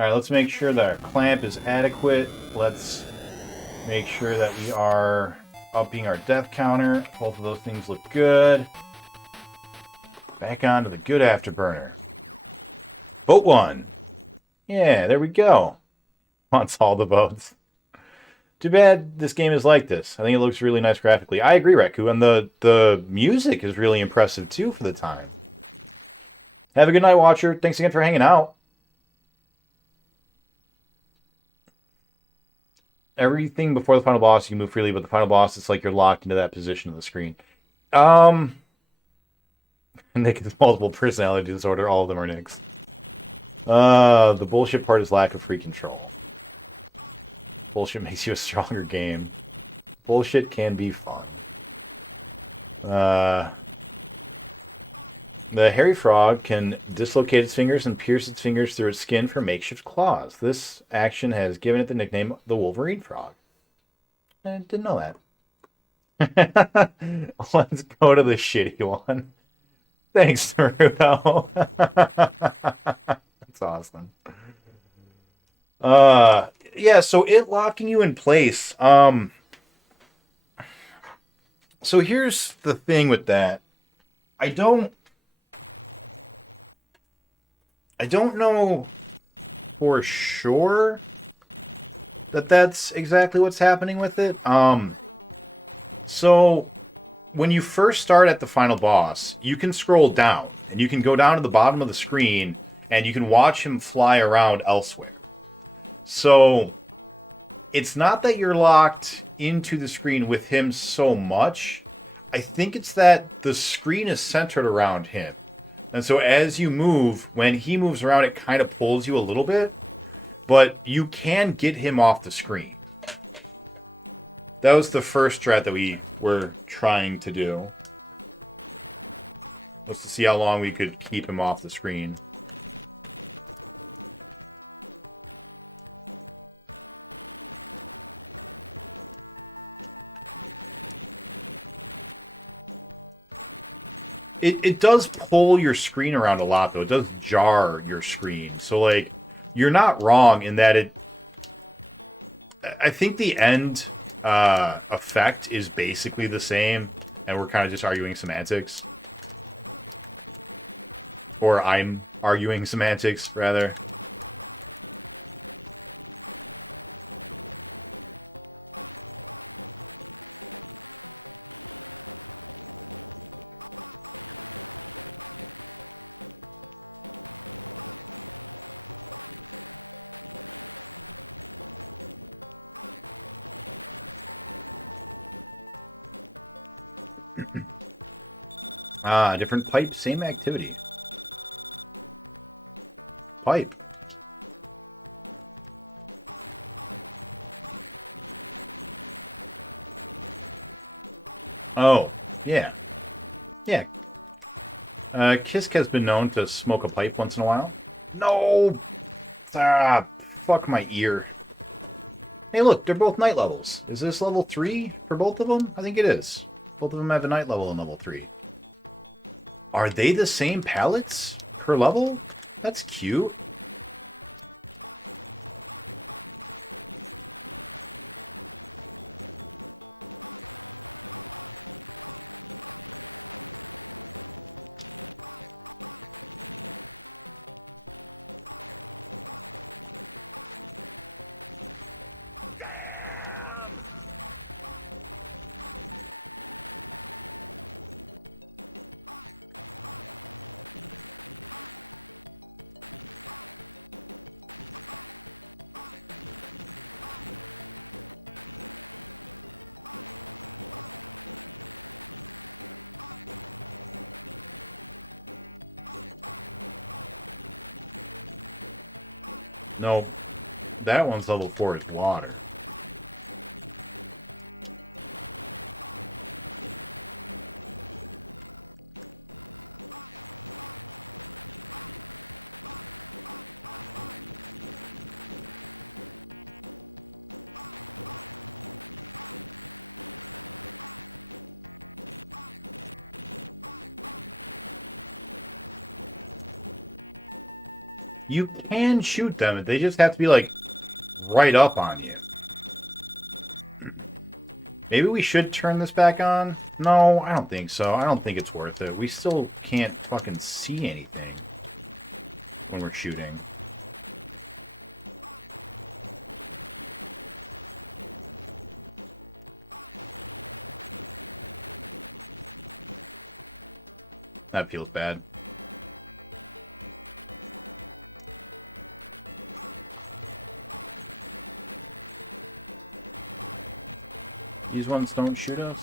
Alright, let's make sure that our clamp is adequate. Let's make sure that we are upping our death counter. Both of those things look good. Back onto the good afterburner. Vote 1. Yeah, there we go. Wants all the votes. Too bad this game is like this. I think it looks really nice graphically. I agree, Reku, and the music is really impressive too for the time. Have a good night, Watcher. Thanks again for hanging out. Everything before the final boss, you move freely, but the final boss, it's like you're locked into that position of the screen. Nick has multiple personality disorder. All of them are Nick's. The bullshit part is lack of free control. Bullshit makes you a stronger game. Bullshit can be fun. The hairy frog can dislocate its fingers and pierce its fingers through its skin for makeshift claws. This action has given it the nickname the Wolverine Frog. I didn't know that. Let's go to the shitty one. Thanks, Naruto. That's awesome. Yeah, so it locking you in place. So here's the thing with that. I don't know for sure that that's exactly what's happening with it. So when you first start at the final boss, you can scroll down, and you can go down to the bottom of the screen, and you can watch him fly around elsewhere. So it's not that you're locked into the screen with him so much. I think it's that the screen is centered around him. And so as you move, when he moves around, it kind of pulls you a little bit, but you can get him off the screen. That was the first strat that we were trying to do. Just to see how long we could keep him off the screen. It does pull your screen around a lot, though. It does jar your screen. So, like, you're not wrong in that it... I think the end effect is basically the same, and we're kind of just arguing semantics. Or I'm arguing semantics, rather. Different pipe, same activity. Pipe. Oh, yeah. Yeah. Kisk has been known to smoke a pipe once in a while. No! Ah, fuck my ear. Hey look, they're both night levels. Is this level 3 for both of them? I think it is. Both of them have a night level in level 3. Are they the same pallets per level? That's cute. No, that one's level 4 is water. You can shoot them. They just have to be, like, right up on you. Maybe we should turn this back on? No, I don't think so. I don't think it's worth it. We still can't fucking see anything when we're shooting. That feels bad. These ones don't shoot us?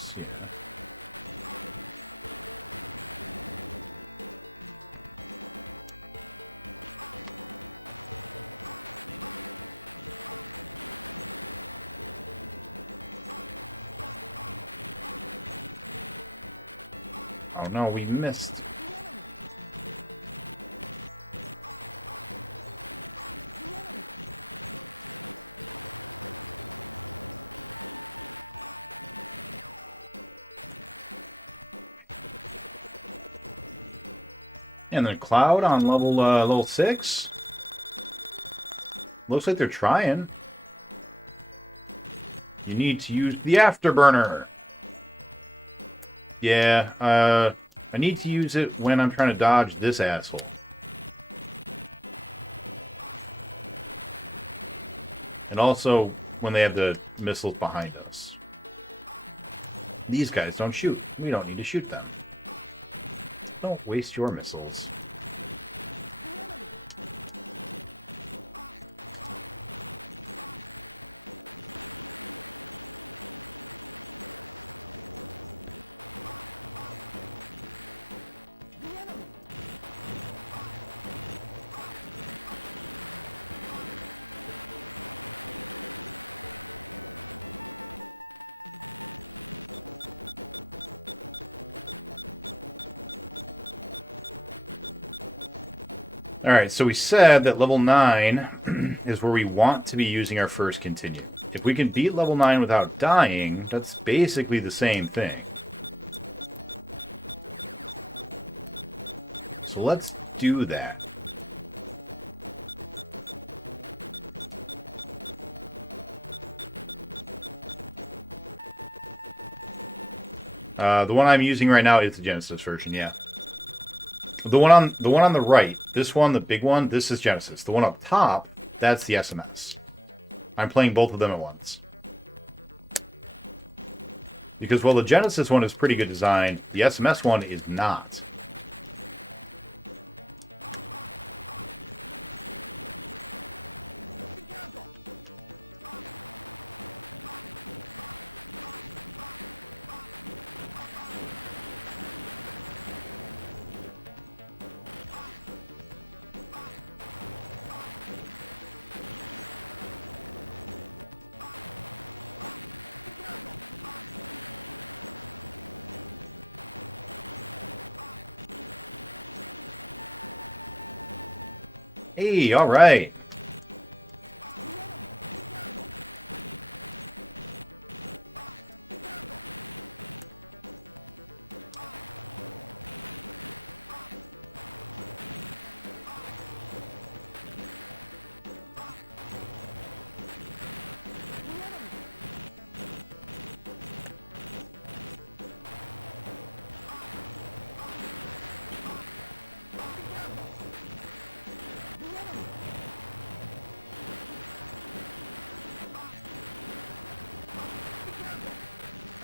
Oh no, we missed. And then Cloud on level 6. Looks like they're trying. You need to use the afterburner. Yeah, I need to use it when I'm trying to dodge this asshole. And also when they have the missiles behind us. These guys don't shoot. We don't need to shoot them. Don't waste your missiles. Alright, so we said that level 9 is where we want to be using our first continue. If we can beat level 9 without dying, that's basically the same thing. So let's do that. The one I'm using right now is the Genesis version, yeah. The one on the right, this one, the big one, this is Genesis. The one up top, that's the SMS. I'm playing both of them at once. Because while the Genesis one is pretty good design, the SMS one is not. Hey, all right.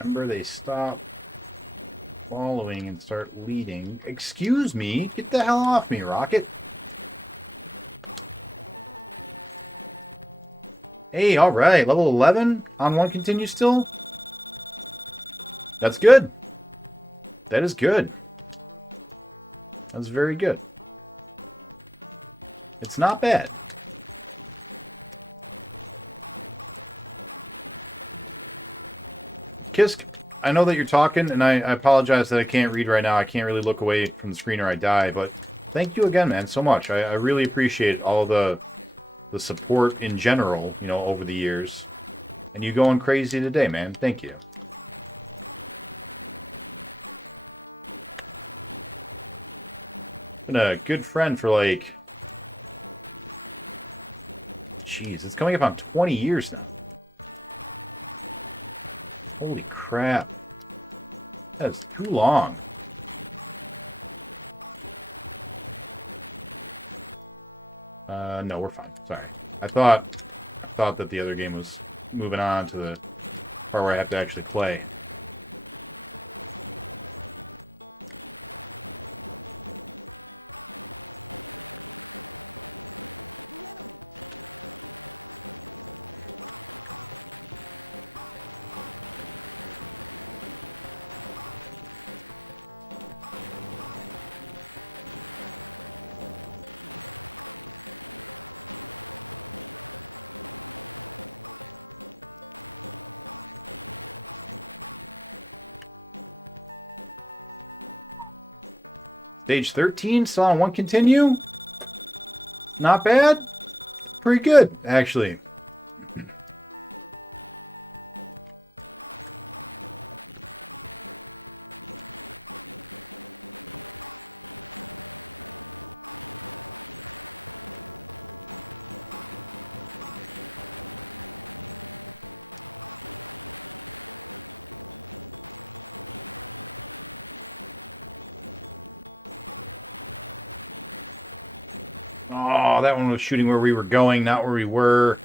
Remember, they stop following and start leading. Excuse me? Get the hell off me, Rocket. Hey, alright. Level 11 on one continue still? That's good. That is good. That's very good. It's not bad. Kisk, I know that you're talking, and I apologize that I can't read right now. I can't really look away from the screen or I die, but thank you again, man, so much. I really appreciate all the support in general, you know, over the years. And you going crazy today, man. Thank you. Been a good friend for, like, Jeez, it's coming up on 20 years now. Holy crap. That's too long. No, we're fine. Sorry. I thought that the other game was moving on to the part where I have to actually play. Stage 13, still on one continue. Not bad. Pretty good, actually. Oh, that one was shooting where we were going, not where we were.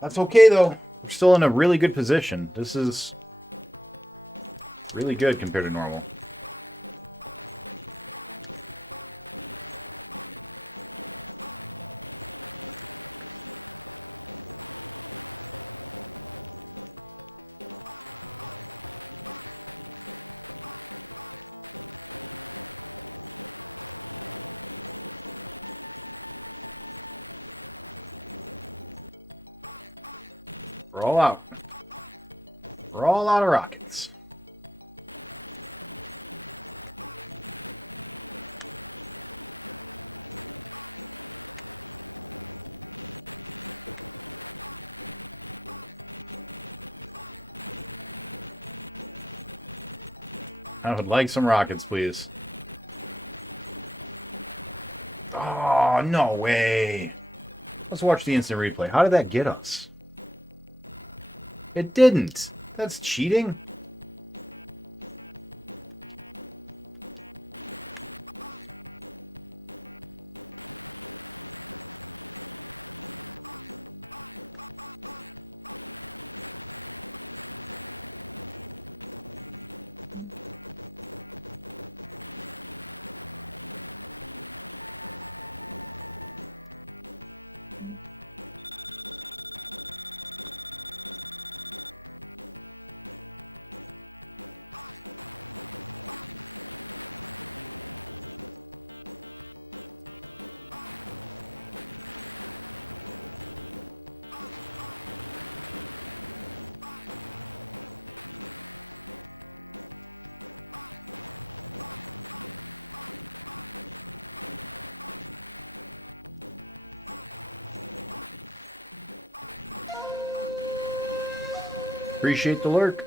That's okay, though. We're still in a really good position. This is really good compared to normal. We're all out. We're all out of rockets. I would like some rockets, please. Oh, no way. Let's watch the instant replay. How did that get us? It didn't. That's cheating. Appreciate the lurk.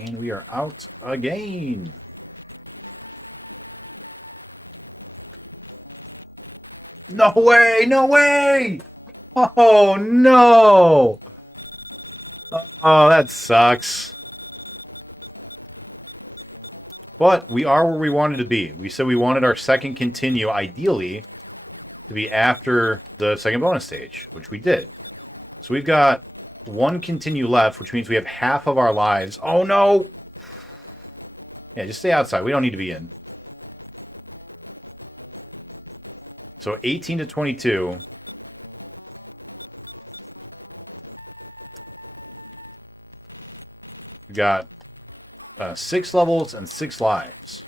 And we are out again. No way! No way! Oh no! Oh, that sucks. But we are where we wanted to be. We said we wanted our second continue, ideally, to be after the second bonus stage, which we did. So we've got one continue left, which means we have half of our lives. Oh, no! Yeah, just stay outside. We don't need to be in. So 18 to 22. We got 6 levels and 6 lives.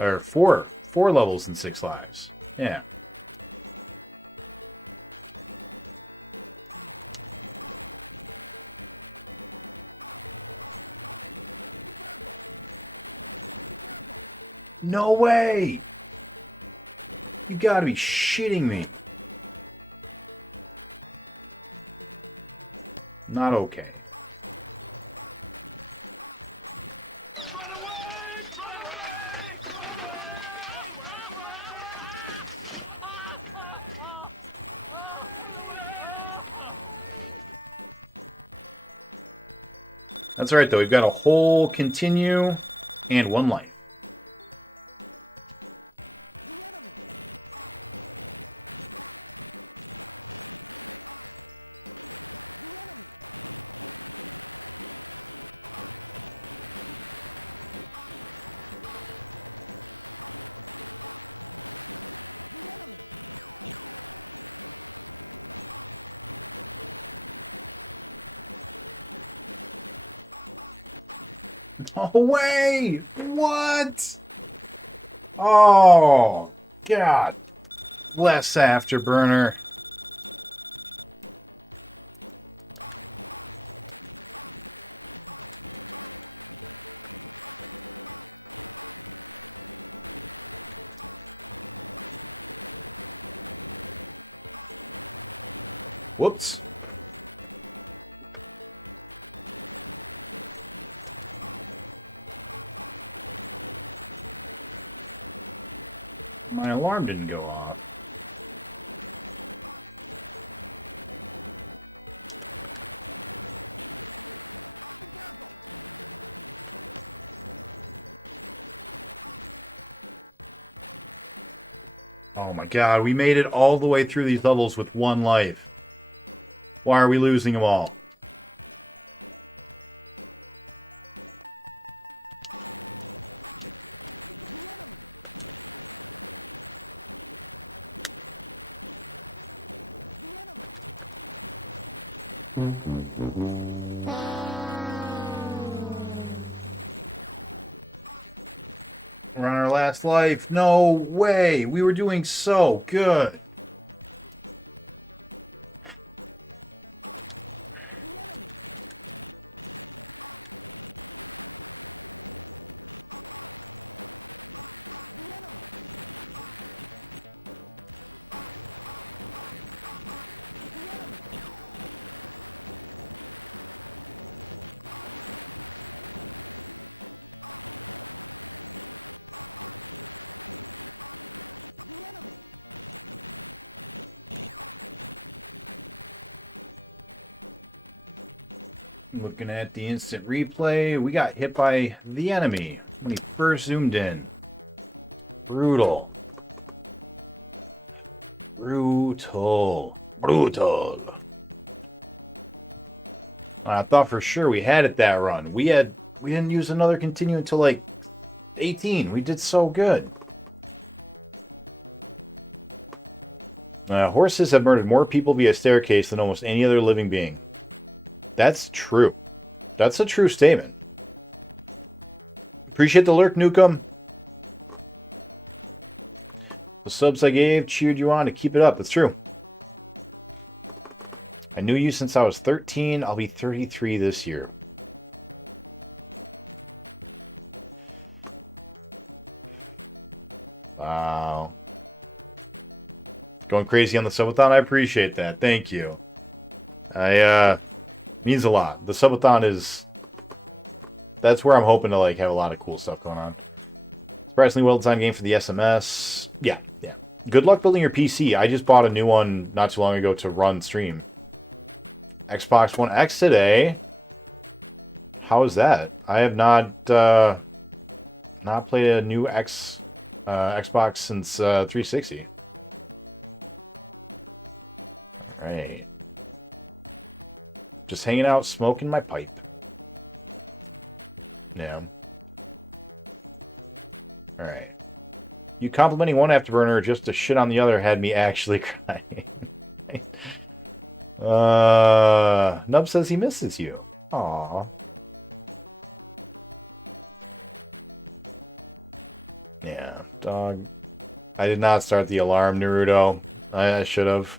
Or four levels and 6 lives. Yeah. No way! You gotta be shitting me. Not okay. That's alright though, we've got a whole continue and 1 life. Oh, wait! What? Oh, God. Bless Afterburner. Whoops. My alarm didn't go off. Oh my God, we made it all the way through these levels with 1 life. Why are we losing them all? We're on our last life. No way. We were doing so good. Looking at the instant replay, we got hit by the enemy when he first zoomed in. Brutal. Brutal. Brutal. I thought for sure we had it that run. We didn't use another continue until like 18. We did so good. Horses have murdered more people via staircase than almost any other living being. That's true. That's a true statement. Appreciate the lurk, Nukem. The subs I gave cheered you on to keep it up. It's true. I knew you since I was 13. I'll be 33 this year. Wow. Going crazy on the subathon? I appreciate that. Thank you. Means a lot. The subathon is... That's where I'm hoping to like have a lot of cool stuff going on. Surprisingly well-designed game for the SMS. Yeah. Good luck building your PC. I just bought a new one not too long ago to run stream. Xbox One X today. How is that? I have not played a new Xbox since 360. Right. Just hanging out, smoking my pipe. Yeah. Alright. You complimenting one afterburner just to shit on the other had me actually crying. Nub says he misses you. Aww. Yeah. Dog. I did not start the alarm, Naruto. I should have.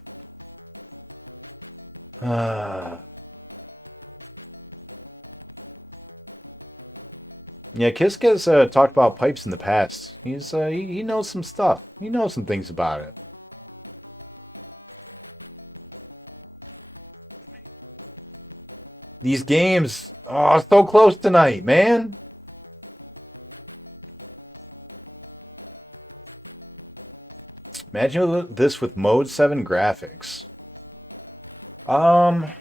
Yeah, Kisk has talked about pipes in the past. He knows some stuff. He knows some things about it. These games, oh, so close tonight, man. Imagine this with Mode 7 graphics. I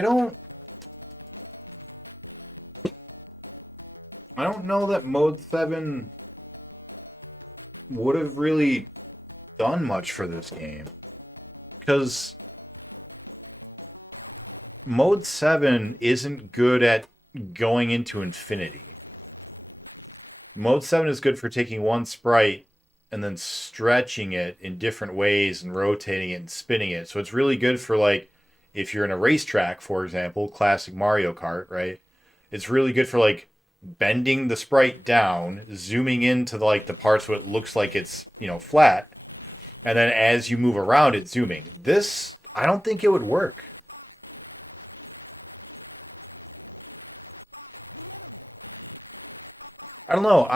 don't know that Mode 7 would have really done much for this game. Because Mode 7 isn't good at going into infinity. Mode 7 is good for taking one sprite and then stretching it in different ways and rotating it and spinning it. So it's really good for, like, if you're in a racetrack, for example, classic Mario Kart, right? It's really good for, like, bending the sprite down, zooming into the, like, the parts where it looks like it's, you know, flat, and then as you move around it, zooming. This, I don't think it would work. I don't know,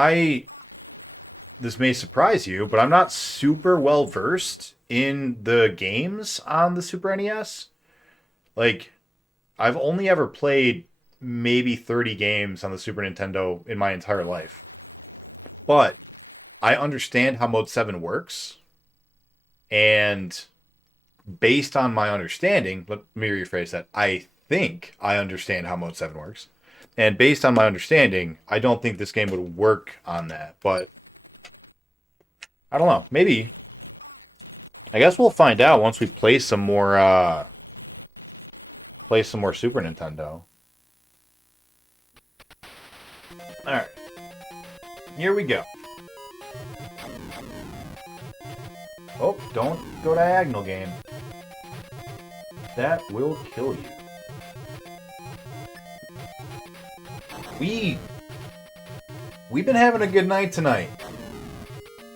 this may surprise you, but I'm not super well versed in the games on the Super NES. Like, I've only ever played maybe 30 games on the Super Nintendo in my entire life. But I understand how Mode 7 works. And based on my understanding, let me rephrase that. I think I understand how Mode 7 works. And based on my understanding, I don't think this game would work on that. But I don't know. Maybe. I guess we'll find out once we play some more Super Nintendo. Alright. Here we go. Oh, don't go diagonal, game. That will kill you. We've been having a good night tonight.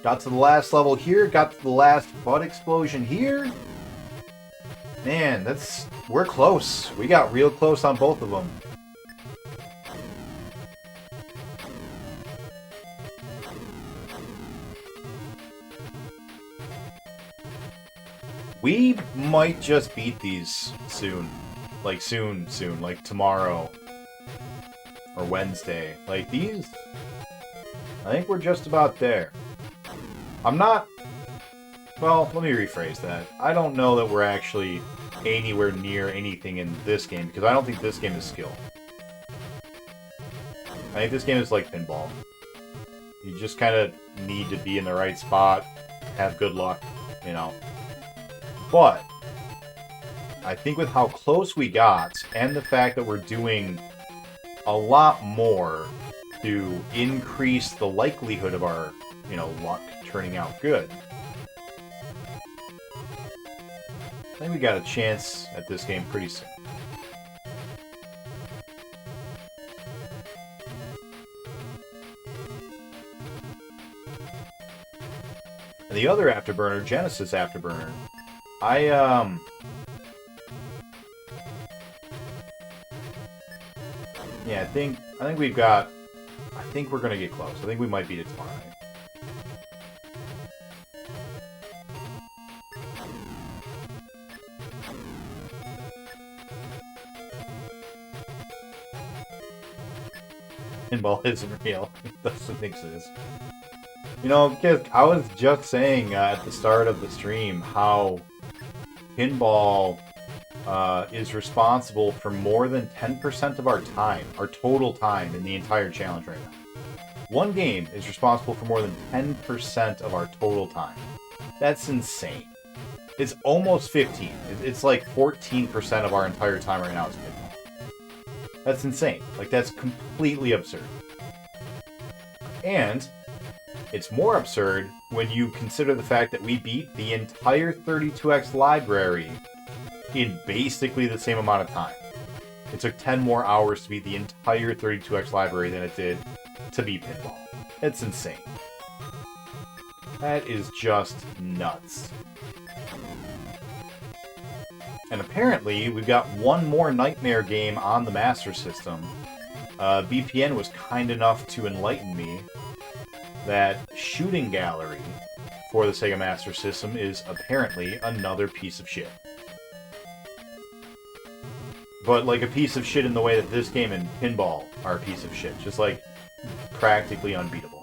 Got to the last level here, got to the last butt explosion here. Man, we're close. We got real close on both of them. We might just beat these soon. Like, soon. Like, tomorrow. Or Wednesday. Like, these... I think we're just about there. I'm not... Well, let me rephrase that. I don't know that we're actually anywhere near anything in this game, because I don't think this game is skill. I think this game is like pinball. You just kind of need to be in the right spot, have good luck, you know. But I think with how close we got, and the fact that we're doing a lot more to increase the likelihood of our, you know, luck turning out good, I think we got a chance at this game pretty soon. And the other Afterburner, Genesis Afterburner, yeah, I think we've got... I think we're gonna get close. I think we might beat it tomorrow night. Pinball isn't real. Dustin thinks it is. You know, kids, I was just saying at the start of the stream how pinball is responsible for more than 10% of our time, our total time in the entire challenge right now. One game is responsible for more than 10% of our total time. That's insane. It's almost 15. It's like 14% of our entire time right now is pinball. That's insane. Like, that's completely absurd. And it's more absurd when you consider the fact that we beat the entire 32X library in basically the same amount of time. It took 10 more hours to beat the entire 32X library than it did to beat Pinball. It's insane. That is just nuts. And apparently, we've got one more Nightmare game on the Master System. BPN was kind enough to enlighten me that Shooting Gallery for the Sega Master System is apparently another piece of shit. But like a piece of shit in the way that this game and Pinball are a piece of shit. Just like practically unbeatable.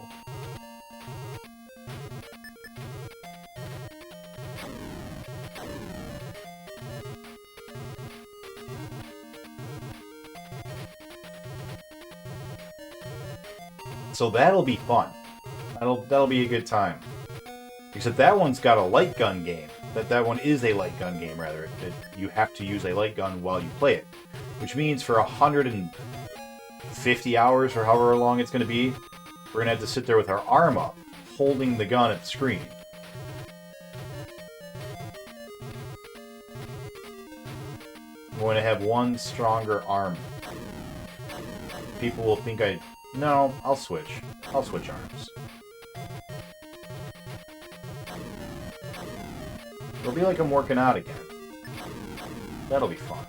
So that'll be fun. That'll be a good time. Except that one's got a light gun game. That one is a light gun game, rather. You have to use a light gun while you play it. Which means for 150 hours, or however long it's going to be, we're going to have to sit there with our arm up, holding the gun at the screen. I'm going to have one stronger arm. People will think No, I'll switch. I'll switch arms. It'll be like I'm working out again. That'll be fun.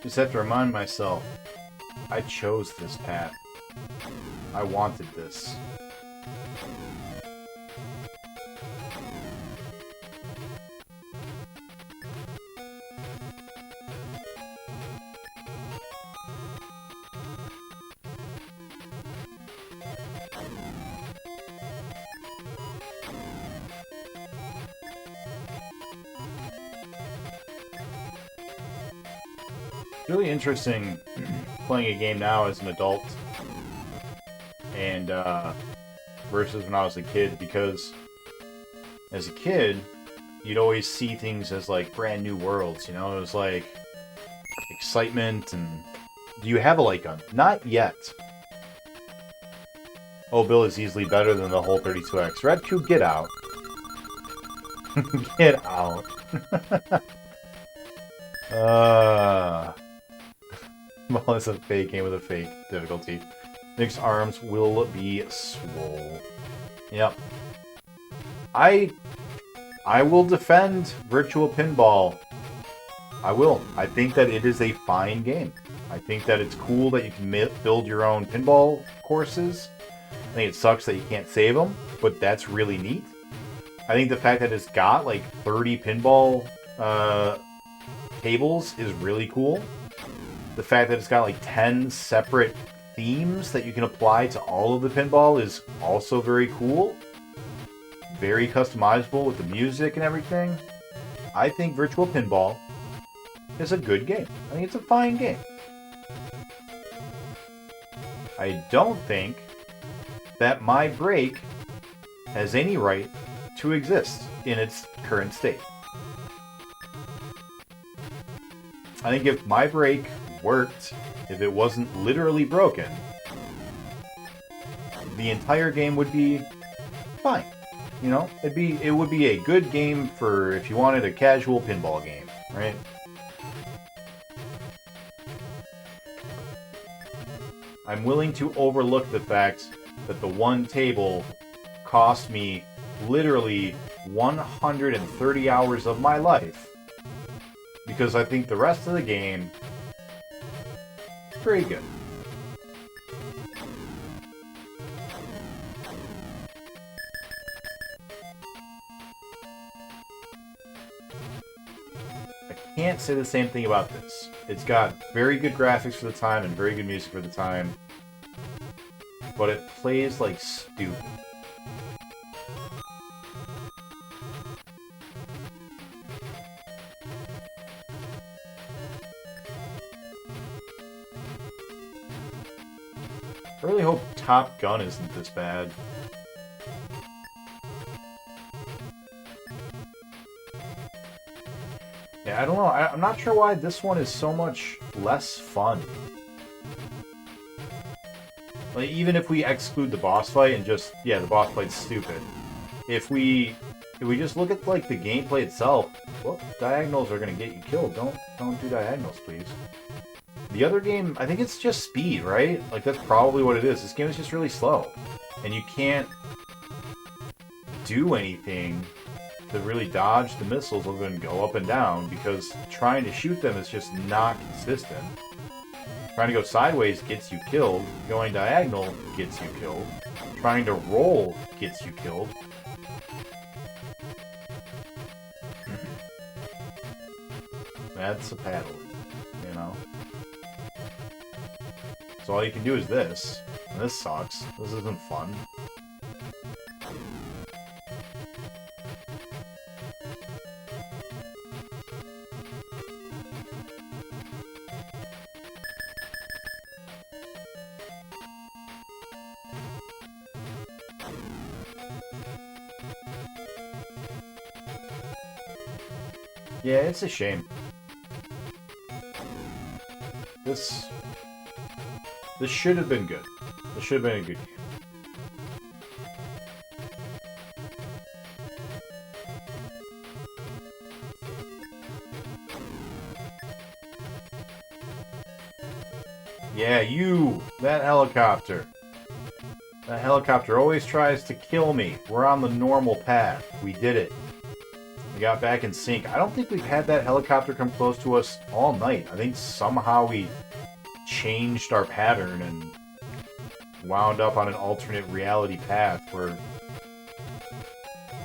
Just have to remind myself, I chose this path. I wanted this. Really interesting playing a game now as an adult and versus when I was a kid, because as a kid you'd always see things as like brand new worlds, you know. It was like excitement. And do you have a light gun? Not yet. Oh, Bill is easily better than the whole 32X. Red Cube, get out. Get out. Well, it's a fake game with a fake difficulty. Nick's arms will be swole. Yep. I will defend Virtual Pinball. I will. I think that it is a fine game. I think that it's cool that you can build your own pinball courses. I think it sucks that you can't save them, but that's really neat. I think the fact that it's got like 30 pinball tables is really cool. The fact that it's got like 10 separate themes that you can apply to all of the pinball is also very cool. Very customizable with the music and everything. I think Virtual Pinball is a good game. I think it's a fine game. I don't think that my brake has any right to exist in its current state. I think if my brake worked, if it wasn't literally broken, the entire game would be fine. You know, it would be a good game for if you wanted a casual pinball game, right? I'm willing to overlook the fact that the one table cost me literally 130 hours of my life, because I think the rest of the game is pretty good. I can't say the same thing about this. It's got very good graphics for the time and very good music for the time, but it plays like stupid. I really hope Top Gun isn't this bad. Yeah, I don't know. I'm not sure why this one is so much less fun. Like, even if we exclude the boss fight and just, yeah, the boss fight's stupid. If we just look at, like, the gameplay itself, well, diagonals are gonna get you killed. Don't do diagonals, please. The other game, I think it's just speed, right? Like, that's probably what it is. This game is just really slow. And you can't do anything to really dodge the missiles other than go up and down, because trying to shoot them is just not consistent. Trying to go sideways gets you killed. Going diagonal gets you killed. Trying to roll gets you killed. That's a paddle, you know? So all you can do is this. And this sucks. This isn't fun. Yeah, it's a shame. This should have been good. This should have been a good game. Yeah, you! That helicopter. That helicopter always tries to kill me. We're on the normal path. We did it. We got back in sync. I don't think we've had that helicopter come close to us all night. I think somehow we changed our pattern and wound up on an alternate reality path where...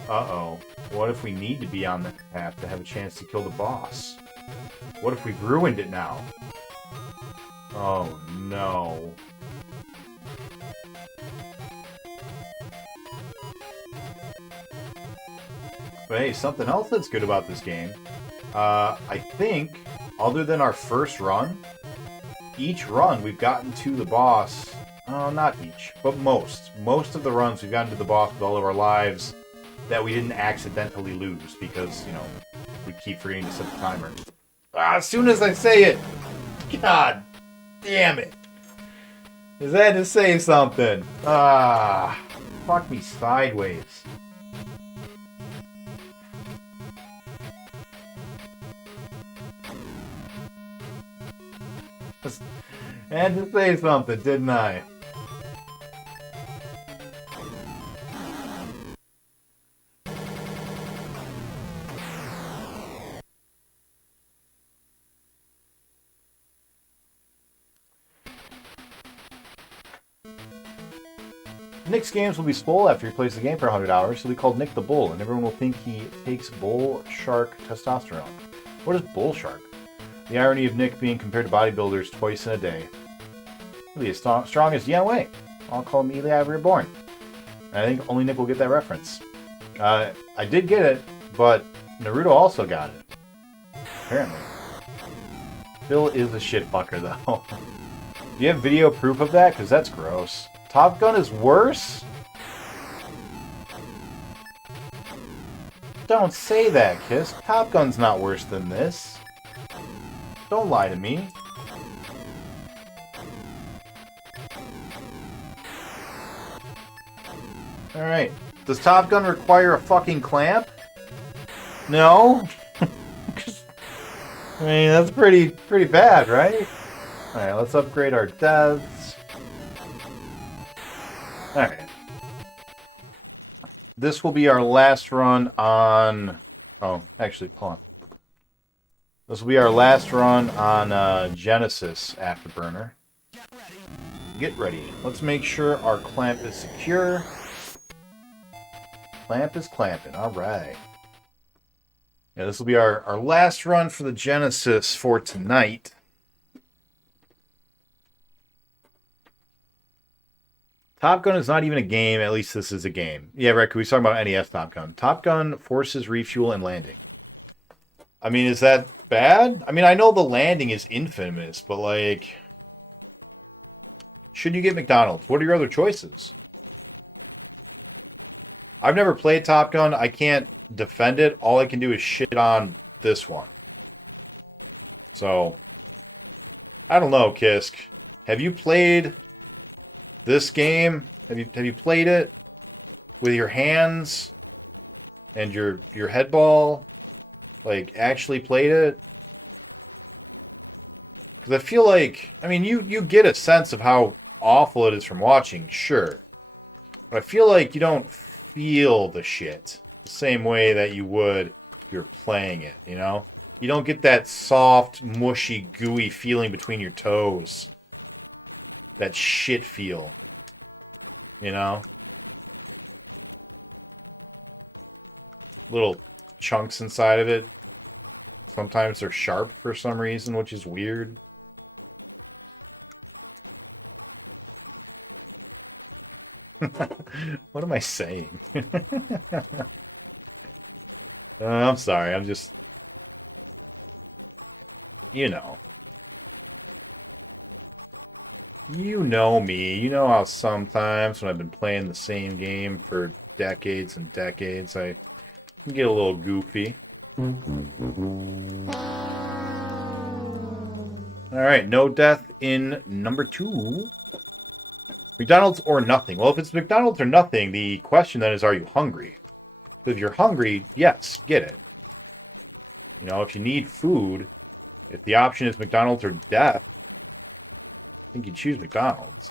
Uh-oh. What if we need to be on that path to have a chance to kill the boss? What if we've ruined it now? Oh, no. But hey, something else that's good about this game, I think, other than our first run, each run we've gotten to the boss, not each, but most of the runs we've gotten to the boss with all of our lives that we didn't accidentally lose because, you know, we keep forgetting to set the timer. As soon as I say it, God damn it. Is that to say something? Fuck me sideways. I had to say something, didn't I? Nick's games will be swole after he plays the game for 100 hours. He'll be called Nick the Bull, and everyone will think he takes bull shark testosterone. What is bull shark? The irony of Nick being compared to bodybuilders twice in a day. He'll be as strong as Deanna Wang. I'll call him Eli Reborn. And I think only Nick will get that reference. I did get it, but Naruto also got it. Apparently. Phil is a shitfucker, though. Do you have video proof of that? Because that's gross. Top Gun is worse? Don't say that, Kiss. Top Gun's not worse than this. Don't lie to me. Alright. Does Top Gun require a fucking clamp? No? I mean, that's pretty bad, right? Alright, let's upgrade our deaths. Alright. This will be our last run on... Oh, actually, hold on. This will be our last run on Genesis Afterburner. Get ready. Let's make sure our clamp is secure. Clamp is clamping. Alright. Yeah, this will be our last run for the Genesis for tonight. Top Gun is not even a game. At least this is a game. Yeah, right. Can we talk about NES Top Gun? Top Gun forces refuel and landing. I mean, is that bad? I mean, I know the landing is infamous, but like... Should you get McDonald's? What are your other choices? I've never played Top Gun. I can't defend it. All I can do is shit on this one. So, I don't know, Kisk. Have you played this game? Have you played it with your hands and your head ball? Like, actually played it? Because I feel like, I mean, you get a sense of how awful it is from watching, sure. But I feel like you don't feel the shit the same way that you would if you were playing it, you know? You don't get that soft, mushy, gooey feeling between your toes. That shit feel. You know? Little chunks inside of it. Sometimes they're sharp for some reason, which is weird. What am I saying? I'm sorry, I'm just... You know. You know me. You know how sometimes when I've been playing the same game for decades and decades, I get a little goofy. Alright, no death in number 2. McDonald's or nothing. Well, if it's McDonald's or nothing, the question then is, are you hungry? If you're hungry, yes, get it. You know, if you need food, if the option is McDonald's or death, you can choose McDonald's.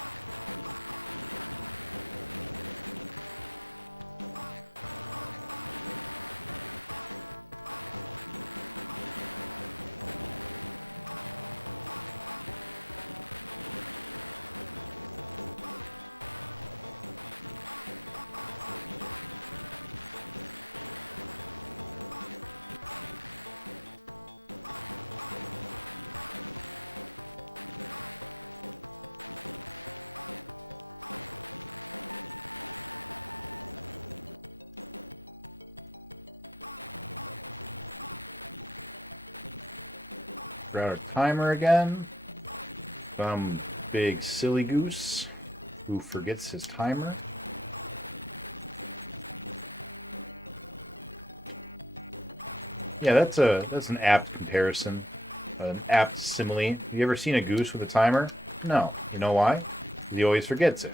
Grab our timer again. Some big silly goose who forgets his timer. Yeah, that's an apt comparison, an apt simile. Have you ever seen a goose with a timer? No. You know why? He always forgets it.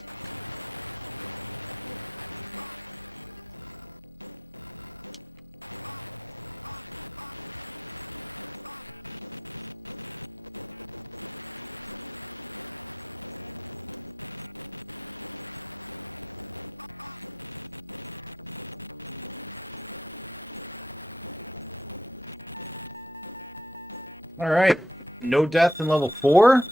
Alright, no death in level 4.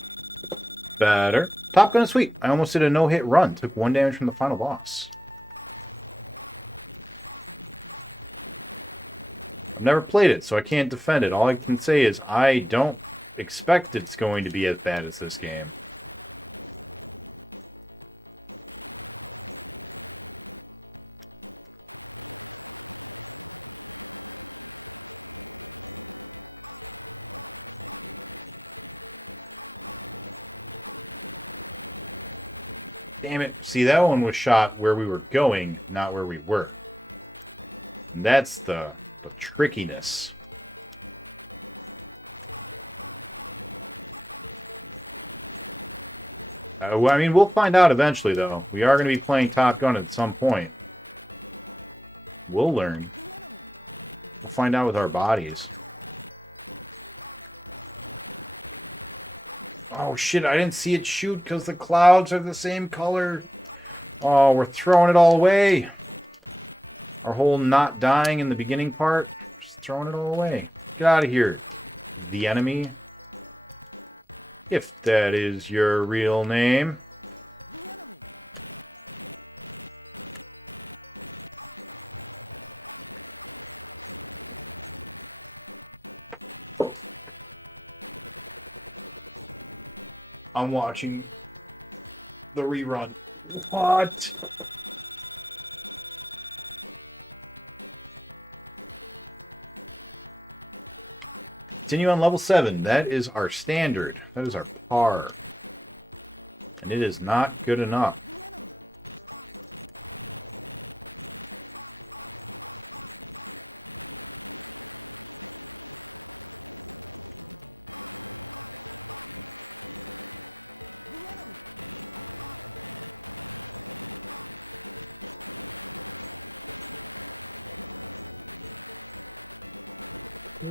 Better. Top Gun is sweet. I almost did a no-hit run. Took 1 damage from the final boss. Never played it, so I can't defend it. All I can say is I don't expect it's going to be as bad as this game. Damn it. See, that one was shot where we were going, not where we were. And that's the trickiness. Well, I mean, we'll find out eventually, though. We are going to be playing Top Gun at some point. We'll learn. We'll find out with our bodies. Oh, shit, I didn't see it shoot because the clouds are the same color. Oh, we're throwing it all away. Our whole not dying in the beginning part, just throwing it all away. Get out of here, the enemy. If that is your real name. I'm watching the rerun. What? Continue on level 7. That is our standard. That is our par. And it is not good enough.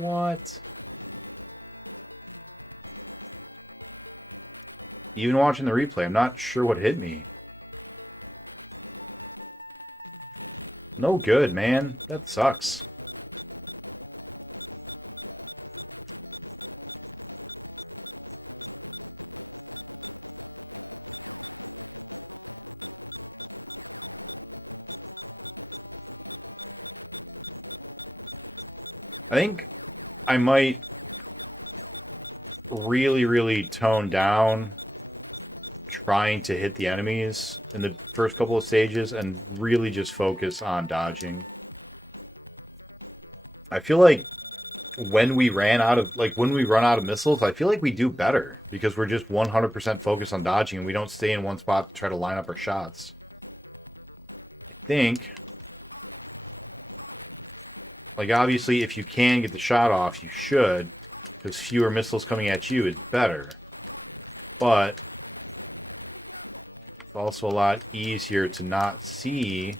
What? Even watching the replay, I'm not sure what hit me. No good, man. That sucks. I think I might really tone down trying to hit the enemies in the first couple of stages and really just focus on dodging. I feel like when we run out of missiles, I feel like we do better because we're just 100% focused on dodging and we don't stay in one spot to try to line up our shots. I think, like, obviously if you can get the shot off, you should, because fewer missiles coming at you is better. But it's also a lot easier to not see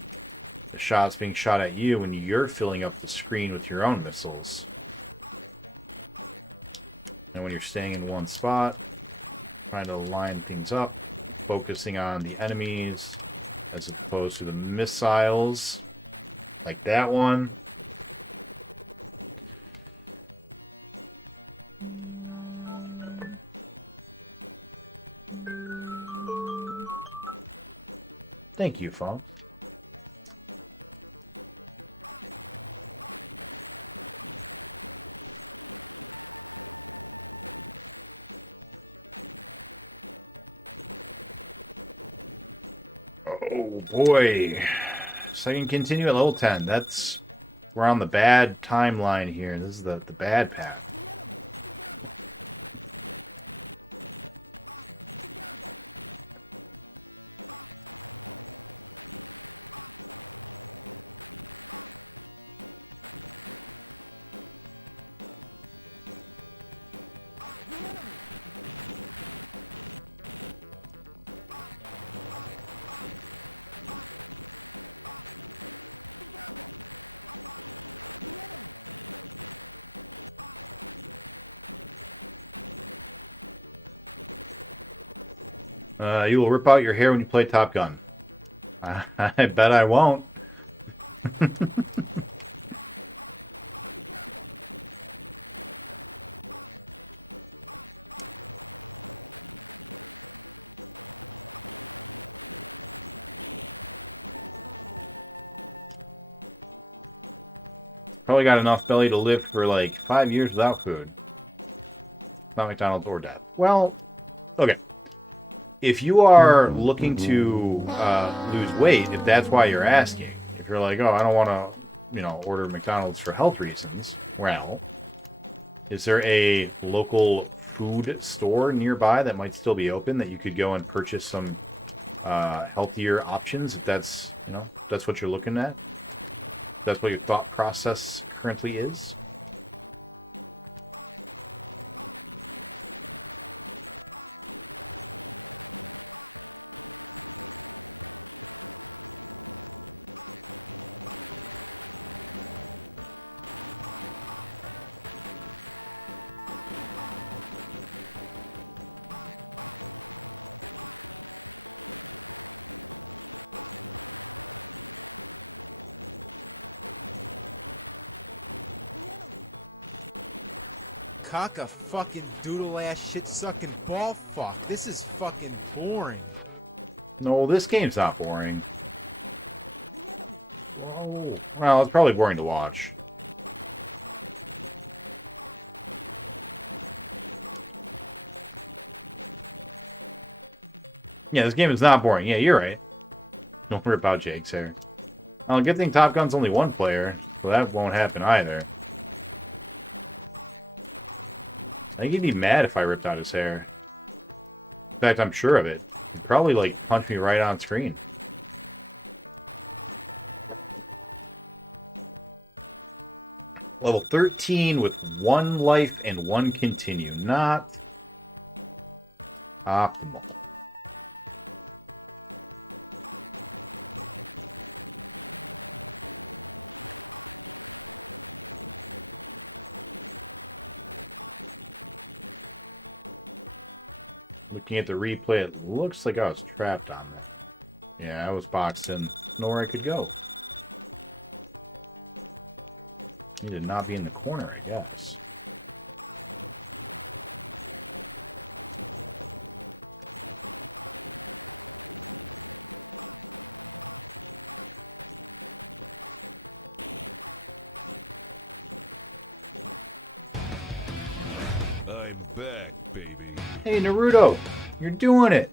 the shots being shot at you when you're filling up the screen with your own missiles. And when you're staying in one spot, trying to line things up, focusing on the enemies as opposed to the missiles, like that one. Thank you, Fong. Oh boy. So I can continue at level 10. We're on the bad timeline here. This is the bad path. You will rip out your hair when you play Top Gun. I bet I won't. Probably got enough belly to live for like 5 years without food. Not McDonald's or Dad. Well, okay. If you are looking to lose weight, if that's why you're asking, if you're like, oh, I don't want to, order McDonald's for health reasons, well, is there a local food store nearby that might still be open that you could go and purchase some healthier options if that's what you're looking at? That's what your thought process currently is. Cock a fucking doodle ass shit sucking ball fuck. This is fucking boring. No, this game's not boring. Oh, well, it's probably boring to watch. Yeah, this game is not boring. Yeah, you're right. Don't worry about Jake's hair. Well, good thing Top Gun's only one player, so that won't happen either. I think he'd be mad if I ripped out his hair. In fact, I'm sure of it. He'd probably, like, punch me right on screen. Level 13 with 1 life and 1 continue. Not optimal. Looking at the replay, it looks like I was trapped on it. Yeah, I was boxed in. Nowhere I could go. Need to not be in the corner, I guess. I'm back, baby. Hey, Naruto! You're doing it!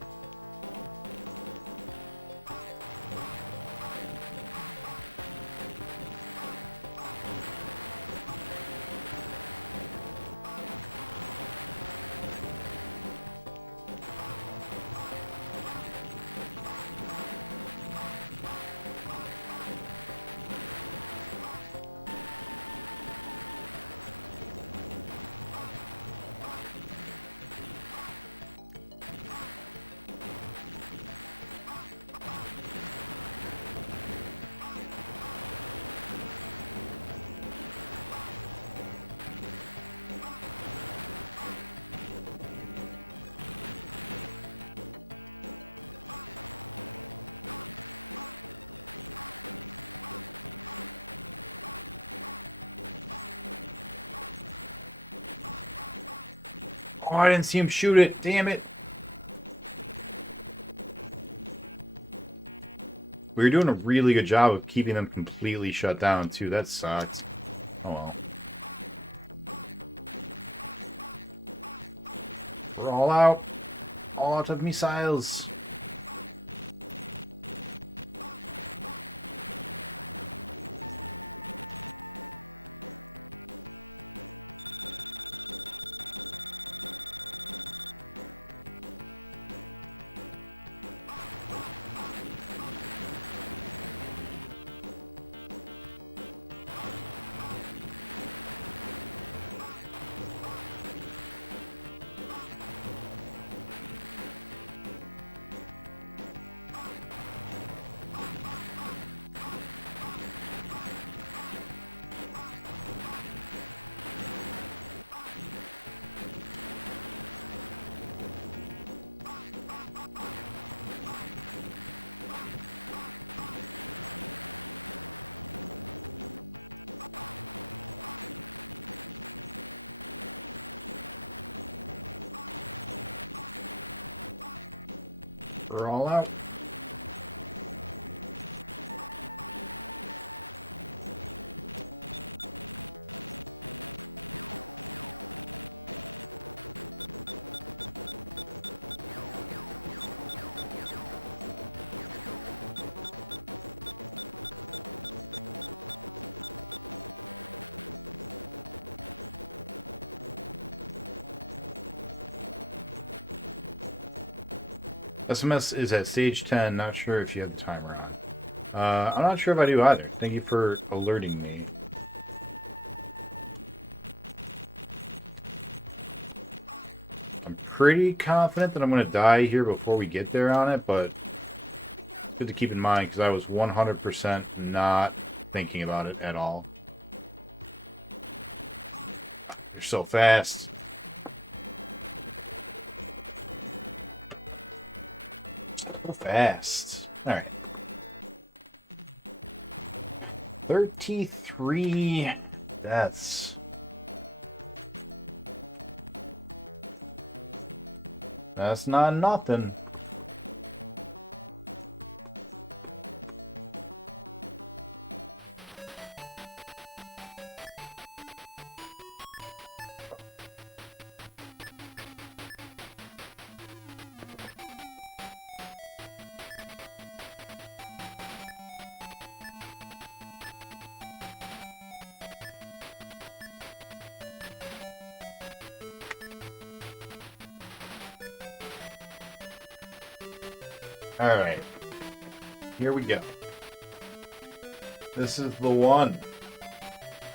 Oh, I didn't see him shoot it. Damn it. We were doing a really good job of keeping them completely shut down, too. That sucked. Oh, well. We're all out. All out of missiles. We're all out. SMS is at stage 10, not sure if you have the timer on. I'm not sure if I do either. Thank you for alerting me. I'm pretty confident that I'm going to die here before we get there on it, but good to keep in mind because I was 100% not thinking about it at all. You're so fast. So fast. Alright. 33 deaths. That's not nothing. Alright. Here we go. This is the one.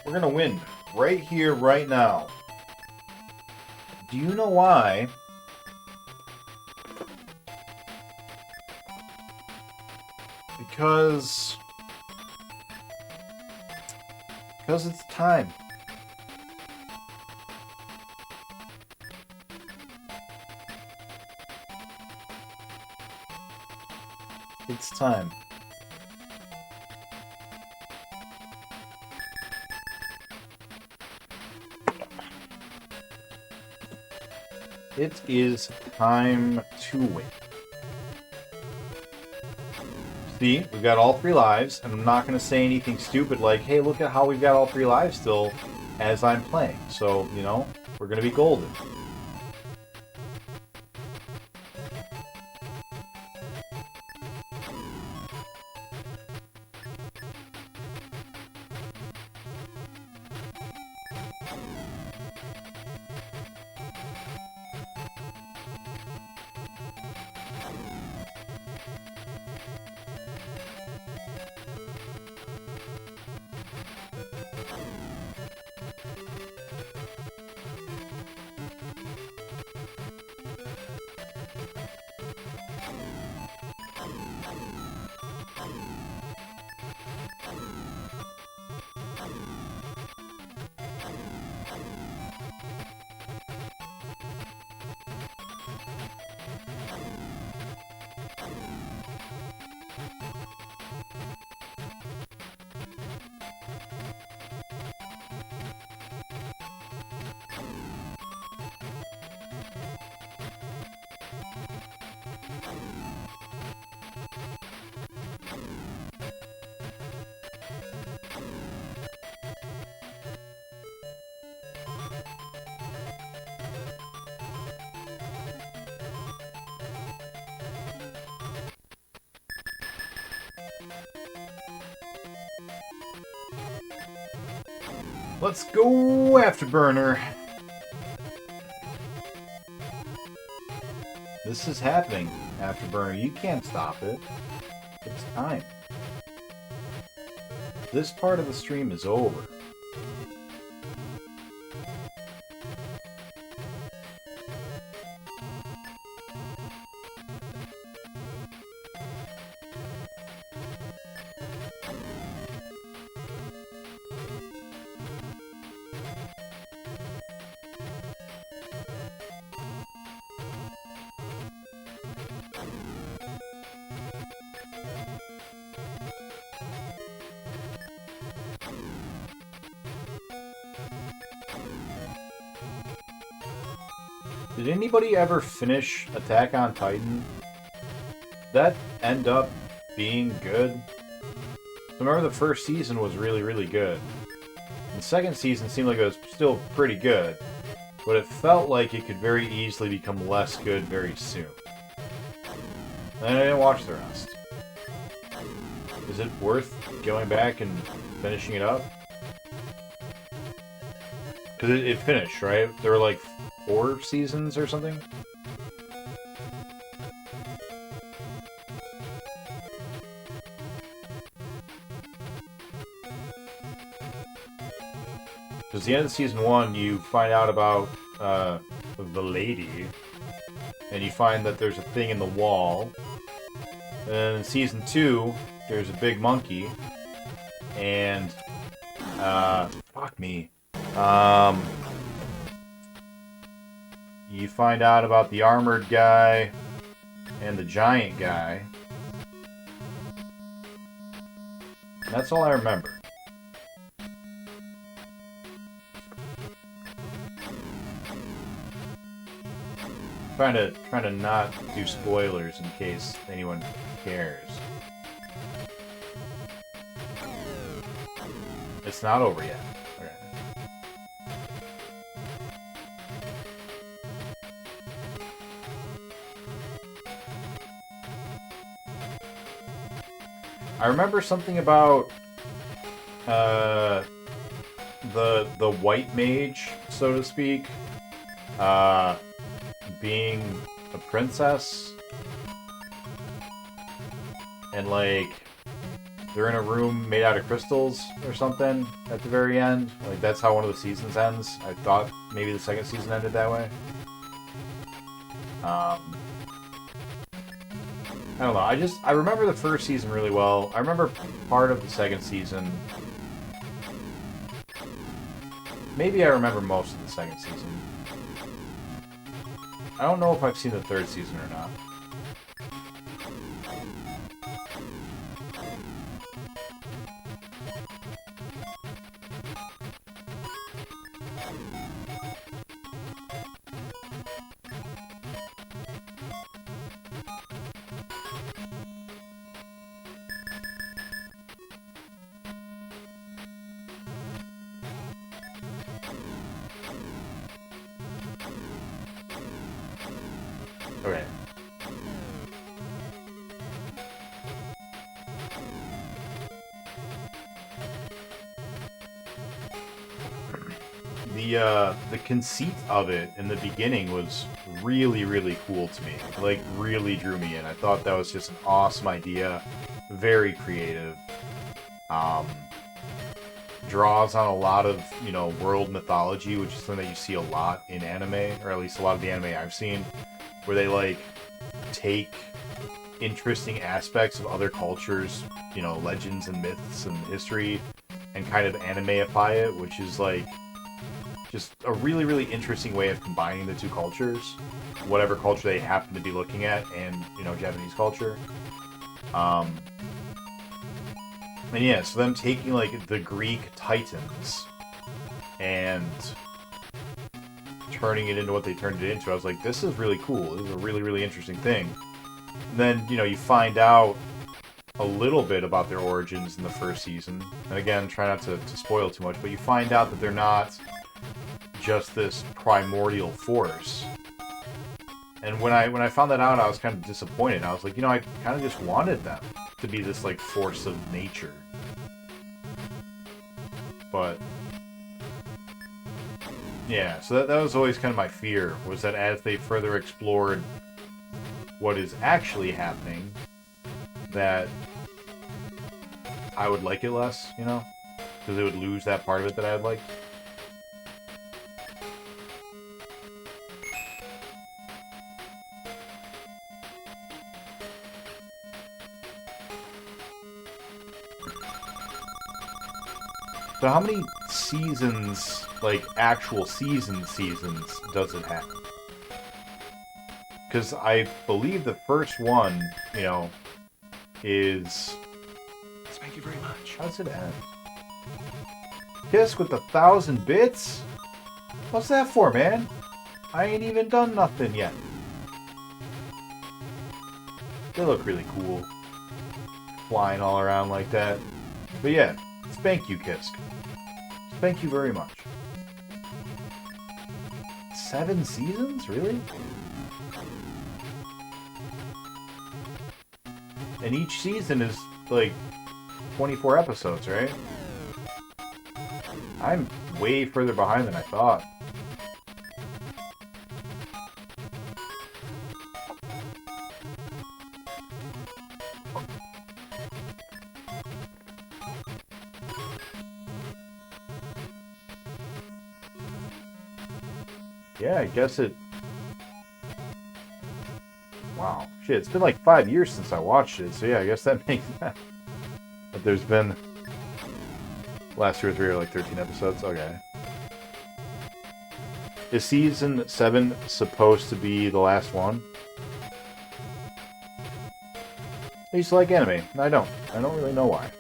We're gonna win. Right here, right now. Do you know why? Because it's time. It's time. It is time to win. See, we've got all 3 lives, and I'm not going to say anything stupid like, hey, look at how we've got all 3 lives still as I'm playing. So, you know, we're going to be golden. Let's go, Afterburner. This is happening, Afterburner. You can't stop it. It's time. This part of the stream is over. Did anybody ever finish Attack on Titan? Did that end up being good? I remember the first season was really, really good. The second season seemed like it was still pretty good, but it felt like it could very easily become less good very soon. And I didn't watch the rest. Is it worth going back and finishing it up? Because it finished, right? There were like 4 seasons or something? Because the end of season 1, you find out about the lady, and you find that there's a thing in the wall. And in season 2, there's a big monkey, and fuck me. You find out about the armored guy and the giant guy. And that's all I remember. Trying to not do spoilers in case anyone cares. It's not over yet. Okay. I remember something about the white mage, so to speak, being a princess, and like they're in a room made out of crystals or something at the very end. Like that's how one of the seasons ends. I thought maybe the second season ended that way. I don't know. I remember the first season really well. I remember part of the second season. Maybe I remember most of the second season. I don't know if I've seen the third season or not. Okay. The conceit of it in the beginning was really, really cool to me. Like, really drew me in. I thought that was just an awesome idea. Very creative. Draws on a lot of, you know, world mythology, which is something that you see a lot in anime, or at least a lot of the anime I've seen, where they, like, take interesting aspects of other cultures, you know, legends and myths and history, and kind of animeify it, which is, like, just a really, really interesting way of combining the two cultures, whatever culture they happen to be looking at, and, you know, Japanese culture. And yeah, so them taking, like, the Greek Titans and turning it into what they turned it into, I was like, this is really cool. This is a really, really interesting thing. And then, you know, you find out a little bit about their origins in the first season. And again, try not to spoil too much, but you find out that they're not just this primordial force. And when I found that out, I was kind of disappointed. I was like, you know, I kind of just wanted them to be this, like, force of nature. But yeah, so that was always kind of my fear, was that as they further explored what is actually happening, that I would like it less, you know? Because it would lose that part of it that I'd like. So how many seasons, like actual seasons does it have? Because I believe the first one, you know, is... Thank you very much. How does it end? Kiss with 1,000 bits? What's that for, man? I ain't even done nothing yet. They look really cool. Flying all around like that. But yeah, thank you, Kisk. Thank you very much. 7 seasons? Really? And each season is, like, 24 episodes, right? I'm way further behind than I thought. Yeah, I guess it... Wow. Shit, it's been like 5 years since I watched it, so yeah, I guess that makes sense. But there's been... Last 2 or 3 are like 13 episodes? Okay. Is season 7 supposed to be the last one? I used to like anime. I don't. I don't really know why.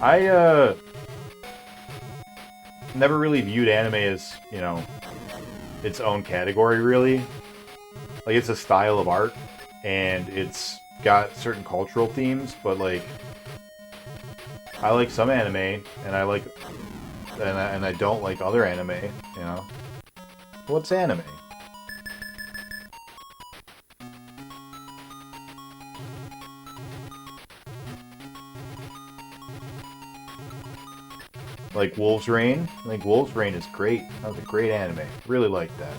I, never really viewed anime as, you know, its own category, really. Like, it's a style of art, and it's got certain cultural themes, but, like, I like some anime, and I like, and I don't like other anime, you know? What's anime? Like Wolf's Rain? I think Wolf's Rain is great. That was a great anime. Really liked that.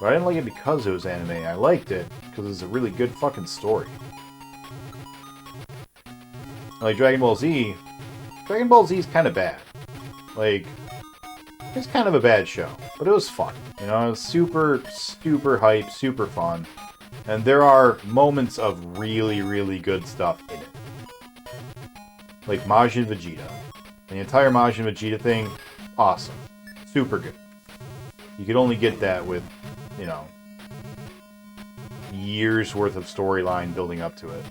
But I didn't like it because it was anime. I liked it because it's a really good fucking story. Like Dragon Ball Z. Dragon Ball Z is kind of bad. Like, it's kind of a bad show. But it was fun. You know, it was super, super hype, super fun. And there are moments of really, really good stuff in it. Like Majin Vegeta. The entire Majin Vegeta thing, awesome. Super good. You could only get that with, you know, years worth of storyline building up to it.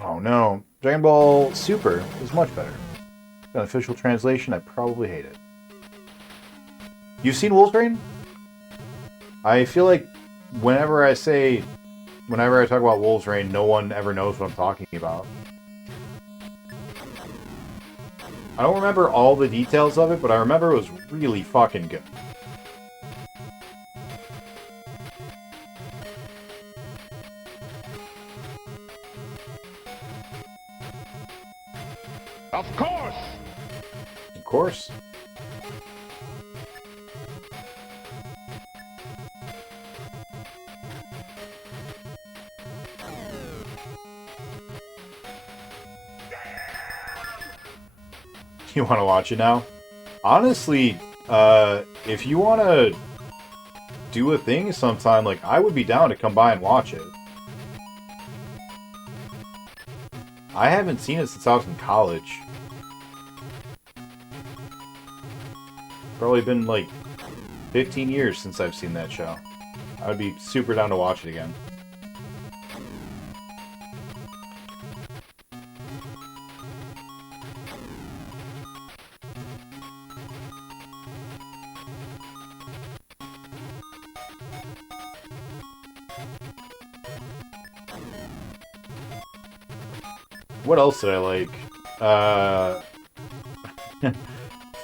Oh no. Dragon Ball Super is much better. An official translation, I probably hate it. You've seen Wolf's Rain? I feel like whenever I talk about Wolf's Rain, no one ever knows what I'm talking about. I don't remember all the details of it, but I remember it was really fucking good. Of course! Of course. You want to watch it now? Honestly, if you want to do a thing sometime, like, I would be down to come by and watch it. I haven't seen it since I was in college. Probably been, like, 15 years since I've seen that show. I would be super down to watch it again. What else did I like?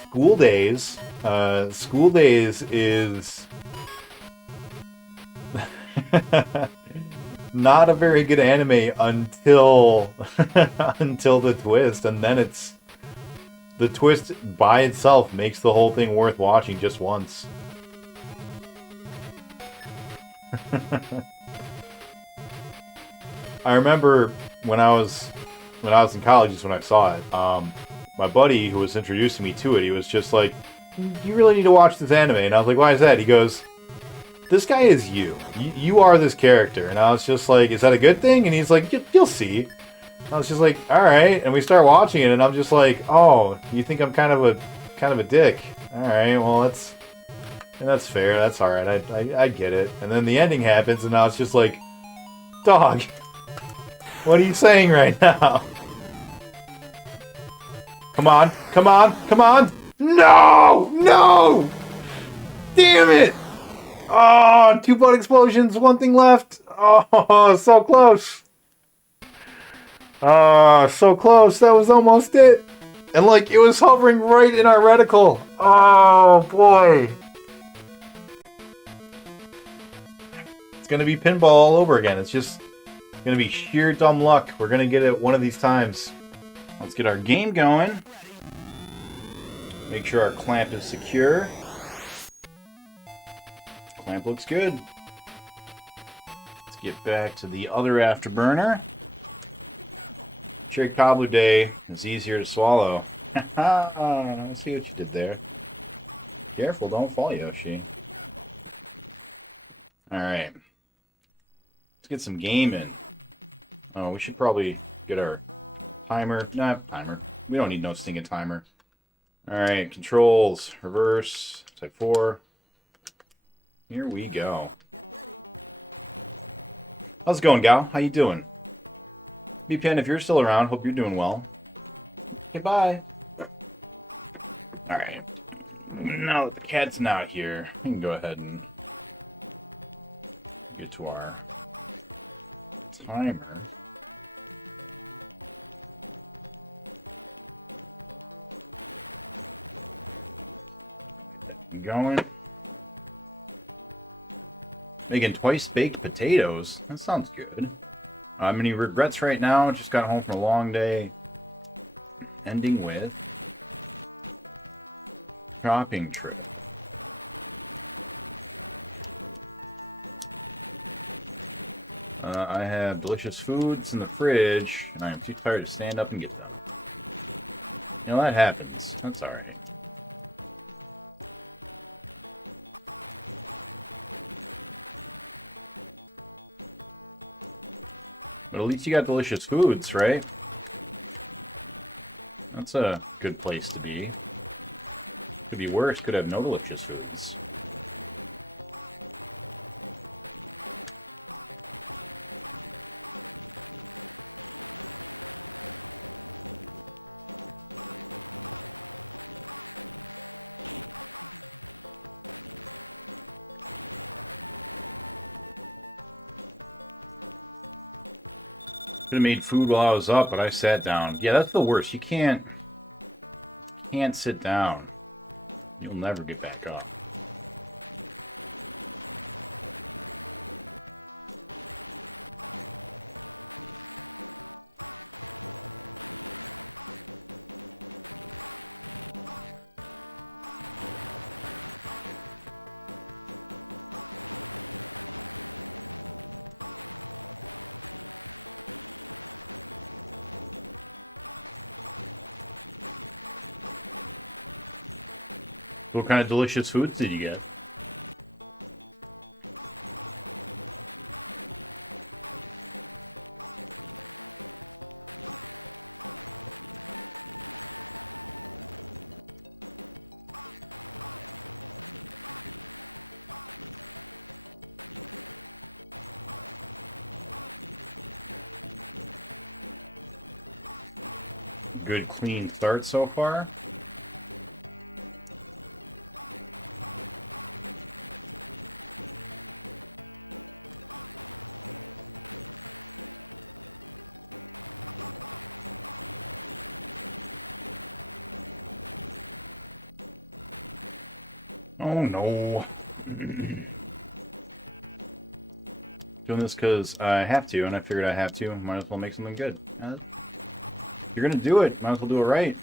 School Days. School Days is not a very good anime until until the twist, and then it's the twist by itself makes the whole thing worth watching just once. I remember when I was in college is when I saw it. My buddy who was introducing me to it, he was just like, "You really need to watch this anime." And I was like, "Why is that?" He goes, "This guy is you. You are this character." And I was just like, "Is that a good thing?" And he's like, "You'll see." I was just like, "All right." And we start watching it, and I'm just like, "Oh, you think I'm kind of a dick? All right, well that's fair. That's all right. I get it." And then the ending happens, and I was just like, "Dog, what are you saying right now?" Come on, come on, come on! No! No! Damn it! Oh, 2 butt explosions, 1 thing left. Oh, so close. Oh, so close. That was almost it. And like, it was hovering right in our reticle. Oh, boy. It's gonna be pinball all over again. It's just gonna be sheer dumb luck. We're gonna get it one of these times. Let's get our game going. Make sure our clamp is secure. Clamp looks good. Let's get back to the other afterburner. Cherry cobbler day is easier to swallow. I see what you did there. Careful, don't fall, Yoshi. Alright. Let's get some game in. Oh, we should probably get our timer. Nah, timer. We don't need no stinking timer. Alright, controls. Reverse. Type 4. Here we go. How's it going, gal? How you doing? BPN, if you're still around, hope you're doing well. Okay, bye. Alright. Now that the cat's not here, we can go ahead and get to our timer. Going. Making twice baked potatoes. That sounds good. Any regrets right now? Just got home from a long day. Ending with shopping trip. I have delicious foods in the fridge, and I'm too tired to stand up and get them. You know, that happens. That's alright. But at least you got delicious foods, right? That's a good place to be. Could be worse, could have no delicious foods. Could have made food while I was up, but I sat down. Yeah, that's the worst. You can't sit down. You'll never get back up. What kind of delicious foods did you get? Good clean start so far. Oh no. Doing this because I have to, and I figured I have to. Might as well make something good. If you're gonna do it, might as well do it right.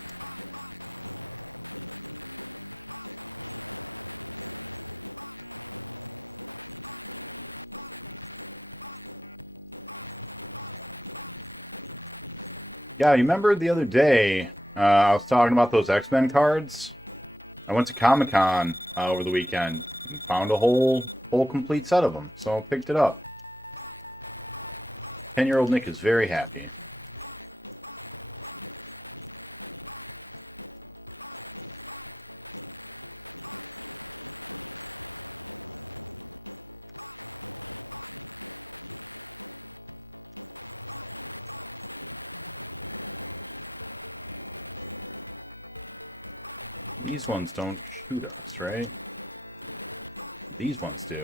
Yeah, you remember the other day, I was talking about those X-Men cards? I went to Comic-Con over the weekend and found a whole complete set of them, so I picked it up. 10-year-old Nick is very happy. These ones don't shoot us, right? These ones do.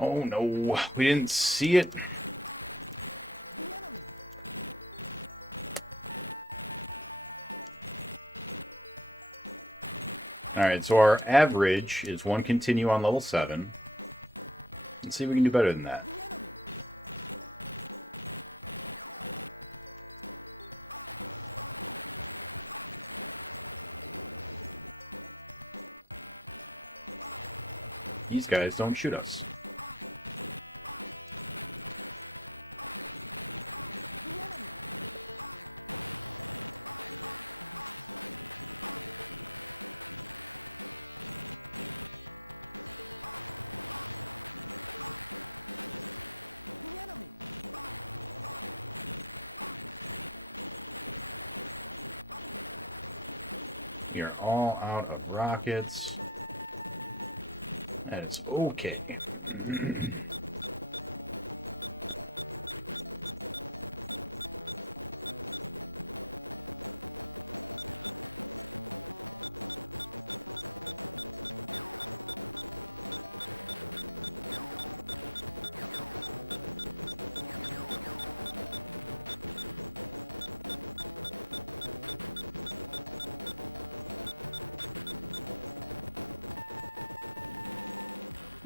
Oh no, we didn't see it. Alright, so our average is 1 continue on level 7. Let's see if we can do better than that. These guys don't shoot us. You're all out of rockets. That is okay.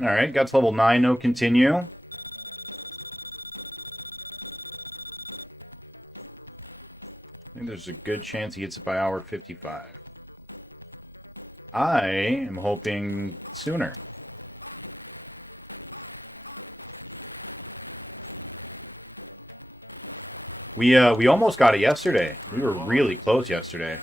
Alright, got to level 9, no continue. I think there's a good chance he gets it by hour 55. I am hoping sooner. We almost got it yesterday. We were really close yesterday.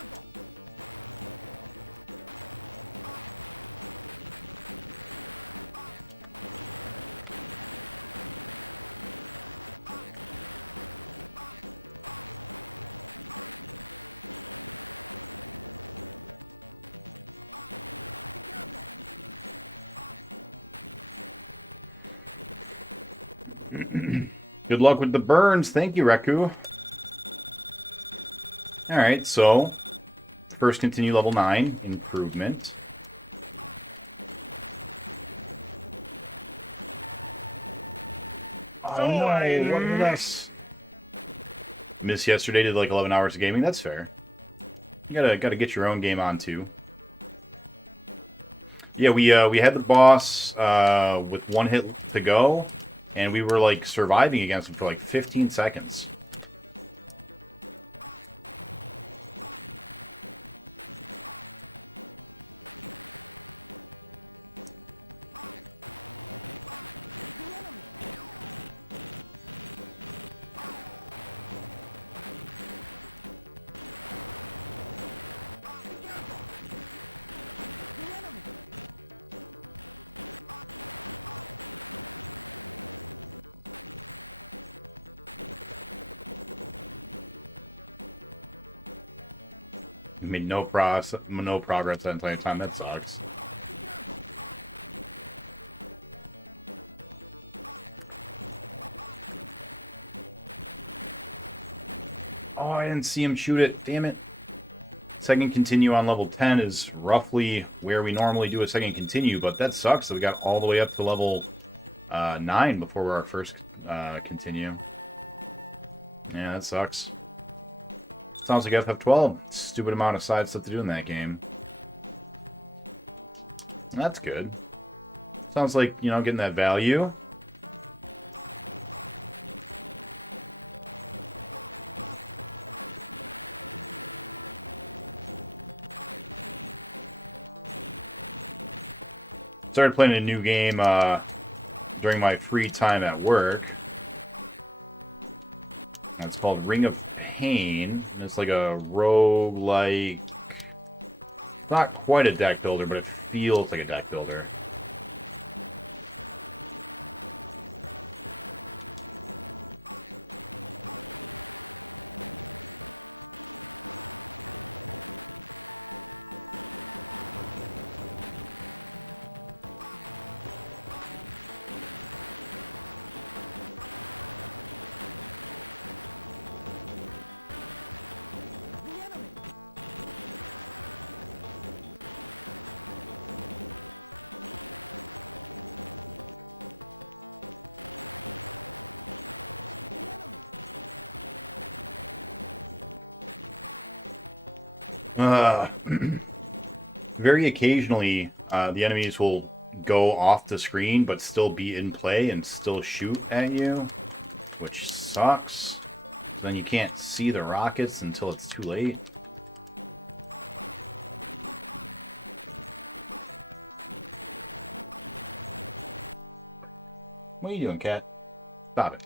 Good luck with the burns. Thank you, Reku. Alright, so first continue level 9. Improvement. Oh no, what did us? Missed yesterday, did like 11 hours of gaming. That's fair. You gotta get your own game on too. Yeah, we had the boss with 1 hit to go. And we were, like, surviving against him for, like, 15 seconds. Made no progress that entire time. That sucks. Oh, I didn't see him shoot it. Damn it. Second continue on level 10 is roughly where we normally do a second continue, but that sucks. So we got all the way up to level 9 before our first continue. Yeah, that sucks. Sounds like FF12. Stupid amount of side stuff to do in that game. That's good. Sounds like, you know, getting that value. Started playing a new game during my free time at work. It's called Ring of Pain. It's like a roguelike. Not quite a deck builder, but it feels like a deck builder. very occasionally, the enemies will go off the screen, but still be in play and still shoot at you, which sucks. Then you can't see the rockets until it's too late. What are you doing, cat? Stop it.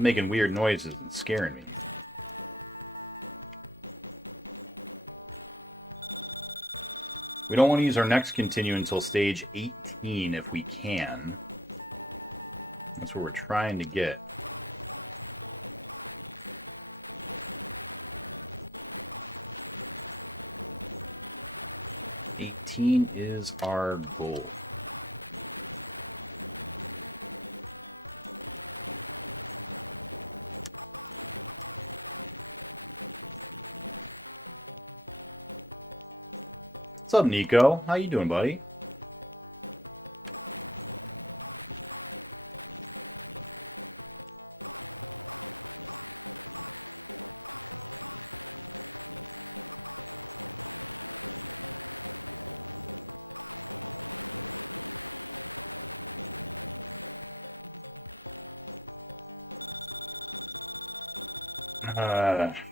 Making weird noises and scaring me. We don't want to use our next continue until stage 18 if we can. That's what we're trying to get. Is our goal. What's up, Nico? How you doing, buddy?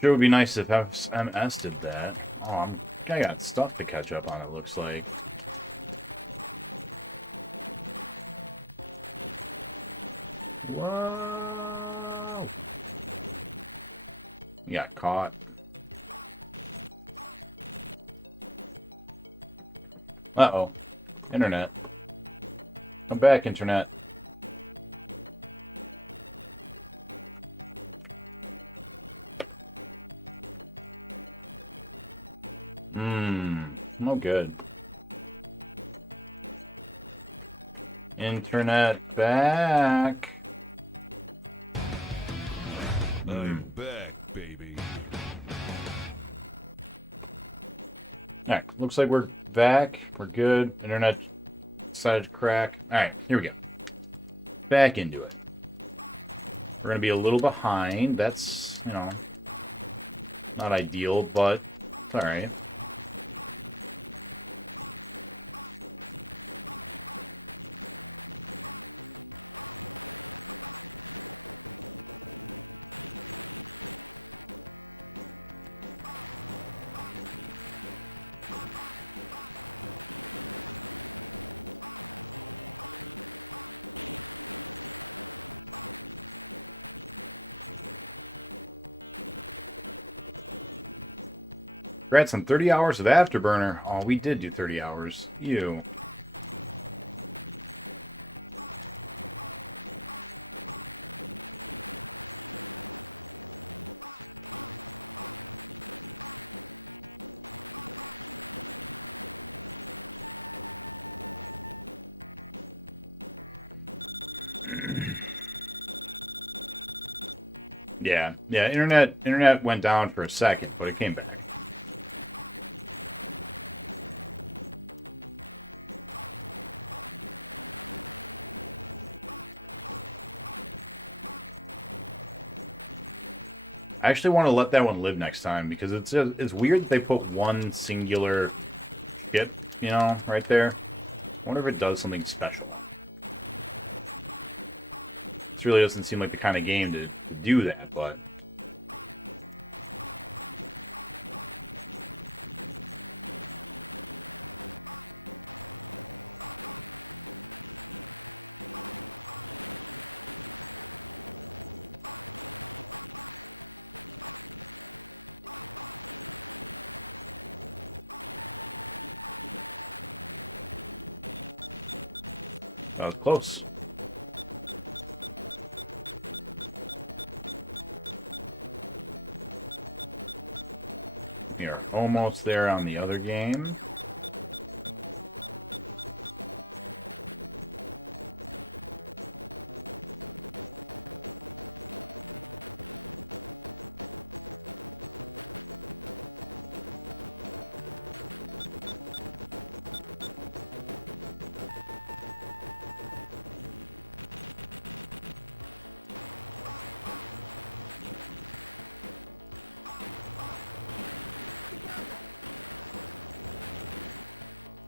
Sure would be nice if SMS did that. Oh, I got stuff to catch up on, it looks like. What? You got caught. Uh-oh. Internet. Come back, Internet. Oh, good. Internet back. I'm back, baby. Alright, looks like we're back. We're good. Internet decided to crack. Alright, here we go. Back into it. We're going to be a little behind. That's, you know, not ideal, but it's alright. Congrats on 30 hours of Afterburner. Oh, we did do 30 hours. Ew. Yeah, internet went down for a second, but it came back. I actually want to let that one live next time, because it's weird that they put one singular hit, you know, right there. I wonder if it does something special. This really doesn't seem like the kind of game to do that, but... close. We are almost there on the other game.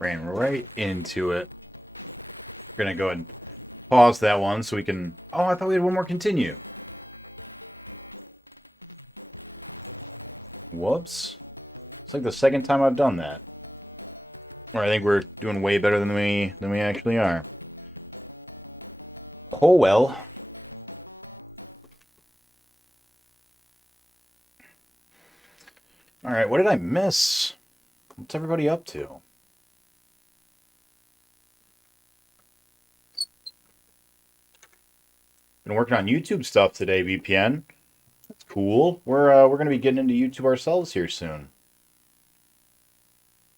Ran right into it. We're gonna go ahead and pause that one so we can... Oh, I thought we had one more continue. Whoops. It's like the second time I've done that. Or I think we're doing way better than we actually are. Oh well. Alright, what did I miss? What's everybody up to? Been working on YouTube stuff today, VPN. That's cool. We're going to be getting into YouTube ourselves here soon.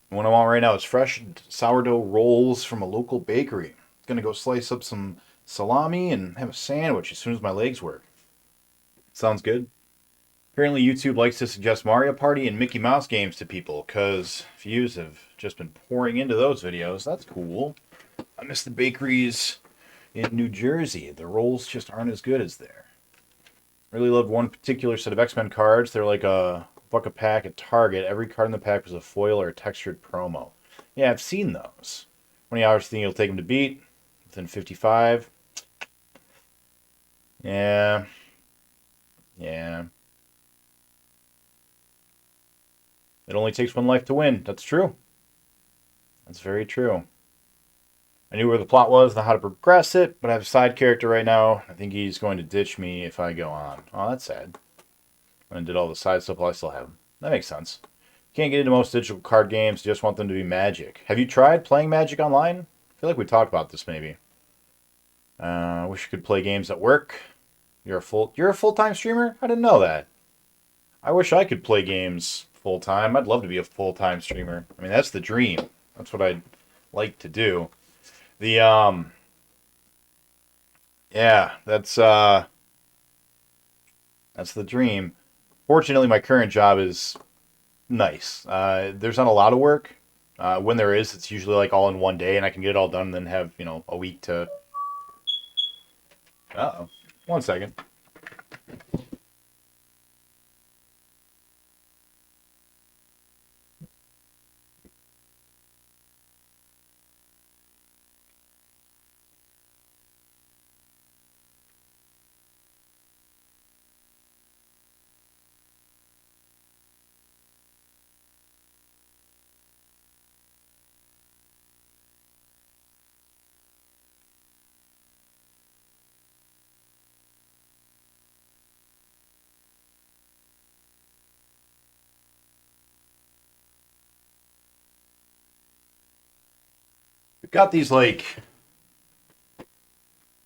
What I want right now is fresh sourdough rolls from a local bakery. Gonna go slice up some salami and have a sandwich as soon as my legs work. Sounds good. Apparently YouTube likes to suggest Mario Party and Mickey Mouse games to people because views have just been pouring into those videos. That's cool. I miss the bakeries in New Jersey. The rolls just aren't as good as there. Really loved one particular set of X-Men cards. They're like $1 a pack at Target. Every card in the pack was a foil or a textured promo. Yeah, I've seen those. 20 hours, you think you'll take them to beat? Within 55. Yeah. Yeah. It only takes one life to win. That's true. That's very true. I knew where the plot was and how to progress it, but I have a side character right now. I think he's going to ditch me if I go on. Oh, that's sad. And did all the side stuff while I still have him. That makes sense. Can't get into most digital card games. Just want them to be Magic. Have you tried playing Magic online? I feel like we talked about this maybe. Wish you could play games at work. You're a full-time streamer? I didn't know that. I wish I could play games full-time. I'd love to be a full-time streamer. I mean, that's the dream. That's what I'd like to do. Yeah, that's the dream. Fortunately, my current job is nice. There's not a lot of work. When there is, it's usually like all in one day, and I can get it all done and then have, a week to... Uh-oh. 1 second. We've got these, I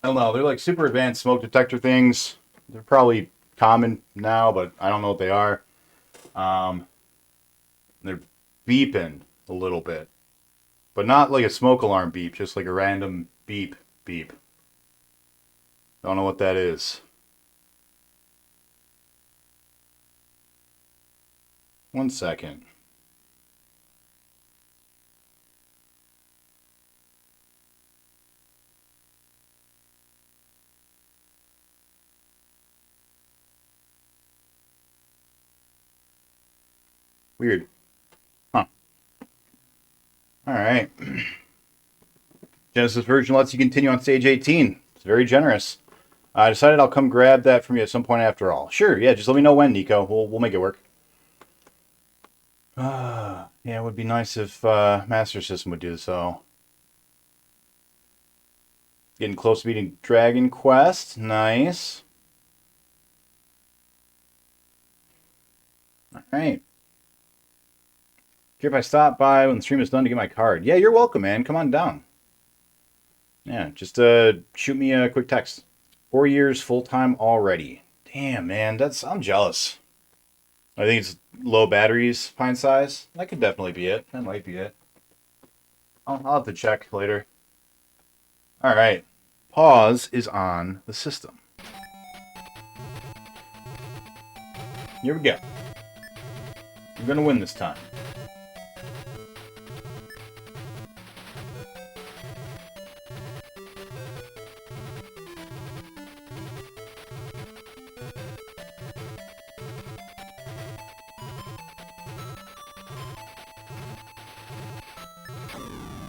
don't know, they're like super advanced smoke detector things. They're probably common now, but I don't know what they are. They're beeping a little bit, but not like a smoke alarm beep, just like a random beep beep. Don't know what that is. One second. Weird. Huh. Alright. Genesis version lets you continue on stage 18. It's very generous. I decided I'll come grab that from you at some point after all. Sure, yeah, just let me know when, Nico. We'll make it work. Yeah, it would be nice if Master System would do so. Getting close to beating Dragon Quest. Nice. Alright. Here if I stop by when the stream is done to get my card. Yeah, you're welcome, man. Come on down. Yeah, just shoot me a quick text. 4 years full-time already. Damn, man. I'm jealous. I think it's low batteries, pint size. That could definitely be it. That might be it. I'll have to check later. Alright. Pause is on the system. Here we go. I'm going to win this time.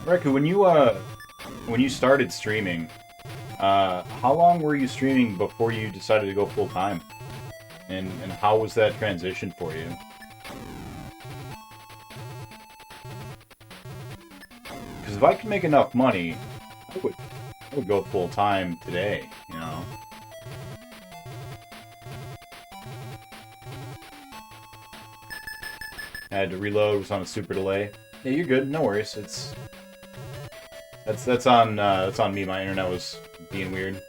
Reku, when you started streaming, how long were you streaming before you decided to go full time? And how was that transition for you? Because if I could make enough money, I would go full time today, you know? I had to reload, was on a super delay. Yeah, you're good, no worries. That's on me. My internet was being weird.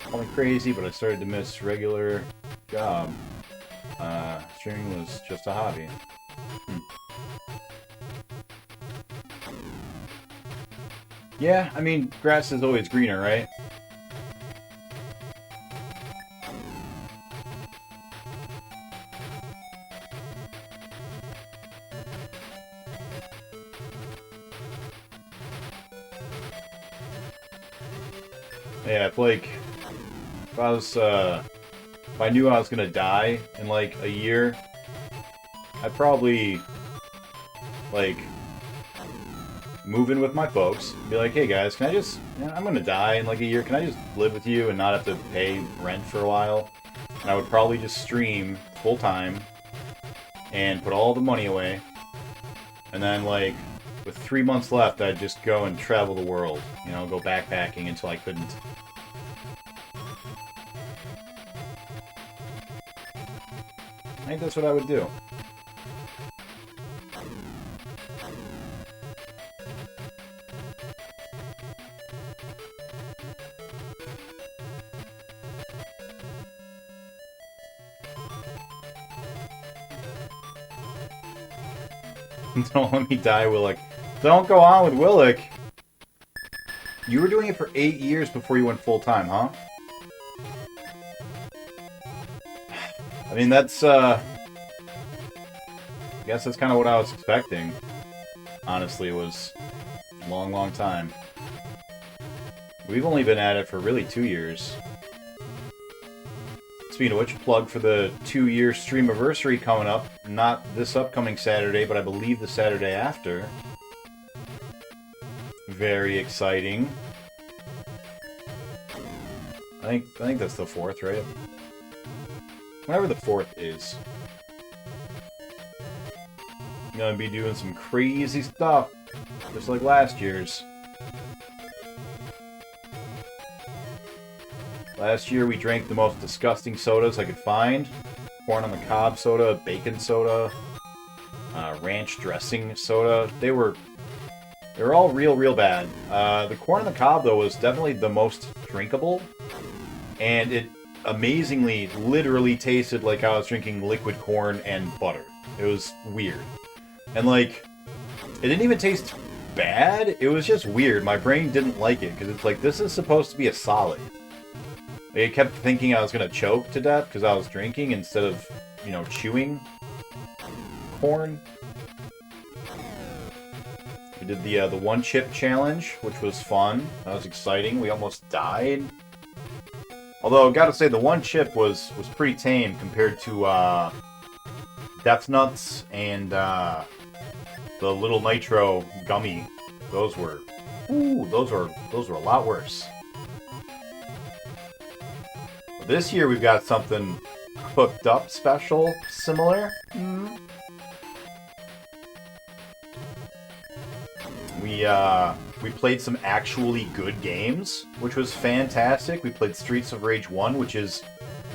Call me crazy, but I started to miss regular job. Streaming was just a hobby. Yeah, I mean, grass is always greener, right? Yeah, if I knew I was gonna die in like a year, I'd probably like move in with my folks, be like, hey guys, can I just, I'm gonna die in like a year, can I just live with you and not have to pay rent for a while? And I would probably just stream full time and put all the money away, and then like with 3 months left, I'd just go and travel the world, you know, go backpacking until I couldn't. I think that's what I would do. Don't let me die, Willick. Don't go on with Willick. You were doing it for 8 years before you went full-time, huh? I mean, that's, I guess that's kind of what I was expecting. Honestly, it was a long, long time. We've only been at it for really 2 years. Speaking of which, plug for the 2-year streamiversary coming up. Not this upcoming Saturday, but I believe the Saturday after. Very exciting. I think that's the 4th, right? Whenever the 4th is. I'm gonna be doing some crazy stuff, just like last year's. Last year we drank the most disgusting sodas I could find. Corn on the cob soda, bacon soda, ranch dressing soda. They were all real bad. The corn on the cob, though, was definitely the most drinkable. And it amazingly literally tasted like I was drinking liquid corn and butter. It was weird. And, like, it didn't even taste bad. It was just weird. My brain didn't like it, because it's like, this is supposed to be a solid. I kept thinking I was going to choke to death because I was drinking instead of, you know, chewing corn. We did the one chip challenge, which was fun. That was exciting. We almost died. Although, gotta say, the one chip was pretty tame compared to Death Nuts and the Little Nitro gummy. Those were a lot worse. This year we've got something cooked up special, similar. We played some actually good games, which was fantastic. We played Streets of Rage 1, which is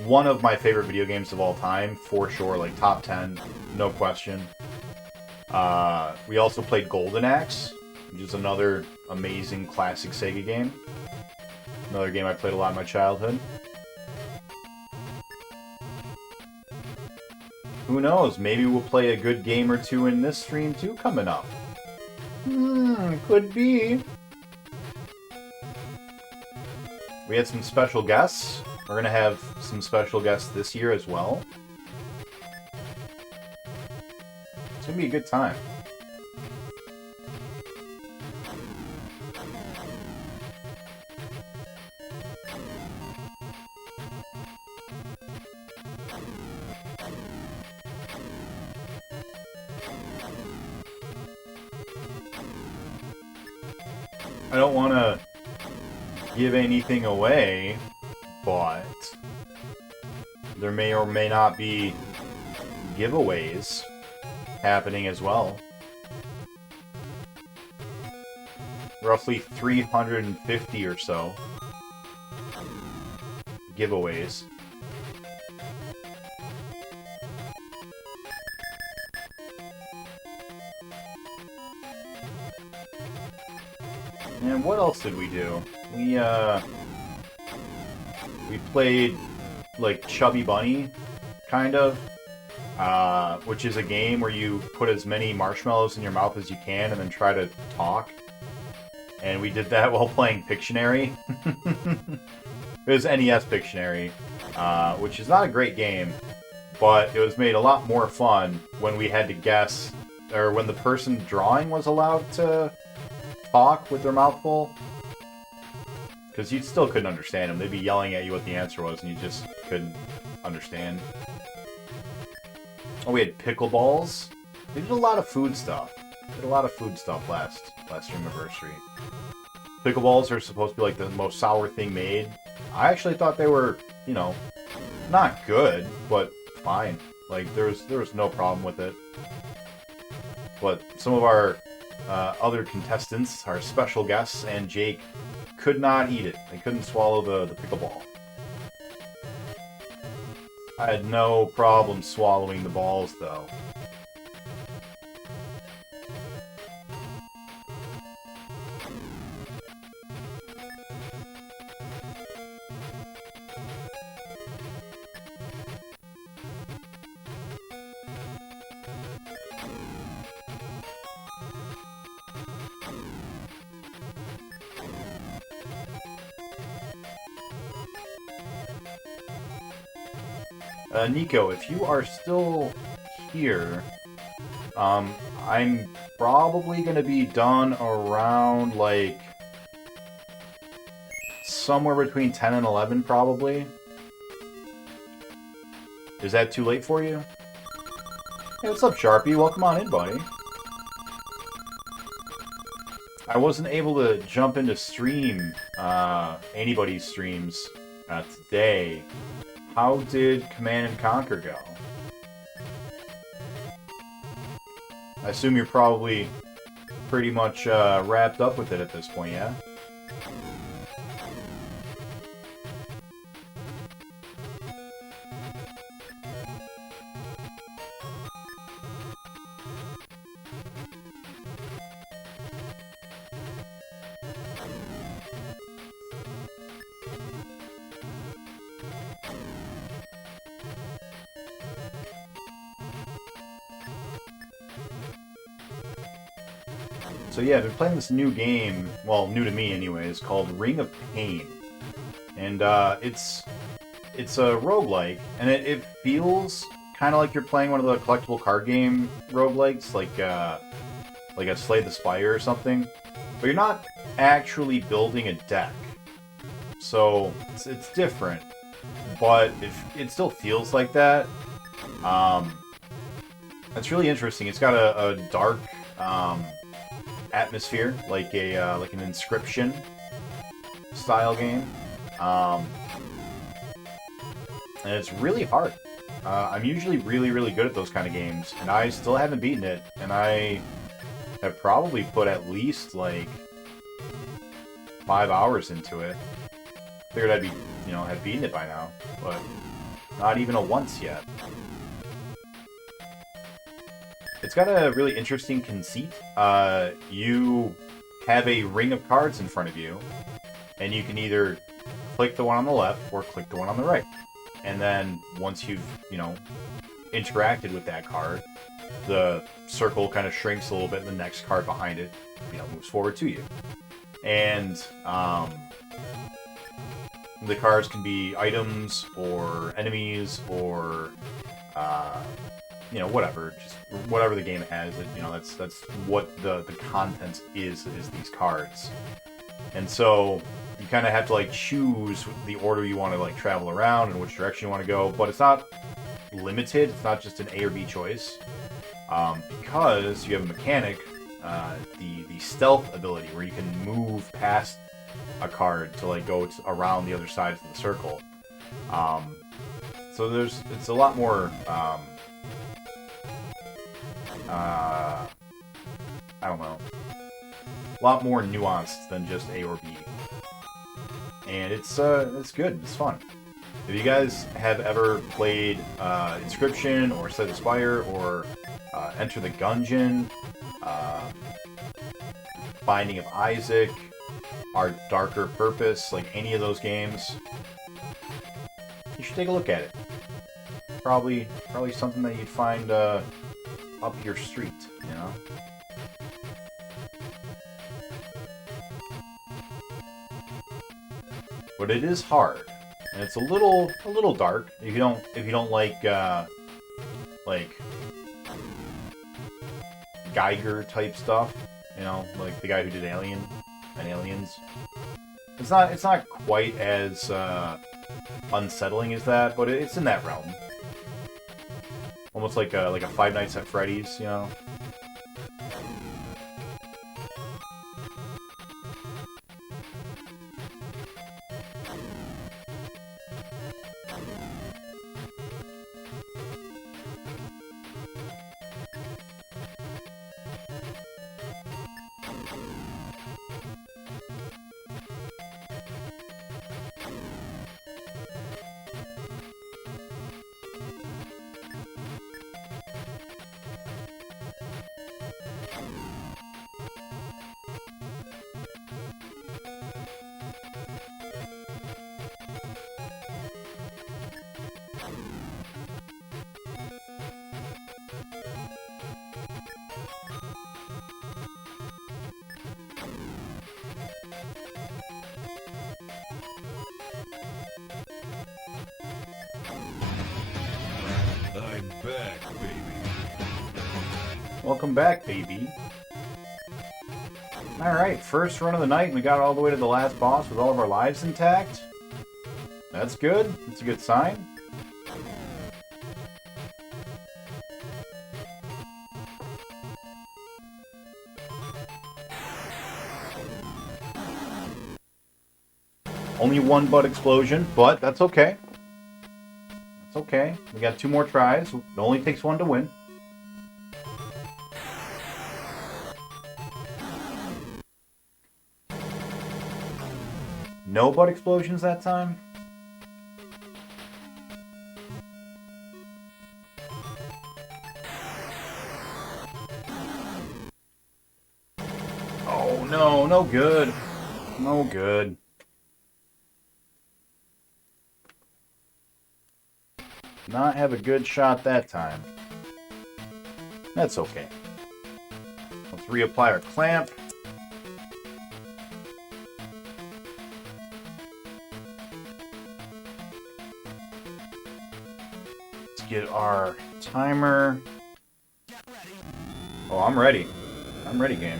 one of my favorite video games of all time, for sure, like top 10, no question. We also played Golden Axe, which is another amazing classic Sega game. Another game I played a lot in my childhood. Who knows, maybe we'll play a good game or two in this stream too coming up. Could be. We had some special guests. We're gonna have some special guests this year as well. It's gonna be a good time. I don't want to give anything away, but there may or may not be giveaways happening as well. Roughly 350 or so giveaways. And what else did we do? We played, like, Chubby Bunny, kind of, which is a game where you put as many marshmallows in your mouth as you can and then try to talk. And we did that while playing Pictionary. It was NES Pictionary, which is not a great game, but it was made a lot more fun when we had to guess, or when the person drawing was allowed to talk with their mouth full. Because you still couldn't understand them. They'd be yelling at you what the answer was, and you just couldn't understand. Oh, we had pickleballs. We did a lot of food stuff. Did a lot of food stuff last Streamiversary. Pickleballs are supposed to be like the most sour thing made. I actually thought they were, you know, not good, but fine. Like, there was no problem with it. But some of our other contestants, our special guests, and Jake could not eat it. They couldn't swallow the pickleball. I had no problem swallowing the balls, though. Nico, if you are still here, I'm probably going to be done around, like, somewhere between 10 and 11, probably. Is that too late for you? Hey, what's up, Sharpie? Welcome on in, buddy. I wasn't able to jump into stream, anybody's streams, today. How did Command & Conquer go? I assume you're probably pretty much wrapped up with it at this point, yeah? So yeah, I've been playing this new game, well, new to me anyways, called Ring of Pain. And it's a roguelike, and it feels kind of like you're playing one of the collectible card game roguelikes, like a Slay the Spire or something. But you're not actually building a deck. So it's different, but it still feels like that. It's really interesting. It's got a dark atmosphere, like an Inscription style game, and it's really hard. I'm usually really good at those kind of games, and I still haven't beaten it, and I have probably put at least like 5 hours into it. Figured I'd be, have beaten it by now, but not even a once yet. It's got a really interesting conceit. You have a ring of cards in front of you, and you can either click the one on the left or click the one on the right. And then once you've, interacted with that card, the circle kind of shrinks a little bit, and the next card behind it, moves forward to you. And the cards can be items or enemies or whatever, just whatever the game has. That's what the content is these cards. And so you kind of have to choose the order you want to travel around and which direction you want to go. But it's not limited. It's not just an A or B choice, because you have a mechanic the stealth ability where you can move past a card to like go around the other sides of the circle. So it's a lot more I don't know, a lot more nuanced than just A or B, and it's good. It's fun. If you guys have ever played Inscription or Slay the Spire or Enter the Gungeon, Binding of Isaac, Our Darker Purpose, like any of those games, you should take a look at it. Probably something that you'd find up your street, you know? But it is hard, and it's a little dark if you don't like Geiger type stuff, you know, like the guy who did Alien and Aliens. It's not quite as unsettling as that, but it's in that realm. Almost like a Five Nights at Freddy's, you know. I'm back, baby. Welcome back, baby. Alright, first run of the night, and we got all the way to the last boss with all of our lives intact. That's good. That's a good sign. Only one butt explosion, but that's okay. That's okay. We got 2 more tries. It only takes 1 to win. No butt explosions that time? Oh no, no good. No good. Not have a good shot that time. That's okay. Let's reapply our clamp. Let's get our timer. Oh, I'm ready. I'm ready, game.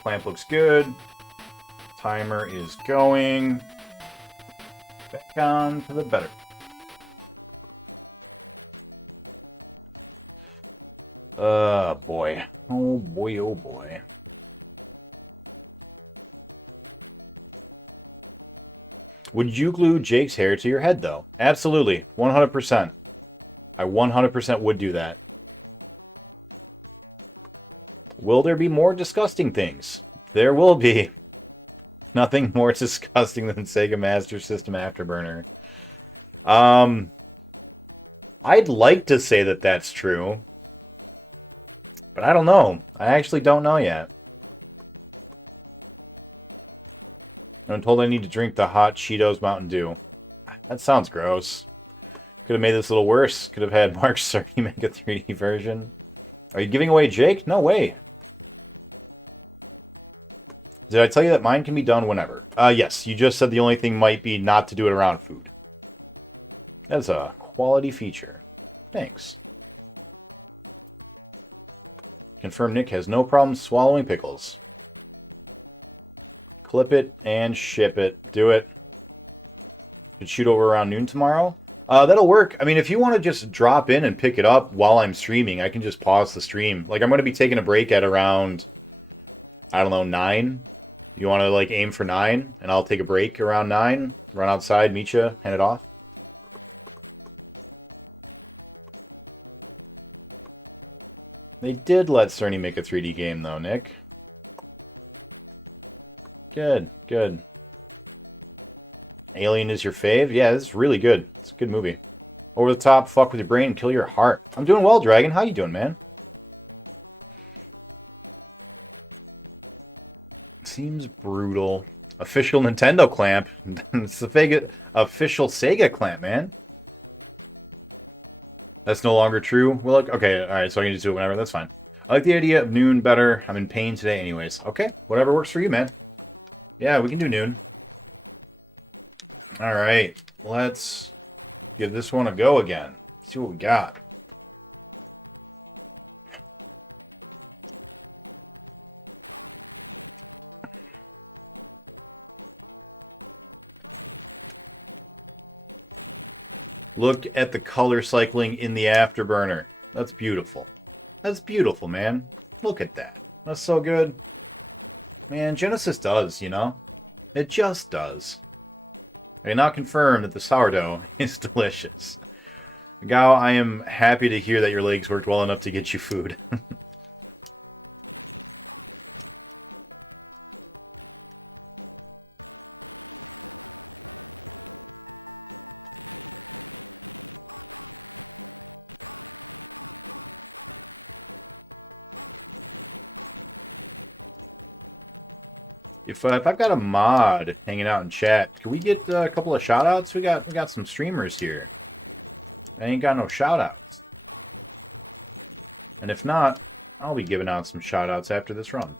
Clamp looks good. Timer is going. Back on to the better. Boy. Oh boy, oh boy. Would you glue Jake's hair to your head, though? Absolutely. 100%. I 100% would do that. Will there be more disgusting things? There will be. Nothing more disgusting than Sega Master System Afterburner. I'd like to say that that's true. But I don't know. I actually don't know yet. I'm told I need to drink the hot Cheetos Mountain Dew. That sounds gross. Could have made this a little worse. Could have had Mark Cerny make a 3D version. Are you giving away Jake? No way. Did I tell you that mine can be done whenever? Yes, you just said the only thing might be not to do it around food. That's a quality feature. Thanks. Confirm Nick has no problem swallowing pickles. Clip it and ship it. Do it. Could shoot over around noon tomorrow. That'll work. I mean, if you want to just drop in and pick it up while I'm streaming, I can just pause the stream. Like, I'm going to be taking a break at around, I don't know, 9. You want to, like, aim for 9, and I'll take a break around 9, run outside, meet you, hand it off. They did let Cerny make a 3D game, though, Nick. Good, good. Alien is your fave? Yeah, this is really good. It's a good movie. Over the top, fuck with your brain, and kill your heart. I'm doing well, Dragon. How you doing, man? Seems brutal. Official Nintendo clamp. It's the official Sega clamp, man. That's no longer true. Well, look, okay, alright, so I can just do it whenever. That's fine. I like the idea of noon better. I'm in pain today anyways. Okay, whatever works for you, man. Yeah, we can do noon. Alright, let's give this one a go again. See what we got. Look at the color cycling in the Afterburner. That's beautiful. That's beautiful, man. Look at that. That's so good. Man, Genesis does, you know? It just does. I can now confirm that the sourdough is delicious. Gao, I am happy to hear that your legs worked well enough to get you food. If I've got a mod hanging out in chat, can we get a couple of shoutouts? We got some streamers here. I ain't got no shoutouts. And if not, I'll be giving out some shoutouts after this run.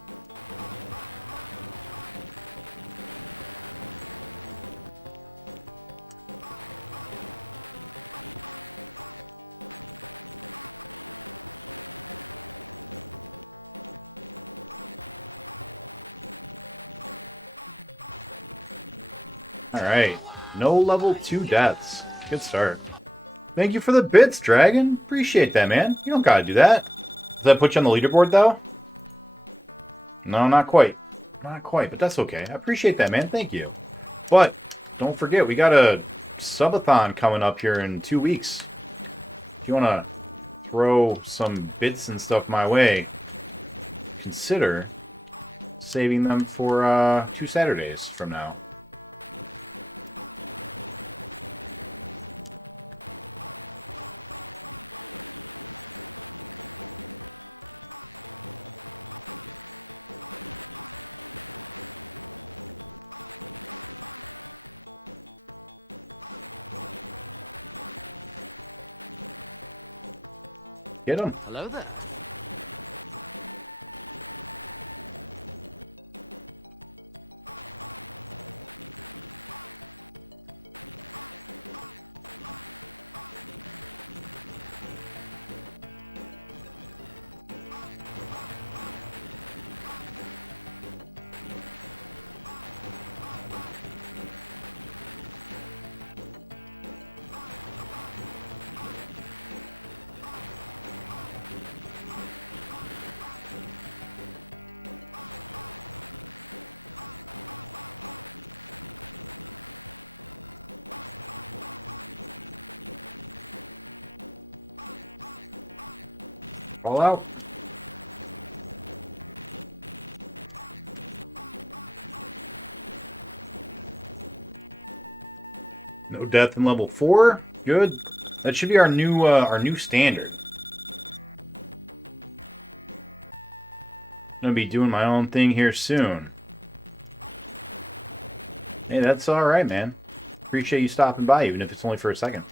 Alright, no level 2 deaths. Good start. Thank you for the bits, Dragon. Appreciate that, man. You don't gotta do that. Does that put you on the leaderboard, though? No, not quite. Not quite, but that's okay. I appreciate that, man. Thank you. But, don't forget, we got a subathon coming up here in 2 weeks. If you want to throw some bits and stuff my way, consider saving them for 2 Saturdays from now. Get him. Hello there. Fall out. No death in level 4. Good. That should be our new standard. Gonna be doing my own thing here soon. Hey, that's all right, man. Appreciate you stopping by, even if it's only for a second.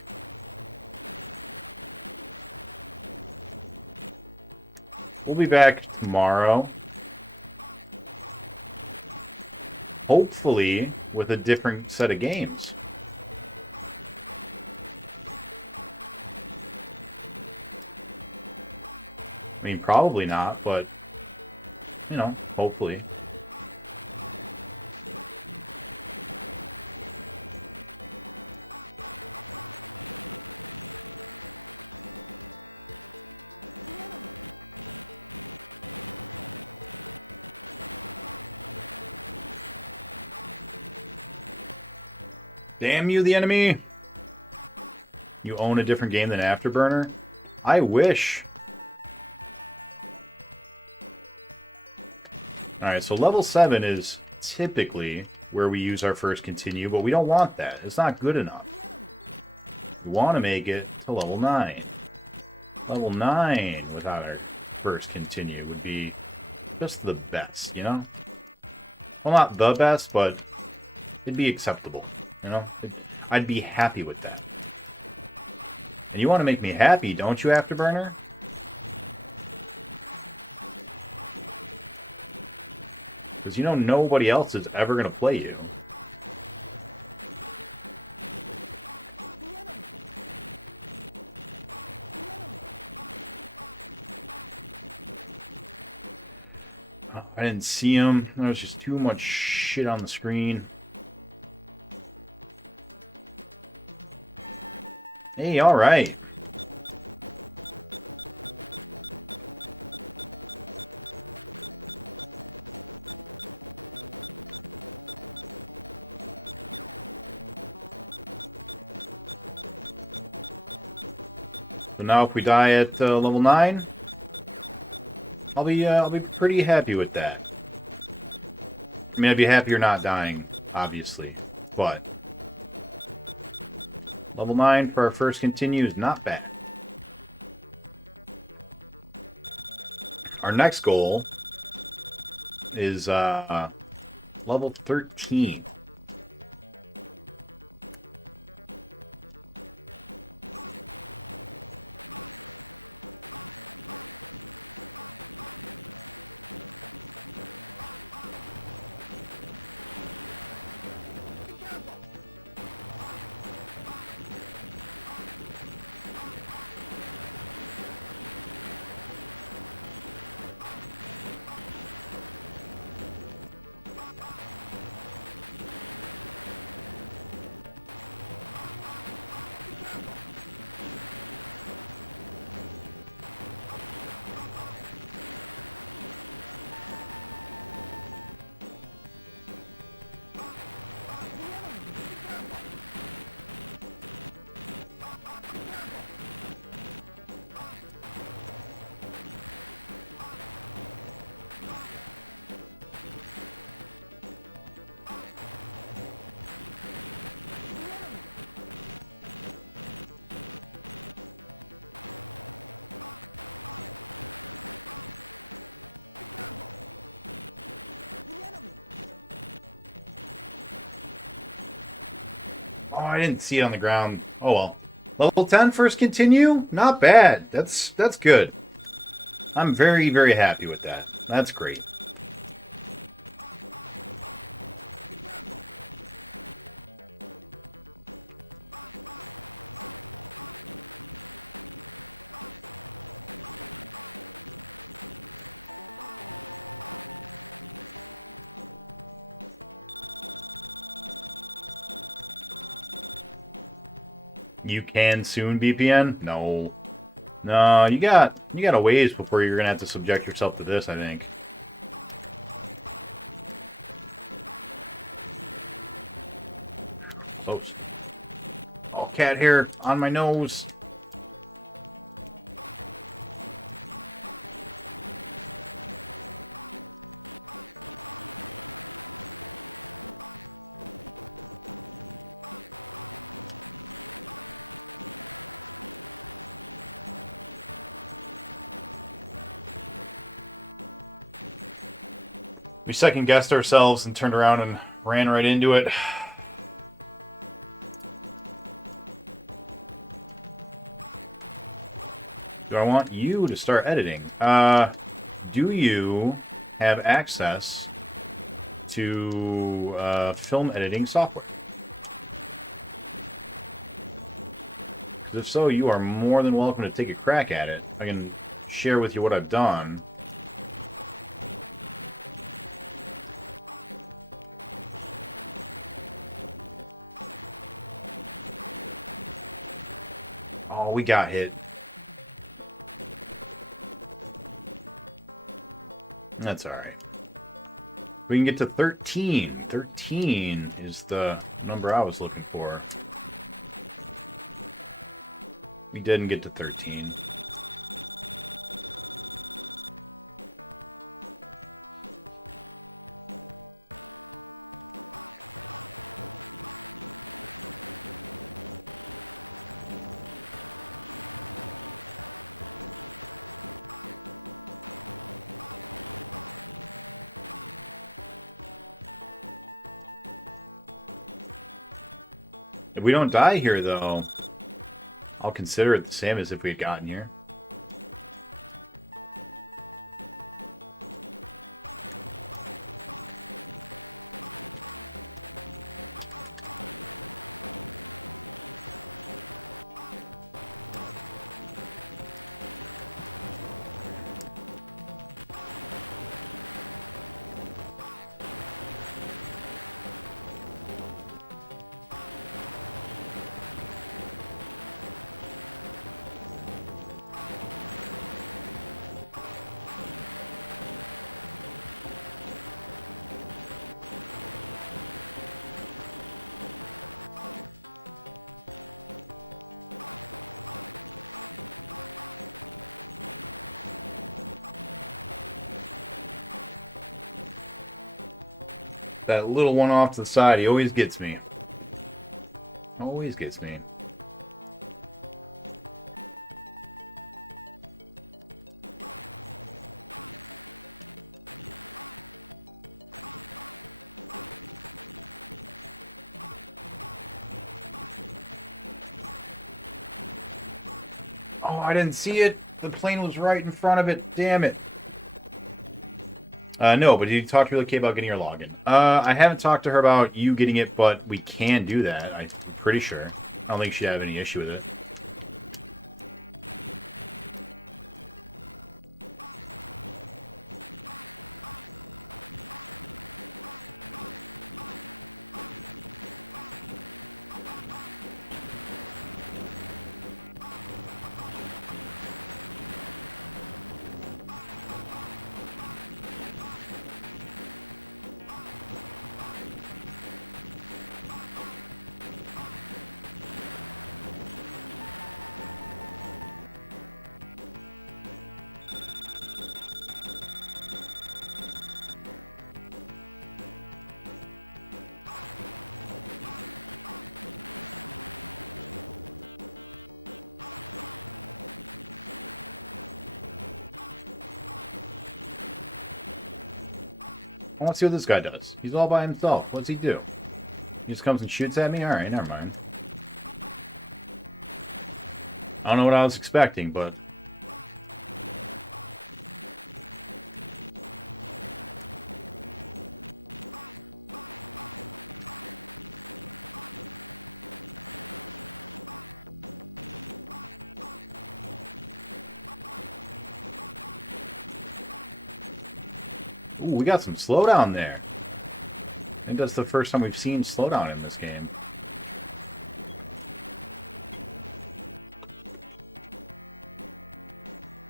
We'll be back tomorrow. Hopefully with a different set of games. I mean, probably not, but, you know, hopefully. Damn you, the enemy! You own a different game than Afterburner? I wish. Alright, so level 7 is typically where we use our first continue, but we don't want that. It's not good enough. We want to make it to level 9. Level 9 without our first continue would be just the best, you know? Well, not the best, but it'd be acceptable, you know? I'd be happy with that. And you want to make me happy, don't you, Afterburner? Because you know nobody else is ever going to play you. I didn't see him. There was just too much shit on the screen. Hey, alright. So now if we die at level 9, I'll be pretty happy with that. I mean, I'd be happier not dying, obviously, but level 9 for our first continue is not bad. Our next goal is level 13. Oh, I didn't see it on the ground. Oh well. Level 10 first continue? Not bad. That's good. I'm very, very happy with that. That's great. You can soon, BPN? No. No, you got a ways before you're gonna have to subject yourself to this, I think. Close. Oh, cat hair on my nose. We second-guessed ourselves and turned around and ran right into it. So I want you to start editing. Do you have access to film editing software? If so, you are more than welcome to take a crack at it. I can share with you what I've done. Oh, we got hit. That's alright. We can get to 13. 13 is the number I was looking for. We didn't get to 13. If we don't die here, though, I'll consider it the same as if we had gotten here. That little one off to the side, he always gets me. Always gets me. Oh, I didn't see it. The plane was right in front of it. Damn it. No, but you talked to Really Kay about getting your login. I haven't talked to her about you getting it, but we can do that. I'm pretty sure. I don't think she'd have any issue with it. I want to see what this guy does. He's all by himself. What's he do? He just comes and shoots at me? Alright, never mind. I don't know what I was expecting, but... Ooh, we got some slowdown there. I think that's the first time we've seen slowdown in this game.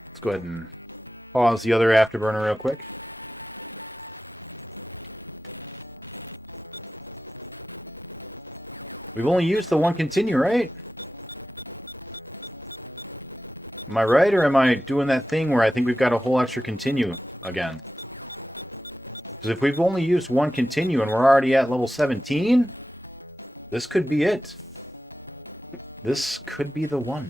Let's go ahead and pause the other afterburner real quick. We've only used the one continue, right? Am I right, or am I doing that thing where I think we've got a whole extra continue again? Because if we've only used one continue and we're already at level 17, this could be it. This could be the one.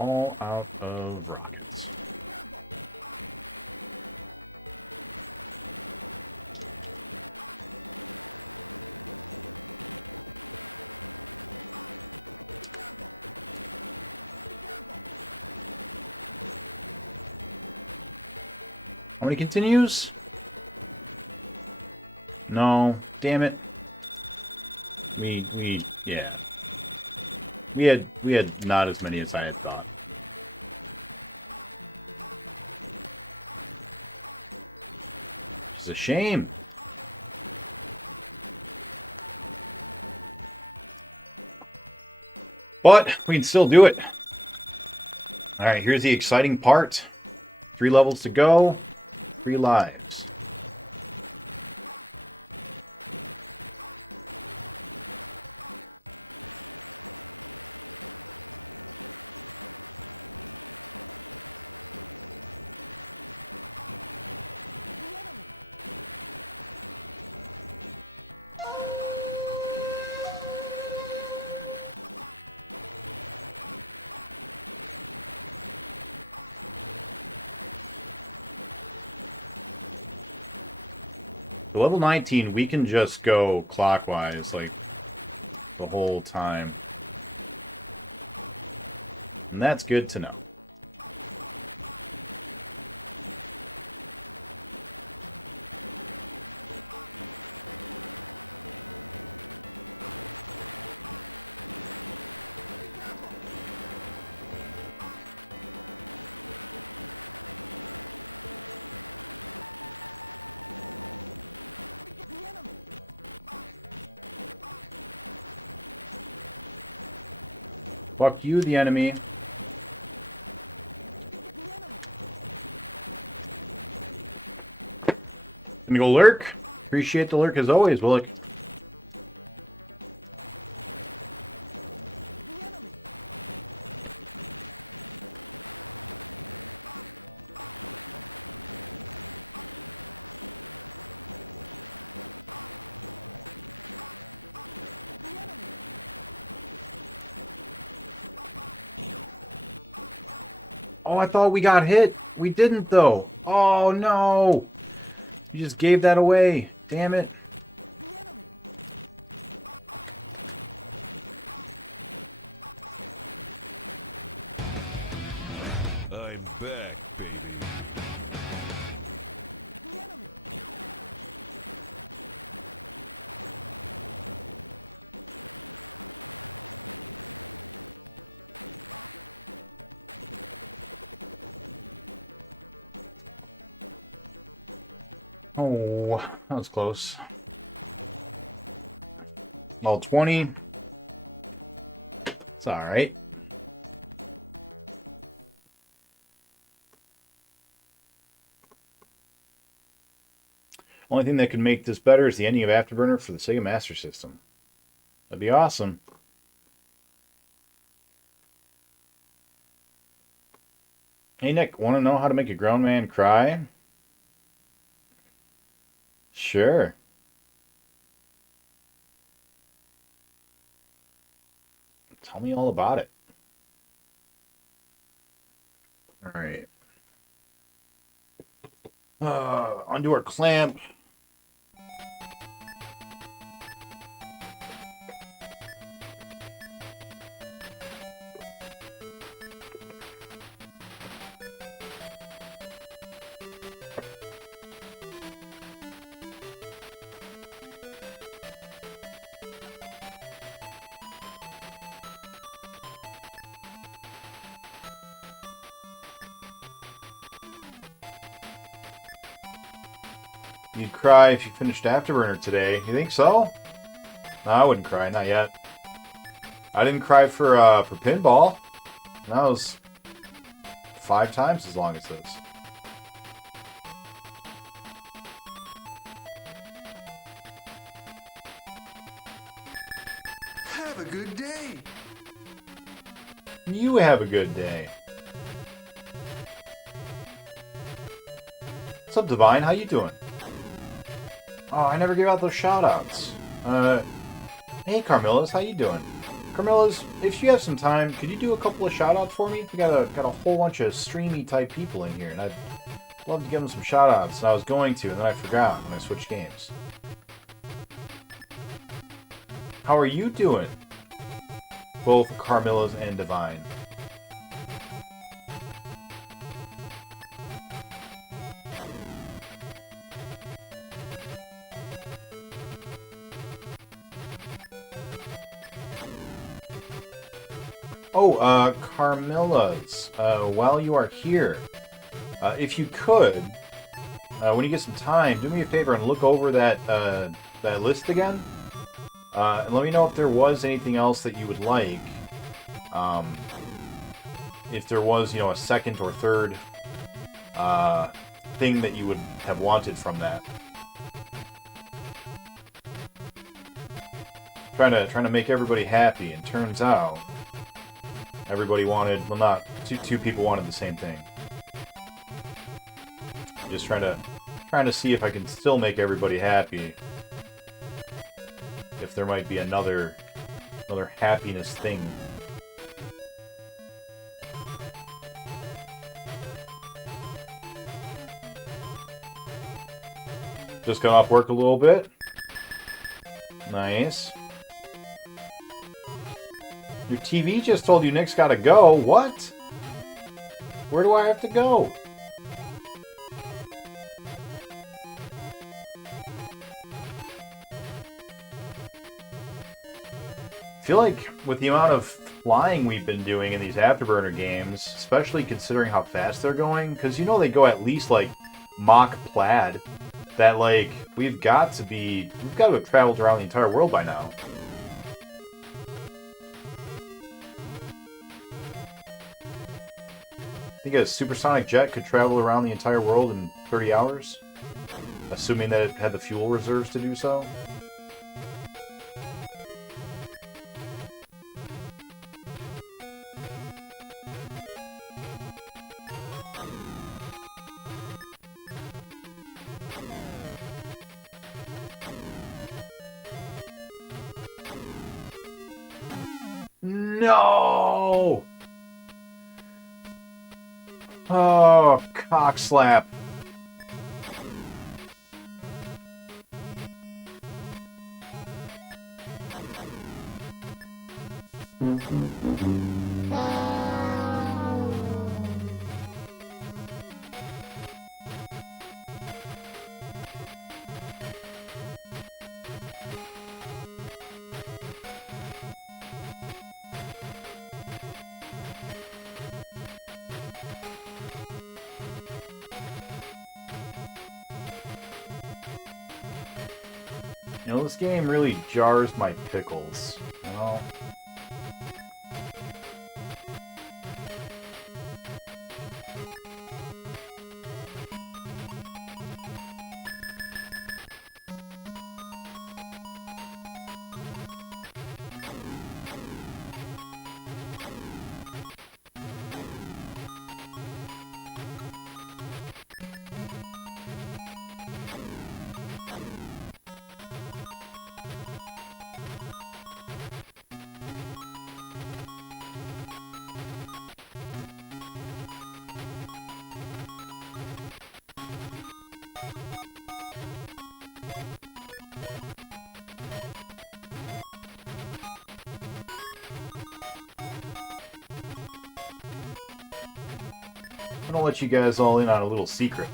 All out of rockets. How many continues? No, damn it. Yeah. We had not as many as I had thought. It's a shame. But we can still do it. Alright, here's the exciting part. 3 levels to go. 3 lives. Level 19, we can just go clockwise, like, the whole time. And that's good to know. Fuck you, the enemy. Gonna go lurk. Appreciate the lurk as always, Willick. Oh, I thought we got hit. We didn't, though. Oh, no. You just gave that away. Damn it. I'm back, Oh, that was close. Well, 20. It's alright. Only thing that could make this better is the ending of Afterburner for the Sega Master System. That'd be awesome. Hey Nick, want to know how to make a grown man cry? Sure. Tell me all about it. All right. Undo our clamp. You'd cry if you finished Afterburner today. You think so? No, I wouldn't cry. Not yet. I didn't cry for pinball. That was 5 times as long as this. have a good day. You have a good day. What's up, Divine? How you doing? Oh, I never gave out those shoutouts. Hey, Carmillas, how you doing? Carmillas, if you have some time, could you do a couple of shoutouts for me? We got a whole bunch of streamy type people in here, and I'd love to give them some shoutouts. And I was going to, and then I forgot when I switched games. How are you doing? Both Carmillas and Divine. Oh, Carmilla's. While you are here, if you could, when you get some time, do me a favor and look over that that list again, and let me know if there was anything else that you would like. If there was, you know, a second or third thing that you would have wanted from that. Trying to make everybody happy, and turns out everybody wanted, well, not two people wanted the same thing. Just trying to see if I can still make everybody happy. If there might be another happiness thing. Just got off work a little bit. Nice. Your TV just told you Nick's gotta go. What? Where do I have to go? I feel like with the amount of flying we've been doing in these Afterburner games, especially considering how fast they're going, because you know they go at least like Mach Plaid, that like we've got to have traveled around the entire world by now. I think a supersonic jet could travel around the entire world in 30 hours, assuming that it had the fuel reserves to do so. No! Oh, cock slap. You know, this game really jars my pickles, you know? I'm gonna let you guys all in on a little secret.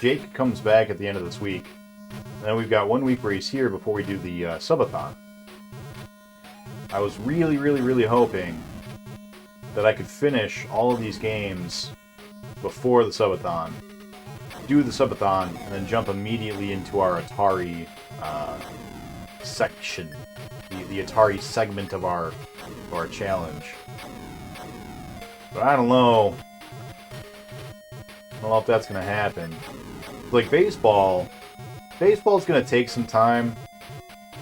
Jake comes back at the end of this week, and then we've got 1 week where he's here before we do the subathon. I was really hoping that I could finish all of these games before the subathon, do the subathon, and then jump immediately into our Atari section, the Atari segment of our challenge. But I don't know. I don't know if that's going to happen. Like baseball's going to take some time,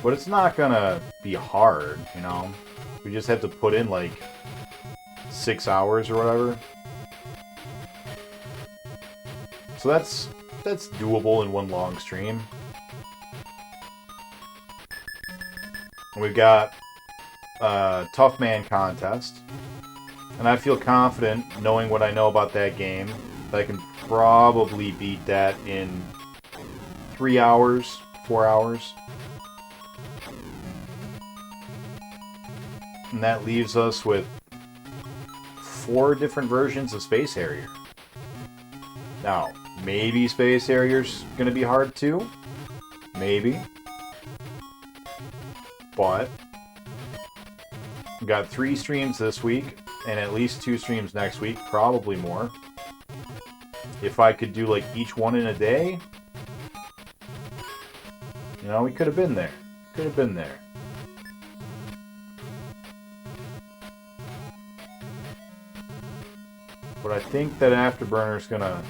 but it's not going to be hard, you know? We just have to put in like 6 hours or whatever. So that's doable in one long stream. And we've got a Tough Man contest. And I feel confident, knowing what I know about that game, that I can probably beat that in 3 hours, 4 hours. And that leaves us with 4 different versions of Space Harrier. Now, maybe Space Harrier's gonna be hard too. Maybe. But We've got 3 streams this week, and at least 2 streams next week, probably more. If I could do like each one in a day, you know, we could have been there. Could have been there. But I think that Afterburner's gonna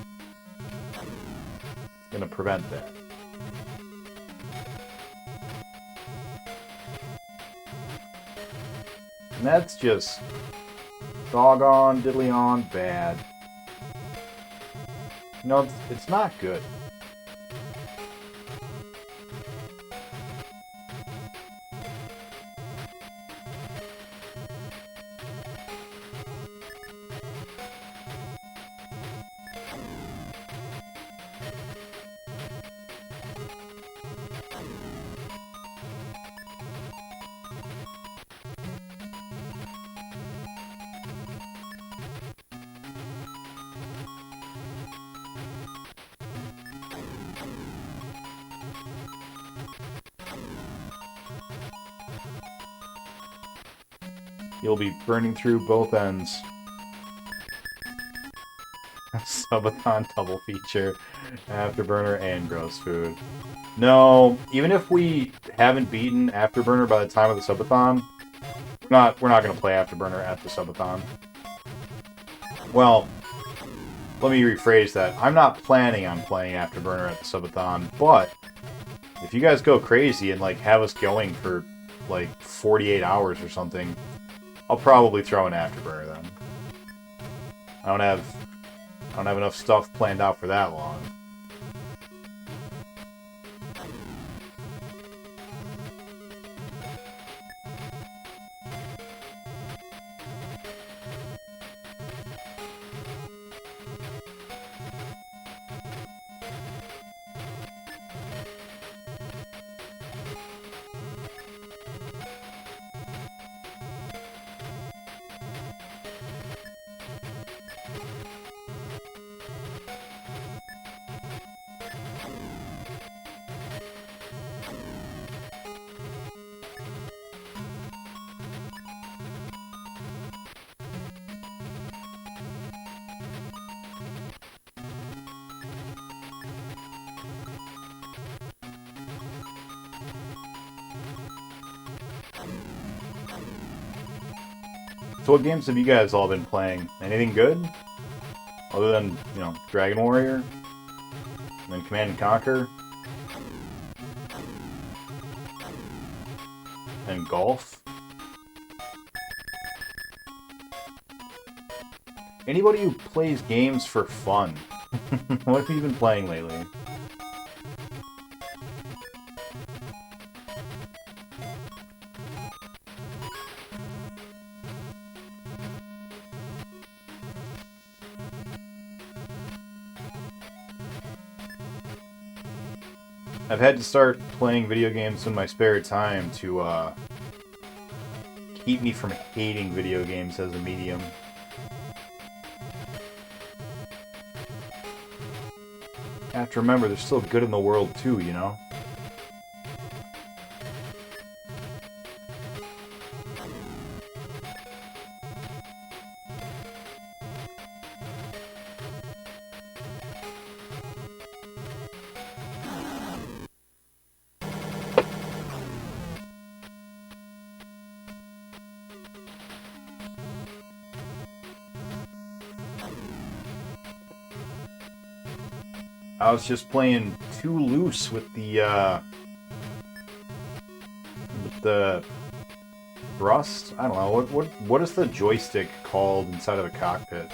prevent that. And that's just doggone diddly on bad. No, it's not good. You'll be burning through both ends. Subathon double feature, Afterburner and gross food. No, even if we haven't beaten Afterburner by the time of the Subathon, we're not going to play Afterburner at the Subathon. Well, let me rephrase that. I'm not planning on playing Afterburner at the Subathon, but if you guys go crazy and like have us going for like 48 hours or something, I'll probably throw an Afterburner then. I don't have enough stuff planned out for that long. So what games have you guys all been playing? Anything good? Other than, you know, Dragon Warrior? And then Command & Conquer? And golf? Anybody who plays games for fun? What have you been playing lately? I've had to start playing video games in my spare time to keep me from hating video games as a medium. I have to remember there's still good in the world too, you know? I was just playing too loose with the thrust. I don't know what is the joystick called inside of a cockpit?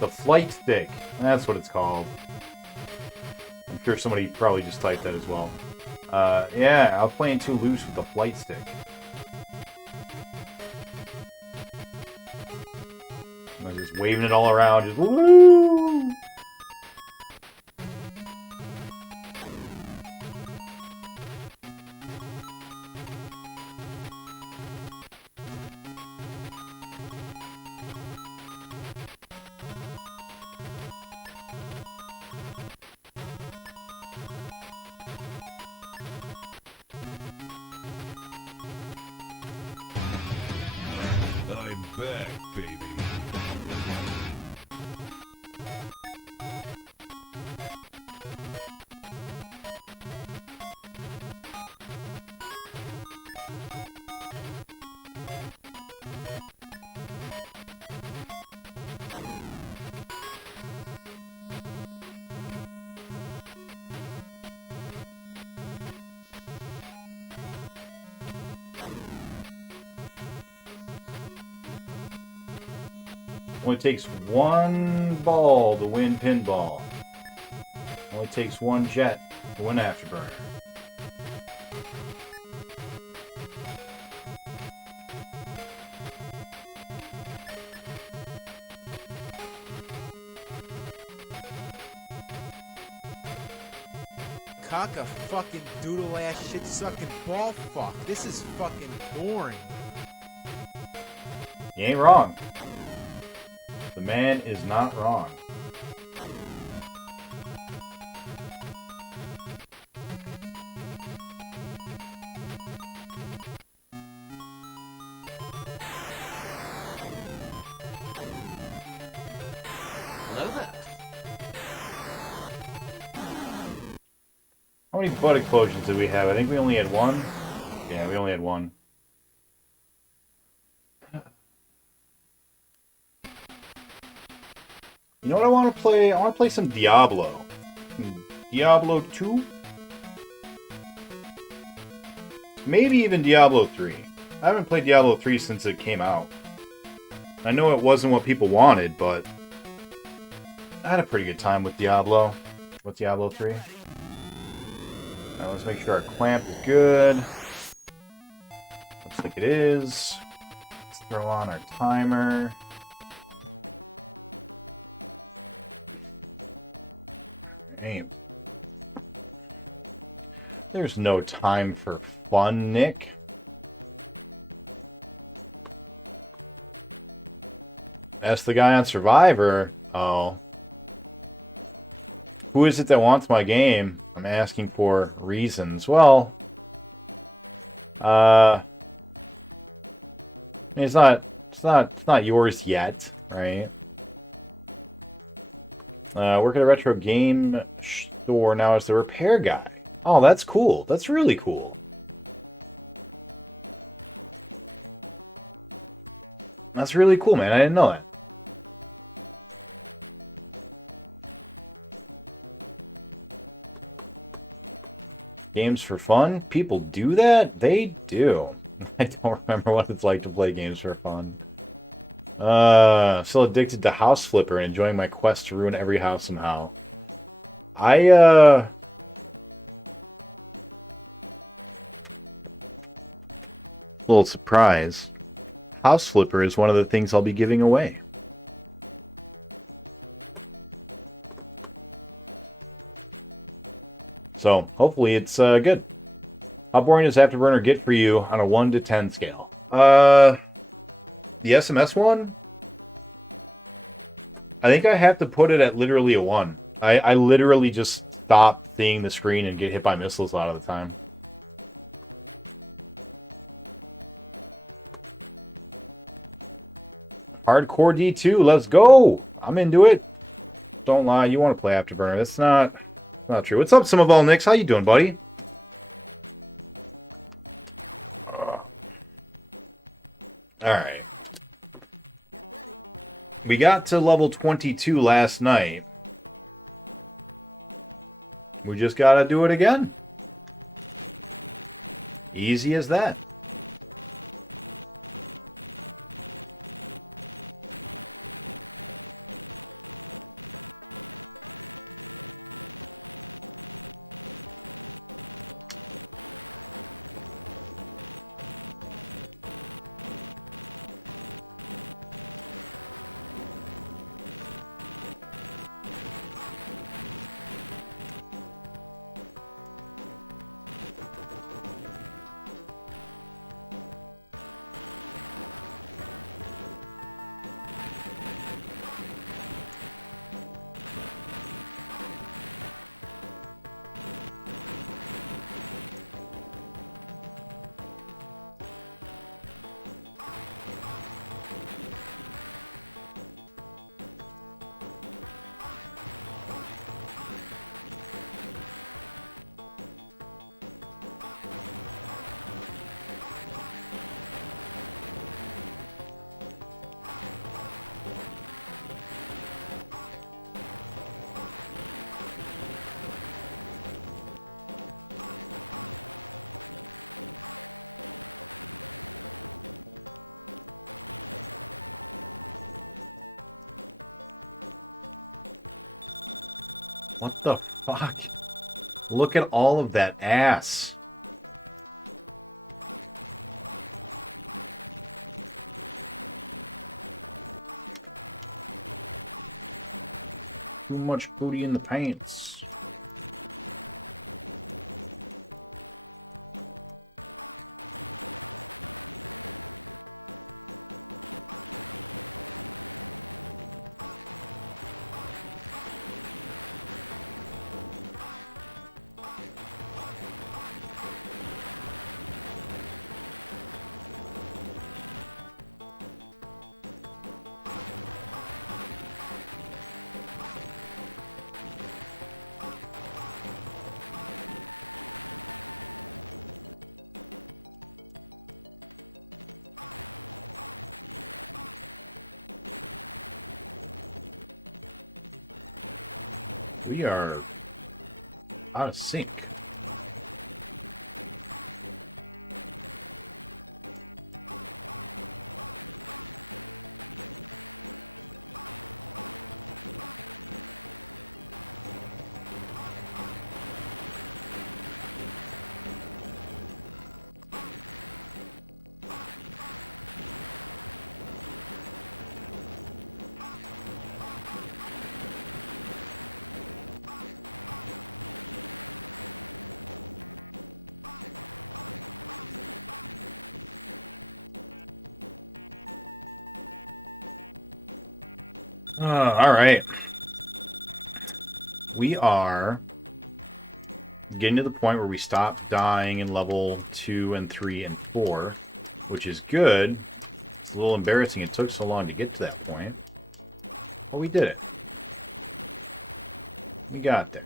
The flight stick. That's what it's called. I'm sure somebody probably just typed that as well. Yeah, I was playing too loose with the flight stick. I was just waving it all around, just woo! back, baby. Only takes one ball to win pinball. Only takes one jet to win Afterburner. Cock a fucking doodle ass shit sucking ball fuck. This is fucking boring. You ain't wrong. The man is not wrong. Hello there. How many butt explosions did we have? I think we only had one. Yeah, we only had one. You know what I want to play? I want to play some Diablo. Diablo 2? Maybe even Diablo 3. I haven't played Diablo 3 since it came out. I know it wasn't what people wanted, but I had a pretty good time with Diablo. With Diablo 3. Now let's make sure our clamp is good. Looks like it is. Let's throw on our timer. Damn. There's no time for fun, Nick. Ask the guy on Survivor. Oh. Who is it that wants my game? I'm asking for reasons. Well, I mean, it's not yours yet, right? Work at a retro game store now as the repair guy. Oh, that's cool. That's really cool. That's really cool, man. I didn't know that. Games for fun? People do that? They do. I don't remember what it's like to play games for fun. Still addicted to House Flipper and enjoying my quest to ruin every house somehow. Little surprise. House Flipper is one of the things I'll be giving away. So, hopefully it's good. How boring does Afterburner get for you on a 1 to 10 scale? The SMS one? I think I have to put it at literally a 1. I literally just stop seeing the screen and get hit by missiles a lot of the time. Hardcore D2, let's go! I'm into it. Don't lie, you want to play Afterburner. That's not true. What's up, Summerval Nix? How you doing, buddy? Alright. We got to level 22 last night. We just gotta do it again. Easy as that. What the fuck? Look at all of that ass. Too much booty in the pants. We are out of sync. All right. We are getting to the point where we stop dying in level 2 and 3 and 4, which is good. It's a little embarrassing it took so long to get to that point. But we did it. We got there.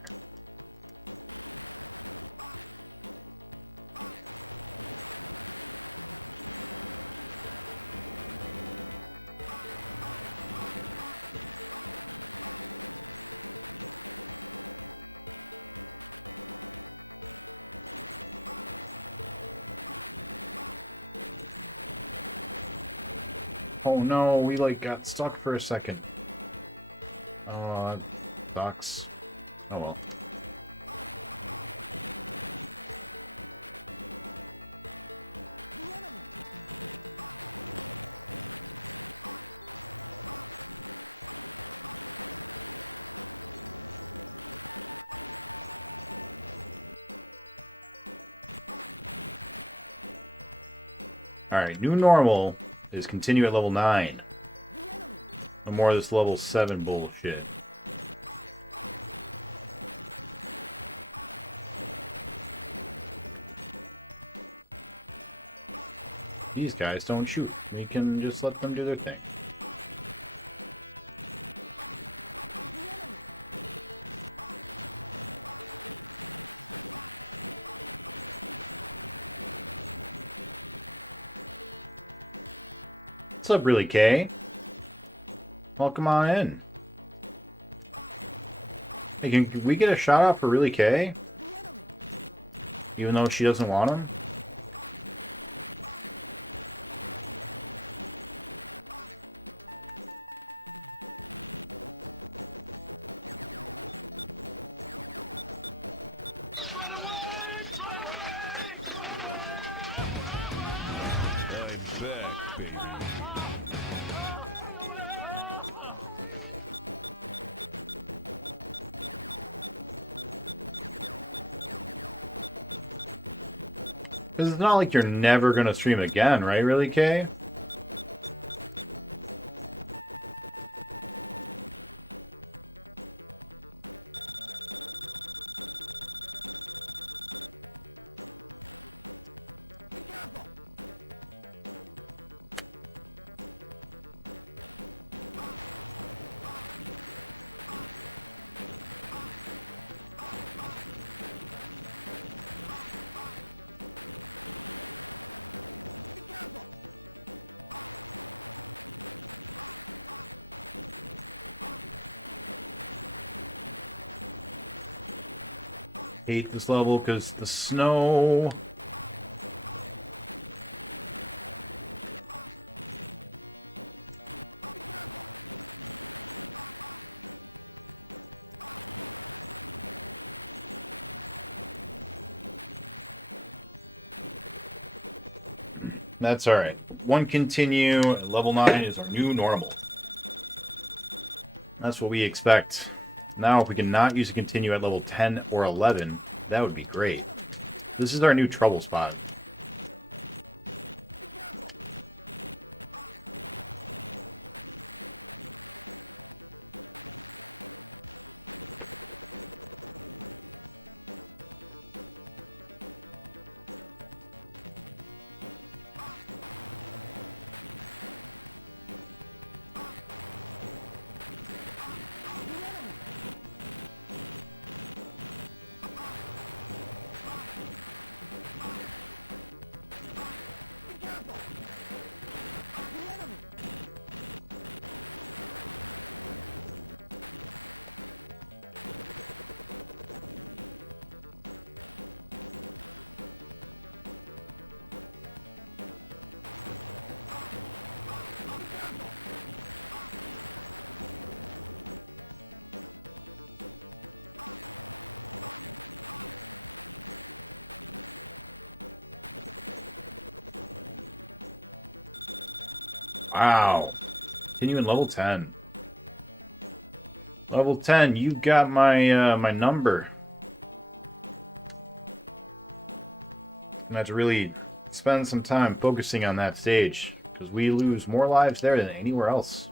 Oh no, we like got stuck for a second. Oh, that sucks. Oh well. Alright, new normal is continue at level 9. No more of this level 7 bullshit. These guys don't shoot. We can just let them do their thing. What's up, Really K? Welcome on in. Hey, can we get a shout out for Really K? Even though she doesn't want him? Because it's not like you're never going to stream again, right, Really, Kay? Hate this level because the snow. That's alright. 1 continue, level 9 is our new normal. That's what we expect. Now, if we can not use a continue at level 10 or 11, that would be great. This is our new trouble spot. Wow. Continue in level 10. Level 10, you got my my number. I'm gonna have to really spend some time focusing on that stage, because we lose more lives there than anywhere else.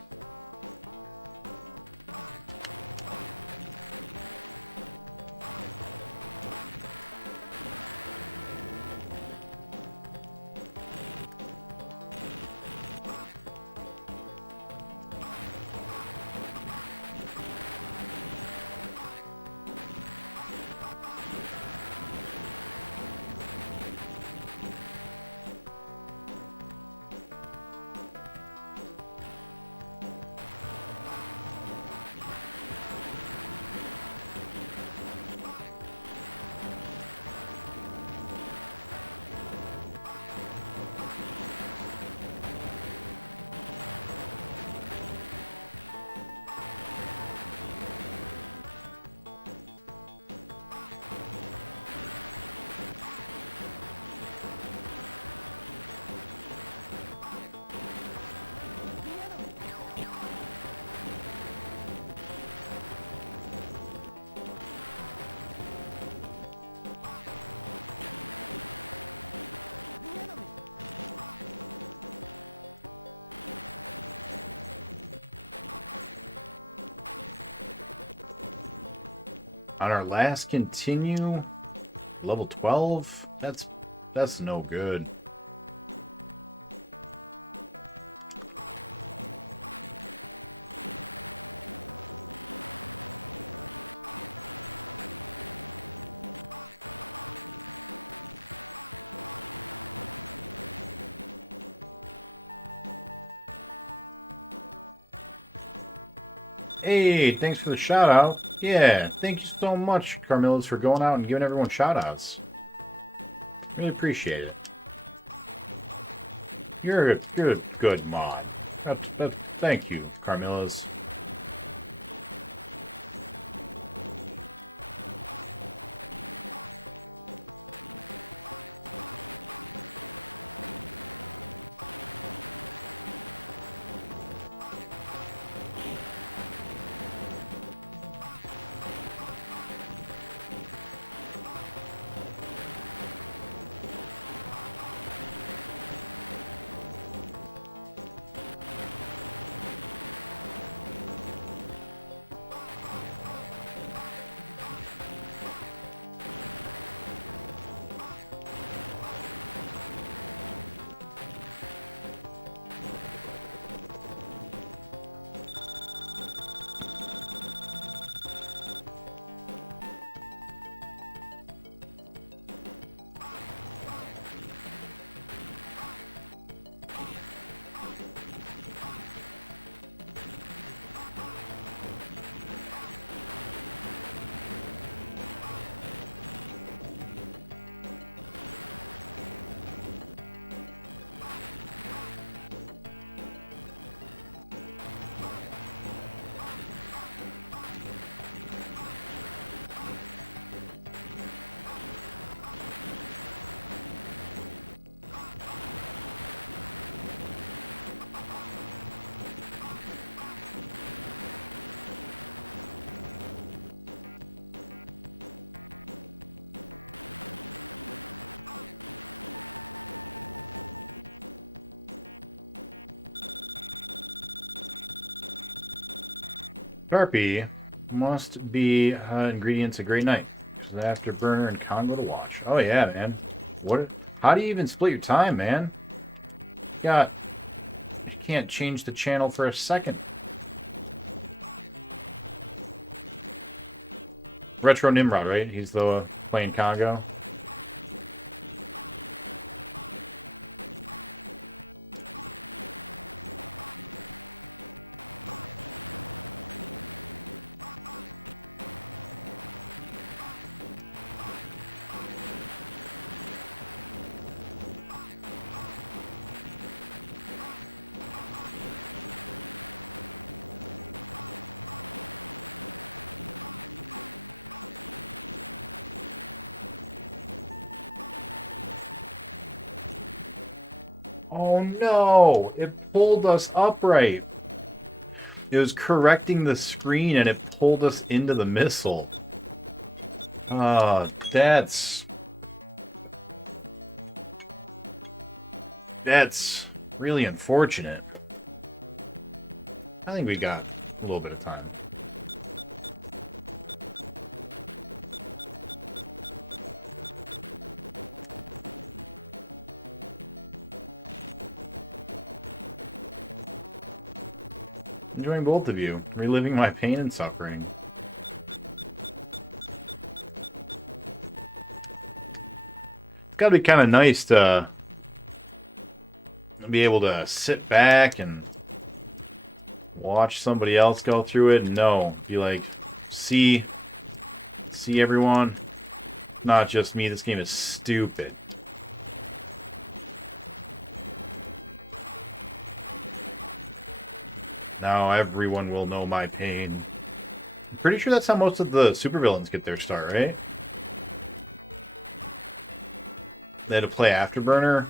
On our last continue, level 12, that's no good. Hey, thanks for the shout out. Yeah, thank you so much, Carmillas, for going out and giving everyone shout outs. Really appreciate it. You're a good mod. Thank you, Carmillas. Tarpy must be ingredients a great night. The afterburner and Congo to watch. Oh yeah, man. What? How do you even split your time, man? God, you can't change the channel for a second. Retro Nimrod, right? He's the playing Congo. Oh no! It pulled us upright. It was correcting the screen and it pulled us into the missile. That's really unfortunate. I think we got a little bit of time. Enjoying both of you, reliving my pain and suffering. It's gotta be kind of nice to be able to sit back and watch somebody else go through it and be like, see everyone, not just me, this game is stupid. Now everyone will know my pain. I'm pretty sure that's how most of the supervillains get their start, right? They had to play Afterburner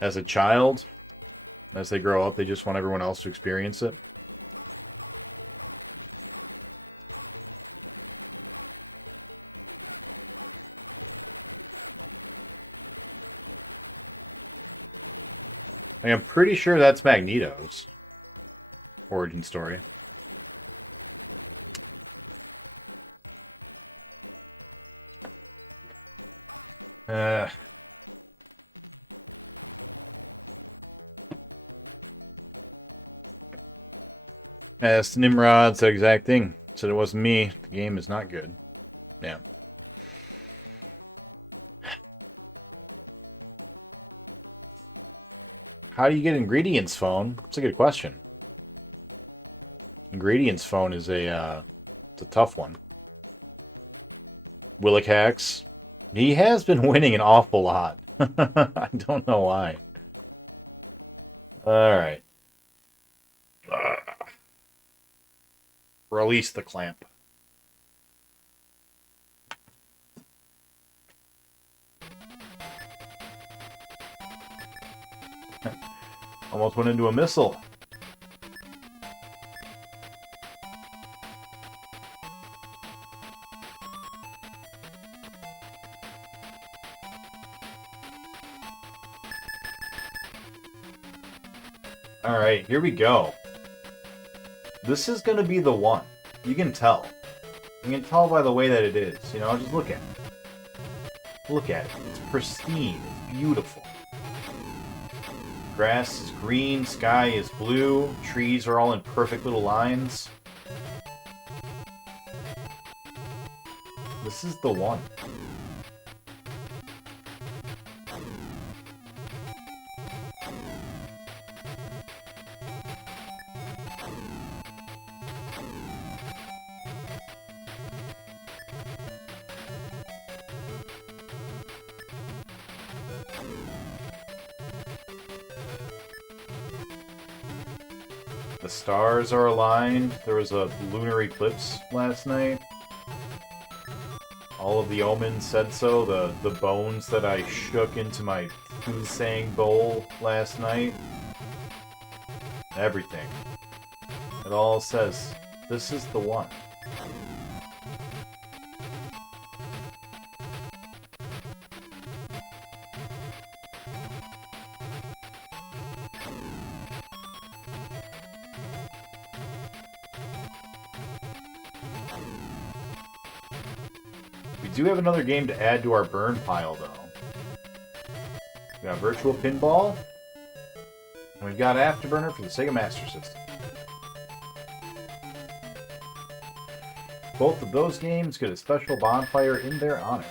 as a child. As they grow up, they just want everyone else to experience it. I'm pretty sure that's Magneto's origin story. As Nimrod said the exact thing. Said it wasn't me. The game is not good. Damn. How do you get ingredients, phone? That's a good question. Ingredients phone is it's a tough one. Willick Hacks. He has been winning an awful lot. I don't know why. Alright. Release the clamp. Almost went into a missile. Alright, here we go. This is going to be the one. You can tell. You can tell by the way that it is. You know, just look at it. Look at it. It's pristine. It's beautiful. Grass is green. Sky is blue. Trees are all in perfect little lines. This is the one. The stars are aligned. There was a lunar eclipse last night. All of the omens said so. The bones that I shook into my Fusang bowl last night. Everything. It all says, this is the one. We do have another game to add to our burn pile, though. We got Virtual Pinball, and we've got Afterburner for the Sega Master System. Both of those games get a special bonfire in their honor.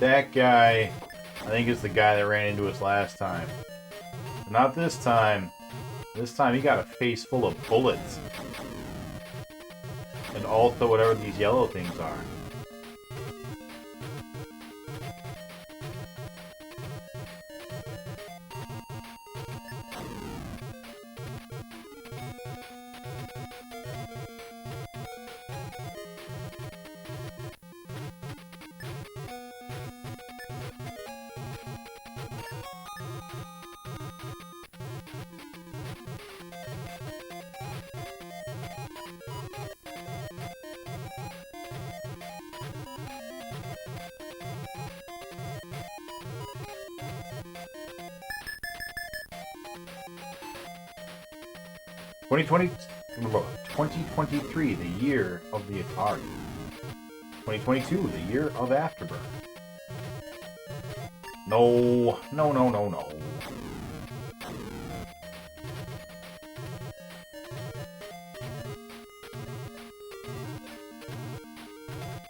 That guy, I think, is the guy that ran into us last time. But not this time. This time he got a face full of bullets. And also whatever these yellow things are. (2020) 2023, the year of the Atari. 2022, the year of Afterburn. No.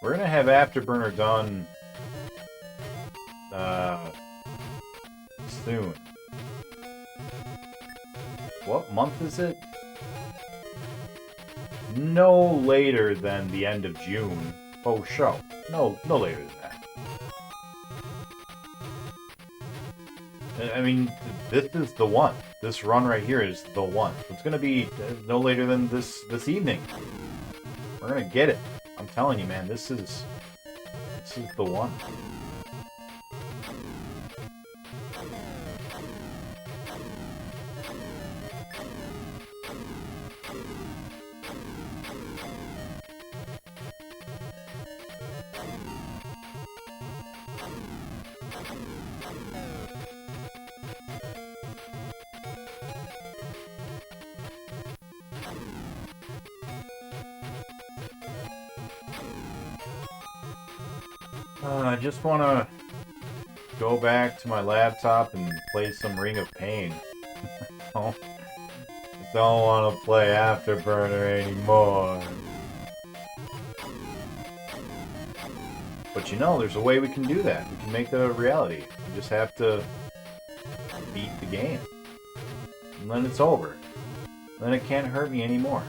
We're gonna have Afterburner done soon. What month is it? No later than the end of June. Oh, show. No later than that. I mean, this is the one. This run right here is the one. It's gonna be no later than this evening. We're gonna get it. I'm telling you, man. This is the one. I just want to go back to my laptop and play some Ring of Pain. I don't want to play Afterburner anymore. But you know, there's a way we can do that. We can make that a reality. We just have to beat the game. And then it's over. Then it can't hurt me anymore.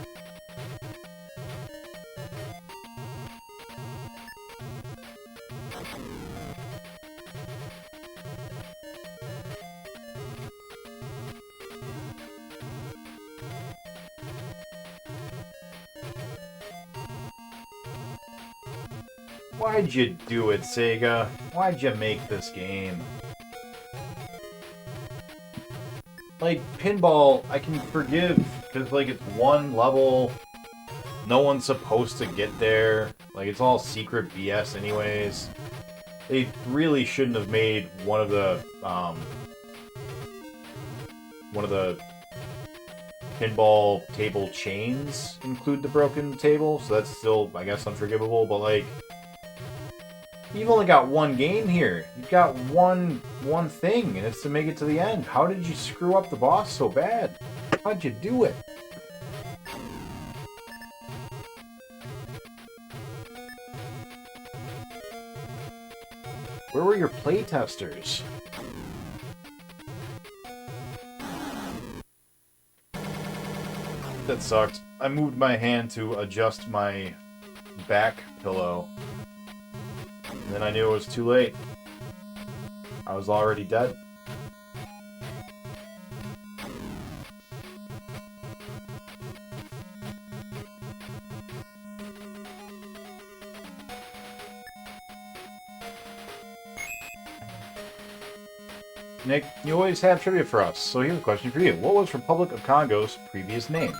Why'd you do it, Sega? Why'd you make this game? Like, pinball, I can forgive, because, like, it's one level, no one's supposed to get there, like, it's all secret BS anyways. They really shouldn't have made one of the pinball table chains include the broken table, so that's still, I guess, unforgivable, but, like, you've only got one game here. You've got one thing, and it's to make it to the end. How did you screw up the boss so bad? How'd you do it? Where were your playtesters? That sucked. I moved my hand to adjust my back pillow. And then I knew it was too late. I was already dead. Nick, you always have trivia for us, so here's a question for you. What was Republic of Congo's previous name?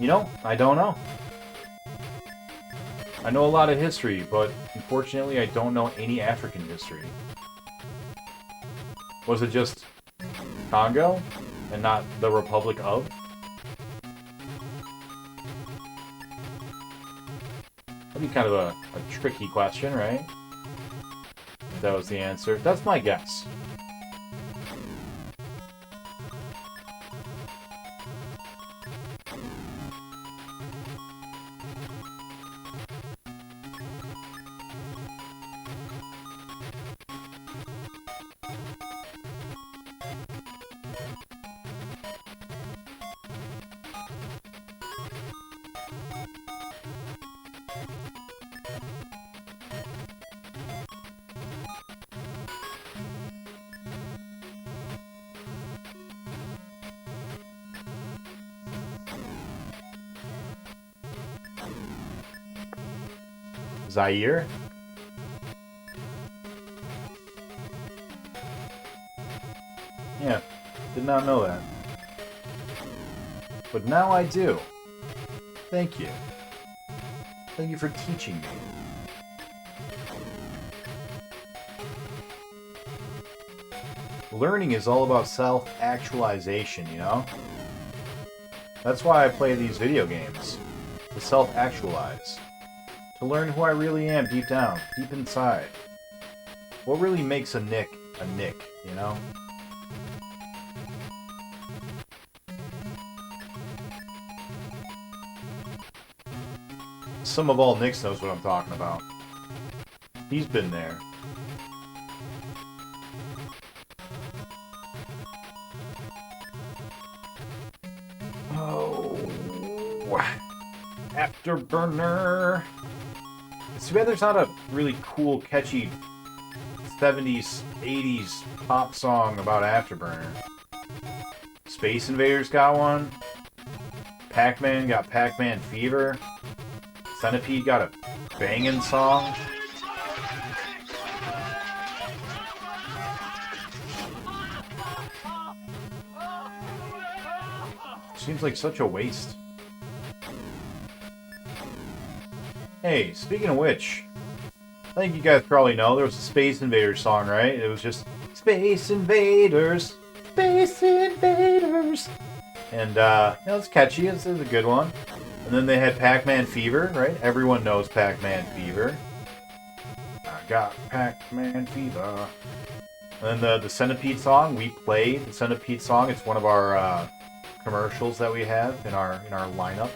You know, I don't know. I know a lot of history, but unfortunately I don't know any African history. Was it just Congo and not the Republic of? That'd be kind of a tricky question, right? If that was the answer. That's my guess. Zaire? Yeah, did not know that. But now I do. Thank you. Thank you for teaching me. Learning is all about self-actualization, you know? That's why I play these video games. To self-actualize. To learn who I really am deep down, deep inside. What really makes a Nick, you know? Some of all Nicks knows what I'm talking about. He's been there. Oh, Afterburner. It's too bad there's not a really cool, catchy 70s, 80s pop song about Afterburner. Space Invaders got one. Pac-Man got Pac-Man Fever. Centipede got a bangin' song. Seems like such a waste. Hey, speaking of which, I think you guys probably know there was a Space Invaders song, right? It was just Space Invaders, Space Invaders, and it's catchy. It's a good one. And then they had Pac-Man Fever, right? Everyone knows Pac-Man Fever. I got Pac-Man Fever. And then the Centipede song, we played the Centipede song. It's one of our commercials that we have in our lineup.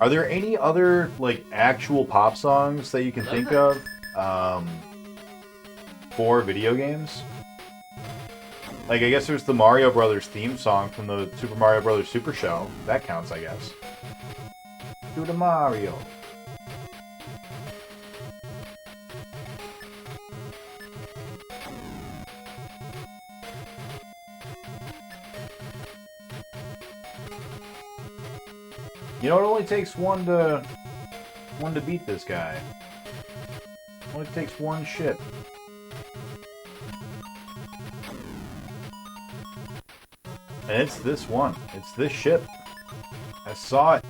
Are there any other, like, actual pop songs that you can think of for video games? Like, I guess there's the Mario Brothers theme song from the Super Mario Brothers Super Show. That counts, I guess. Do the Mario. You know, it only takes one to beat this guy. It only takes one ship. And it's this one. It's this ship. I saw it.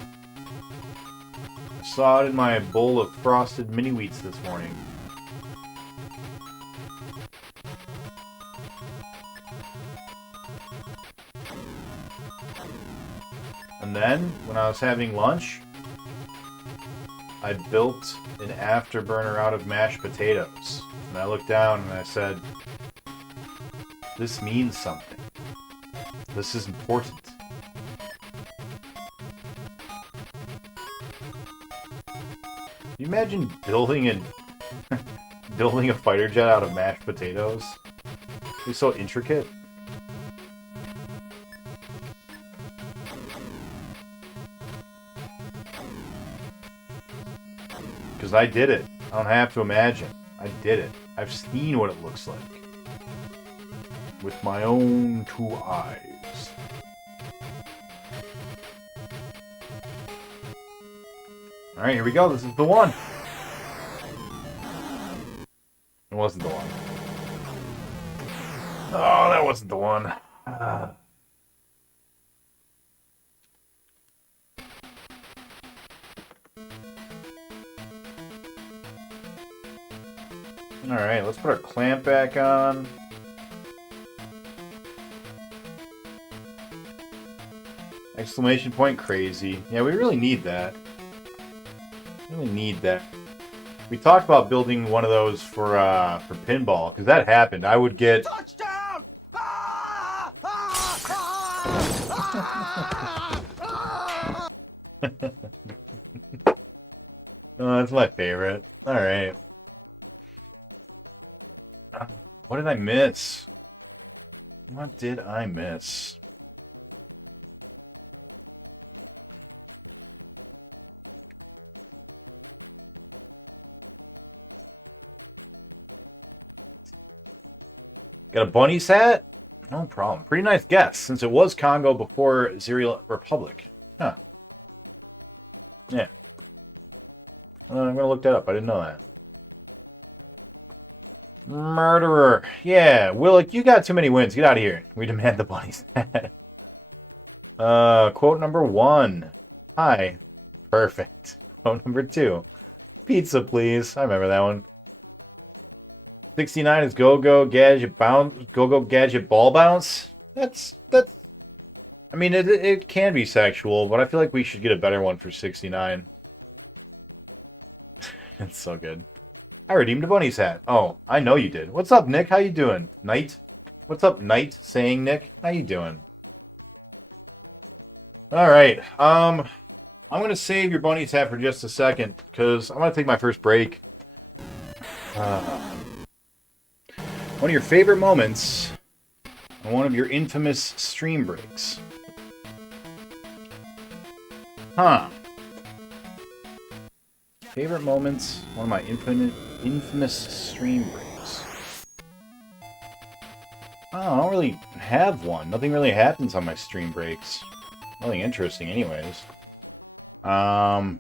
I saw it in my bowl of frosted mini wheats this morning. then, when I was having lunch, I built an afterburner out of mashed potatoes. And I looked down and I said, this means something. This is important. Can you imagine building a fighter jet out of mashed potatoes? It's so intricate. Because I did it. I don't have to imagine. I did it. I've seen what it looks like. With my own 2 eyes. Alright, here we go. This is the one. It wasn't the one. Oh, that wasn't the one. Alright, let's put our clamp back on. Exclamation point crazy. Yeah, we really need that. Really need that. We talked about building one of those for pinball, because that happened. I would get... Touchdown! Ah! Oh, that's my favorite. Alright. What did I miss? What did I miss? Got a bunny's hat? No problem. Pretty nice guess, since it was Congo before Zero Republic. Huh. Yeah. I'm gonna look that up. I didn't know that. Murderer. Yeah, Willick, you got too many wins. Get out of here. We demand the bunny's hat. Quote number 1. Hi. Perfect. Quote number 2. Pizza, please. I remember that one. 69 is Go-Go Gadget Ball Bounce. That's. I mean, it can be sexual, but I feel like we should get a better one for 69. It's so good. I redeemed a bunny's hat. Oh, I know you did. What's up, Nick? How you doing? Knight? What's up, Knight? Saying Nick? How you doing? Alright, I'm gonna save your bunny's hat for just a second, because I'm gonna take my first break. One of your favorite moments and one of your infamous stream breaks. Huh. Favorite moments, one of my infamous stream breaks. Oh, I don't really have one. Nothing really happens on my stream breaks. Nothing interesting anyways. I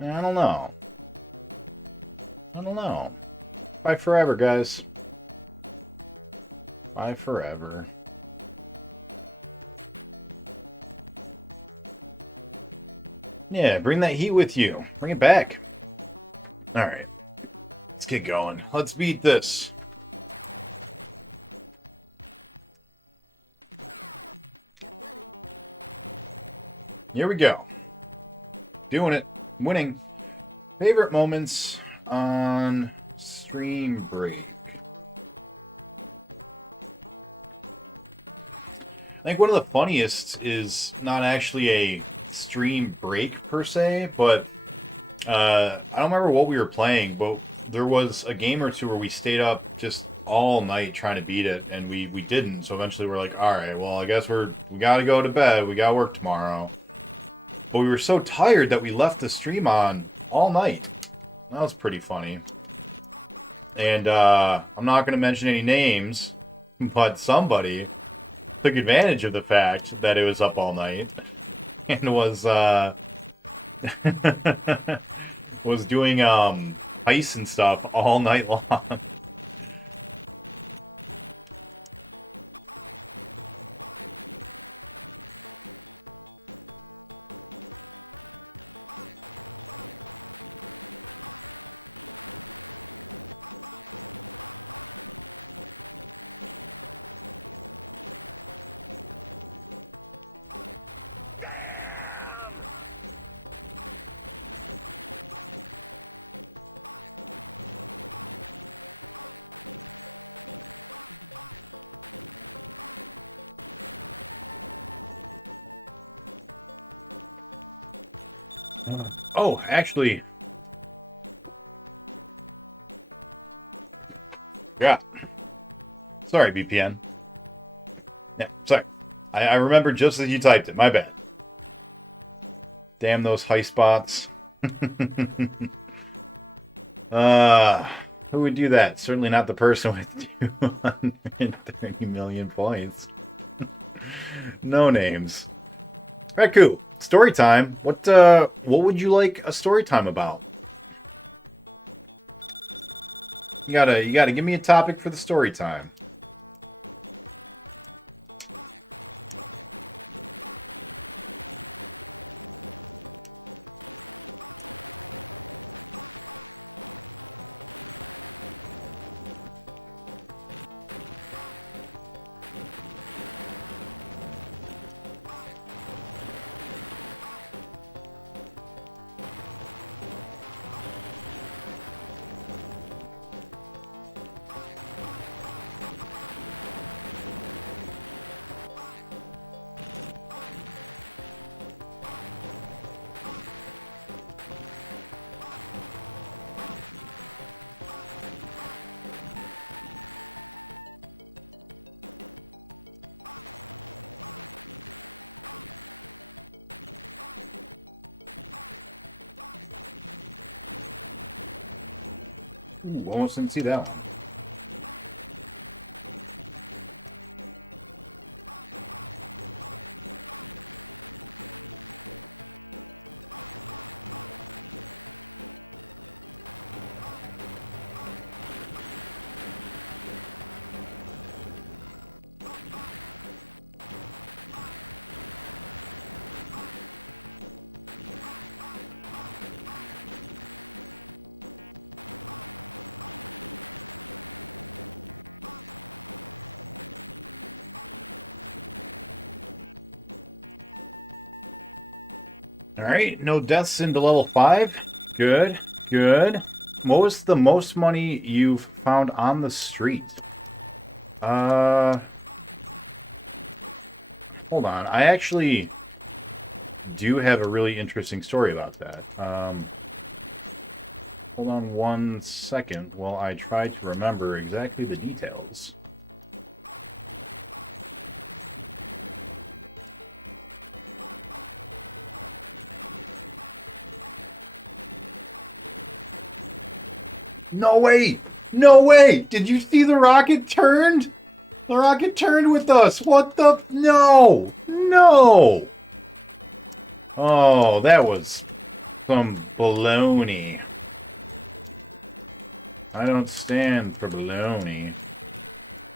don't know. Bye forever, guys. Bye forever. Yeah, bring that heat with you. Bring it back. Alright. Let's get going. Let's beat this. Here we go. Doing it. Winning. Favorite moments on stream break. I think one of the funniest is not actually a stream break per se, but I don't remember what we were playing, but there was a game or two where we stayed up just all night trying to beat it, and we didn't. So eventually we're like, all right, well, I guess we gotta go to bed. We got work tomorrow. But we were so tired that we left the stream on all night. That was pretty funny. And I'm not going to mention any names, but somebody took advantage of the fact that it was up all night and was was doing heists and stuff all night long. Oh, actually... Yeah. Sorry, VPN. Yeah, sorry. I remember just as you typed it. My bad. Damn those high spots. Who would do that? Certainly not the person with 230 million points. No names. Raku, story time. What would you like a story time about? You gotta give me a topic for the story time. Ooh, almost didn't see that one. Alright, no deaths into level 5. Good, good. What was the most money you've found on the street? Hold on. I actually do have a really interesting story about that. Hold on one second while I try to remember exactly the details. No way! No way! Did you see the rocket turned? The rocket turned with us! What the... No! No! Oh, that was some baloney. I don't stand for baloney.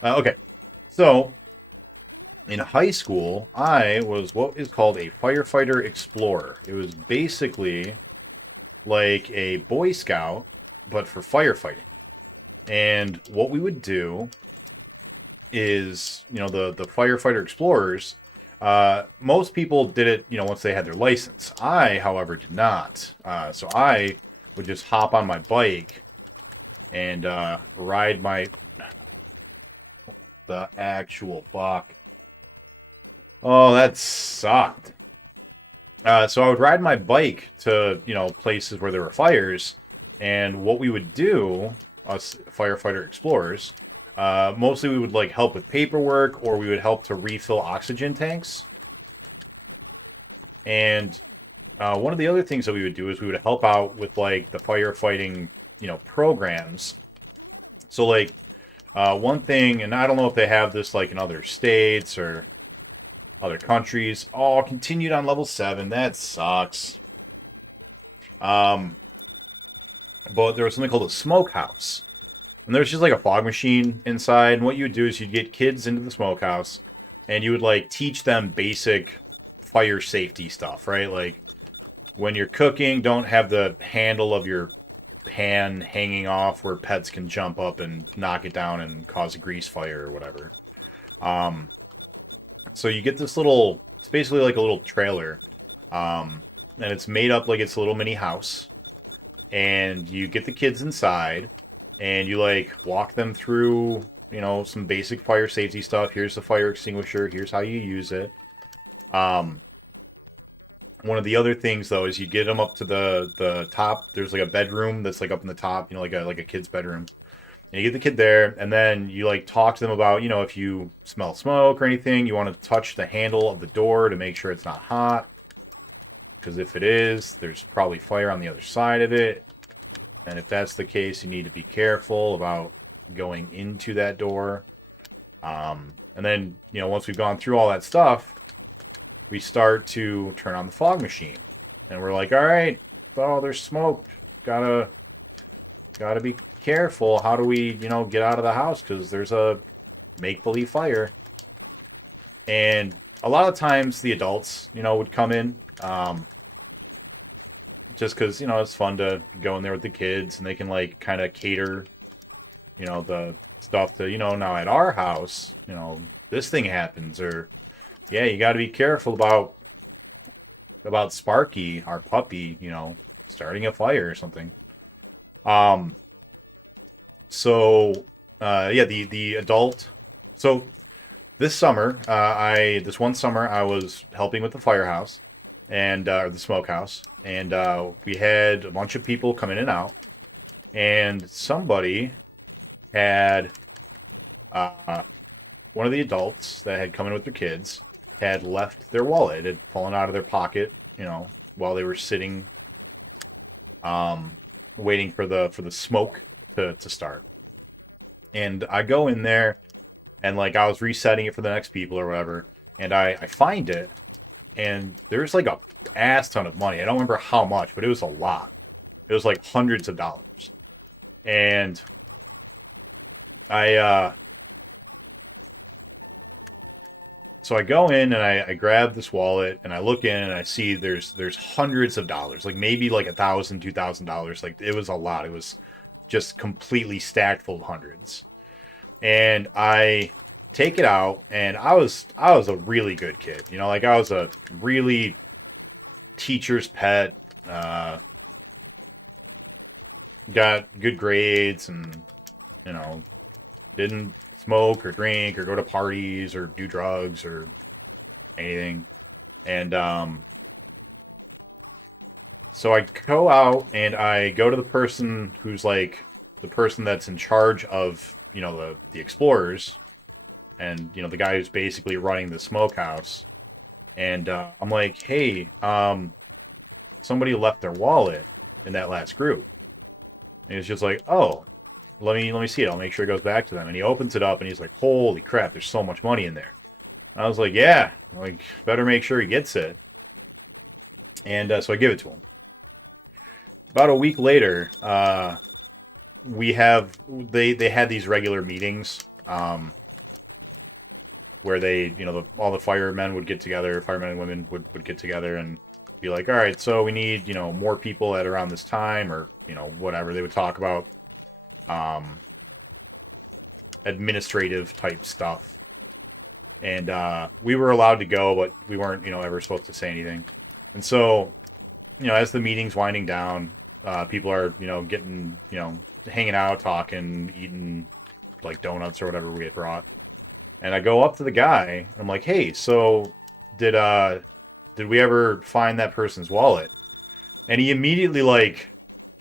Okay, so in high school, I was what is called a firefighter explorer. It was basically like a Boy Scout, but for firefighting. And what we would do is, you know, the firefighter explorers, most people did it, you know, once they had their license. I, however, did not. So I would just hop on my bike and ride my... The actual fuck. Oh, that sucked. So I would ride my bike to, you know, places where there were fires. And what we would do, us firefighter explorers, mostly we would like help with paperwork, or we would help to refill oxygen tanks. And one of the other things that we would do is we would help out with like the firefighting, you know, programs. So like one thing, and I don't know if they have this like in other states or other countries. Oh, continued on level 7. That sucks. But there was something called a smokehouse. And there was just like a fog machine inside. And what you would do is you'd get kids into the smokehouse and you would like teach them basic fire safety stuff, right? Like when you're cooking, don't have the handle of your pan hanging off where pets can jump up and knock it down and cause a grease fire or whatever. So you get this little, it's basically like a little trailer. And it's made up like it's a little mini house. And you get the kids inside, and you, like, walk them through, you know, some basic fire safety stuff. Here's the fire extinguisher. Here's how you use it. And one of the other things, though, is you get them up to the top. There's like a bedroom that's like up in the top, you know, like a kid's bedroom. And you get the kid there, and then you like talk to them about, you know, if you smell smoke or anything, you want to touch the handle of the door to make sure it's not hot. Because if it is, there's probably fire on the other side of it. And if that's the case, you need to be careful about going into that door. And then, you know, once we've gone through all that stuff, we start to turn on the fog machine. And we're like, all right, oh, there's smoke. Gotta be careful. How do we, you know, get out of the house? Because there's a make-believe fire. And a lot of times the adults, you know, would come in. Just because, you know, it's fun to go in there with the kids. And they can, like, kind of cater, you know, the stuff that, you know, now at our house, you know, this thing happens. Or, yeah, you got to be careful about Sparky, our puppy, you know, starting a fire or something. Yeah, the adult. So this summer, this one summer I was helping with the firehouse and or the smokehouse, and we had a bunch of people come in and out, and somebody had one of the adults that had come in with their kids had left their wallet. It had fallen out of their pocket, you know, while they were sitting, waiting for the smoke to start. And I go in there, and like I was resetting it for the next people or whatever, and I find it, and there's like a ass ton of money. I don't remember how much, but it was a lot. It was like hundreds of dollars. And so I go in and I grab this wallet and I look in and I see there's hundreds of dollars, like maybe like $1,000, $2,000. Like it was a lot. It was just completely stacked full of hundreds. And I take it out, and I was a really good kid. You know, like I was a really teacher's pet. Got good grades, and you know, didn't smoke or drink or go to parties or do drugs or anything. And so I go out and I go to the person who's like the person that's in charge of, you know, the explorers, and you know, the guy who's basically running the smokehouse. And I'm like, hey, somebody left their wallet in that last group. And he's just like, oh, let me see it. I'll make sure it goes back to them. And he opens it up and he's like, holy crap, there's so much money in there. And I was like, yeah, like better make sure he gets it. And so I give it to him. About a week later, they had these regular meetings where they, you know, all the firemen would get together, firemen and women would get together and be like, all right, so we need, you know, more people at around this time, or, you know, whatever. They would talk about administrative type stuff. And we were allowed to go, but we weren't, you know, ever supposed to say anything. And so, you know, as the meeting's winding down, people are, you know, getting, you know, hanging out, talking, eating like donuts or whatever we get brought. And I go up to the guy. I'm like, hey, so did we ever find that person's wallet? And he immediately like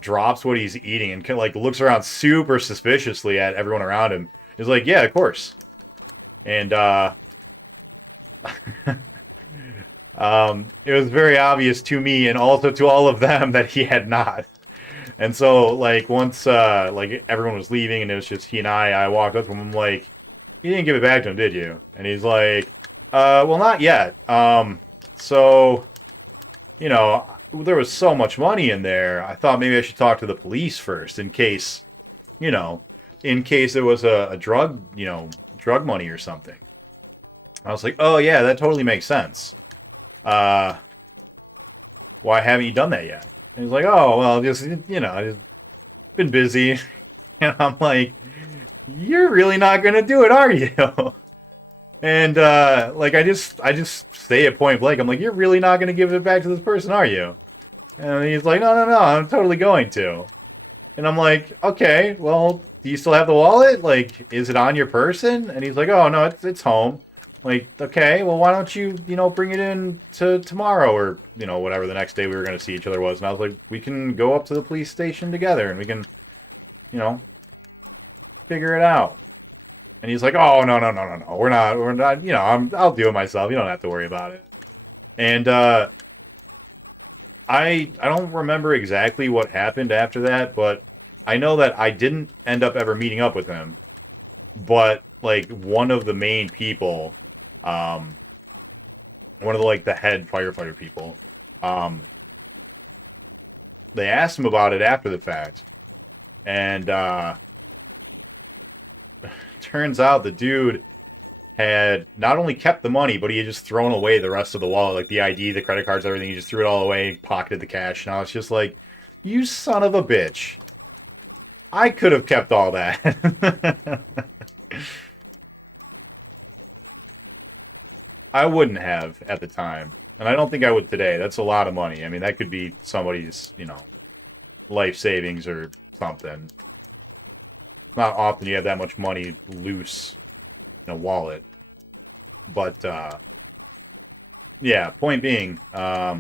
drops what he's eating and like looks around super suspiciously at everyone around him. He's like, yeah, of course. And it was very obvious to me and also to all of them that he had not. And so like once like everyone was leaving and it was just he and I walked up to him like, you didn't give it back to him, did you? And he's like, well, not yet. So, you know, there was so much money in there. I thought maybe I should talk to the police first in case, you know, in case it was a drug, you know, drug money or something. I was like, oh yeah, that totally makes sense. Why haven't you done that yet? He was like, oh, well, just, you know, I've been busy. And I'm like, you're really not going to do it, are you? And, like, I just stay at point blank. I'm like, you're really not going to give it back to this person, are you? And he's like, no, I'm totally going to. And I'm like, okay, well, do you still have the wallet? Like, is it on your person? And he's like, oh, no, it's home. Like, okay, well, why don't you, bring it in to tomorrow or, whatever the next day we were going to see each other was. And I was like, we can go up to the police station together and we can, figure it out. And he's like, oh, no. We're not, I'll do it myself. You don't have to worry about it. And, I don't remember exactly what happened after that, but I know that I didn't end up ever meeting up with him. But, like, one of the main people, one of the head firefighter people, they asked him about it after the fact. And, turns out the dude had not only kept the money, but he had just thrown away the rest of the wallet, like the ID, the credit cards, everything. He just threw it all away, pocketed the cash. And I was just like, you son of a bitch. I could have kept all that. I wouldn't have at the time. And I don't think I would today. That's a lot of money. I mean, that could be somebody's, life savings or something. Not often you have that much money loose in a wallet. But, yeah, point being, no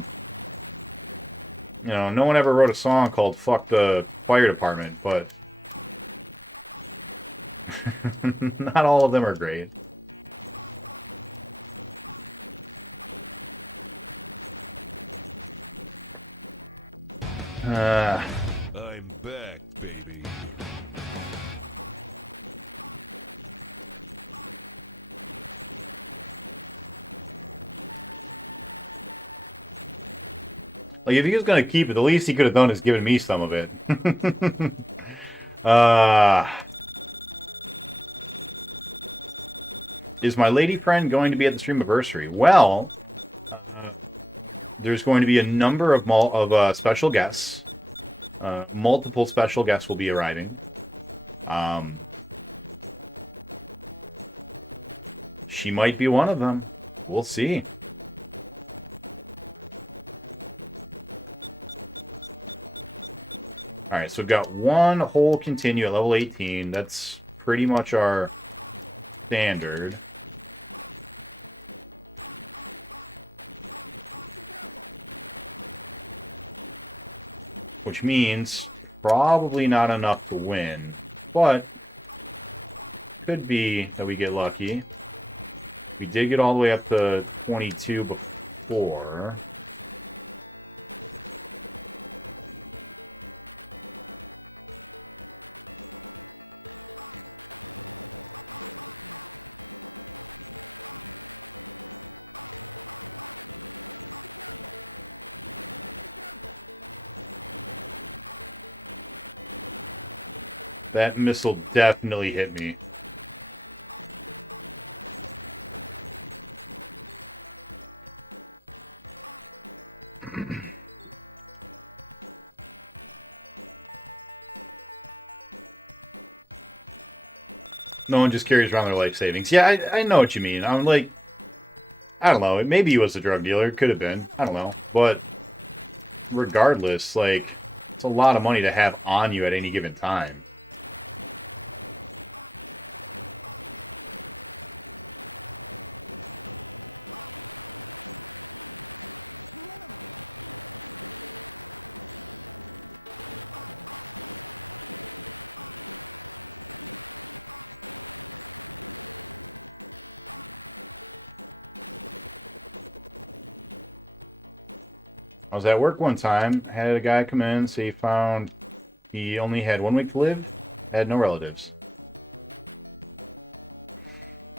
one ever wrote a song called Fuck the Fire Department, but not all of them are great. I'm back, baby. Like, if he was gonna keep it, the least he could have done is given me some of it. Is my lady friend going to be at the streamiversary? Well, there's going to be a number of special guests. Multiple special guests will be arriving. She might be one of them. We'll see. Alright, so we've got one whole continue at level 18. That's pretty much our standard. Which means probably not enough to win. But could be that we get lucky. We did get all the way up to 22 before. That missile definitely hit me. No one just carries around their life savings. Yeah, I know what you mean. I'm like, I don't know. Maybe he was a drug dealer. Could have been. I don't know. But regardless, like, it's a lot of money to have on you at any given time. I was at work one time, had a guy come in, say he found he only had 1 week to live, had no relatives.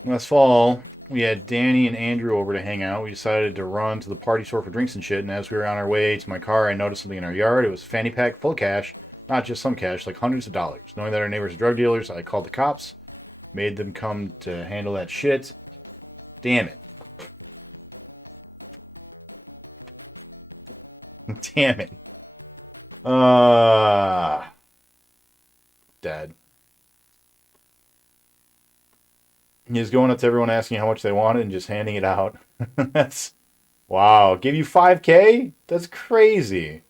Last fall, we had Danny and Andrew over to hang out. We decided to run to the party store for drinks and shit, and as we were on our way to my car, I noticed something in our yard. It was a fanny pack full of cash, not just some cash, like hundreds of dollars. Knowing that our neighbors are drug dealers, I called the cops, made them come to handle that shit. Damn it. Damn it. Dead. He's going up to everyone asking how much they wanted and just handing it out. That's... Wow. Give you $5K? That's crazy.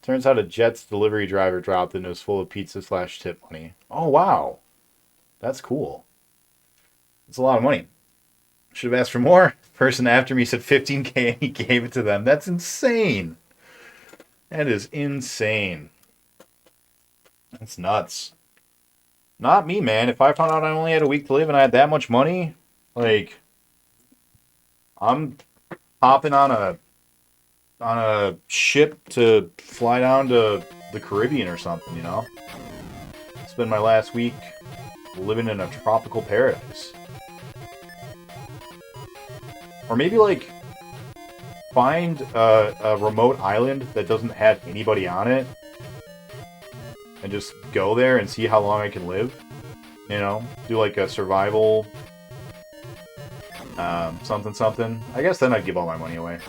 Turns out a Jets delivery driver dropped it and it was full of pizza/tip money. Oh, wow. That's cool. That's a lot of money. Should have asked for more. Person after me said 15K and he gave it to them. That's insane. That is insane. That's nuts. Not me, man. If I found out I only had a week to live and I had that much money, like, I'm hopping on a ship to fly down to the Caribbean or something, you know? Spend my last week living in a tropical paradise. Or maybe, like, find a remote island that doesn't have anybody on it and just go there and see how long I can live. You know? Do, like, a survival something. I guess then I'd give all my money away.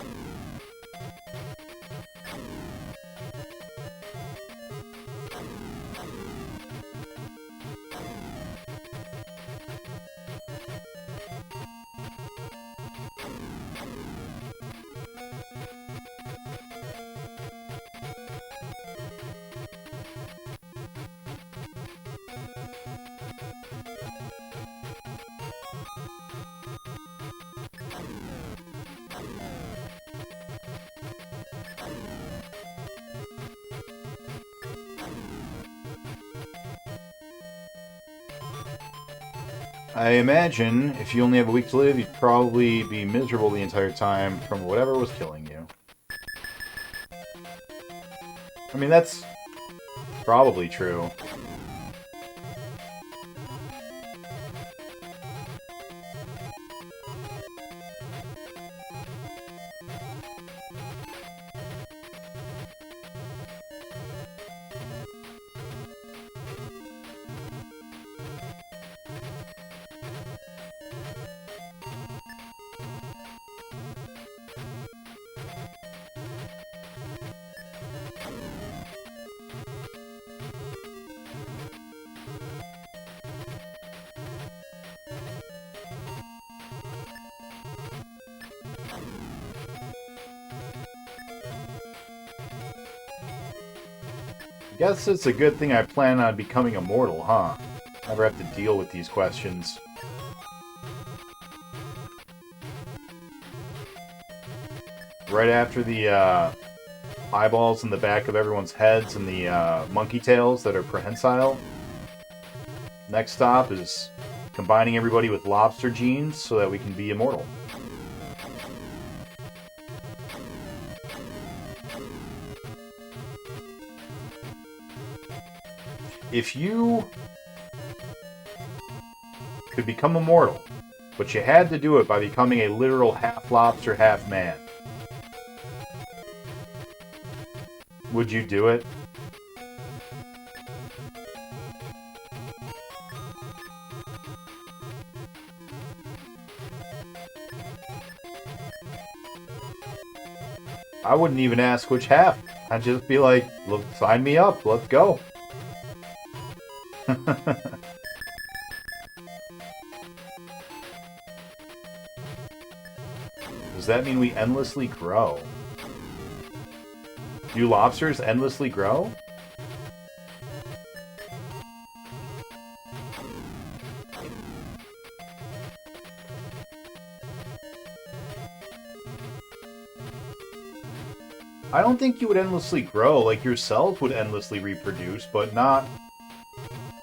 I imagine if you only have a week to live, you'd probably be miserable the entire time from whatever was killing you. I mean, that's probably true. Guess it's a good thing I plan on becoming immortal, huh? Never have to deal with these questions. Right after the eyeballs in the back of everyone's heads and the monkey tails that are prehensile. Next stop is combining everybody with lobster genes so that we can be immortal. If you could become immortal, but you had to do it by becoming a literal half lobster, half man, would you do it? I wouldn't even ask which half. I'd just be like, look, sign me up, let's go. Does that mean we endlessly grow? Do lobsters endlessly grow? I don't think you would endlessly grow. Like, your cells would endlessly reproduce, but not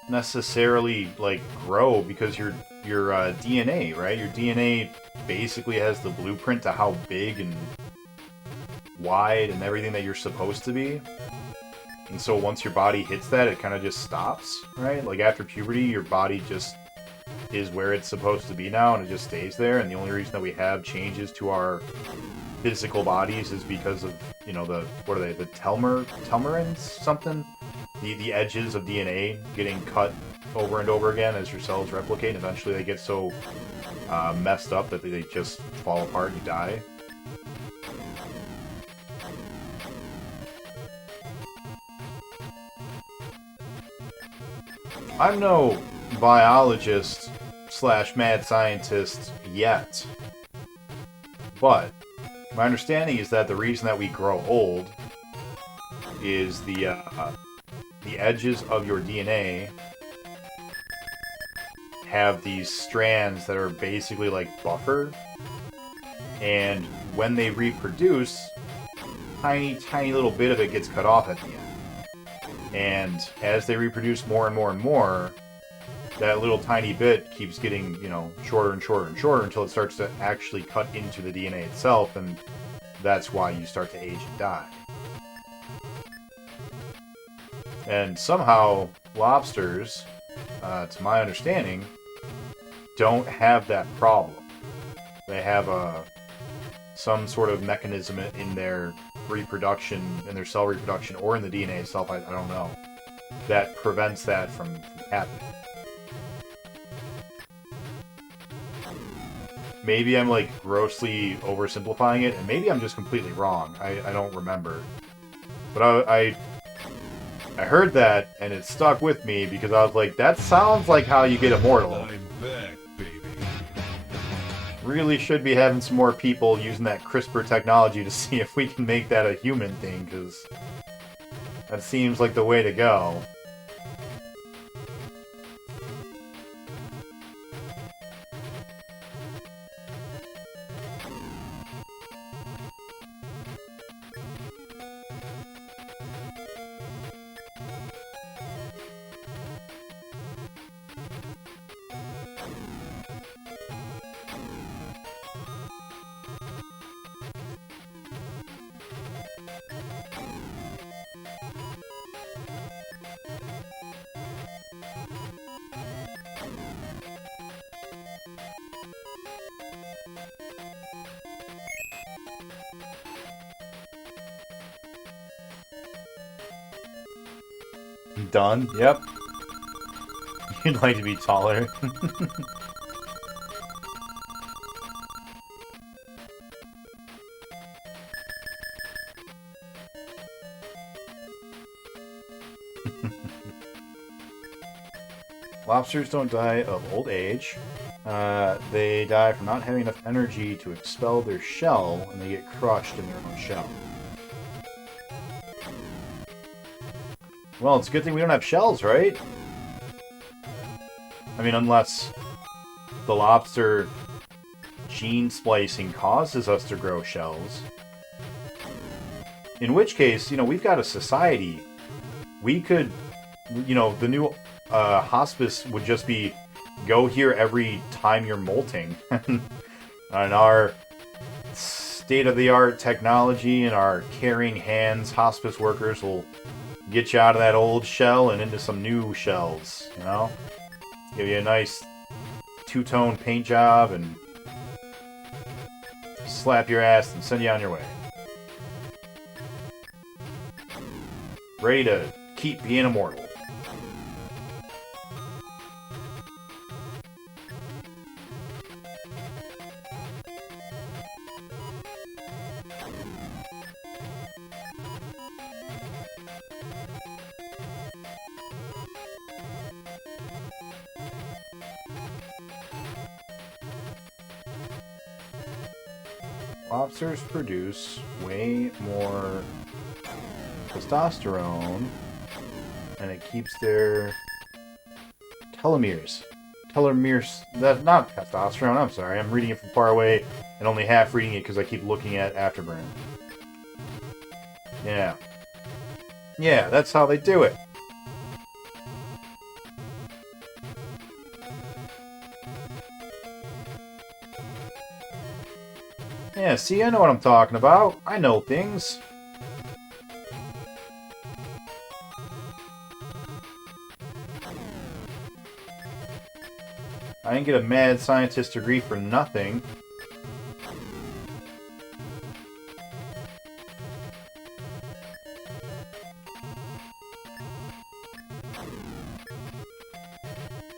necessarily, like, grow, because your DNA, right? Your DNA basically has the blueprint to how big and wide and everything that you're supposed to be. And so once your body hits that, it kind of just stops, right? Like, after puberty, your body just is where it's supposed to be now, and it just stays there. And the only reason that we have changes to our physical bodies is because of, you know, the, what are they, the telomerins, something? The edges of DNA getting cut over and over again as your cells replicate. Eventually they get so messed up that they just fall apart and you die. I'm no biologist / mad scientist yet, but my understanding is that the reason that we grow old is the edges of your DNA have these strands that are basically like buffer. And when they reproduce, tiny little bit of it gets cut off at the end. And as they reproduce more and more and more, that little tiny bit keeps getting, you know, shorter and shorter and shorter until it starts to actually cut into the DNA itself, and that's why you start to age and die. And somehow, lobsters, to my understanding, don't have that problem. They have some sort of mechanism in their reproduction, in their cell reproduction, or in the DNA itself, I don't know, that prevents that from happening. Maybe I'm, like, grossly oversimplifying it, and maybe I'm just completely wrong. I don't remember. But I heard that, and it stuck with me, because I was like, that sounds like how you get immortal. I'm back, baby. Really should be having some more people using that CRISPR technology to see if we can make that a human thing, because that seems like the way to go. Done? Yep. You'd like to be taller. Lobsters don't die of old age. They die from not having enough energy to expel their shell, and they get crushed in their own shell. Well, it's a good thing we don't have shells, right? I mean, unless the lobster gene splicing causes us to grow shells. In which case, you know, we've got a society. We could, you know, the new hospice would just be go here every time you're molting. And our state-of-the-art technology and our caring hands hospice workers will get you out of that old shell and into some new shells, you know? Give you a nice two-tone paint job and slap your ass and send you on your way. Ready to keep being immortal. Lobsters produce way more testosterone, and it keeps their telomeres. That's not testosterone, I'm sorry. I'm reading it from far away and only half reading it because I keep looking at Afterburn. Yeah. Yeah, that's how they do it. Yeah, see, I know what I'm talking about. I know things. I didn't get a mad scientist degree for nothing.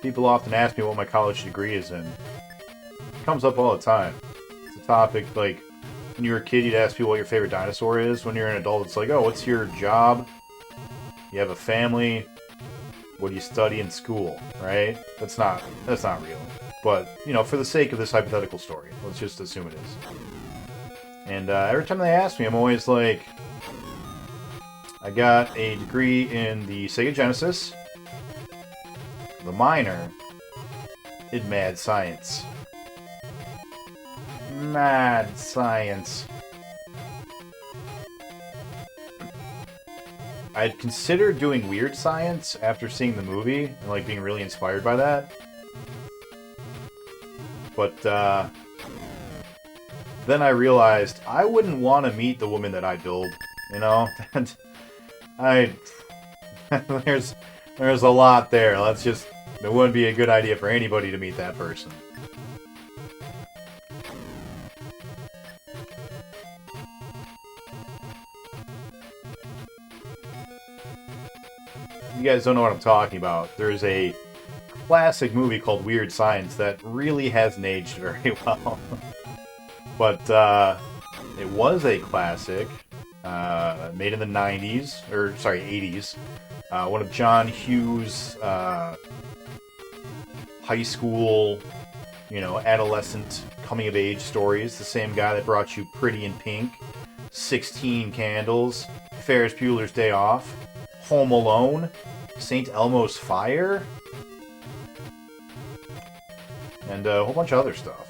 People often ask me what my college degree is in. It comes up all the time. It's a topic, like, when you were a kid, you'd ask people what your favorite dinosaur is. When you're an adult, it's like, oh, what's your job? You have a family. What do you study in school, right? That's not real. But, you know, for the sake of this hypothetical story, let's just assume it is. And every time they ask me, I'm always like, I got a degree in the Sega Genesis, the minor, in mad science. Mad science. I'd consider doing weird science after seeing the movie and like being really inspired by that. But then I realized I wouldn't want to meet the woman that I build, you know? There's a lot there. It wouldn't be a good idea for anybody to meet that person. You guys don't know what I'm talking about. There's a classic movie called Weird Science that really hasn't aged very well. But it was a classic, made in the 90s, or sorry, 80s. One of John Hughes' high school, adolescent coming-of-age stories. The same guy that brought you Pretty in Pink, 16 Candles, Ferris Bueller's Day Off, Home Alone, St. Elmo's Fire, and a whole bunch of other stuff.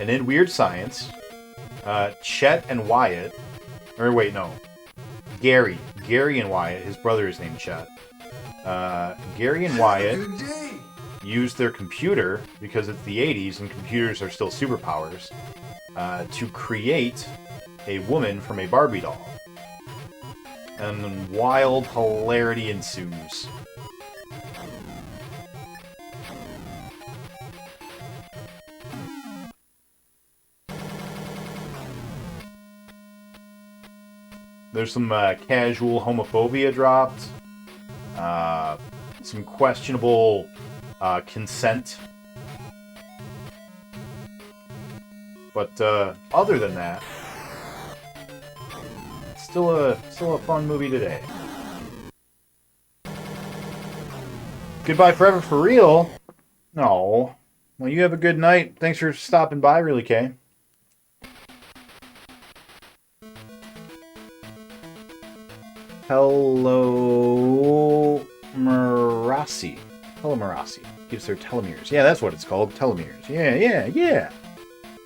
And in Weird Science, Chet and Wyatt, or wait, no, Gary and Wyatt, his brother is named Chet. Gary and Wyatt used their computer, because it's the 80s and computers are still superpowers, to create a woman from a Barbie doll. And then wild hilarity ensues. There's some casual homophobia dropped. Some questionable consent. But other than that, still a fun movie today. Goodbye forever for real? No. Well, you have a good night. Thanks for stopping by, Really K. Hello, Marassi. Hello, Marassi. Gives their telomeres. Yeah, that's what it's called. Telomeres. Yeah.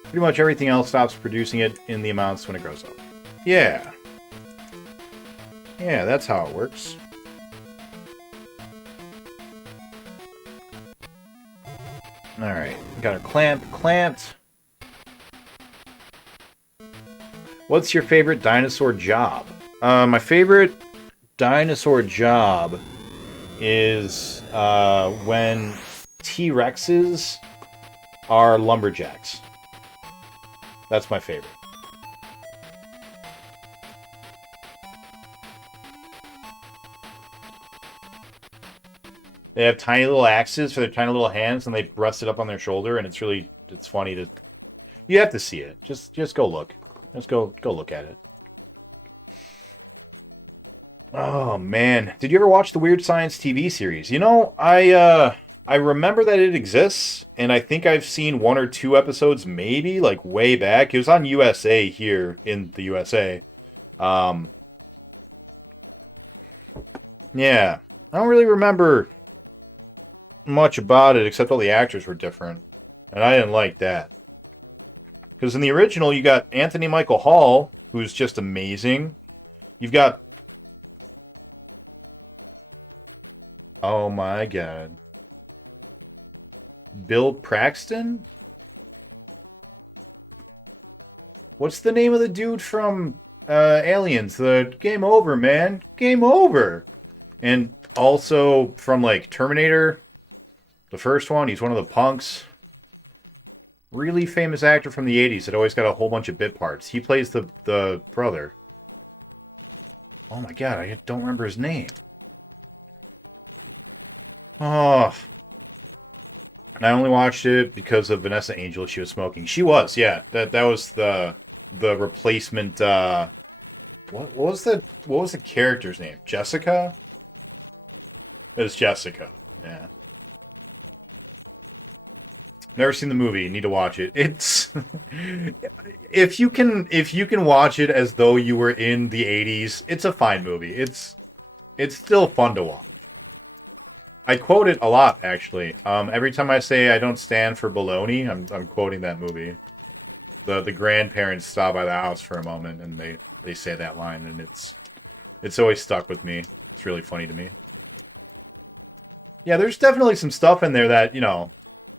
Pretty much everything else stops producing it in the amounts when it grows up. Yeah. Yeah, that's how it works. Alright, got our clamped. What's your favorite dinosaur job? My favorite dinosaur job is when T-Rexes are lumberjacks. That's my favorite. They have tiny little axes for their tiny little hands, and they rest it up on their shoulder, and it's funny to... You have to see it. Just go look. Just go look at it. Oh, man. Did you ever watch the Weird Science TV series? I remember that it exists, and I think I've seen 1 or 2 episodes, maybe, like, way back. It was on USA here in the USA. Yeah. I don't really remember much about it, except all the actors were different. And I didn't like that. Because in the original, you got Anthony Michael Hall, who's just amazing. You've got... Oh my god. Bill Paxton? What's the name of the dude from Aliens? The Game Over, man. Game Over! And also from, like, Terminator, the first one. He's one of the punks. Really famous actor from the 80s that always got a whole bunch of bit parts. He plays the brother. Oh my god, I don't remember his name. Oh. And I only watched it because of Vanessa Angel. She was smoking. She was, yeah. That was the replacement. What was the character's name? Jessica? It was Jessica. Yeah. Never seen the movie. You need to watch it. It's if you can watch it as though you were in the 80s, it's a fine movie. it's still fun to watch. I quote it a lot, actually. Every time I say I don't stand for baloney, I'm quoting that movie. The grandparents stop by the house for a moment, and they say that line, and it's always stuck with me. It's really funny to me. Yeah, there's definitely some stuff in there that, you know,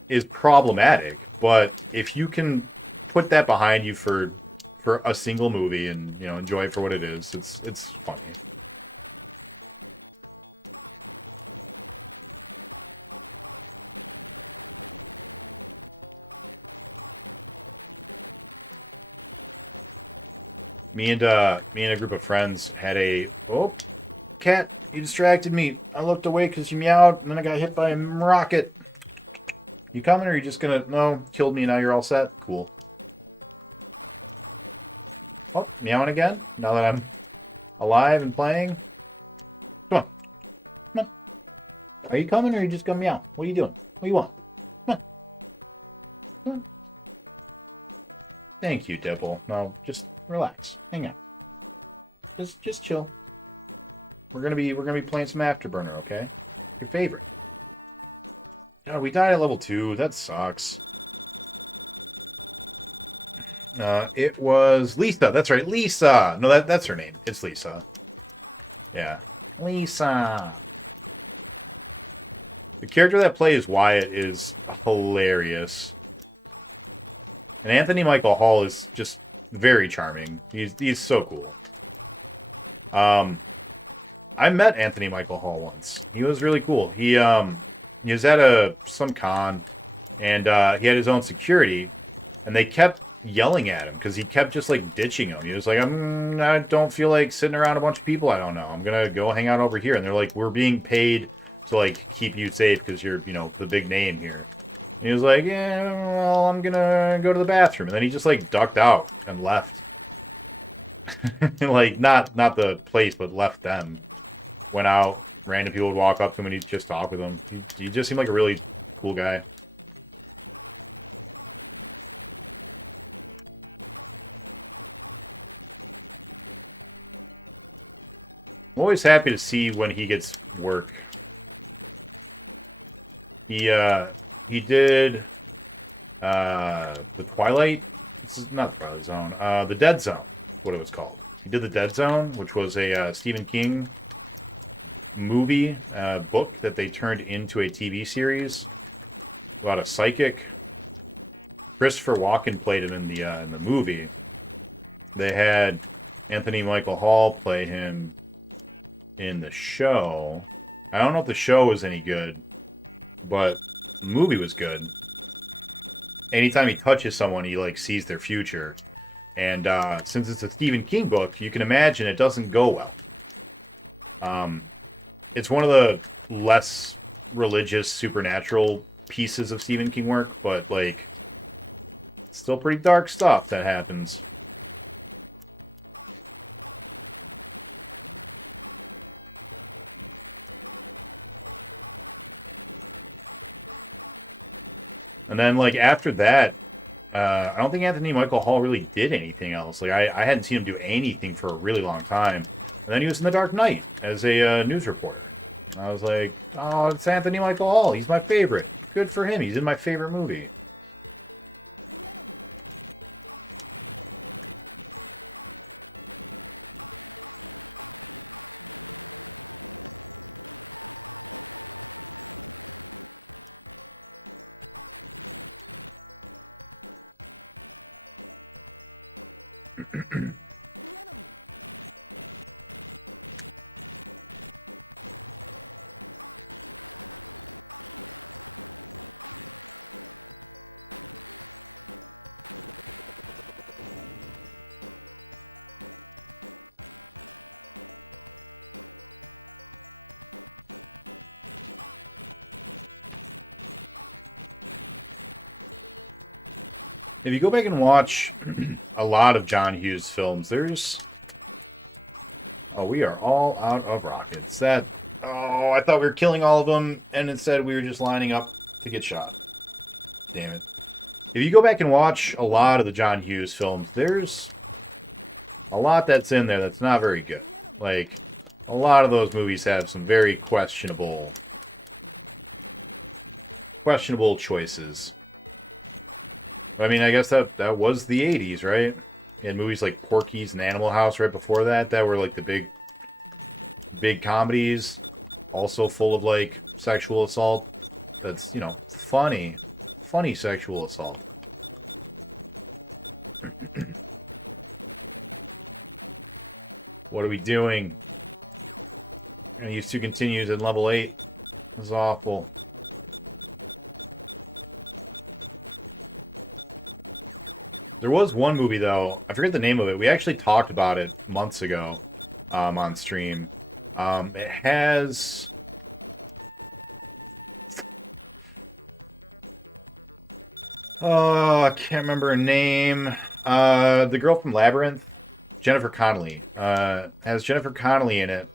is problematic, but if you can put that behind you for a single movie and, you know, enjoy it for what it is, it's fun. Me and a group of friends had a... Oh, cat, you distracted me. I looked away because you meowed, and then I got hit by a rocket. You coming, or are you just gonna... No, killed me, now you're all set? Cool. Oh, meowing again? Now that I'm alive and playing? Come on. Come on. Are you coming, or are you just gonna meow? What are you doing? What do you want? Come on. Come on. Thank you, Dipple. No, just relax. Hang on. Just chill. We're gonna be playing some Afterburner, okay? Your favorite. Oh, we died at level 2. That sucks. It was Lisa. That's right, Lisa. No, that's her name. It's Lisa. Yeah, Lisa. The character that plays Wyatt is hilarious. And Anthony Michael Hall is just very charming. He's so cool. I met Anthony Michael Hall once. He was really cool. He was at some con, and he had his own security, and they kept yelling at him because he kept just like ditching him. He was like, I don't feel like sitting around a bunch of people I don't know. I'm gonna go hang out over here. And they're like, we're being paid to like keep you safe because you're, you know, the big name here. And he was like, yeah, well, I'm gonna go to the bathroom. And then he just like ducked out and left. Like not the place, but left them. Went out. Random people would walk up to him and he'd just talk with them. He just seemed like a really cool guy. I'm always happy to see when he gets work. He did the Twilight, not the Twilight Zone, the Dead Zone, what it was called. He did the Dead Zone, which was a Stephen King movie book that they turned into a TV series about a psychic. Christopher Walken played him in the movie. They had Anthony Michael Hall play him in the show. I don't know if the show was any good, but the movie was good. Anytime he touches someone, he like sees their future. And since it's a Stephen King book, you can imagine it doesn't go well. It's one of the less religious, supernatural pieces of Stephen King work, but like, it's still pretty dark stuff that happens. And then, like, after that, I don't think Anthony Michael Hall really did anything else. Like, I hadn't seen him do anything for a really long time. And then he was in The Dark Knight as a news reporter. And I was like, oh, it's Anthony Michael Hall. He's my favorite. Good for him. He's in my favorite movie. If you go back and watch a lot of John Hughes films, there's... Oh, we are all out of rockets. Oh, I thought we were killing all of them, and instead we were just lining up to get shot. Damn it. If you go back and watch a lot of the John Hughes films, there's a lot that's in there that's not very good. Like, A lot of those movies have some very questionable choices. I mean, I guess that was the 80s, right? You had movies like Porky's and Animal House right before that were like the big comedies, also full of like sexual assault. That's, you know, funny sexual assault. What are we doing? Gonna use 2 continues in level 8. This is awful. There was one movie, though. I forget the name of it. We actually talked about it months ago on stream. It has... Oh, I can't remember her name. The girl from Labyrinth, Jennifer Connelly. Has Jennifer Connelly in it.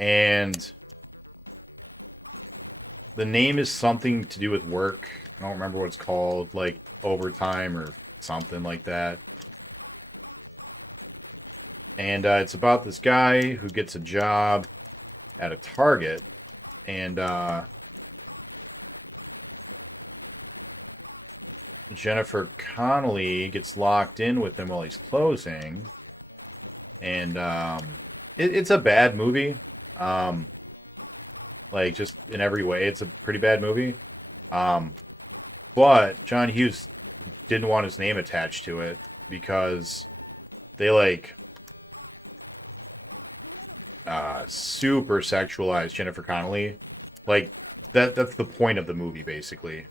And the name is something to do with work. I don't remember what it's called. Like, overtime or something like that. And it's about this guy who gets a job at a Target, and Jennifer Connelly gets locked in with him while he's closing, and it's a bad movie. Like, just in every way, it's a pretty bad movie. But John Hughes didn't want his name attached to it because they, like, super sexualized Jennifer Connelly. Like, that's the point of the movie, basically.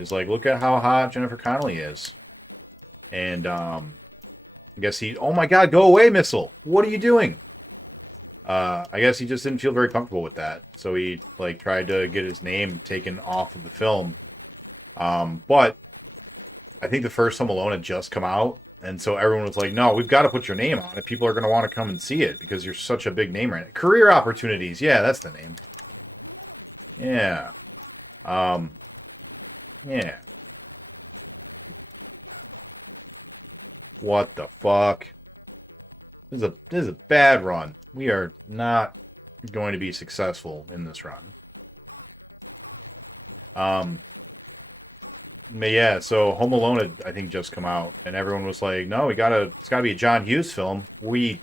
It's like, look at how hot Jennifer Connelly is. And, I guess he... Oh my god, go away, Missile! What are you doing? I guess he just didn't feel very comfortable with that. So he, like, tried to get his name taken off of the film. But I think the first Home Alone had just come out, and so everyone was like, no, we've got to put your name on it. People are going to want to come and see it because you're such a big name right now. Career opportunities. Yeah, that's the name. Yeah. Yeah. What the fuck? This is a bad run. We are not going to be successful in this run. But yeah, so Home Alone had, I think, just come out, and everyone was like, no, it's gotta be a John Hughes film. We're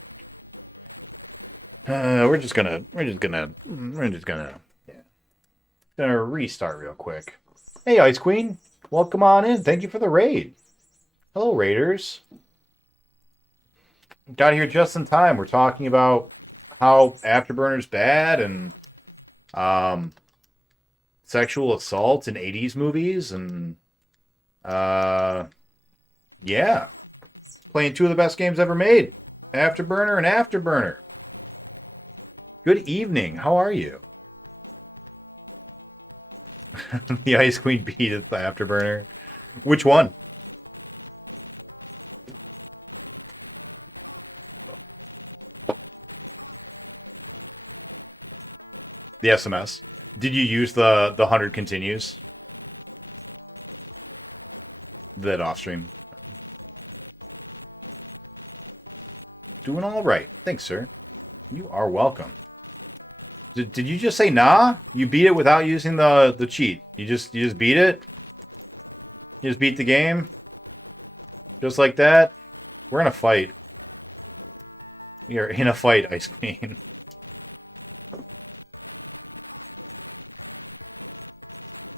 just gonna restart real quick. Hey, Ice Queen, welcome on in. Thank you for the raid. Hello, Raiders. Got here just in time. We're talking about how Afterburner's bad and sexual assault in 80s movies, and yeah. Playing 2 of the best games ever made. Afterburner and Afterburner. Good evening. How are you? The Ice Queen beat the Afterburner. Which one? The SMS. Did you use the 100 continues? That off stream. Doing all right. Thanks, sir. You are welcome. Did you just say nah? You beat it without using the cheat. You just beat it? You just beat the game? Just like that? We're in a fight. We are in a fight, Ice Queen.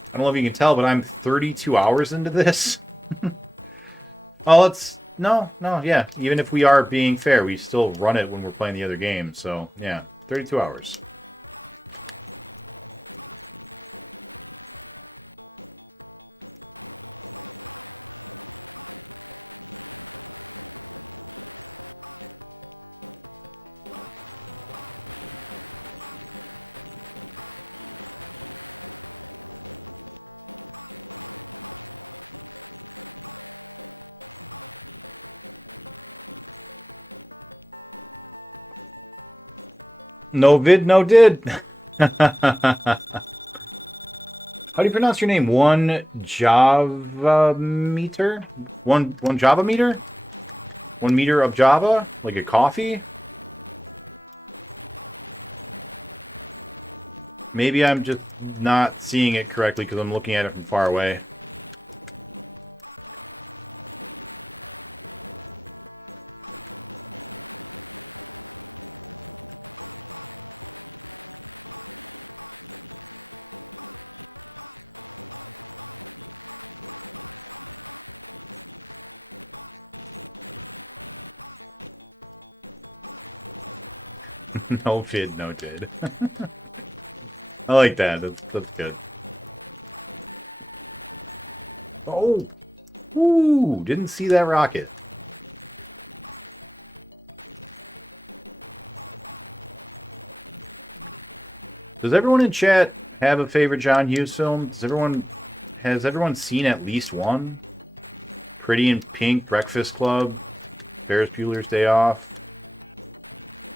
I don't know if you can tell, but I'm 32 hours into this. Oh, it's... No, yeah. Even if we are being fair, we still run it when we're playing the other game. So, yeah. 32 hours. No vid, no did. How do you pronounce your name? One Java meter? One Java meter? 1 meter of Java? Like a coffee? Maybe I'm just not seeing it correctly because I'm looking at it from far away. No vid, no did. I like that. That's good. Oh! Ooh! Didn't see that rocket. Does everyone in chat have a favorite John Hughes film? Has everyone seen at least one? Pretty in Pink, Breakfast Club, Ferris Bueller's Day Off,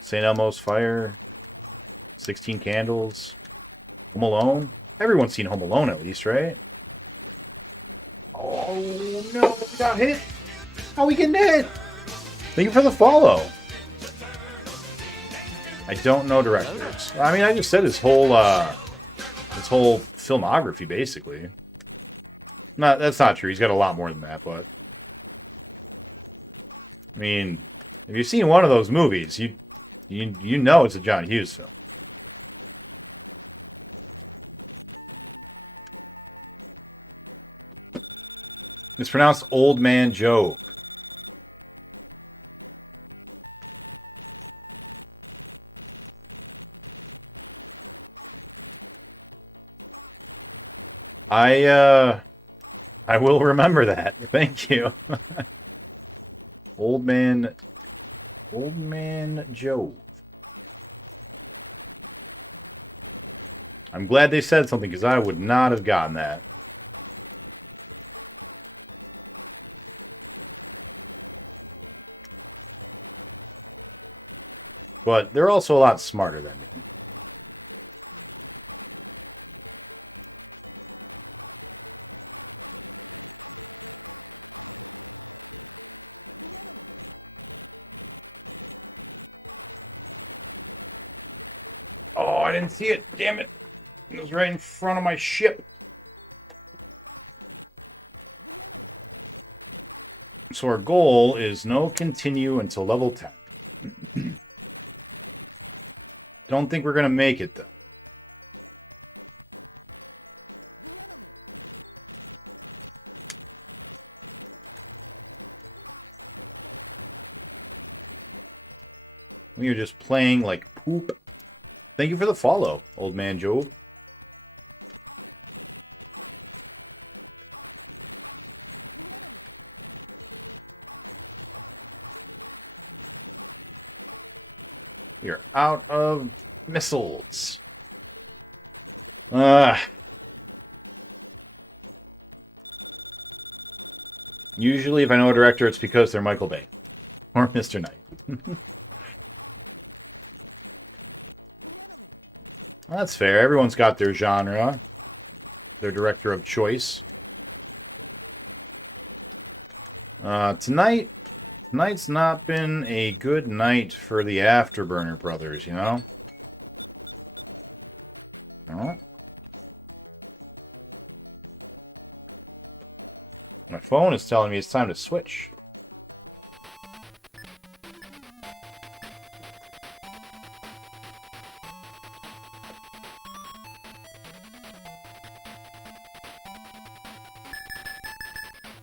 St. Elmo's Fire, 16 Candles, Home Alone? Everyone's seen Home Alone at least, right? Oh no, got hit! How are we getting hit? Thank you for the follow. I don't know directors. I mean, I just said his whole filmography, basically. No, that's not true. He's got a lot more than that, but... I mean, if you've seen one of those movies, you know it's a John Hughes film. It's pronounced Old Man Joe. I will remember that. Thank you. Old Man Joe. I'm glad they said something because I would not have gotten that. But they're also a lot smarter than me. Oh, I didn't see it. Damn it. It was right in front of my ship. So our goal is no continue until level 10. Don't think we're gonna make it though. We are just playing like poop. Thank you for the follow, Old Man Joe. You're out of missiles. Usually if I know a director, it's because they're Michael Bay. Or Mr. Knight. That's fair. Everyone's got their genre. Their director of choice. Tonight's not been a good night for the Afterburner brothers, you know? No? My phone is telling me it's time to switch.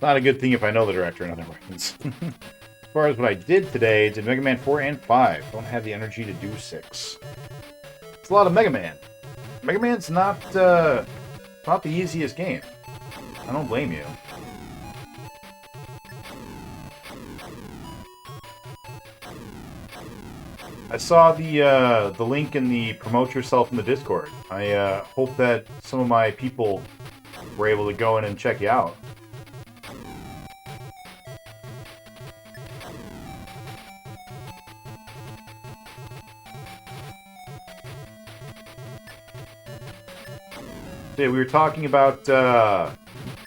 Not a good thing if I know the director, in other words. As far as what I did today, did Mega Man 4 and 5. Don't have the energy to do 6. It's a lot of Mega Man. Mega Man's not the easiest game. I don't blame you. I saw the link in the promote yourself in the Discord. I hope that some of my people were able to go in and check you out. Yeah, we were talking about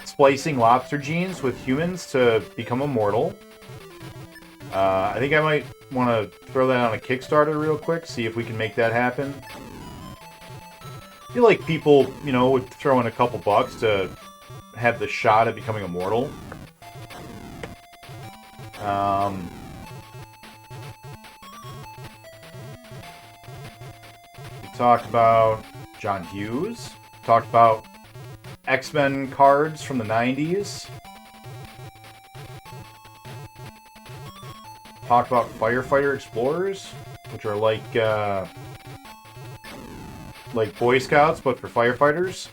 splicing lobster genes with humans to become immortal. I think I might want to throw that on a Kickstarter real quick, see if we can make that happen. feel like people, you know, would throw in a couple bucks to have the shot at becoming immortal. We talked about John Hughes. Talked about X-Men cards from the 90s. Talked about Firefighter Explorers, which are like Boy Scouts, but for firefighters.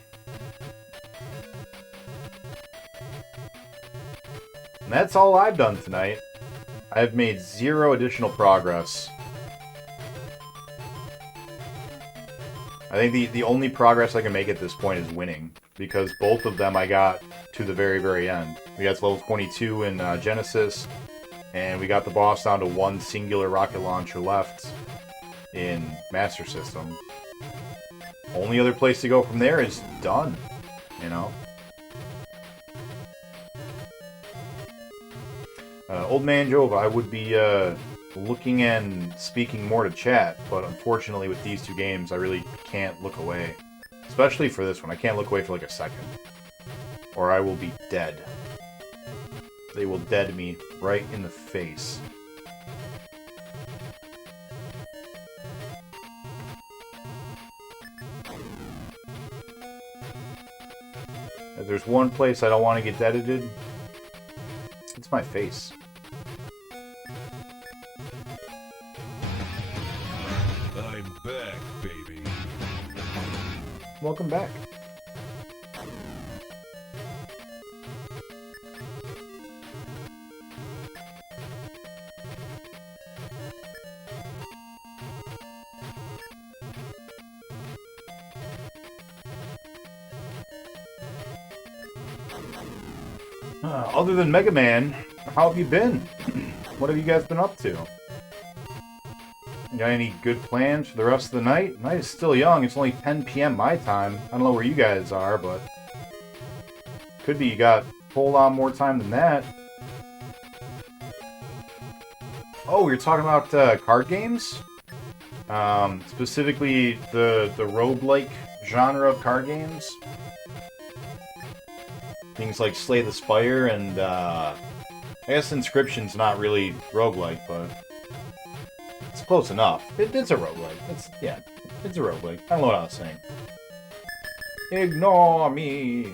And that's all I've done tonight. I've made 0 additional progress. I think the only progress I can make at this point is winning, because both of them I got to the very, very end. We got to level 22 in Genesis, and we got the boss down to 1 singular rocket launcher left in Master System. Only other place to go from there is done, you know? Old Man Jova, I would be looking and speaking more to chat, but unfortunately with these 2 games, I really can't look away. Especially for this one, I can't look away for like a second. Or I will be dead. They will dead me right in the face. If there's one place I don't want to get deadited, it's my face. I'm back, baby. Welcome back. Other than Mega Man, how have you been? What have you guys been up to? You got any good plans for the rest of the night? Night is still young. It's only 10 p.m. my time. I don't know where you guys are, but could be you got a whole lot more time than that. Oh, we were talking about card games? Specifically the roguelike genre of card games. Things like Slay the Spire and, I guess Inscription's not really roguelike, but it's close enough. It's a roguelike. It's a roguelike. I don't know what I was saying. Ignore me!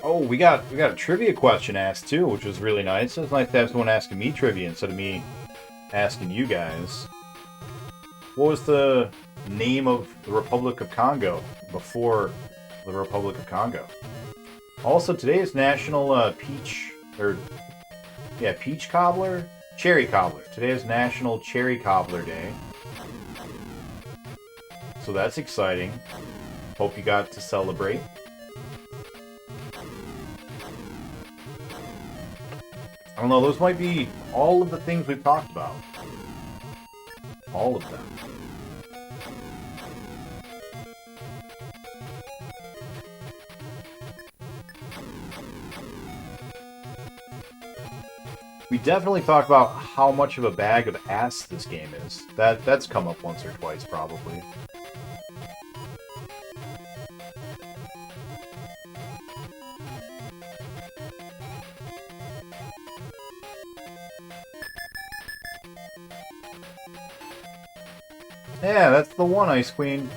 Oh, we got a trivia question asked too, which was really nice. It's nice to have someone asking me trivia instead of me asking you guys. What was the name of the Republic of Congo before the Republic of Congo? Also, today is National Peach Cobbler? Cherry Cobbler. Today is National Cherry Cobbler Day. So that's exciting. Hope you got to celebrate. I don't know, those might be all of the things we've talked about. All of them. We definitely talked about how much of a bag of ass this game is. That's come up once or twice, probably. Yeah, that's the one, Ice Queen.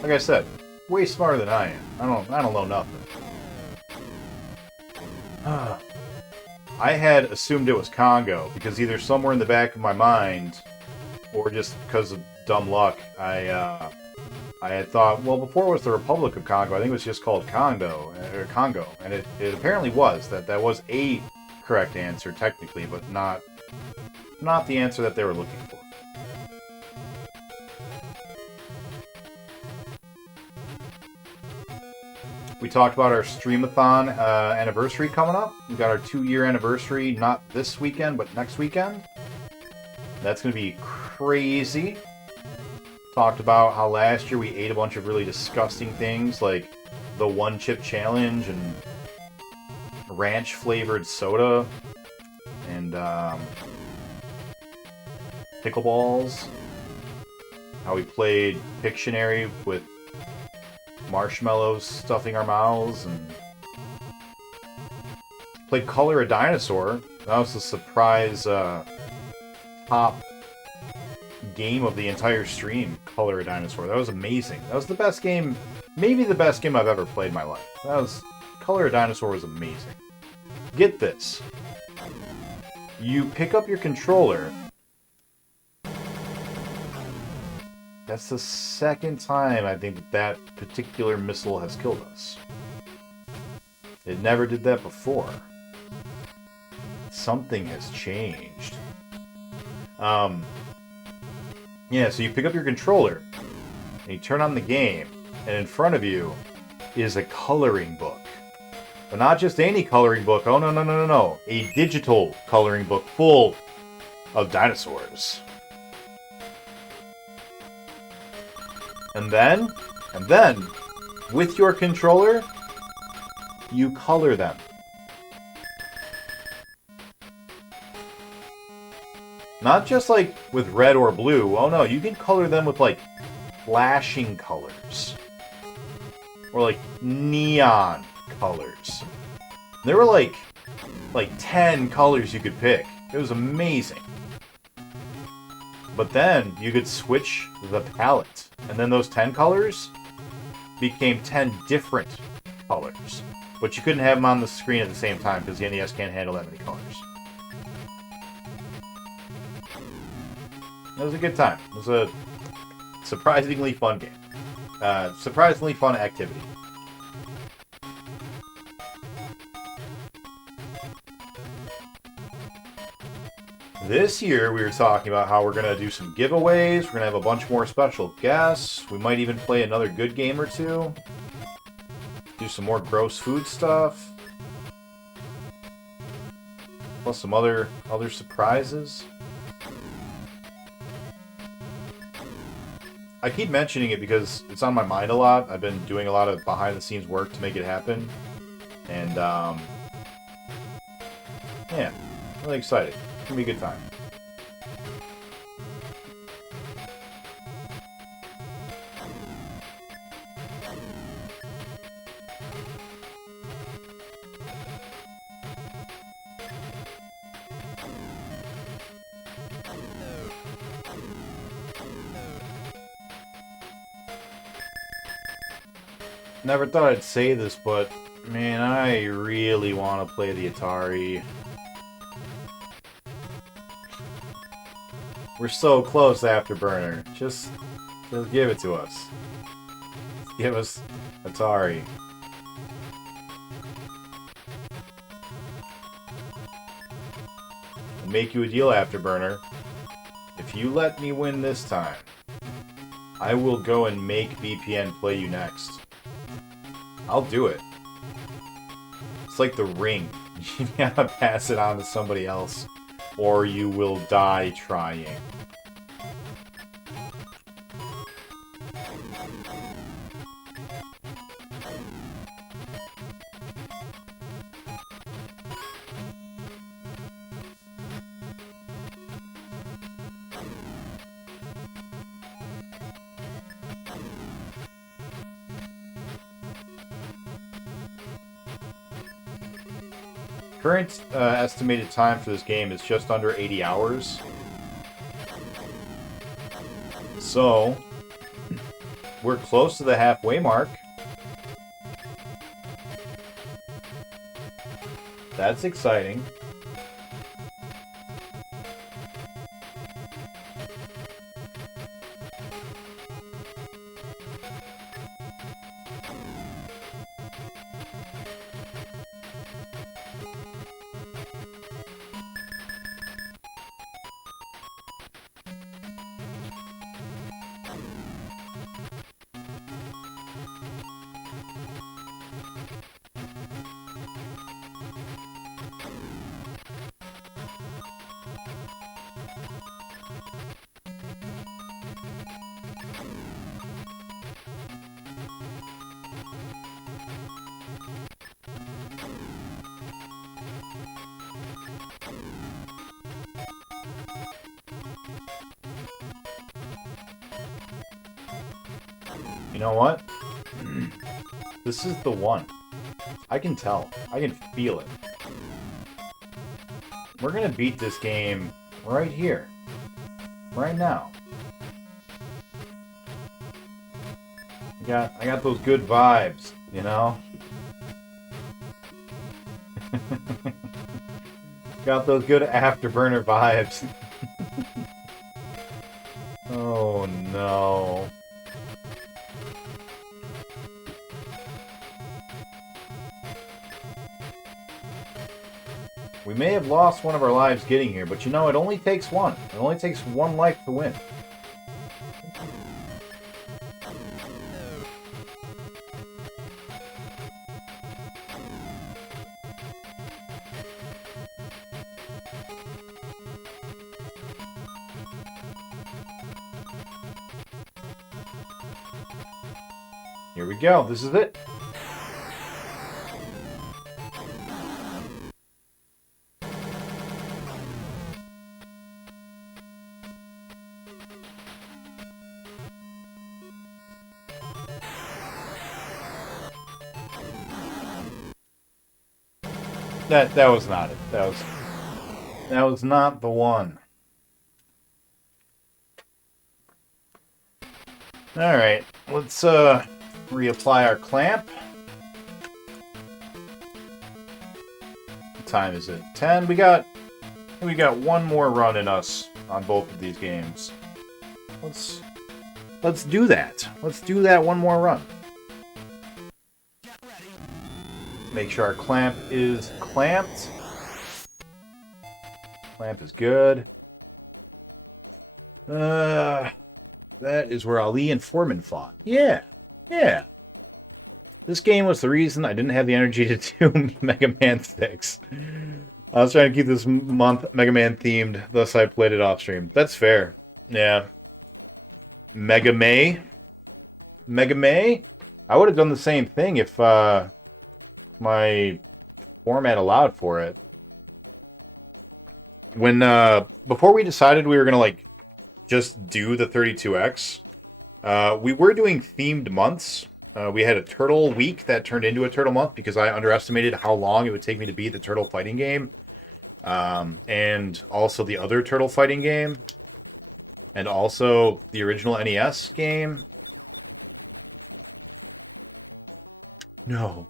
Like I said, way smarter than I am. I don't know nothing. I had assumed it was Congo, because either somewhere in the back of my mind, or just because of dumb luck, I had thought, well, before it was the Republic of Congo, I think it was just called Congo, and it apparently was. That was a correct answer, technically, but not the answer that they were looking for. We talked about our Streamathon anniversary coming up. We got our 2-year anniversary, not this weekend, but next weekend. That's going to be crazy. Talked about how last year we ate a bunch of really disgusting things, like the one chip challenge and ranch flavored soda and pickleballs. How we played Pictionary with marshmallows stuffing our mouths, and played Color a Dinosaur. That was the surprise top game of the entire stream, Color a Dinosaur. That was amazing. That was the best game, maybe the best game I've ever played in my life. Color a Dinosaur was amazing. Get this. You pick up your controller. That's the second time I think that particular missile has killed us. It never did that before. Something has changed. Yeah, so you pick up your controller, and you turn on the game, and in front of you is a coloring book. But not just any coloring book. Oh, no. A digital coloring book full of dinosaurs. And then, with your controller, you color them. Not just like with red or blue. Oh no, you can color them with like flashing colors. Or like neon colors. There were like 10 colors you could pick. It was amazing. But then you could switch the palette. And then those 10 colors became 10 different colors. But you couldn't have them on the screen at the same time because the NES can't handle that many colors. It was a good time. It was a surprisingly fun game. Surprisingly fun activity. This year, we were talking about how we're going to do some giveaways. We're going to have a bunch more special guests. We might even play another good game or two. Do some more gross food stuff. Plus some other surprises. I keep mentioning it because it's on my mind a lot. I've been doing a lot of behind-the-scenes work to make it happen. And, yeah, really excited. It's gonna be a good time. Never thought I'd say this, but man, I really want to play the Atari. We're so close, Afterburner. Just give it to us. Give us Atari. I'll make you a deal, Afterburner. If you let me win this time, I will go and make VPN play you next. I'll do it. It's like the ring. You gotta pass it on to somebody else, or you will die trying. Current estimated time for this game is just under 80 hours. So, we're close to the halfway mark. That's exciting. You know what? This is the one. I can tell. I can feel it. We're gonna beat this game right here. Right now. I got those good vibes, you know? Got those good afterburner vibes. Oh no. We may have lost one of our lives getting here, but you know, it only takes one. It only takes one life to win. Here we go. This is it. That was not it. That was not the one. All right, let's reapply our clamp. What time is it? 10. We got one more run in us on both of these games. Let's do that. Let's do that one more run. Make sure our clamp is clamped. Clamp is good. That is where Ali and Foreman fought. Yeah. This game was the reason I didn't have the energy to do Mega Man 6. I was trying to keep this month Mega Man themed, thus I played it off stream. That's fair. Yeah. Mega May? I would have done the same thing if my format allowed for it. When before we decided we were gonna like just do the 32X, we were doing themed months. We had a turtle week that turned into a turtle month because I underestimated how long it would take me to beat the turtle fighting game, and also the other turtle fighting game, and also the original NES game. No.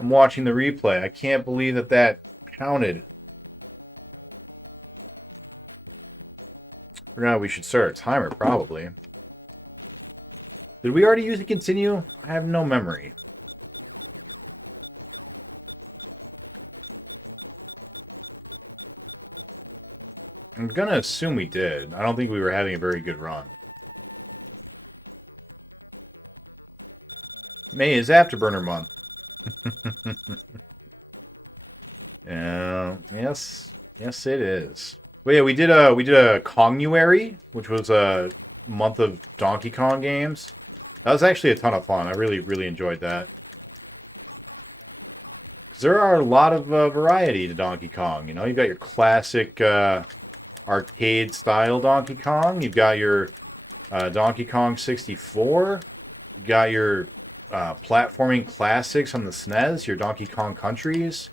I'm watching the replay. I can't believe that counted. Now we should start a timer, probably. Did we already use the continue? I have no memory. I'm gonna assume we did. I don't think we were having a very good run. May is Afterburner month. Yes it is. But yeah, we did a Konguary, which was a month of Donkey Kong games. That was actually a ton of fun. I really enjoyed that. There are a lot of variety to Donkey Kong. You know, you've got your classic arcade style Donkey Kong. You've got your Donkey Kong 64. You've got your platforming classics on the SNES, your Donkey Kong Countries.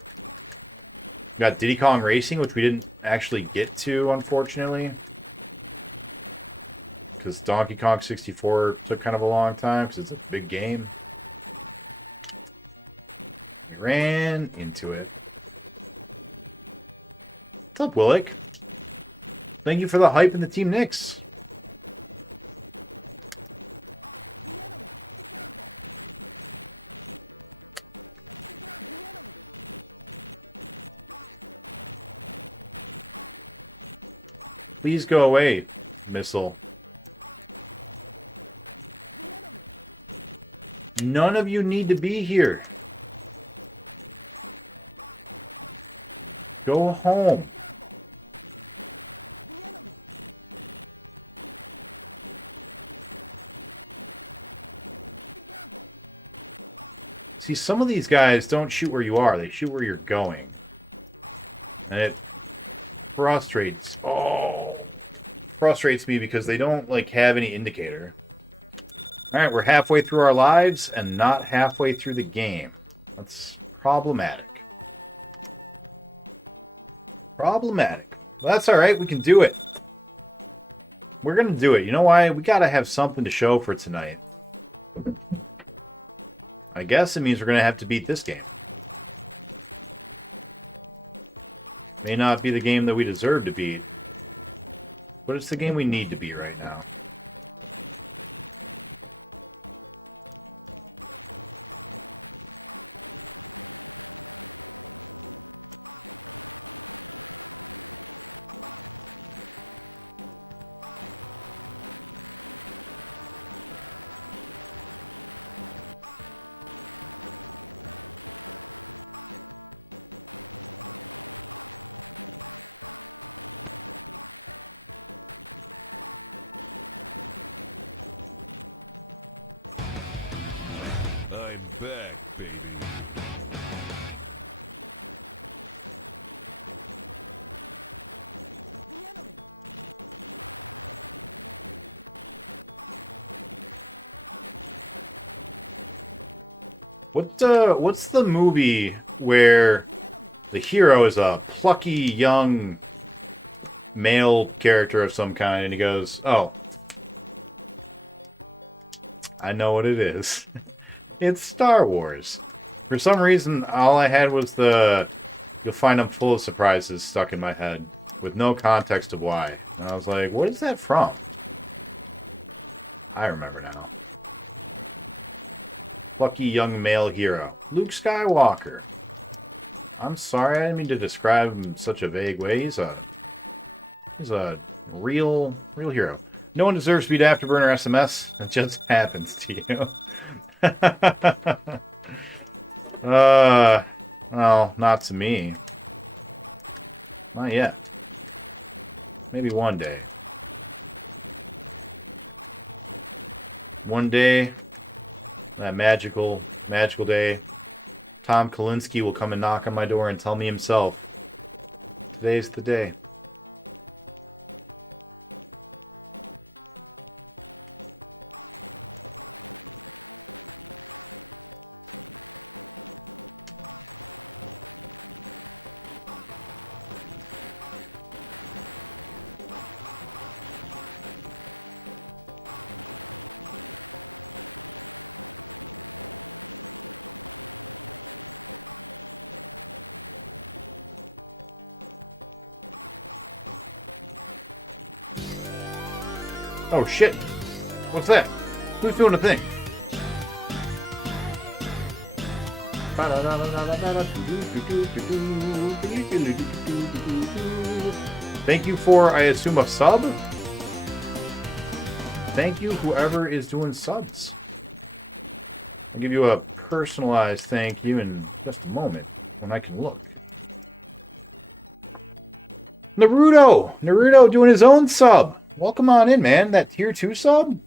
You got Diddy Kong Racing, which we didn't actually get to, unfortunately, because Donkey Kong 64 took kind of a long time, because it's a big game. Ran into it. What's up, Willick? Thank you for the hype in the Team Knicks. Please go away, missile. None of you need to be here. Go home. See, some of these guys don't shoot where you are, they shoot where you're going. And it frustrates. Oh. frustrates me because they don't, like, have any indicator. Alright, we're halfway through our lives and not halfway through the game. That's problematic. Problematic. Well, that's alright, we can do it. We're gonna do it. You know why? We gotta have something to show for tonight. I guess it means we're gonna have to beat this game. May not be the game that we deserve to beat, but it's the game we need to beat right now. I'm back, baby. What's the movie where the hero is a plucky young male character of some kind and he goes, "Oh, I know what it is. It's Star Wars." For some reason, all I had was the find I'm full of surprises stuck in my head with no context of why. And I was like, what is that from? I remember now. Plucky young male hero. Luke Skywalker. I'm sorry, I didn't mean to describe him in such a vague way. He's a real hero. No one deserves to beat Afterburner SMS. It just happens to you. Well, not to me. Not yet. Maybe one day. One day, that magical day, Tom Kalinske will come and knock on my door and tell me himself, today's the day. Oh shit! What's that? Who's doing a thing? Thank you for, I assume, a sub? Thank you, whoever is doing subs. I'll give you a personalized thank you in just a moment when I can look. Naruto! Naruto doing his own sub! Welcome on in, man. That tier 2 sub?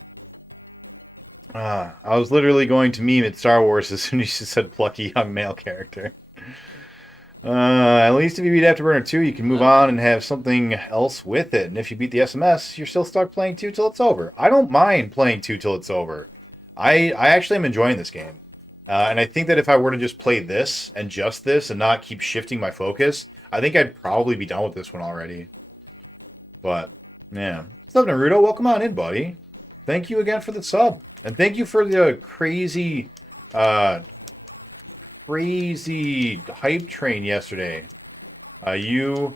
I was literally going to meme at Star Wars as soon as you said plucky young male character. At least if you beat Afterburner 2, you can move on and have something else with it. And if you beat the SMS, you're still stuck playing 2 till it's over. I don't mind playing 2 till it's over. I actually am enjoying this game. And I think that if I were to just play this and just this and not keep shifting my focus, I think I'd probably be done with this one already. But, yeah. What's up, Naruto? Welcome on in, buddy. Thank you again for the sub. And thank you for the crazy hype train yesterday. I know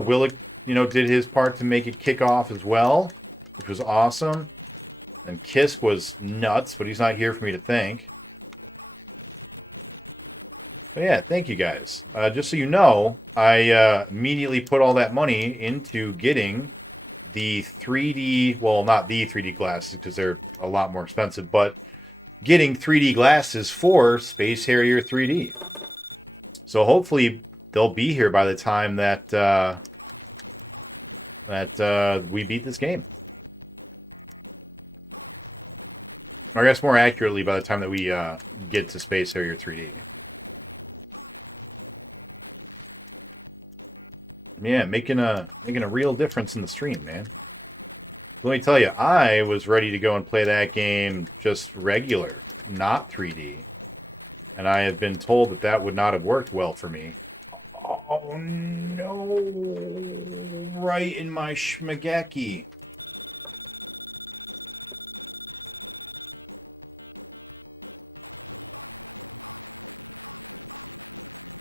Willick, did his part to make it kick off as well, which was awesome. And Kisk was nuts, but he's not here for me to thank. But yeah, thank you guys. Just so you know, I immediately put all that money into getting the 3D, well, not the 3D glasses because they're a lot more expensive, but getting 3D glasses for Space Harrier 3D. So hopefully they'll be here by the time that we beat this game. Or I guess more accurately, by the time that we get to Space Harrier 3D. Yeah, making a real difference in the stream, man. Let me tell you, I was ready to go and play that game just regular, not 3D. And I have been told that that would not have worked well for me. Oh no! Right in my schmageki.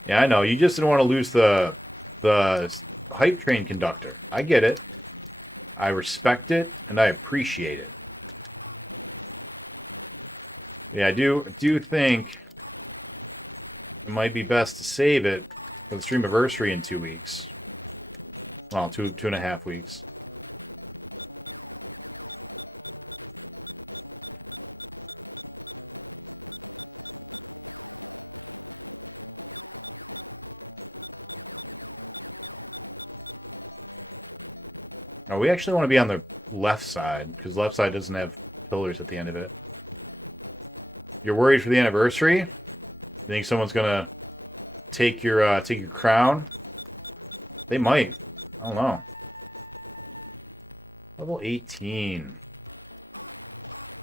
Yeah, I know. You just didn't want to lose the hype train conductor. I get it. I respect it, and I appreciate it. Yeah, I do think it might be best to save it for the stream anniversary in 2 weeks. Well, 2.5 weeks. Oh, we actually want to be on the left side, because left side doesn't have pillars at the end of it. You're worried for the anniversary? You think someone's gonna take your crown? They might. I don't know. Level 18.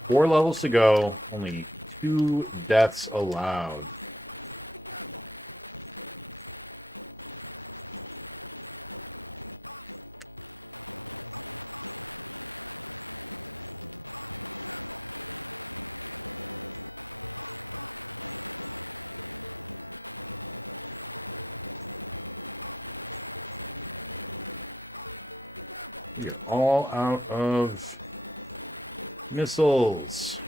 4 levels to go. Only 2 deaths allowed. All out of missiles.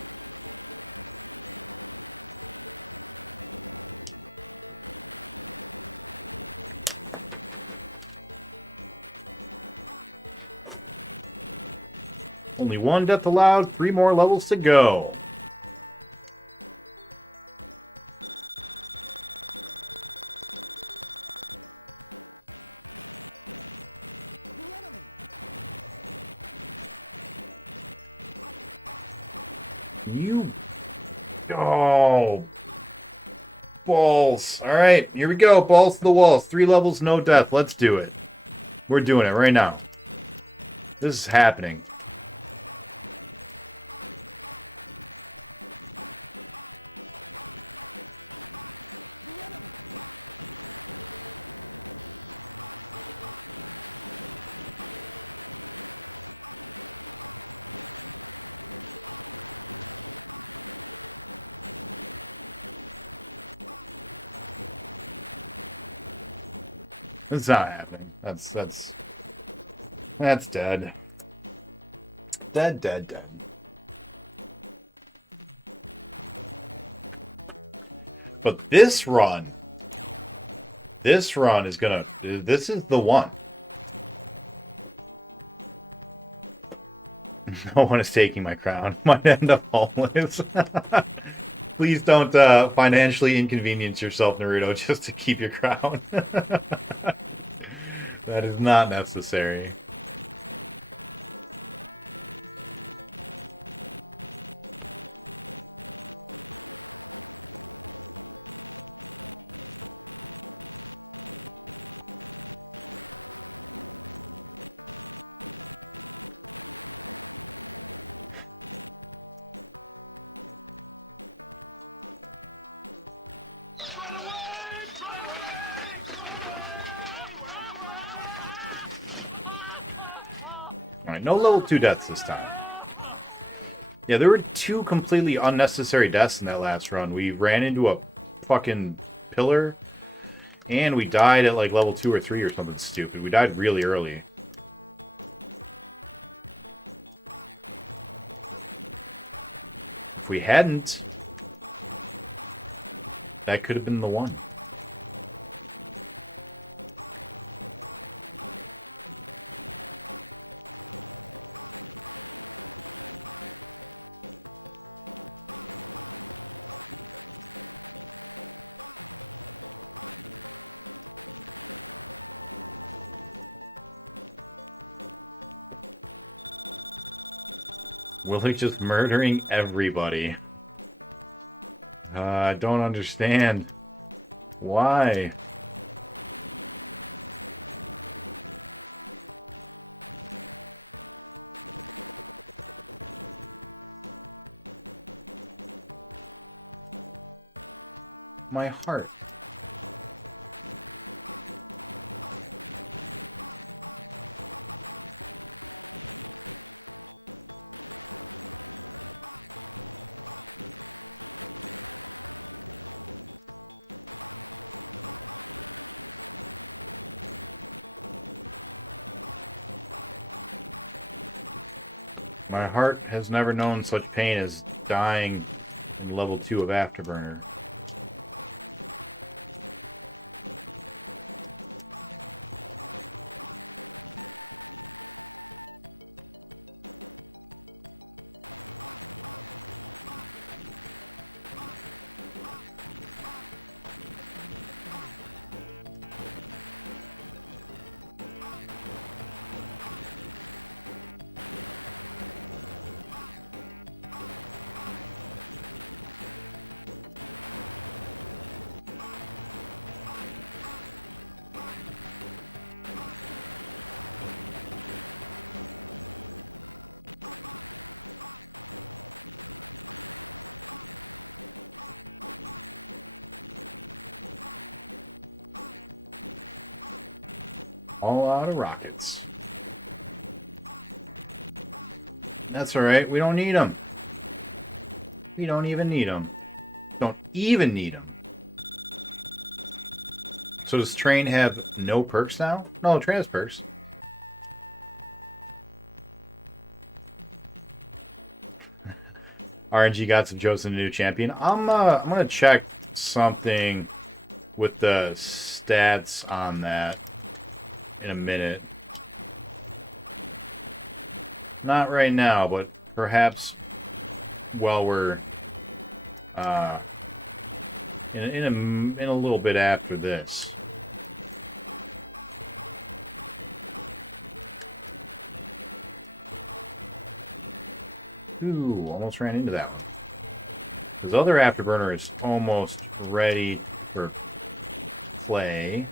Only 1 death allowed, 3 more levels to go. Oh, balls. All right, here we go. Balls to the walls. 3 levels, no death. Let's do it. We're doing it right now. This is happening. That's not happening. That's dead. Dead. But this run is gonna. This is the one. No one is taking my crown. Might end up homeless. Please don't financially inconvenience yourself, Naruto, just to keep your crown. That is not necessary. Alright, no level 2 deaths this time. Yeah, there were 2 completely unnecessary deaths in that last run. We ran into a fucking pillar, and we died at like level 2 or 3 or something stupid. We died really early. If we hadn't, that could have been the one. Willie just murdering everybody. I don't understand. Why? My heart. My heart has never known such pain as dying in level 2 of Afterburner. All out of rockets. That's alright, we don't need them. We don't even need them. Don't even need them. So does Train have no perks now? No, Train has perks. RNG got some Joe's the new champion. I'm gonna check something with the stats on that in a minute. Not right now, but perhaps while we're in a little bit after this. Ooh, almost ran into that one. His other Afterburner is almost ready for play.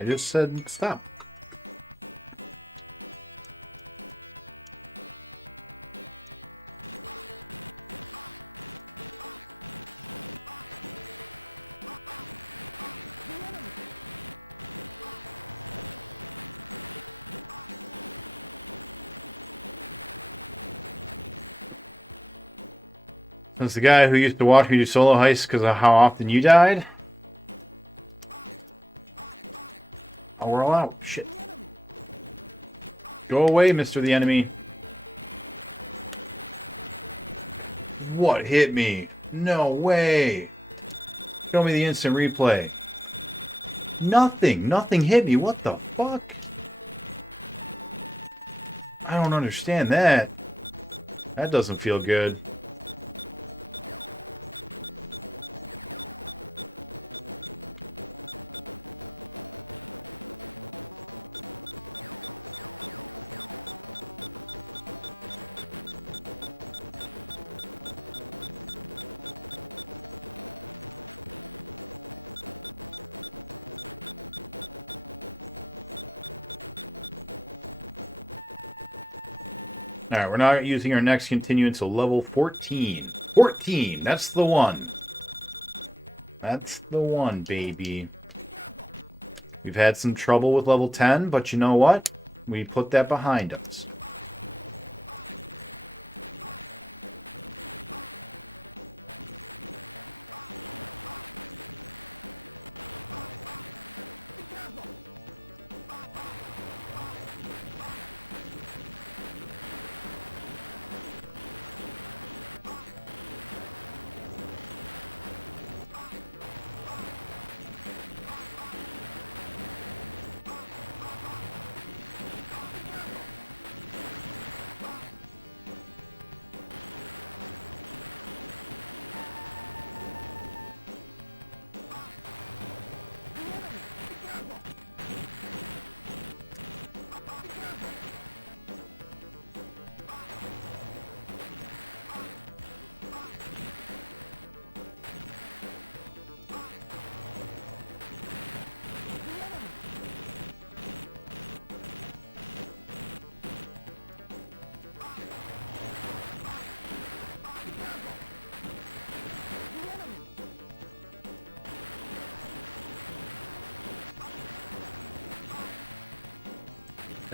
I just said stop. Since the guy who used to watch me do solo heists because of how often you died. Oh, we're all out. Shit. Go away, Mr. the Enemy. What hit me? No way. Show me the instant replay. Nothing. Nothing hit me. What the fuck? I don't understand that. That doesn't feel good. Alright, we're not using our next continue until level 14. 14! That's the one. That's the one, baby. We've had some trouble with level 10, but you know what? We put that behind us.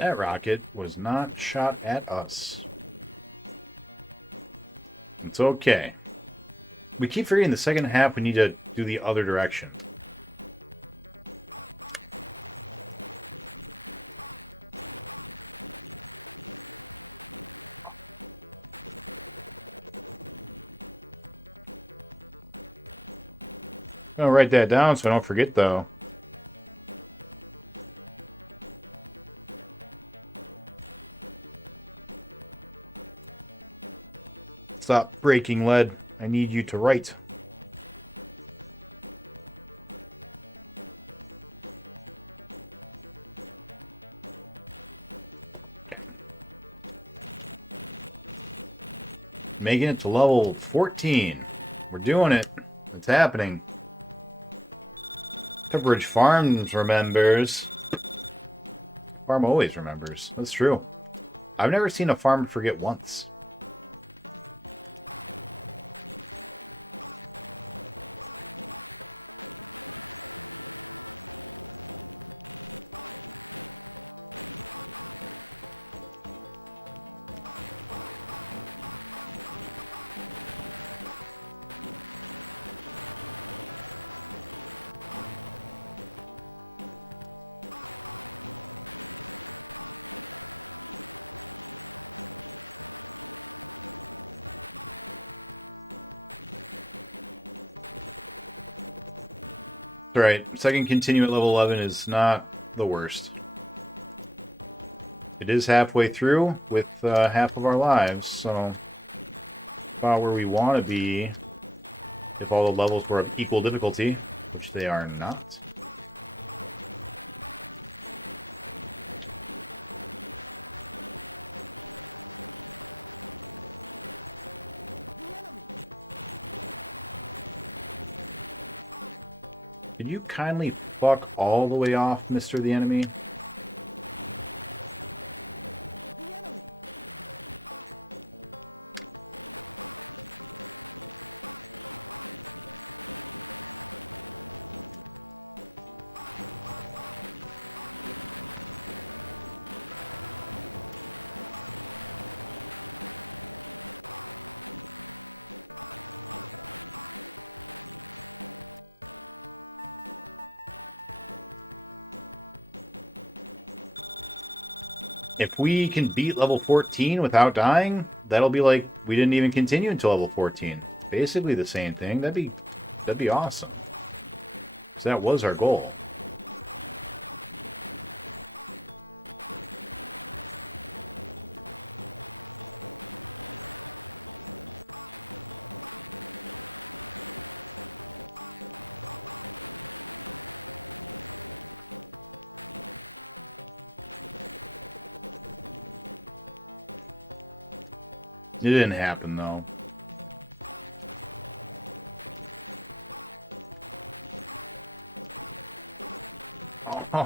That rocket was not shot at us. It's okay. We keep forgetting the second half we need to do the other direction. I'm gonna write that down so I don't forget, though. Stop breaking lead. I need you to write. Okay. Making it to level 14. We're doing it. It's happening. Pepperidge Farms remembers. Farm always remembers. That's true. I've never seen a farm forget once. Alright, second continue at level 11 is not the worst. It is halfway through with half of our lives, so about where we want to be if all the levels were of equal difficulty, which they are not. Can you kindly fuck all the way off, Mr. the Enemy? If we can beat level 14 without dying, that'll be like we didn't even continue until level 14. Basically the same thing. That'd be awesome. So that was our goal. It didn't happen, though.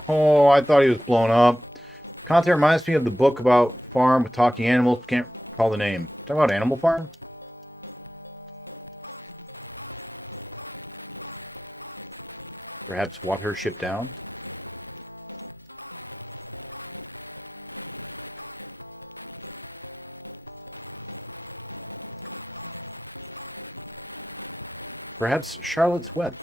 Oh, I thought he was blown up. Content reminds me of the book about farm with talking animals. Can't recall the name. Talk about Animal Farm? Perhaps Watership Down? Perhaps Charlotte's Web.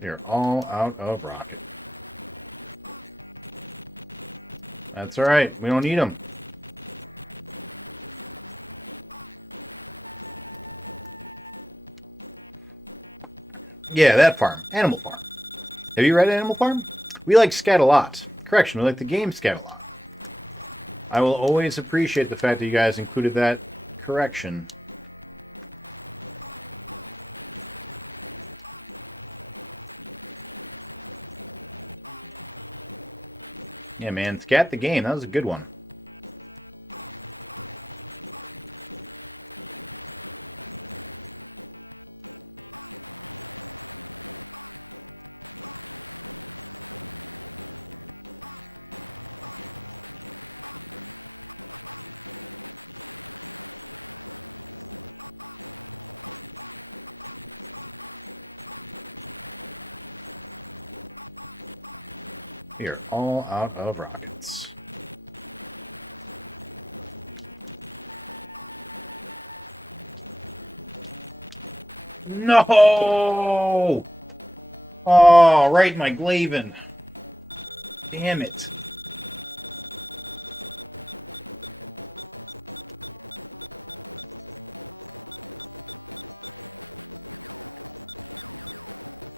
You're all out of rock. That's alright. We don't need them. Yeah, that farm. Animal Farm. Have you read Animal Farm? We like Scat a lot. Correction, we like the game Scat a lot. I will always appreciate the fact that you guys included that correction. Yeah, man, Scat the game. That was a good one. We are all out of rockets. No! Oh, right in my Glaven. Damn it.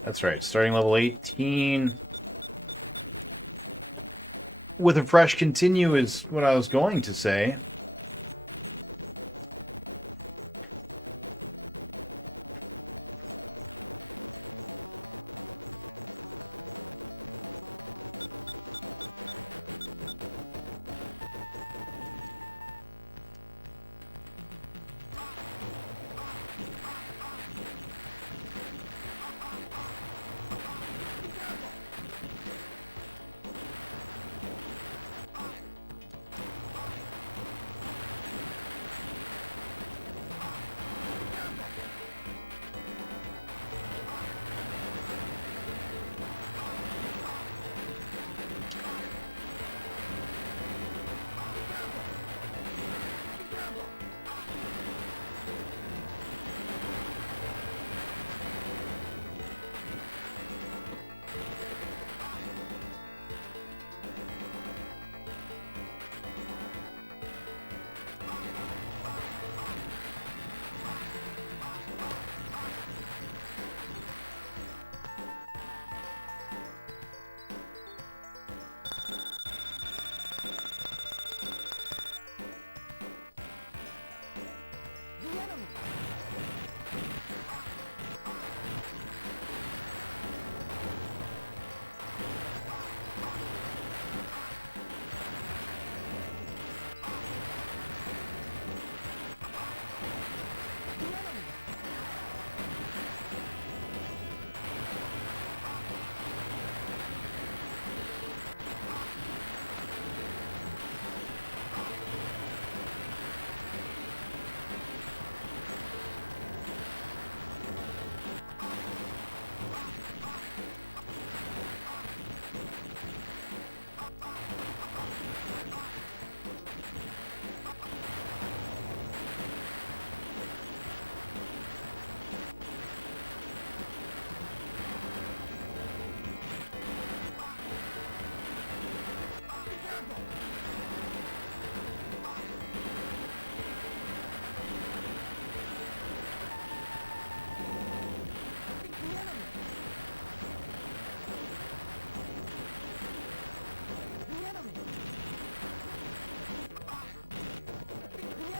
That's right, starting level 18. With a fresh continue is what I was going to say.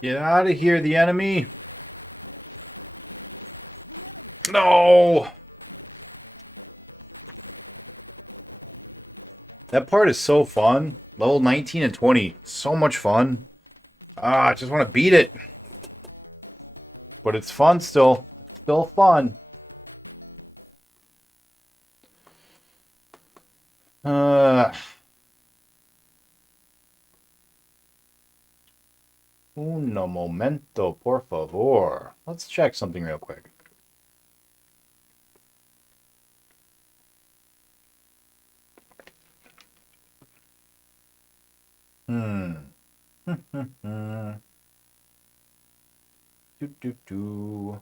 Get out of here, the enemy! No! That part is so fun. Level 19 and 20. So much fun. Ah, I just want to beat it. But it's fun still. Still fun. Uno momento, por favor. Let's check something real quick. Do.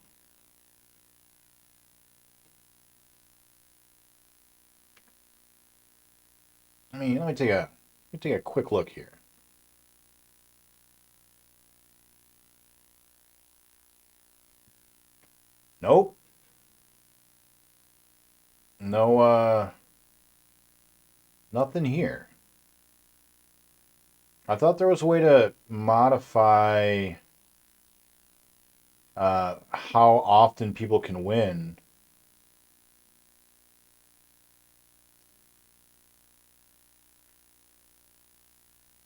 I mean, let me take a quick look here. Nope. No, nothing here. I thought there was a way to modify how often people can win.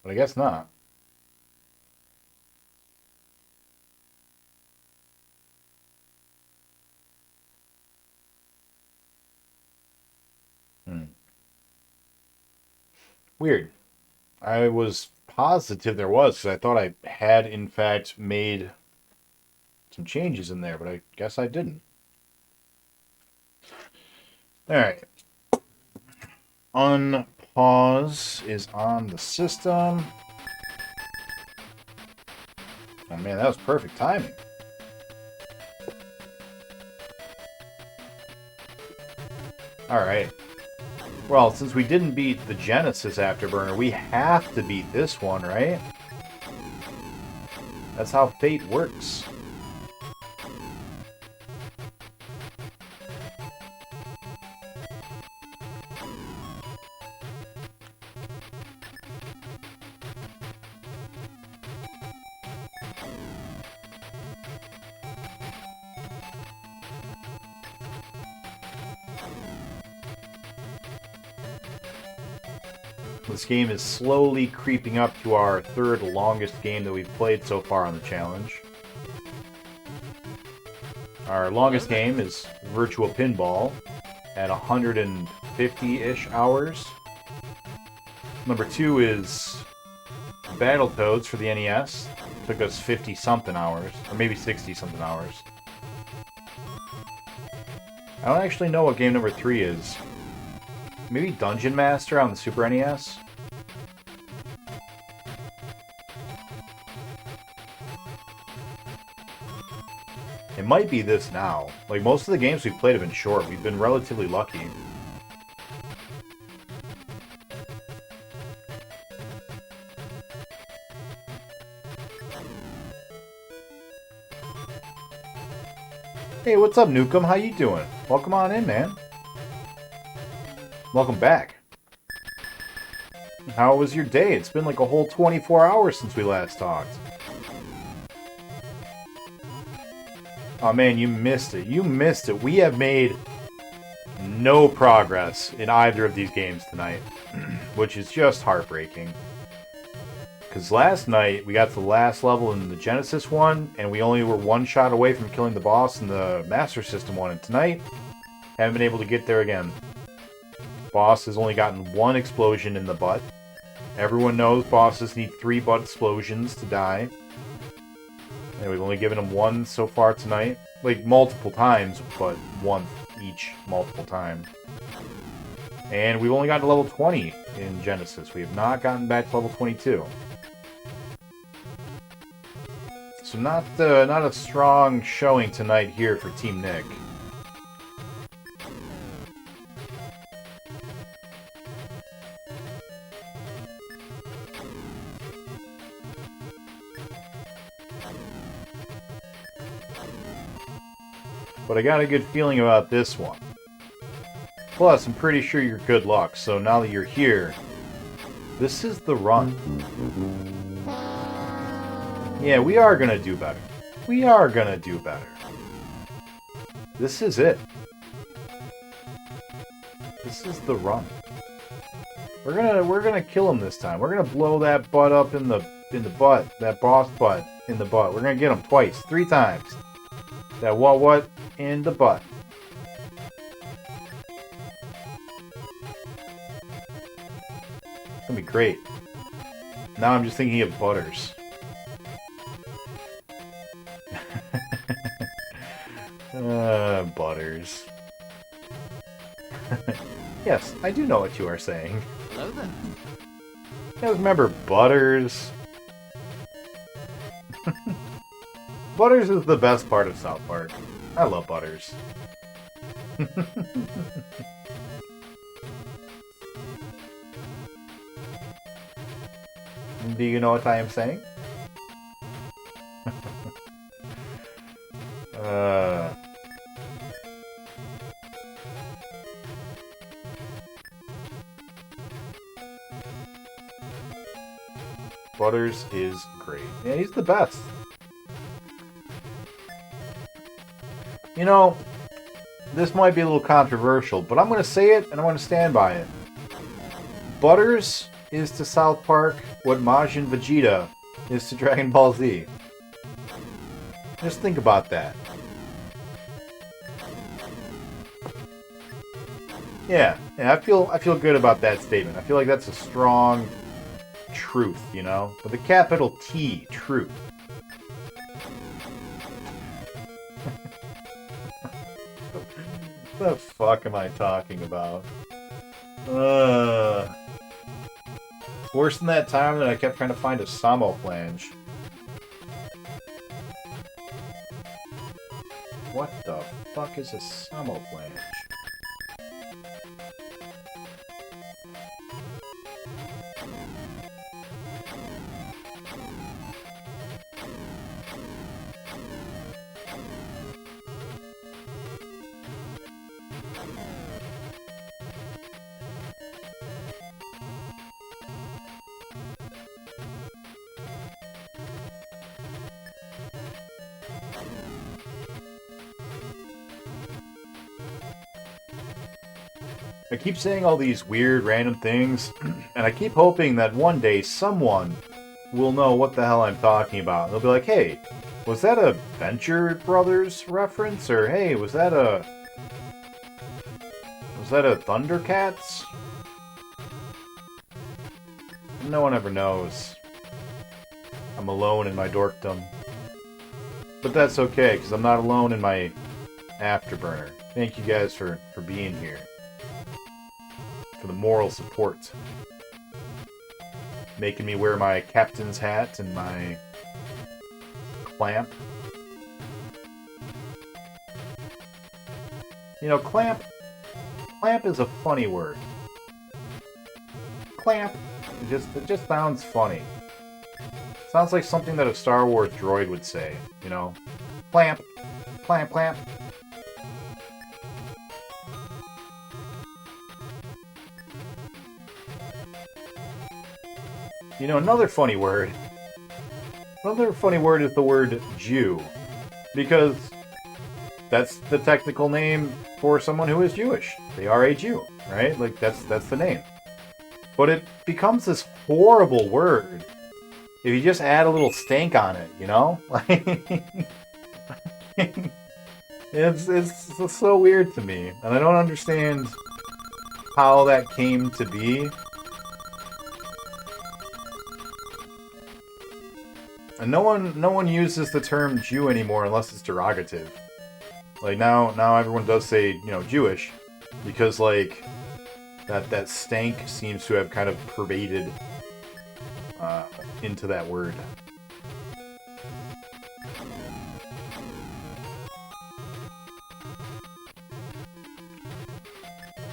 But I guess not. Weird. I was positive there was, because I thought I had, in fact, made some changes in there, but I guess I didn't. Alright. Unpause is on the system. Oh man, that was perfect timing. Alright. Well, since we didn't beat the Genesis Afterburner, we have to beat this one, right? That's how fate works. This game is slowly creeping up to our third longest game that we've played so far on the challenge. Our longest game is Virtua Pinball at 150-ish hours. Number 2 is Battletoads for the NES. Took us 50-something hours, or maybe 60-something hours. I don't actually know what game number 3 is. Maybe Dungeon Master on the Super NES? It might be this now. Like, most of the games we've played have been short. We've been relatively lucky. Hey, what's up, Nukem? How you doing? Welcome on in, man. Welcome back. How was your day? It's been like a whole 24 hours since we last talked. Oh man, you missed it. You missed it. We have made no progress in either of these games tonight, which is just heartbreaking. Because last night, we got to the last level in the Genesis one, and we only were one shot away from killing the boss in the Master System one. And tonight, haven't been able to get there again. Boss has only gotten one explosion in the butt. Everyone knows bosses need 3 butt explosions to die. And we've only given him one so far tonight. Like, multiple times, but one each multiple times. And we've only gotten to level 20 in Genesis. We have not gotten back to level 22. So not a strong showing tonight here for Team Nick. But I got a good feeling about this one. Plus, I'm pretty sure you're good luck, so now that you're here, this is the run. Yeah, we are gonna do better. We are gonna do better. This is it. This is the run. We're gonna kill him this time. We're gonna blow that butt up in the butt. That boss butt in the butt. We're gonna get him twice, 3 times. That what in the butt. It's gonna be great. Now I'm just thinking of Butters. Butters. Yes, I do know what you are saying. Hello there. You guys remember Butters? Butters is the best part of South Park. I love Butters. Do you know what I am saying? Butters is great. Yeah, he's the best. You know, this might be a little controversial, but I'm going to say it and I'm going to stand by it. Butters is to South Park what Majin Vegeta is to Dragon Ball Z. Just think about that. Yeah, I feel good about that statement. I feel like that's a strong truth, you know? With a capital T, truth. What the fuck am I talking about? It's worse than that time that I kept trying to find a Samo flange. What the fuck is a Samo flange? I keep saying all these weird, random things, and I keep hoping that one day someone will know what the hell I'm talking about. They'll be like, hey, was that a Venture Brothers reference? Or, hey, was that a Thundercats? No one ever knows. I'm alone in my dorkdom. But that's okay, because I'm not alone in my afterburner. Thank you guys for being here. For the moral support. Making me wear my captain's hat and my clamp. You know, clamp is a funny word. Clamp. It just sounds funny. Sounds like something that a Star Wars droid would say, you know? Clamp. Clamp, clamp. You know, another funny word is the word Jew. Because that's the technical name for someone who is Jewish. They are a Jew, right? Like, that's the name. But it becomes this horrible word if you just add a little stank on it, you know? Like, it's so weird to me. And I don't understand how that came to be. And no one uses the term Jew anymore unless it's derogative. Like now everyone does say, you know, Jewish, because like that stank seems to have kind of pervaded into that word.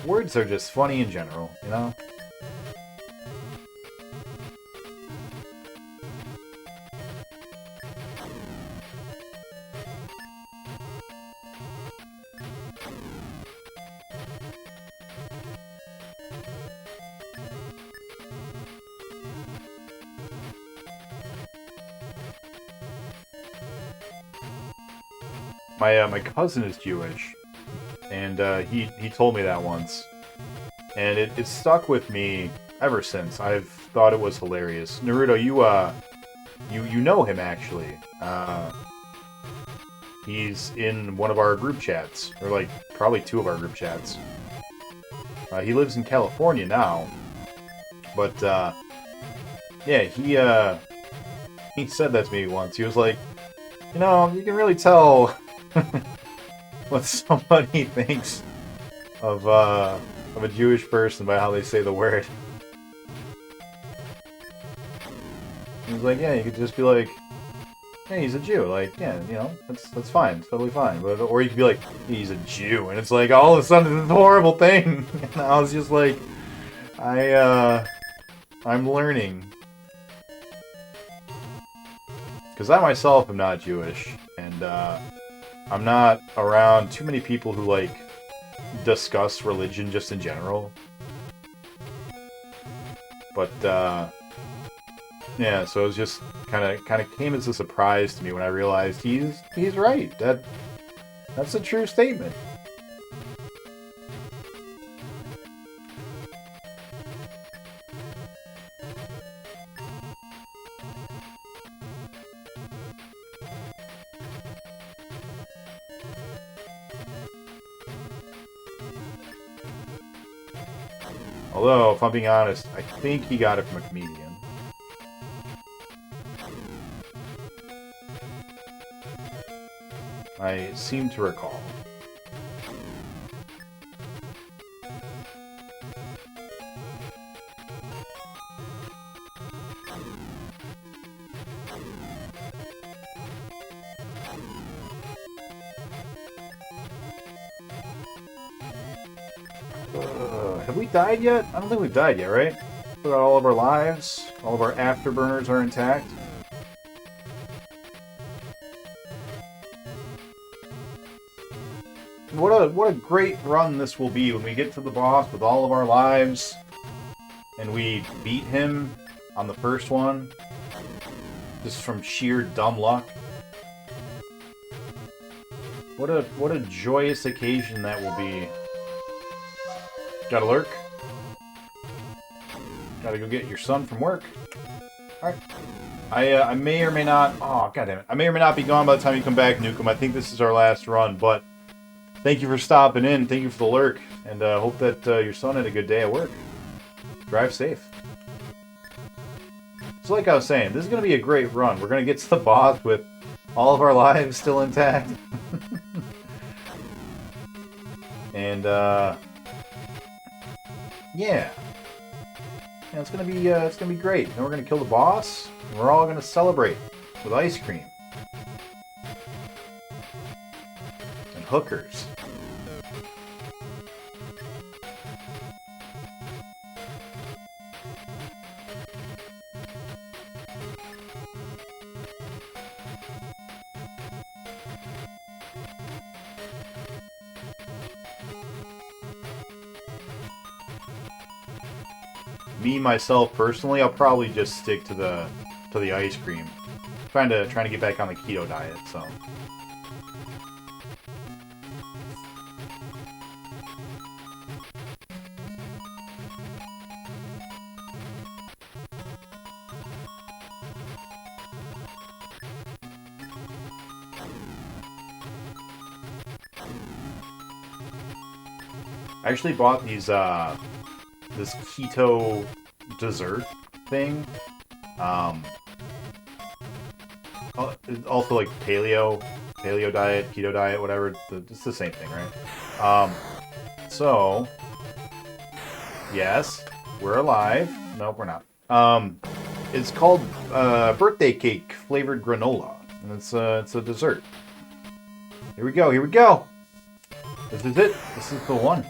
Words are just funny in general, you know? My cousin is Jewish, and he told me that once, and it stuck with me ever since. I've thought it was hilarious. Naruto, you know him actually. He's in one of our group chats, or like probably two of our group chats. He lives in California now, but yeah, he said that to me once. He was like, you know, you can really tell what somebody thinks of a Jewish person by how they say the word. He's like, yeah, you could just be like, hey, he's a Jew. Like, yeah, you know, that's fine, it's totally fine. But or you could be like, he's a Jew, and it's like all of a sudden it's a horrible thing. And I was just like, I'm learning, because I myself am not Jewish. I'm not around too many people who, like, discuss religion just in general. But, yeah, so it was just kind of came as a surprise to me when I realized he's right. That's a true statement. Although, if I'm being honest, I think he got it from a comedian. I seem to recall. Have we died yet? I don't think we've died yet, right? We got all of our lives. All of our afterburners are intact. What a great run this will be when we get to the boss with all of our lives and we beat him on the first one just from sheer dumb luck. What a joyous occasion that will be. Got a lurk? Gotta go get your son from work. Alright. I may or may not... Oh, goddammit. I may or may not be gone by the time you come back, Nukem. I think this is our last run, but thank you for stopping in. Thank you for the lurk. And hope that your son had a good day at work. Drive safe. So like I was saying, this is going to be a great run. We're going to get to the boss with all of our lives still intact. And, yeah, it's gonna be great. Then we're gonna kill the boss, and we're all gonna celebrate with ice cream and hookers. Me myself personally, I'll probably just stick to the ice cream. Trying to get back on the keto diet, so. I actually bought these this keto dessert thing. Also like paleo diet, keto diet, whatever. It's the same thing, right? So yes, we're alive. Nope, we're not. It's called birthday cake flavored granola, and it's a dessert. Here we go. Here we go. This is it. This is the one.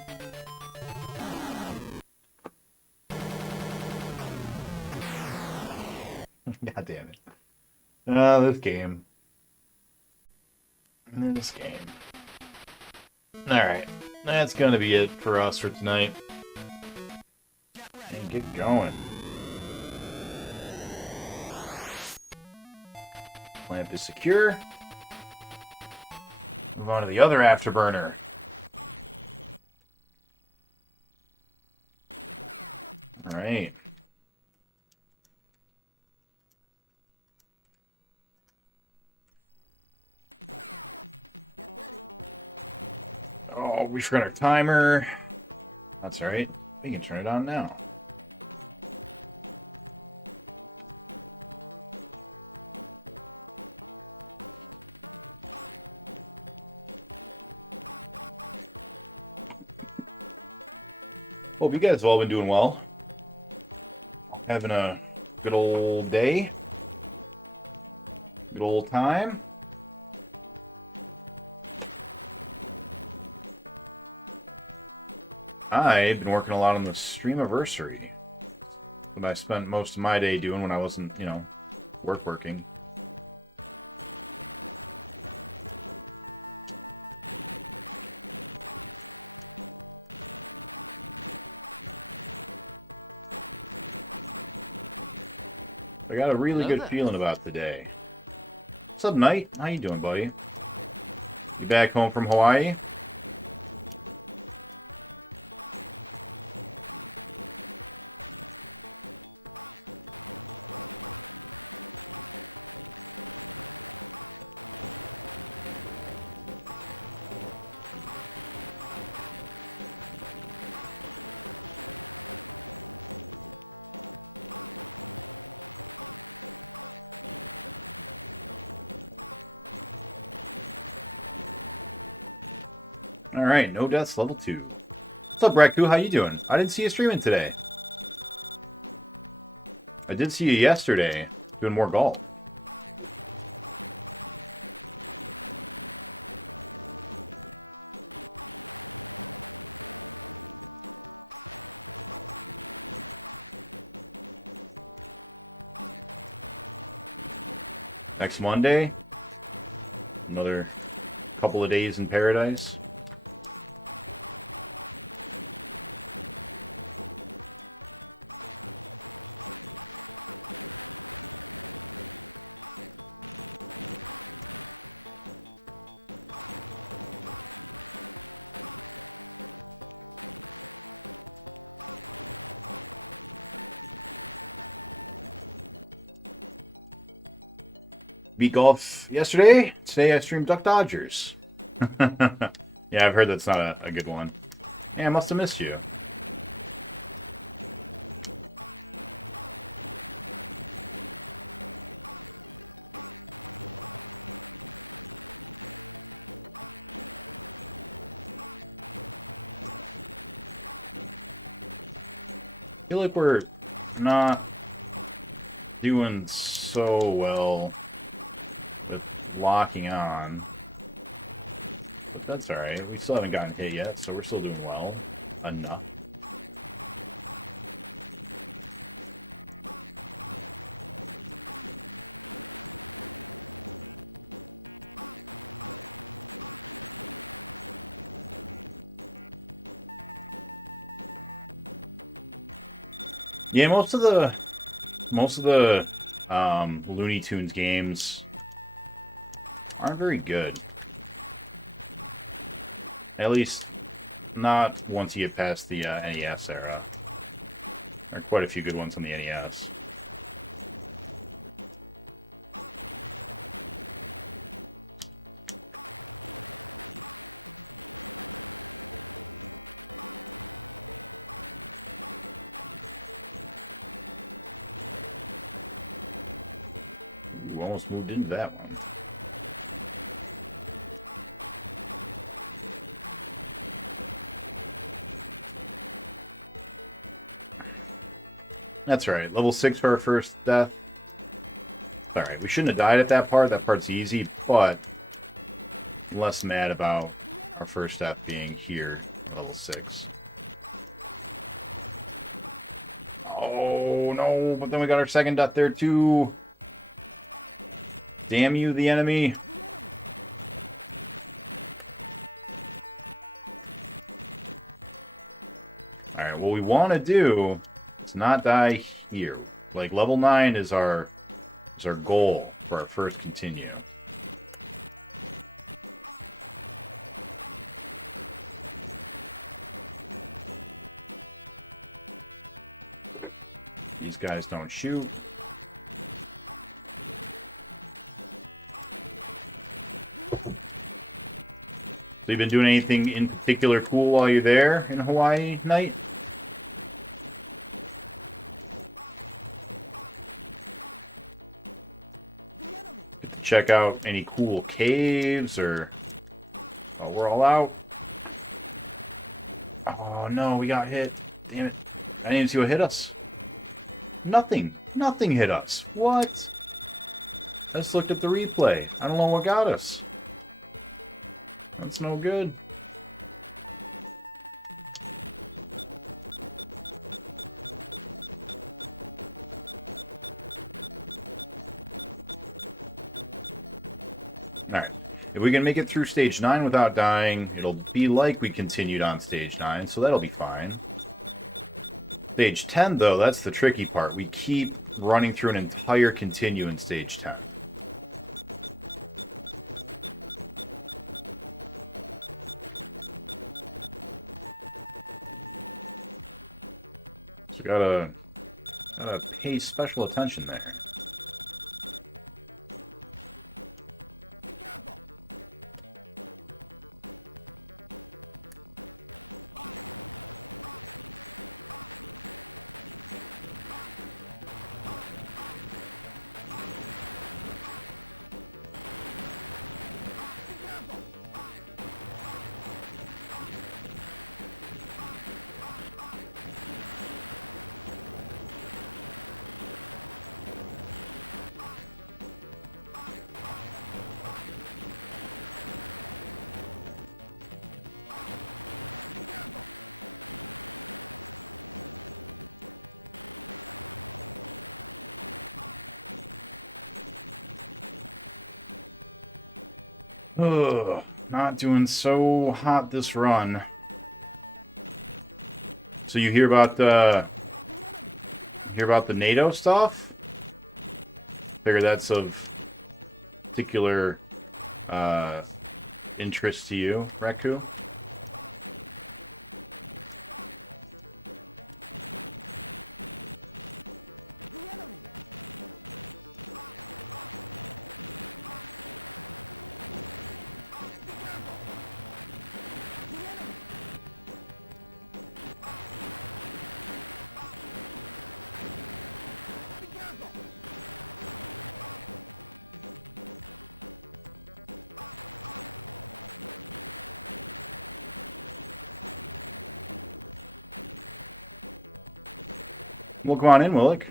God damn it. This game. This game. Alright. That's gonna be it for us for tonight. And get going. Lamp is secure. Move on to the other afterburner. Alright. Oh, we forgot our timer. That's alright. We can turn it on now. Hope you guys have all been doing well. Having a good old day. Good old time. I've been working a lot on the Streamiversary. What I spent most of my day doing when I wasn't, you know, working. I got a really good feeling about today. What's up, Knight? How you doing, buddy? back home from Hawaii? Alright, no deaths, level 2. What's up, Raku? How you doing? I didn't see you streaming today. I did see you yesterday, doing more golf. Next Monday, another couple of days in paradise. Beat golf yesterday. Today I streamed Duck Dodgers. Yeah, I've heard that's not a good one. Yeah, I must have missed you. I feel like we're not doing so well with locking on. That's alright. We still haven't gotten hit yet, so we're still doing well. Enough. Yeah, most of the Looney Tunes games aren't very good. At least, not once you get past the NES era. There are quite a few good ones on the NES. You almost moved into that one. That's right. Level 6 for our first death. Alright, we shouldn't have died at that part. That part's easy, but I'm less mad about our first death being here, level 6. Oh, no, but then we got our second death there, too. Damn you, the enemy. Alright, what we want to do is not die here. Like, level 9 is our goal for our first continue. These guys don't shoot. So you been doing anything in particular cool while you're there in Hawaii, Knight? Check out any cool caves or... Oh, we're all out. Oh no, we got hit. Damn it. I didn't even see what hit us. Nothing. Nothing hit us. What? Let's look at the replay. I don't know what got us. That's no good. Alright. If we can make it through stage 9 without dying, it'll be like we continued on stage 9, so that'll be fine. Stage 10, though, that's the tricky part. We keep running through an entire continue in stage 10. Gotta pay special attention there. Ugh, not doing so hot this run. So you hear about the NATO stuff? Figure that's of particular interest to you, Reku? Well, come on in, Willick.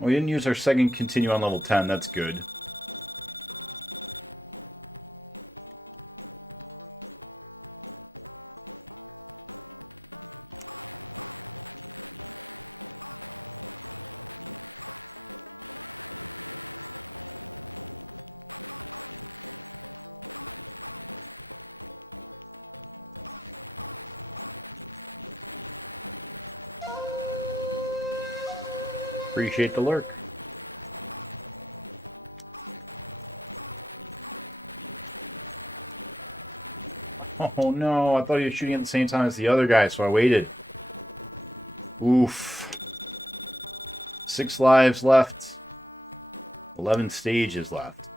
We didn't use our second continue on level 10, that's good. Appreciate the lurk. Oh no, I thought he was shooting at the same time as the other guy, so I waited. Oof. 6 lives left. 11 stages left.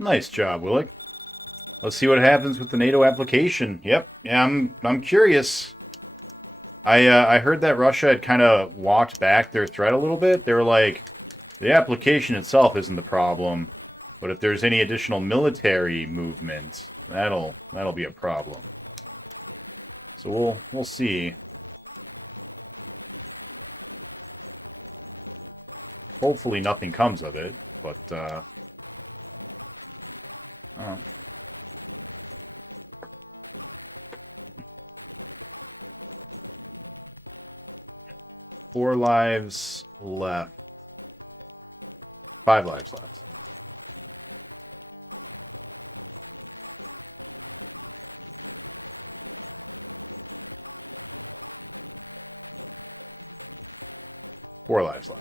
Nice job, Willick. Let's see what happens with the NATO application. Yep, yeah, I'm curious. I heard that Russia had kind of walked back their threat a little bit. They were like, the application itself isn't the problem, but if there's any additional military movement, that'll be a problem. So we'll see. Hopefully nothing comes of it, but 4 lives left. 5 lives left. Four lives left.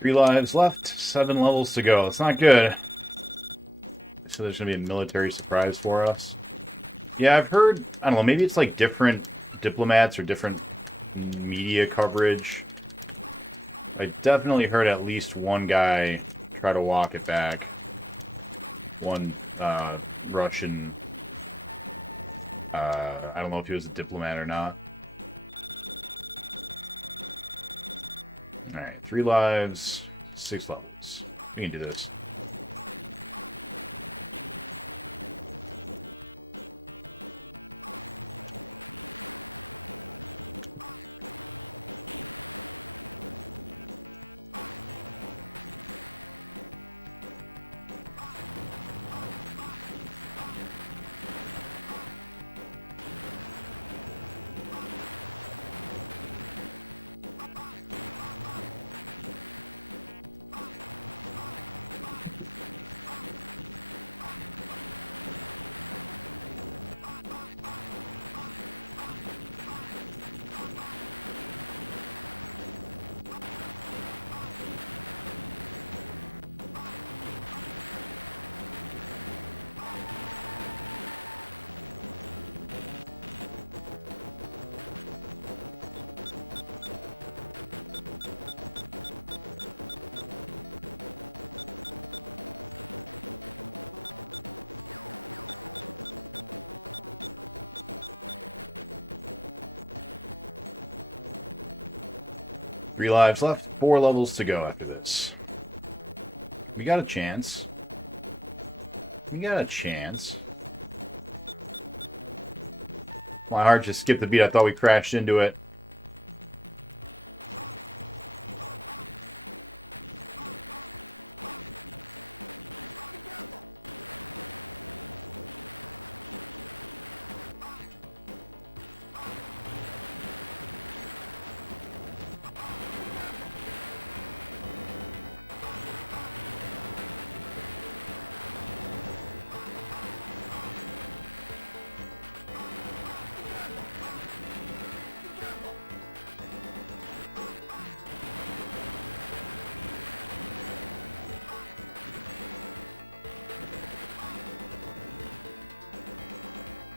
3 lives left, 7 levels to go. It's not good. So there's going to be a military surprise for us. Yeah, I've heard, I don't know, maybe it's like different diplomats or different media coverage. I definitely heard at least one guy try to walk it back. One Russian, I don't know if he was a diplomat or not. Alright, 3 lives, 6 levels. We can do this. Three lives left, 4 levels to go after this. We got a chance. We got a chance. My heart just skipped the beat. I thought we crashed into it.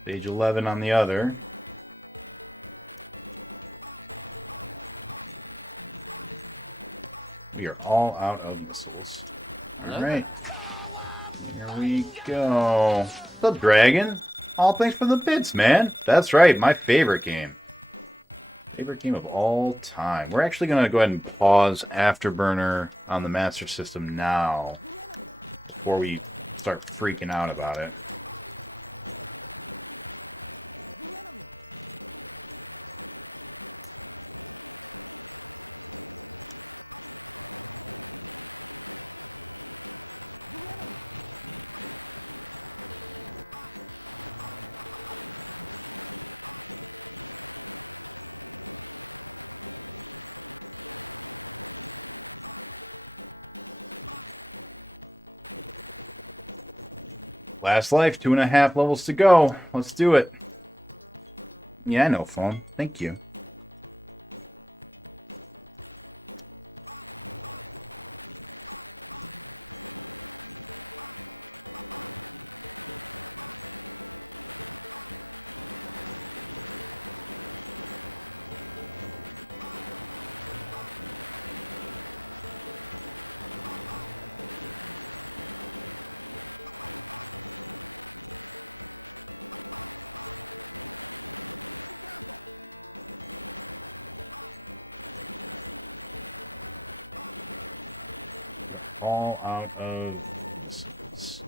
Stage 11 on the other. We are all out of missiles. Alright. Here we go. What's up, Dragon? All thanks for the bits, man. That's right, my favorite game. Favorite game of all time. We're actually going to go ahead and pause Afterburner on the Master System now before we start freaking out about it. Last life, 2.5 levels to go. Let's do it. Yeah, I know, phone. Thank you. All out of missiles.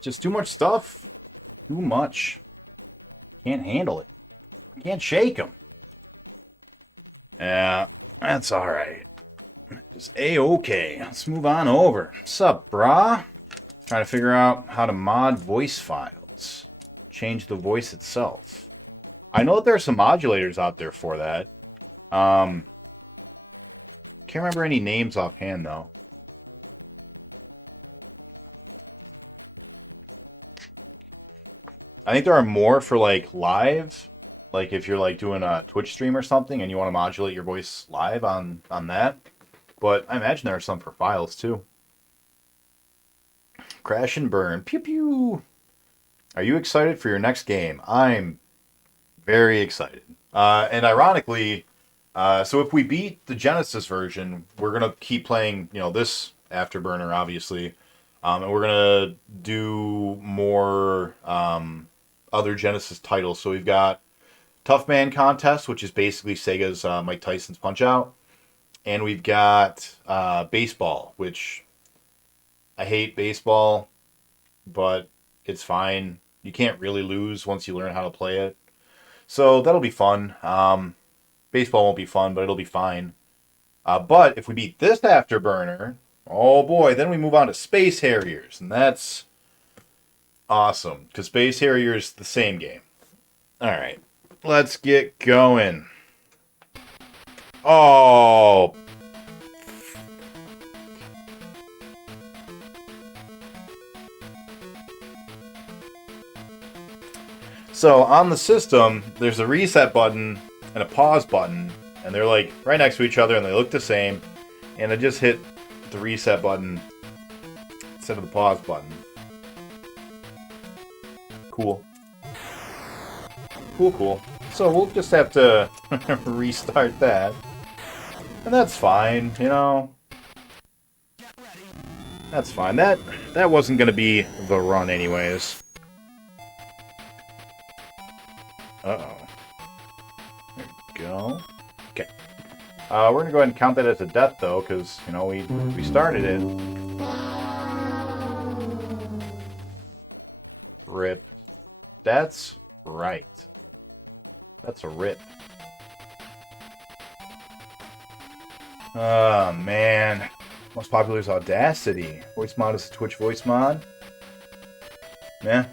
Just too much stuff. Too much. Can't handle it. Can't shake them. Yeah, that's alright. It's A-okay. Let's move on over. What's up, brah? Trying to figure out how to mod voice files. Change the voice itself. I know that there are some modulators out there for that. Can't remember any names offhand, though. I think there are more for like live, like if you're like doing a Twitch stream or something and you want to modulate your voice live on that. But I imagine there are some for files too. Crash and burn. Pew pew. Are you excited for your next game? I'm very excited. And ironically, so if we beat the Genesis version, we're gonna keep playing, you know, this Afterburner, obviously, and we're gonna do more other Genesis titles. So we've got Tough Man Contest, which is basically Sega's Mike Tyson's Punch Out, and we've got baseball, which I hate baseball, but it's fine. You can't really lose once you learn how to play it. So that'll be fun. Baseball won't be fun, but it'll be fine. But if we beat this Afterburner, oh boy, then we move on to Space Harriers. And that's awesome, because Space Harriers the same game. Alright, let's get going. Oh, so on the system, there's a reset button and a pause button, and they're like right next to each other and they look the same, and I just hit the reset button instead of the pause button. Cool. Cool. So we'll just have to restart that. And that's fine, you know. That's fine. That wasn't gonna be the run anyways. Uh-oh. There we go. Okay. We're going to go ahead and count that as a death, though, because, you know, we started it. Rip. That's right. That's a rip. Oh, man. Most popular is Audacity. Voice mod is a Twitch voice mod. Yeah.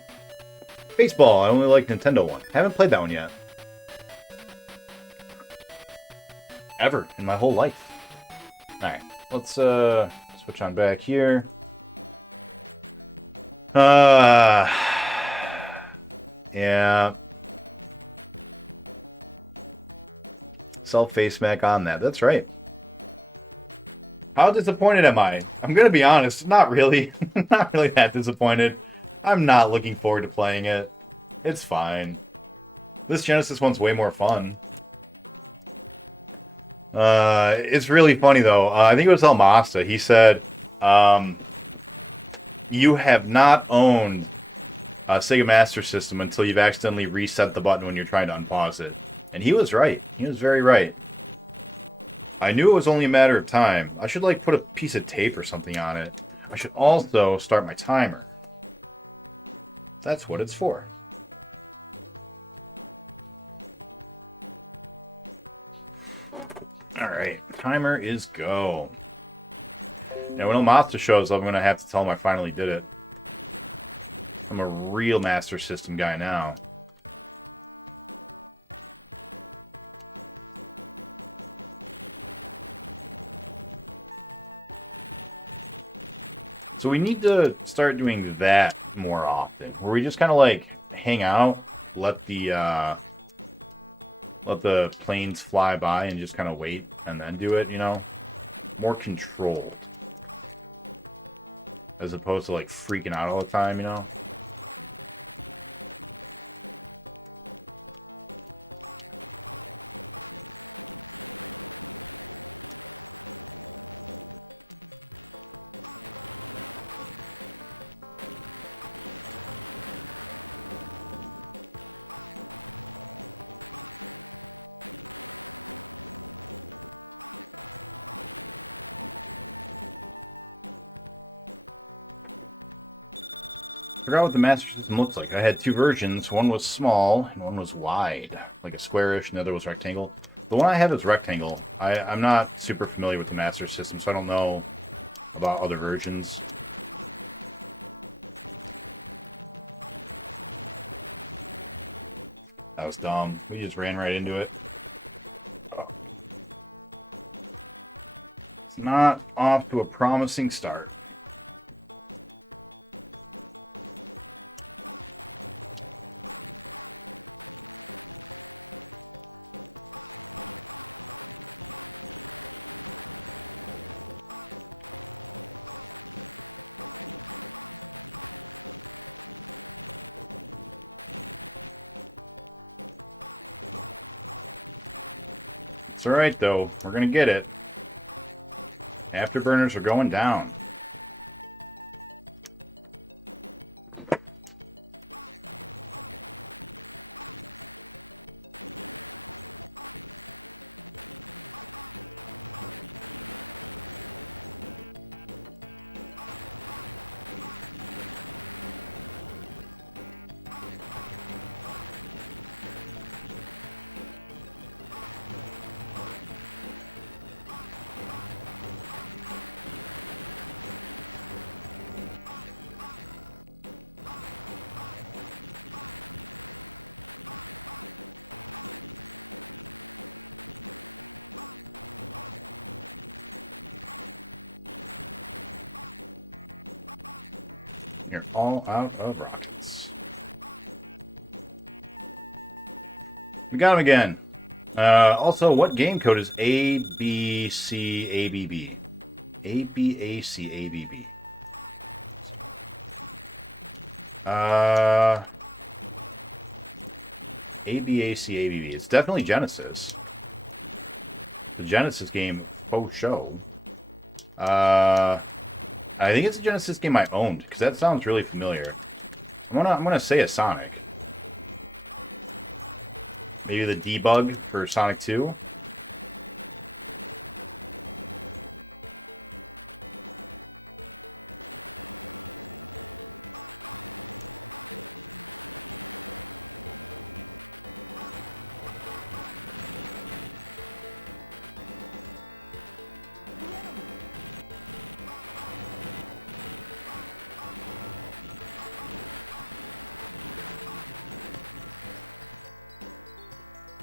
Baseball, I only like Nintendo one. Haven't played that one yet. Ever in my whole life. Alright, let's switch on back here. Yeah. Self-face smack on that, that's right. How disappointed am I? I'm gonna be honest, not really. Not really that disappointed. I'm not looking forward to playing it. It's fine. This Genesis one's way more fun. It's really funny, though. I think it was El Masta. He said, you have not owned a Sega Master System until you've accidentally reset the button when you're trying to unpause it. And he was right. He was very right. I knew it was only a matter of time. I should, like, put a piece of tape or something on it. I should also start my timer. That's what it's for. Alright, timer is go. Now when El Masta shows up, I'm going to have to tell him I finally did it. I'm a real Master System guy now. So we need to start doing that more often, where we just kind of like hang out, let the planes fly by and just kind of wait and then do it, you know? More control. As opposed to like freaking out all the time, you know? I forgot what the Master System looks like. I had two versions. One was small, and one was wide. Like a squarish, and the other was rectangle. The one I have is rectangle. I'm not super familiar with the Master System, so I don't know about other versions. That was dumb. We just ran right into it. Oh. It's not off to a promising start. It's alright, though. We're gonna get it. Afterburners are going down. You're all out of rockets. We got him again. Also, what game code is ABCABB? ABACABB. ABACABB. It's definitely Genesis. The Genesis game, faux show. I think it's a Genesis game I owned, because that sounds really familiar. I'm gonna say a Sonic. Maybe the debug for Sonic 2.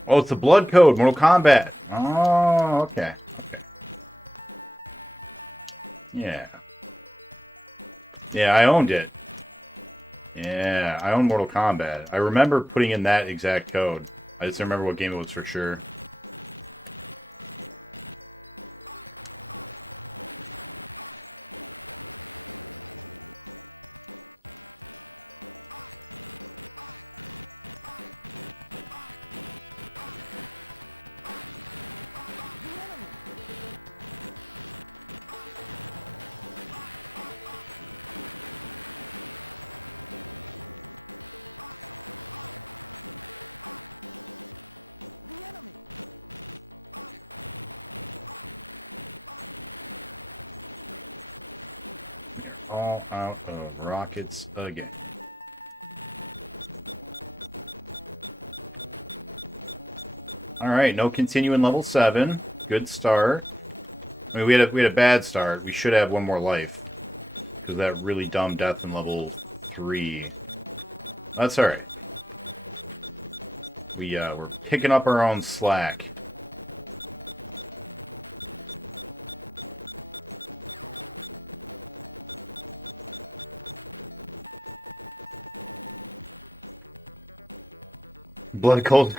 Oh, it's the blood code, Mortal Kombat. Oh, okay. Yeah. Yeah, I owned it. Yeah, I own Mortal Kombat. I remember putting in that exact code. I just don't remember what game it was for sure. All out of rockets again. Alright, no continuing level 7. Good start. I mean, we had a bad start. We should have one more life. Because that really dumb death in level 3. That's alright. We're picking up our own slack. Blood code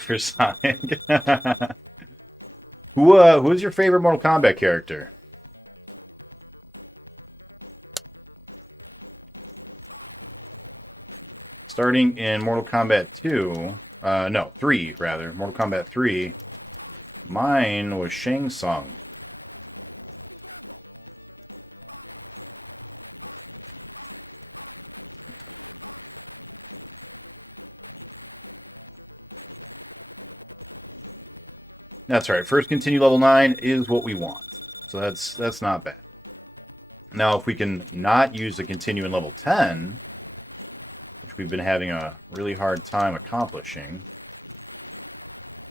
for Sonic. Who's your favorite Mortal Kombat character? Starting in Mortal Kombat 2, no, 3 rather, Mortal Kombat 3, mine was Shang Tsung. That's right. First continue level 9 is what we want. So that's not bad. Now, if we can not use the continue in level 10, which we've been having a really hard time accomplishing,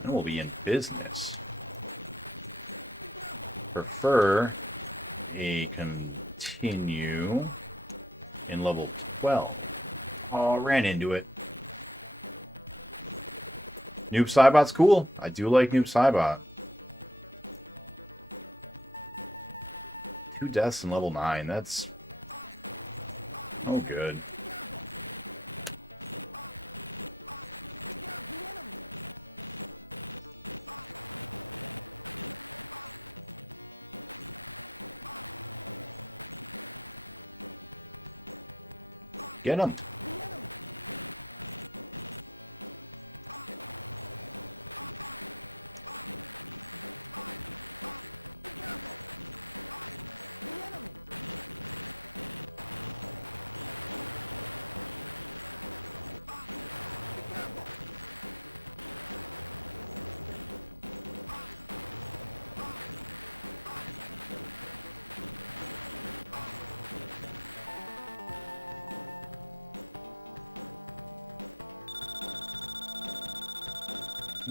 then we'll be in business. Prefer a continue in level 12. Oh, ran into it. Noob Saibot's cool. I do like Noob Saibot. 2 deaths in level 9. That's oh good. Get him.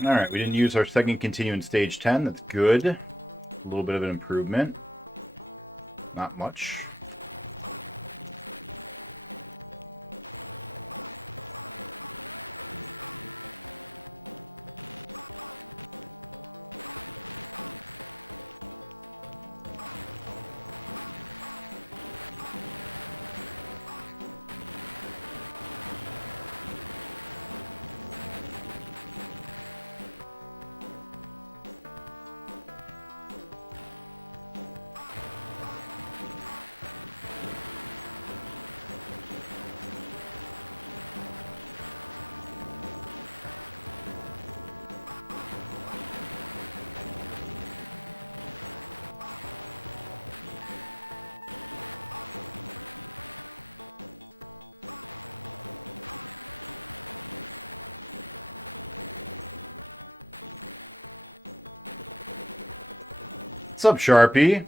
Alright, we didn't use our second continue in stage 10. That's good. A little bit of an improvement. Not much. What's up, Sharpie?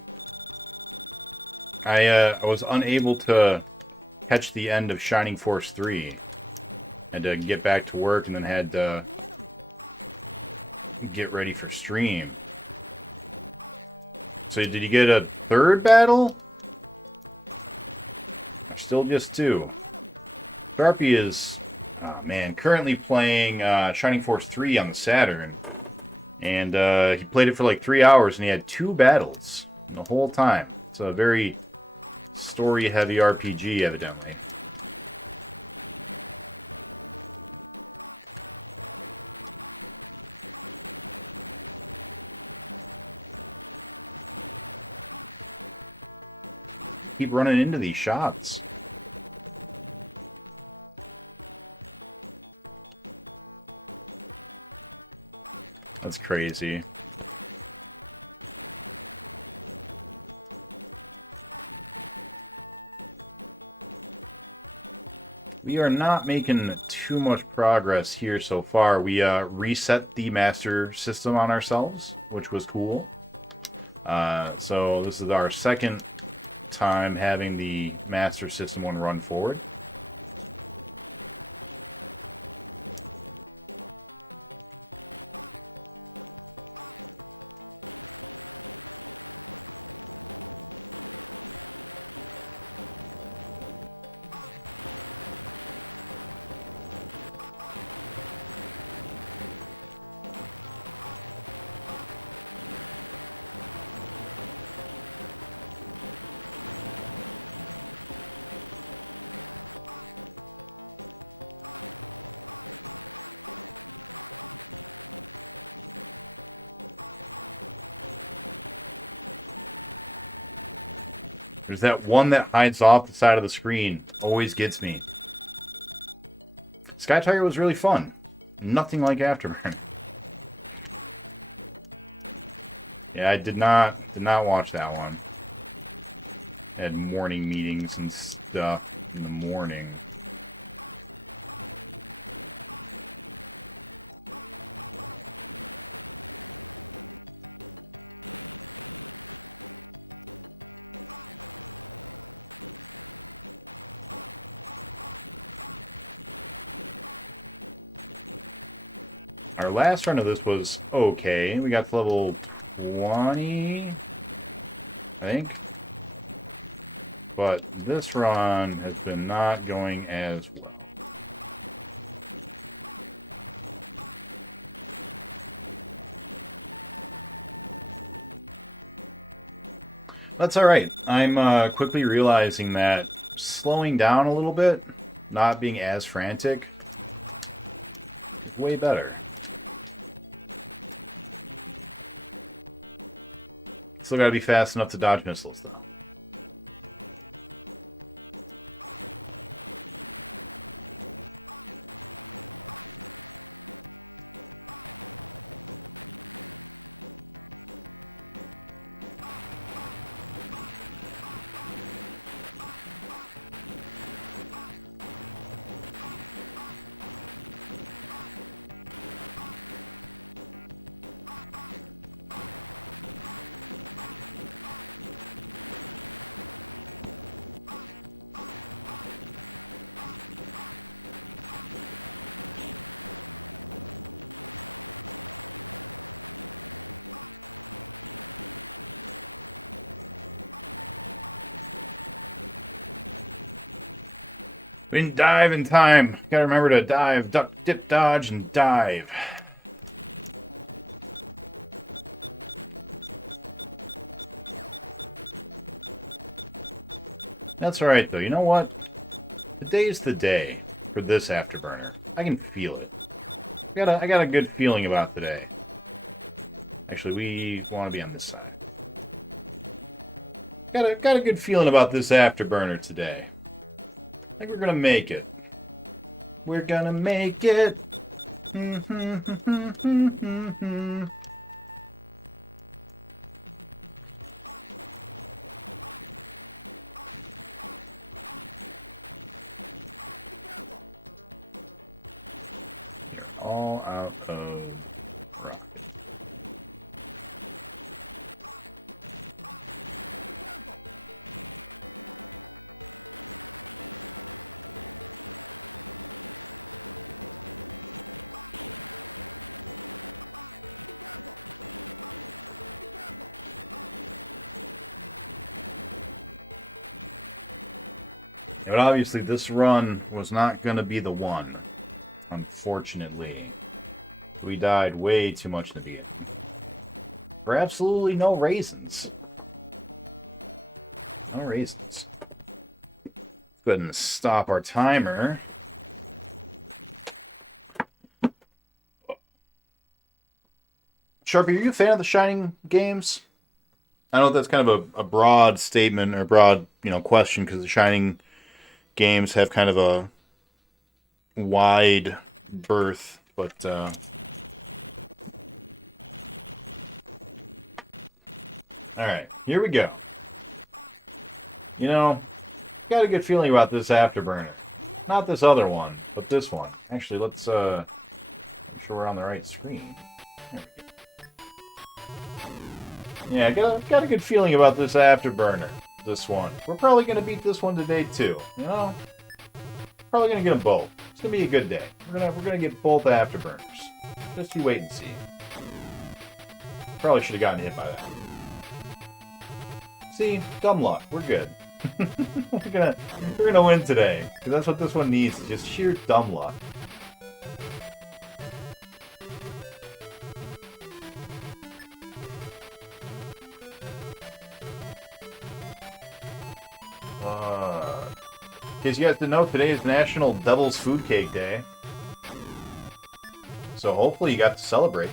I was unable to catch the end of Shining Force 3. Had to get back to work and then had to get ready for stream. So did you get a third battle? Or still just two? Sharpie is, oh man, currently playing Shining Force 3 on the Saturn. And he played it for like 3 hours, and he had 2 battles the whole time. It's a very story-heavy RPG, evidently. Keep running into these shots. That's crazy. We are not making too much progress here so far. We reset the master system on ourselves, which was cool. So this is our second time having the master system one run forward. There's that one that hides off the side of the screen. Always gets me. Sky Tiger was really fun. Nothing like Afterburn. Yeah, I did not watch that one. Had morning meetings and stuff in the morning. Our last run of this was okay. We got to level 20, I think. But this run has been not going as well. That's alright. I'm quickly realizing that slowing down a little bit, not being as frantic, way better. Still gotta be fast enough to dodge missiles, though. We didn't dive in time. Gotta remember to dive, duck, dip, dodge, and dive. That's alright, though. You know what? Today's the day for this afterburner. I can feel it. I got a good feeling about today. Actually, we want to be on this side. Got a good feeling about this afterburner today. I think we're gonna make it. We're gonna make it. All out of front. But obviously this run was not going to be the one. Unfortunately. We died way too much in the beginning. For absolutely no raisins. No raisins. Go ahead and stop our timer. Sharpie, are you a fan of the Shining games? I know that's kind of a broad statement or broad, question because the Shining games have kind of a wide berth, but alright, here we go. Got a good feeling about this afterburner. Not this other one, but this one. Actually, let's make sure we're on the right screen. There we go. Yeah, got a good feeling about this afterburner. This one. We're probably gonna beat this one today too. Probably gonna get them both. It's gonna be a good day. We're gonna get both afterburners. Just you wait and see. Probably should have gotten hit by that. See, dumb luck. We're good. we're gonna win today because that's what this one needs. Is just sheer dumb luck. In case you guys didn't know, today is National Devil's Food Cake Day. So hopefully you got to celebrate.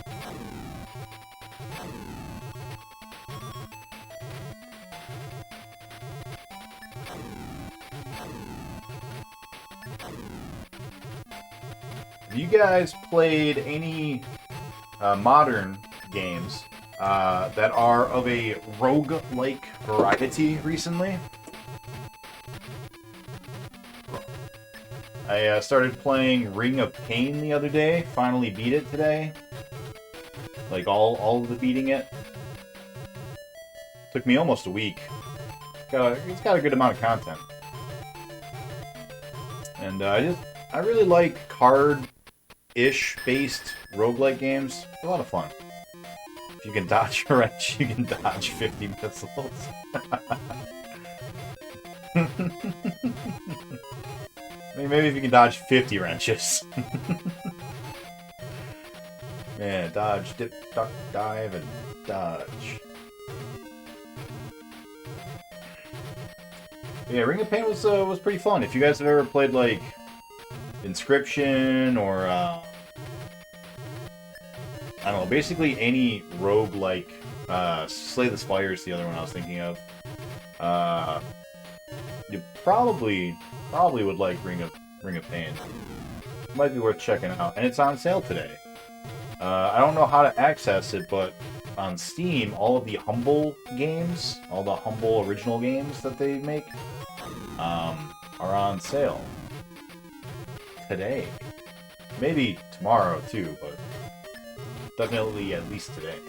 Have you guys played any modern games that are of a rogue-like variety recently? I started playing Ring of Pain the other day. Finally beat it today. Like all of the beating it. Took me almost a week. It's got a good amount of content. And I really like card-ish based roguelike games. It's a lot of fun. If you can dodge a wrench, you can dodge 50 missiles. Maybe if you can dodge 50 wrenches. Yeah, dodge, dip, duck, dive, and dodge. Yeah, Ring of Pain was pretty fun. If you guys have ever played like Inscription or I don't know, basically any rogue-like, Slay the Spire is the other one I was thinking of. You probably would like Ring of Pain. Might be worth checking out, and it's on sale today. I don't know how to access it, but on Steam, all of the Humble games, all the Humble original games that they make, are on sale today. Maybe tomorrow too, but definitely at least today.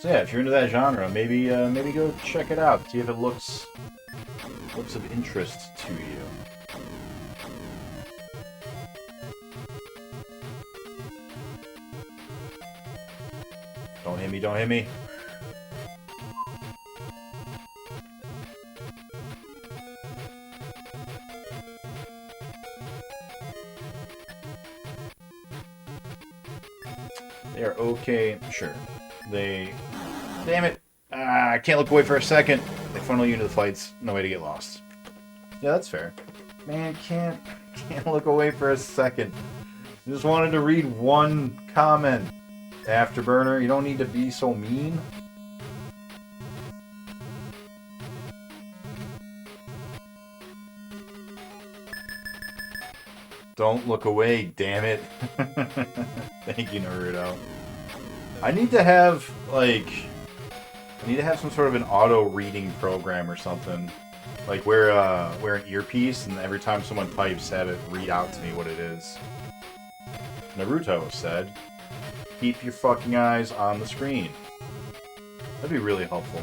So yeah, if you're into that genre, maybe go check it out. See if it looks of interest to you. Don't hit me, don't hit me. They are okay. Sure. They... Damn it! I can't look away for a second. They funnel you into the fights. No way to get lost. Yeah, that's fair. Man, can't look away for a second. Just wanted to read one comment. Afterburner, you don't need to be so mean. Don't look away, damn it. Thank you, Naruto. I need to have, like... I need to have some sort of an auto-reading program or something. Like, wear an earpiece, and every time someone types, have it read out to me what it is. Naruto said, keep your fucking eyes on the screen. That'd be really helpful.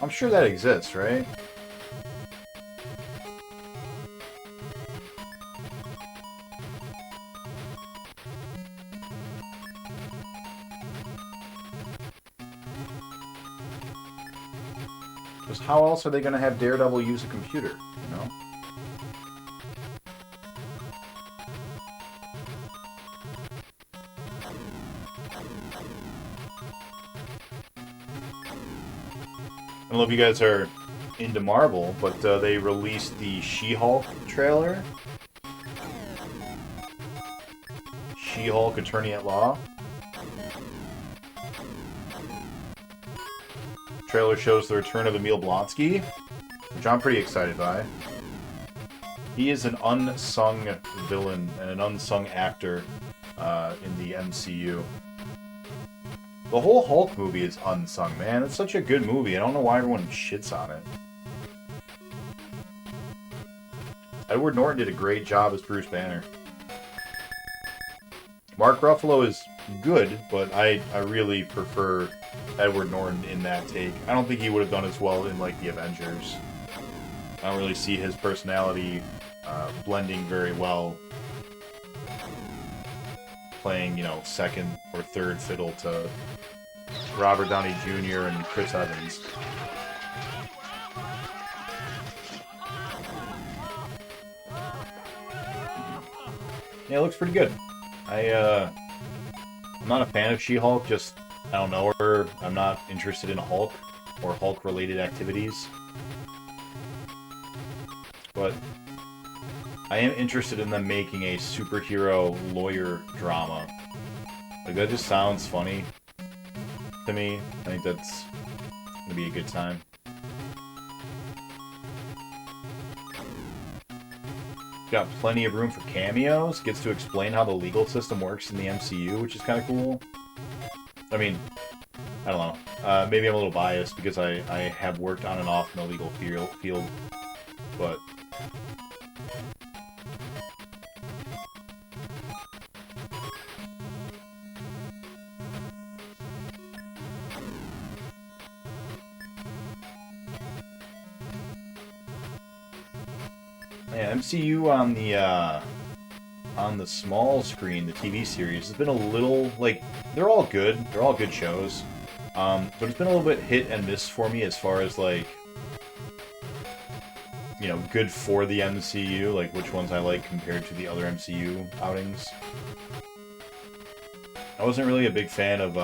I'm sure that exists, right? Because how else are they going to have Daredevil use a computer, you know? I don't know if you guys are into Marvel, but they released the She-Hulk trailer. She-Hulk Attorney at Law. Trailer shows the return of Emil Blonsky, which I'm pretty excited by. He is an unsung villain and an unsung actor in the MCU. The whole Hulk movie is unsung, man. It's such a good movie. I don't know why everyone shits on it. Edward Norton did a great job as Bruce Banner. Mark Ruffalo is good, but I really prefer Edward Norton in that take. I don't think he would have done as well in, like, the Avengers. I don't really see his personality blending very well playing, you know, second or third fiddle to Robert Downey Jr. and Chris Evans. Yeah, it looks pretty good. I'm not a fan of She-Hulk, just, I don't know her. I'm not interested in Hulk or Hulk-related activities. But I am interested in them making a superhero lawyer drama. Like, that just sounds funny to me. I think that's gonna be a good time. Got plenty of room for cameos. Gets to explain how the legal system works in the MCU, which is kind of cool. I mean, I don't know. Maybe I'm a little biased because I have worked on and off in the legal field, but yeah, MCU on the small screen, the TV series, has been a little, like, they're all good shows, but it's been a little bit hit and miss for me as far as, like, you know, good for the MCU, like which ones I like compared to the other MCU outings. I wasn't really a big fan of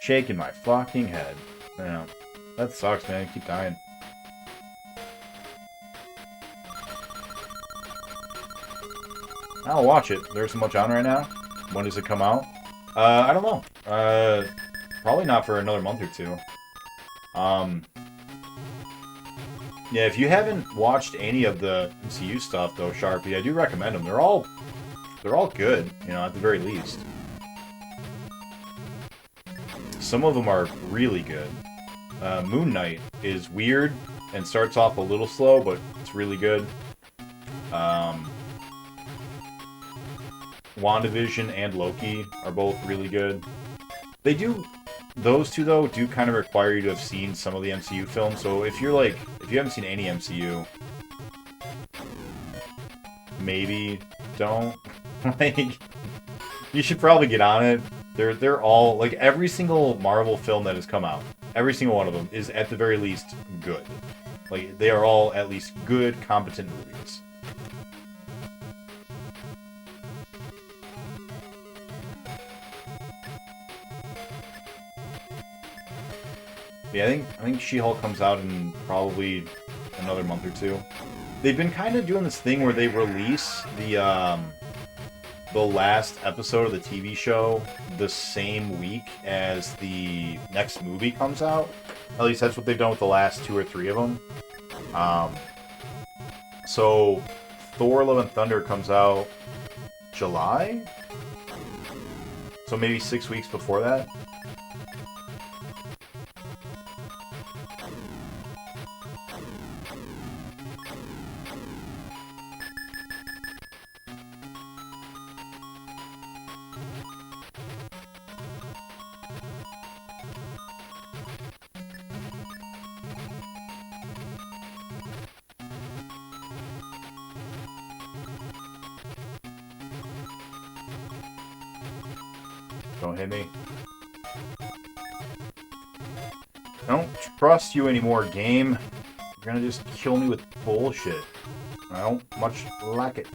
shaking my fucking head. Yeah, that sucks, man. Keep dying. I'll watch it. There's so much on right now. When does it come out? I don't know. Probably not for another month or two. Yeah, if you haven't watched any of the MCU stuff, though, Sharpie, I do recommend them. They're all good, you know, at the very least. Some of them are really good. Moon Knight is weird and starts off a little slow, but it's really good. WandaVision and Loki are both really good. Those two, though, do kind of require you to have seen some of the MCU films, so if you haven't seen any MCU, maybe don't. Like, you should probably get on it. They're all, like, every single Marvel film that has come out, every single one of them is at the very least good. Like, they are all at least good, competent movies. Yeah, I think She-Hulk comes out in probably another month or two. They've been kind of doing this thing where they release the last episode of the TV show the same week as the next movie comes out. At least that's what they've done with the last 2 or 3 of them. So Thor: Love and Thunder comes out July? So maybe 6 weeks before that? Don't hit me. I don't trust you anymore, game. You're gonna just kill me with bullshit. I don't much like it.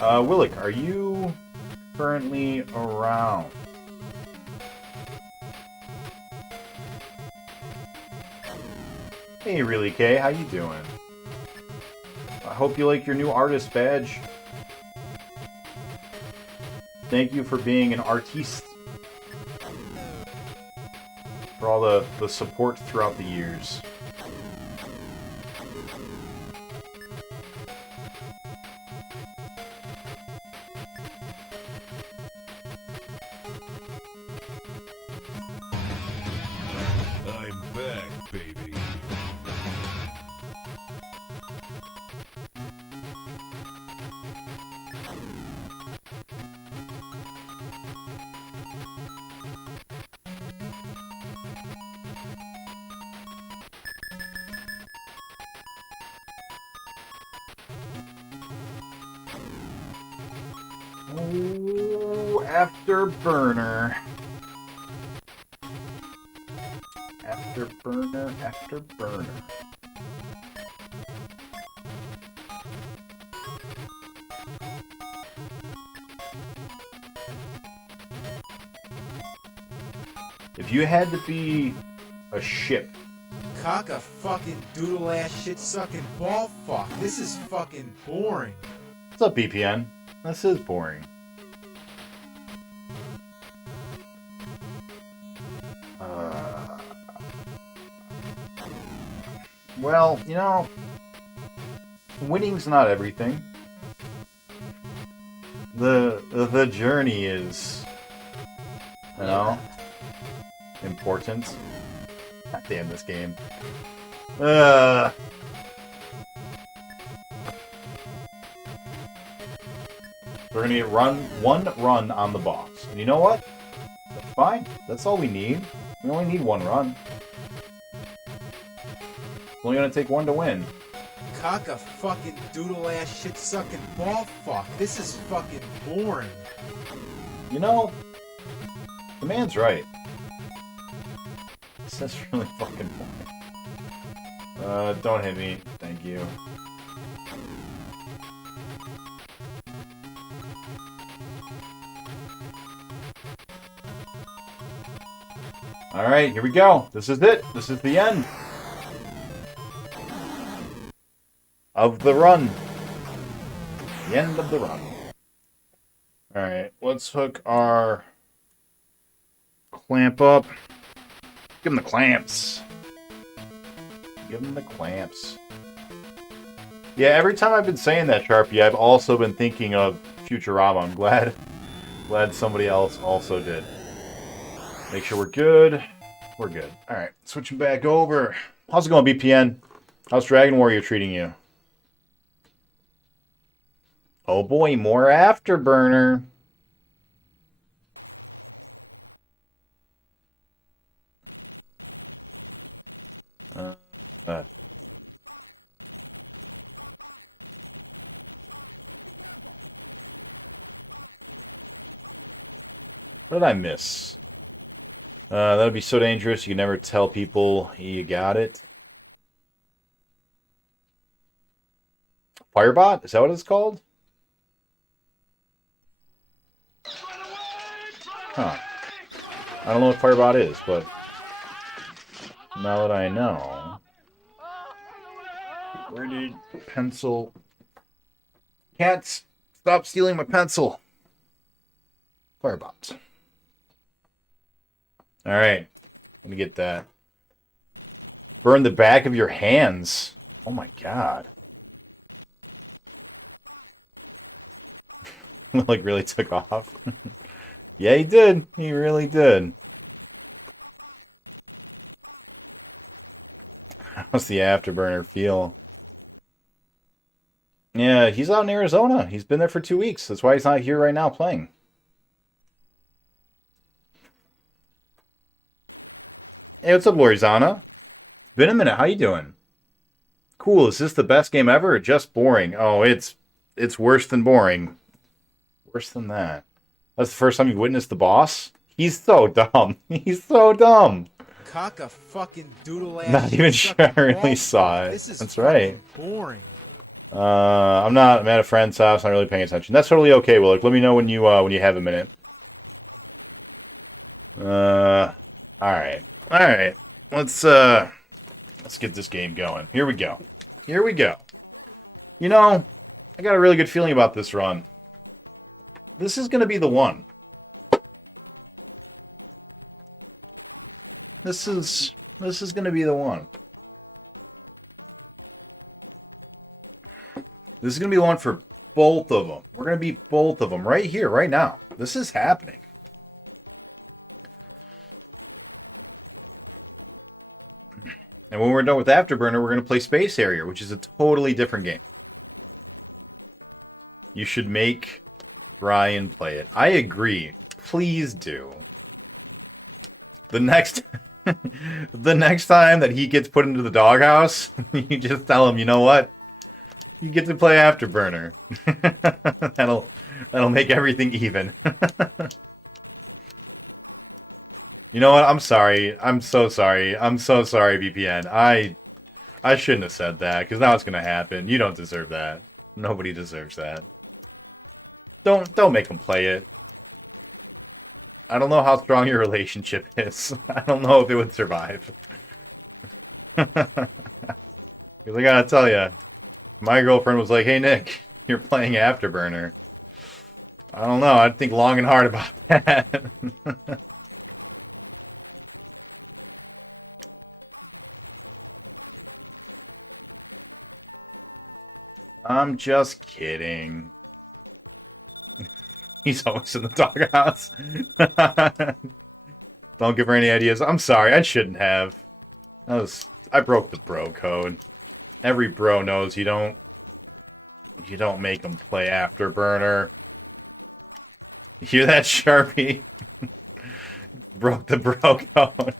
Willick, are you currently around? Hey, Really K, how you doing? I hope you like your new artist badge. Thank you for being an artiste. For all the support throughout the years. I'm back, baby. Ooh, Afterburner. Afterburner. If you had to be a ship, Cock a fucking doodle ass shit sucking ball fuck. This is fucking boring. what's up, BPN? This is boring. Well, you know, winning's not everything. The journey is, you know, important. God damn this game. We're gonna get one run on the boss. And you know what? That's fine. That's all we need. We only need one run. It's only gonna take one to win. Cock a fucking doodle ass shit sucking ball fuck. This is fucking boring. You know, the man's right. This is really fucking boring. Don't hit me. Thank you. Alright, here we go. This is it. This is the end of the run. The end of the run. Alright, let's hook our clamp up. Give him the clamps. Give him the clamps. Yeah, every time I've been saying that, Sharpie, I've also been thinking of Futurama. I'm glad somebody else also did. Make sure we're good. We're good. Alright, switching back over. How's it going, BPN? How's Dragon Warrior treating you? Oh boy, more Afterburner. What did I miss? That would be so dangerous. You can never tell people you got it. Firebot? Is that what it's called? Huh. I don't know what Firebot is, but now that I know... Where did pencil... Cats, stop stealing my pencil! Firebot. Alright, let me get that. Burn the back of your hands. Oh my god. Like, really took off. Yeah, he did. He really did. How's the afterburner feel? Yeah, he's out in Arizona. He's been there for 2 weeks. That's why he's not here right now playing. Hey, what's up, Lorizana? Been a minute. How you doing? Cool. Is this the best game ever or just boring? Oh, it's worse than boring. Worse than that. That's the first time you witnessed the boss? He's so dumb. He's so dumb. Cock a fucking doodle ass. Not even sure I really saw it. That's right. Boring. I'm at a friend's house. Not really paying attention. That's totally okay, Willard. Let me know when you have a minute. All right. Let's get this game going. Here we go. You know, I got a really good feeling about this run. This is gonna be the one. This is gonna be the one. This is gonna be the one for both of them. We're gonna beat both of them right here, right now. This is happening. And when we're done with Afterburner, we're gonna play Space Harrier, which is a totally different game. You should make Brian play it. I agree. Please do. The next time that he gets put into the doghouse, you just tell him, you know what? You get to play Afterburner. That'll make everything even. You know what? I'm sorry. I'm so sorry. I'm so sorry, VPN. I shouldn't have said that, because now it's gonna happen. You don't deserve that. Nobody deserves that. Don't make them play it. I don't know how strong your relationship is. I don't know if it would survive. Because I gotta tell you, my girlfriend was like, "Hey Nick, you're playing Afterburner." I don't know. I'd think long and hard about that. I'm just kidding. He's always in the doghouse. Don't give her any ideas. I'm sorry, I shouldn't have. I broke the bro code. Every bro knows you don't make them play Afterburner. Hear that, Sharpie? Broke the bro code.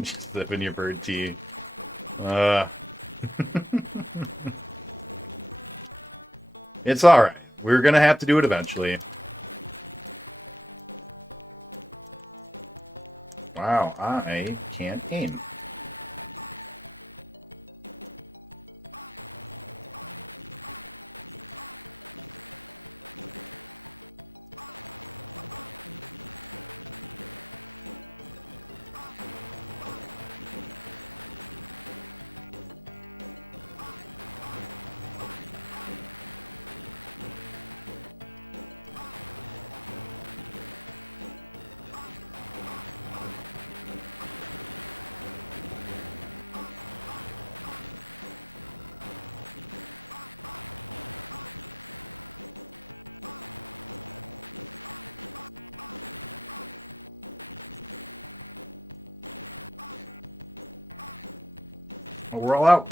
Just sipping your bird tea. It's alright. We're gonna have to do it eventually. Wow, I can't aim. We're all out.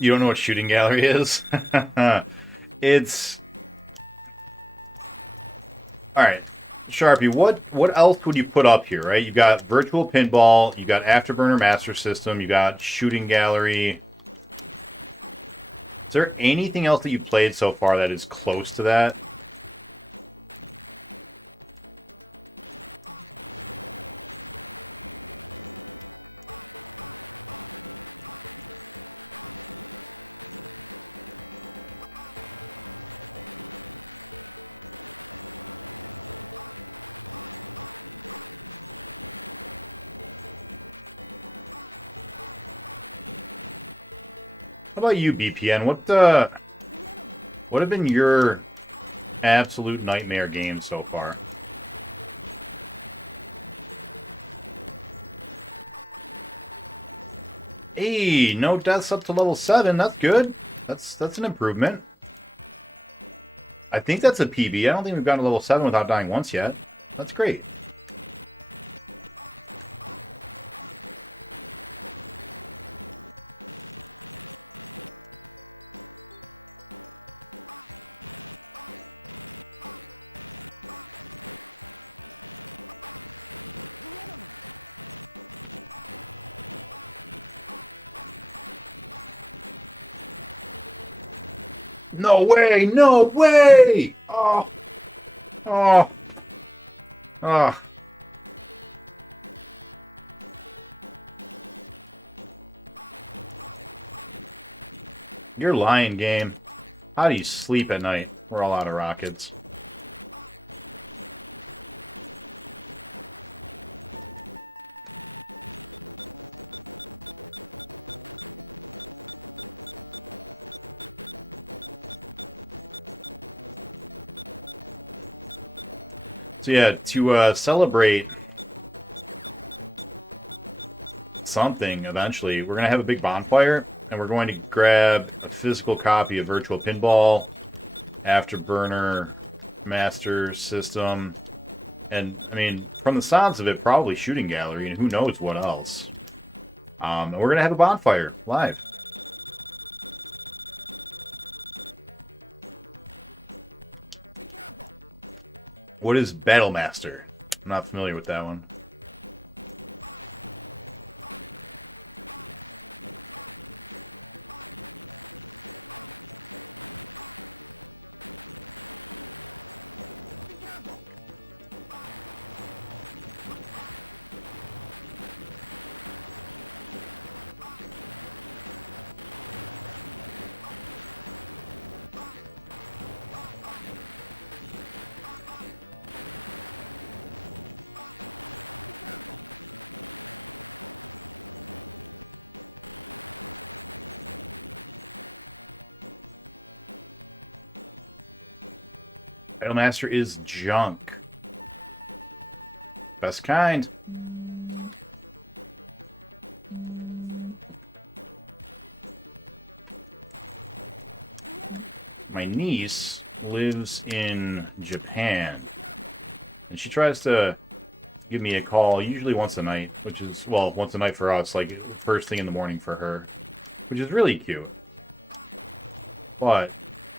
You don't know what shooting gallery is? It's Sharpie, what else would you put up here, right? You got Virtual Pinball, you got Afterburner Master System, you got Shooting Gallery. Is there anything else that you've played so far that is close to that? How about you, BPN? What have been your absolute nightmare games so far? Hey, no deaths up to level 7. That's good. That's an improvement. I think that's a PB. I don't think we've gotten to level 7 without dying once yet. That's great. No way! No way! Oh. Oh. Oh. You're lying, game. How do you sleep at night? We're all out of rockets. So yeah, to celebrate something eventually, we're going to have a big bonfire, and we're going to grab a physical copy of Virtual Pinball, Afterburner, Master System, and, I mean, from the sounds of it, probably Shooting Gallery, and who knows what else. And we're going to have a bonfire, live. What is Battle Master? I'm not familiar with that one. Master is junk. Best kind. My niece lives in Japan, and she tries to give me a call usually once a night, which is, well, once a night for us, like first thing in the morning for her, which is really cute. But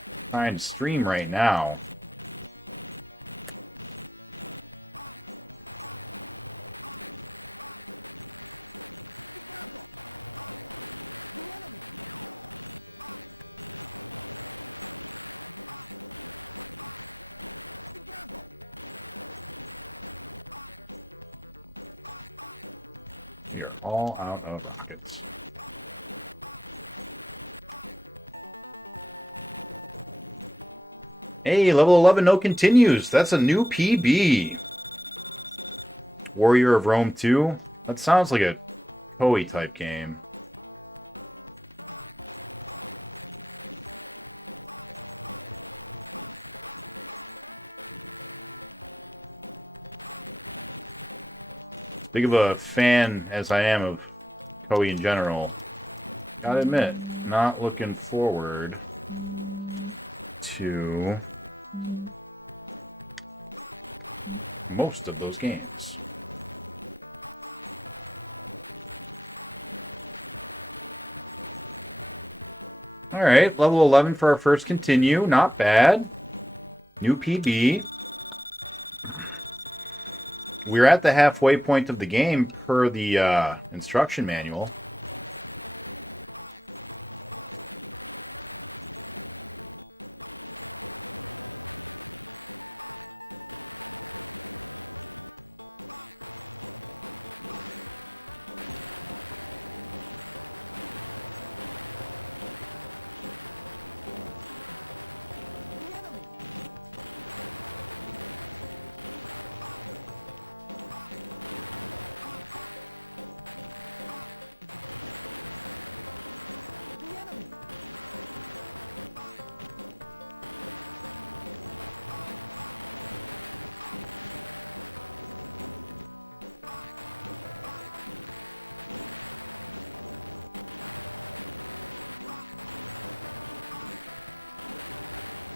I'm trying to stream right now. All out of rockets. Hey, level 11 no continues. That's a new PB. Warrior of Rome 2? That sounds like a Koei type game. Big of a fan as I am of Koei in general, gotta admit, not looking forward to most of those games. Alright, level 11 for our first continue, not bad. New PB. we're at the halfway point of the game per the instruction manual.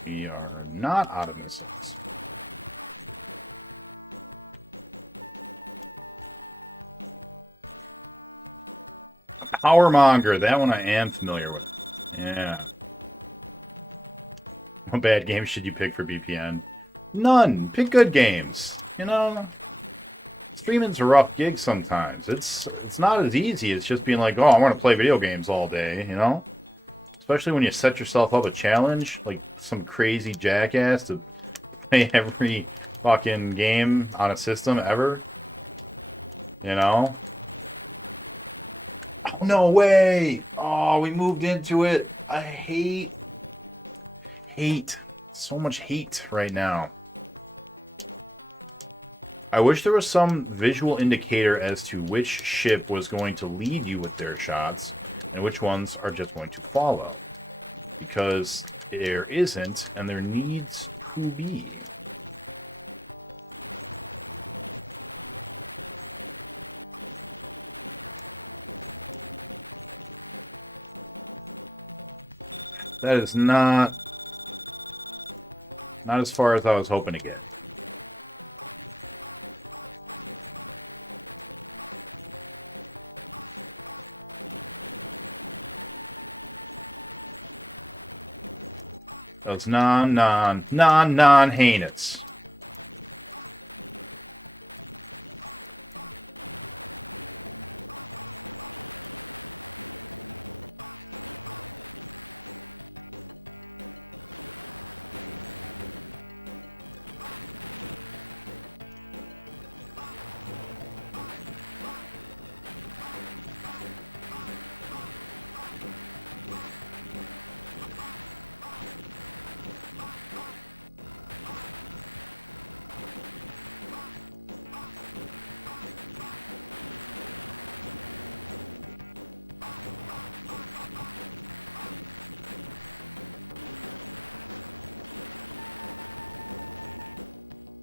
We are not out of missiles. Powermonger, that one I am familiar with. Yeah. What bad games should you pick for BPN? None. Pick good games. You know, streaming's a rough gig sometimes. It's not as easy as just being like, oh, I want to play video games all day, you know? Especially when you set yourself up a challenge, like some crazy jackass to play every fucking game on a system ever. You know? Oh, no way! Oh, we moved into it. I hate so much hate right now. I wish there was some visual indicator as to which ship was going to lead you with their shots and which ones are just going to follow. Because there isn't, and there needs to be. That is not as far as I was hoping to get. Those non-heinous.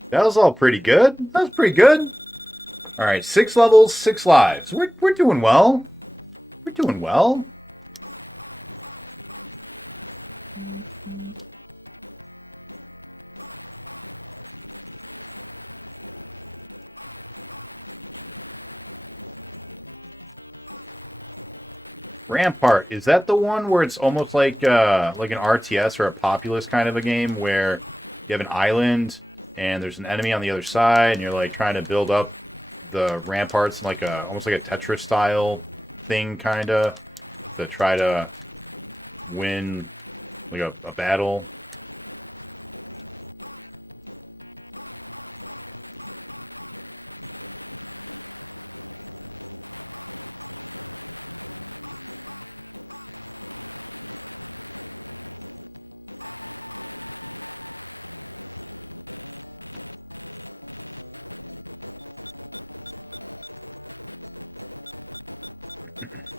That was all pretty good. That was pretty good. Alright, 6 levels, 6 lives. We're doing well. We're doing well. Rampart, is that the one where it's almost like an RTS or a Populous kind of a game where you have an island and there's an enemy on the other side, and you're like trying to build up the ramparts like almost like a Tetris style thing, kinda, to try to win like a battle?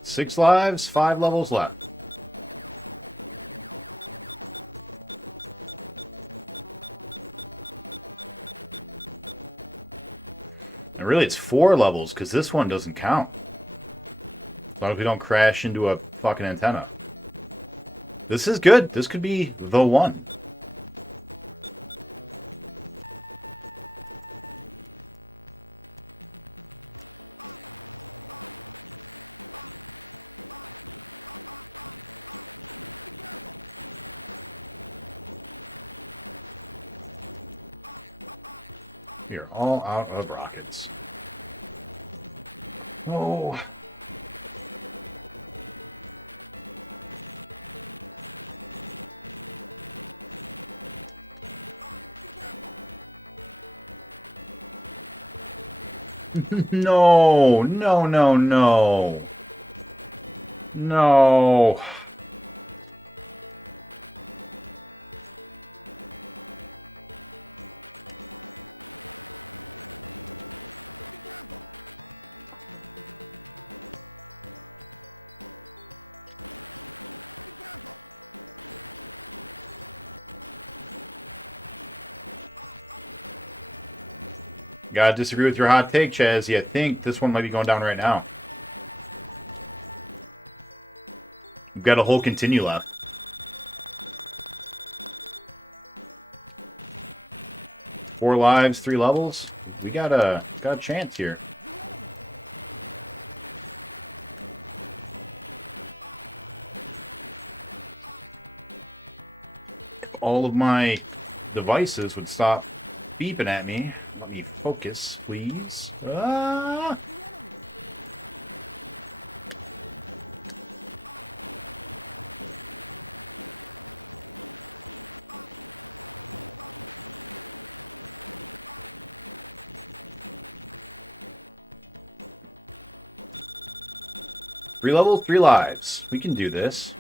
Six lives, 5 levels left. And really it's 4 levels, because this one doesn't count. As long as we don't crash into a fucking antenna. This is good. This could be the one. We are all out of rockets. Oh. No, no, no, no. No. Gotta disagree with your hot take, Chaz. Yeah, I think this one might be going down right now. We've got a whole continue left. Four lives, 3 levels. We got a chance here. If all of my devices would stop beeping at me. Let me focus, please. Ah! Three levels, 3 lives. We can do this.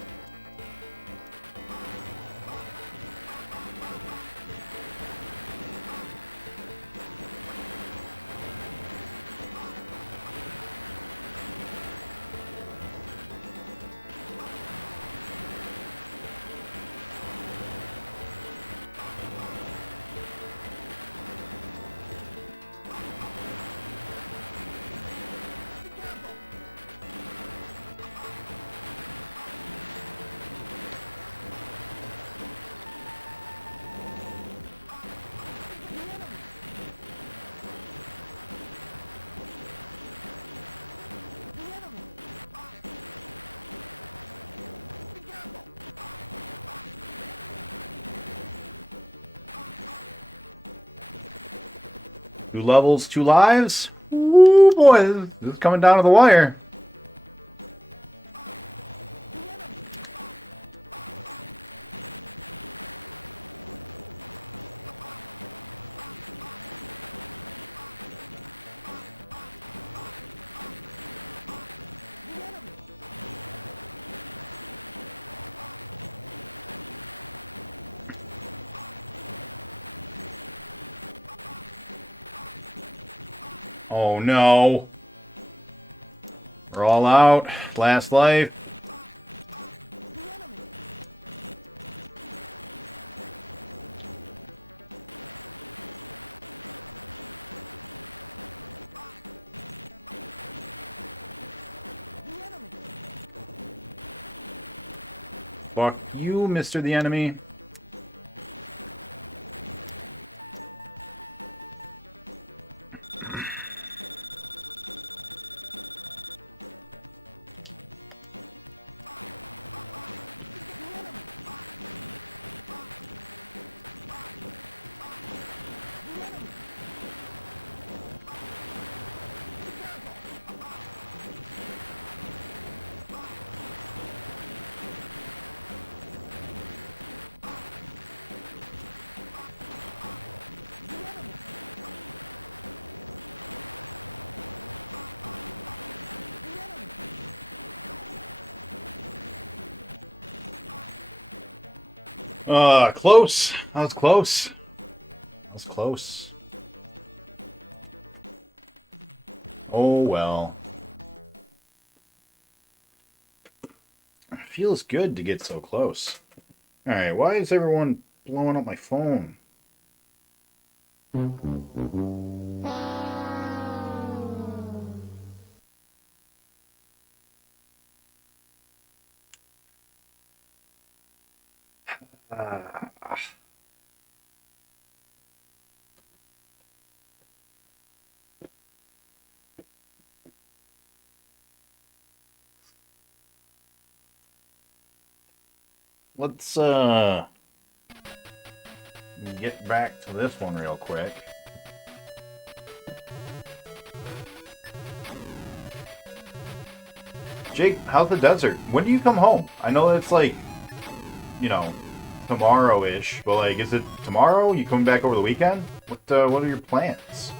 Two levels, 2 lives. Ooh, boy, this is coming down to the wire. Oh no. We're all out. Last life. Fuck you, Mr. the Enemy. Close. That was close. That was close. Oh well. It feels good to get so close. Alright, why is everyone blowing up my phone? Let's get back to this one real quick. Jake, how's the desert? When do you come home? I know it's like, you know, tomorrow-ish, but like, is it tomorrow? You coming back over the weekend? What are your plans?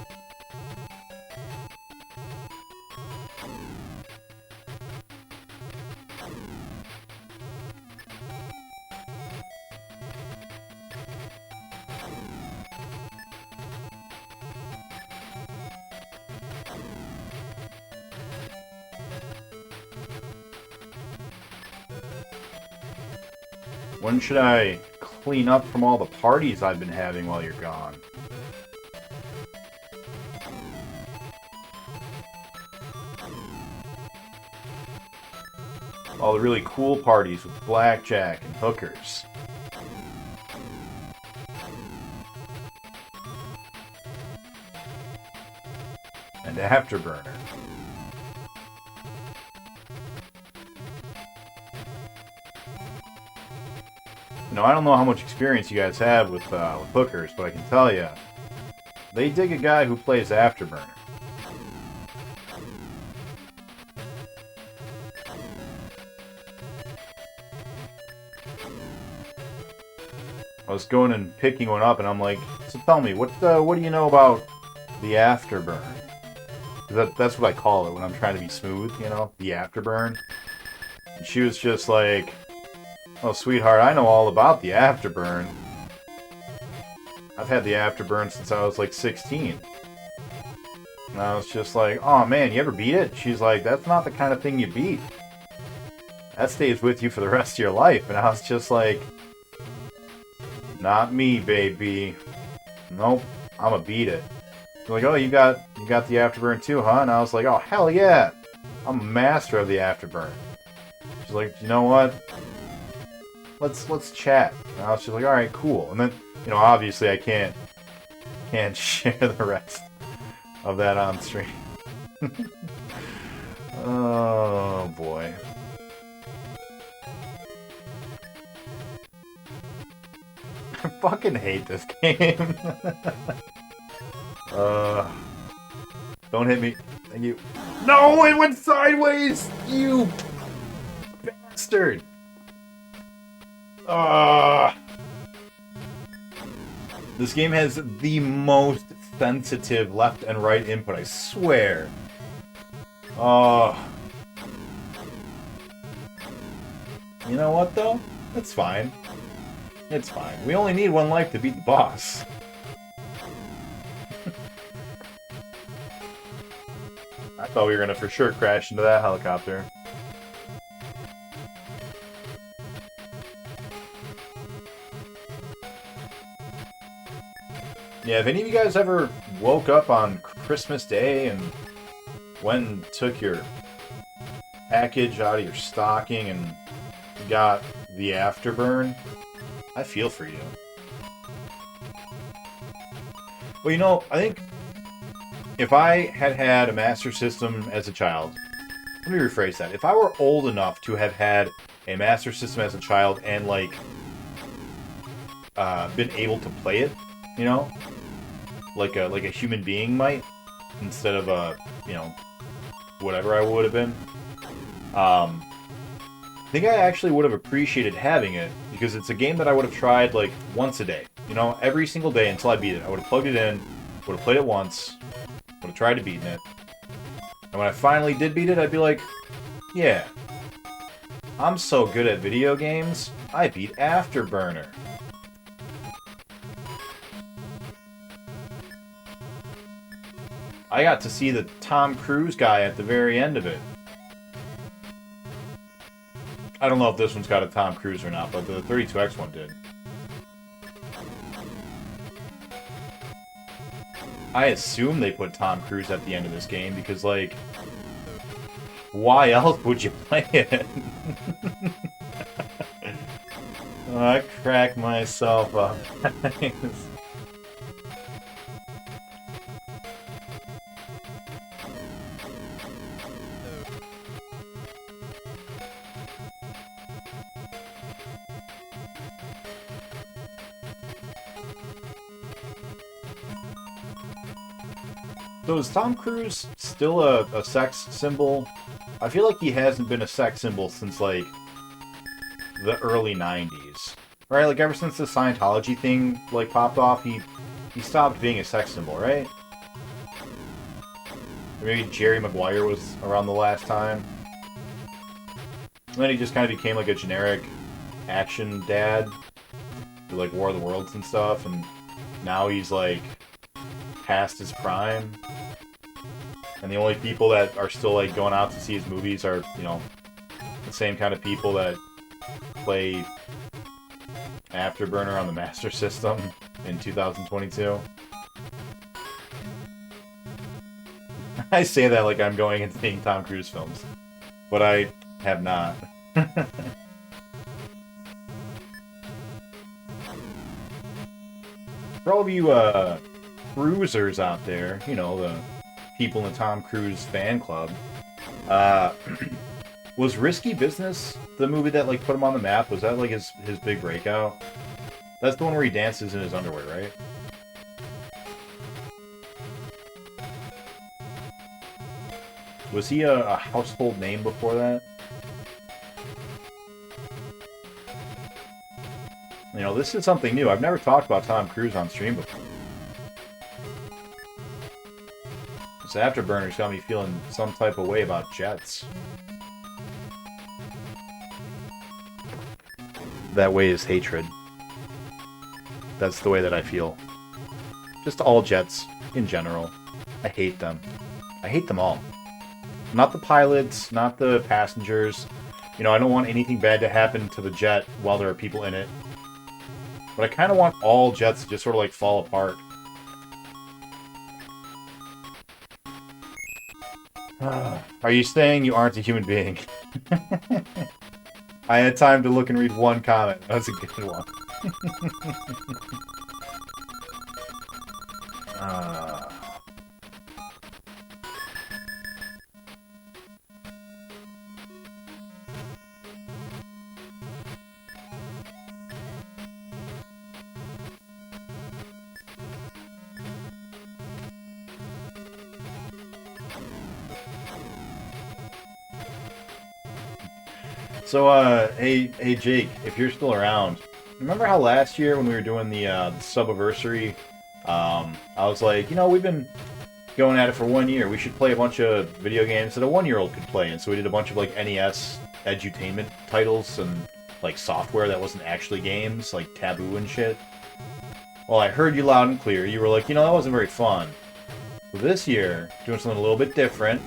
When should I clean up from all the parties I've been having while you're gone? All the really cool parties with blackjack and hookers. And Afterburner. Now, I don't know how much experience you guys have with hookers, but I can tell you, they dig a guy who plays Afterburner. I was going and picking one up, and I'm like, so tell me, what do you know about the Afterburn? That's what I call it when I'm trying to be smooth, you know, the Afterburn. And she was just like, oh, sweetheart, I know all about the Afterburn. I've had the Afterburn since I was like 16. And I was just like, oh man, you ever beat it? She's like, that's not the kind of thing you beat. That stays with you for the rest of your life. And I was just like, not me, baby. Nope, I'ma beat it. They're like, oh, you got the Afterburn too, huh? And I was like, oh, hell yeah. I'm a master of the Afterburn. She's like, you know what? Let's chat. And I was just like, all right, cool. And then, you know, obviously I can't share the rest of that on stream. Oh boy. I fucking hate this game. Don't hit me. Thank you. No, it went sideways. You bastard. This game has the most sensitive left and right input, I swear. You know what, though? It's fine. It's fine. We only need one life to beat the boss. I thought we were gonna for sure crash into that helicopter. Yeah, if any of you guys ever woke up on Christmas Day and went and took your package out of your stocking and got the Afterburn, I feel for you. Well, you know, I think if I had had a Master System as a child, let me rephrase that. If I were old enough to have had a Master System as a child and, like, been able to play it, you know, like a human being might, instead of a, you know, whatever I would have been, I think I actually would have appreciated having it, because it's a game that I would have tried, like, once a day. You know, every single day until I beat it. I would have plugged it in, would have played it once, would have tried to beat it. And when I finally did beat it, I'd be like, yeah, I'm so good at video games, I beat Afterburner. I got to see the Tom Cruise guy at the very end of it. I don't know if this one's got a Tom Cruise or not, but the 32X one did. I assume they put Tom Cruise at the end of this game, because, like, why else would you play it? Oh, I crack myself up. So is Tom Cruise still a sex symbol? I feel like he hasn't been a sex symbol since, like, the early 90s. Right? Like, ever since the Scientology thing, like, popped off, he stopped being a sex symbol, right? Or maybe Jerry Maguire was around the last time. And then he just kind of became, like, a generic action dad. For, like, War of the Worlds and stuff, and now he's, like, past his prime. And the only people that are still, like, going out to see his movies are, you know, the same kind of people that play Afterburner on the Master System in 2022. I say that like I'm going into seeing Tom Cruise films, but I have not. For all of you, cruisers out there, you know, the people in the Tom Cruise fan club, was Risky Business the movie that, like, put him on the map? Was that, like, his big breakout? That's the one where he dances in his underwear, right? Was he a household name before that? You know, this is something new. I've never talked about Tom Cruise on stream before. This Afterburner's got me feeling some type of way about jets. That way is hatred. That's the way that I feel. Just all jets, in general. I hate them. I hate them all. Not the pilots, not the passengers. You know, I don't want anything bad to happen to the jet while there are people in it. But I kind of want all jets to just sort of, like, fall apart. Are you saying you aren't a human being? I had time to look and read one comment. That was a good one. So, hey Jake, if you're still around, remember how last year when we were doing the Subiversary, I was like, you know, we've been going at it for 1 year. We should play a bunch of video games that a 1-year-old could play. And so we did a bunch of, like, NES edutainment titles and, like, software that wasn't actually games, like Taboo and shit. Well, I heard you loud and clear. You were like, you know, that wasn't very fun. So this year, doing something a little bit different.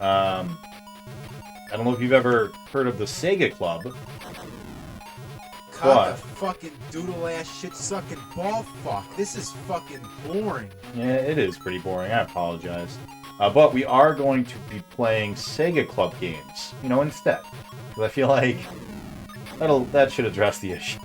I don't know if you've ever heard of the Sega Club. God, the fucking doodle-ass shit-sucking ball fuck. This is fucking boring. Yeah, it is pretty boring. I apologize. But we are going to be playing Sega Club games, you know, instead. Because I feel like that should address the issue.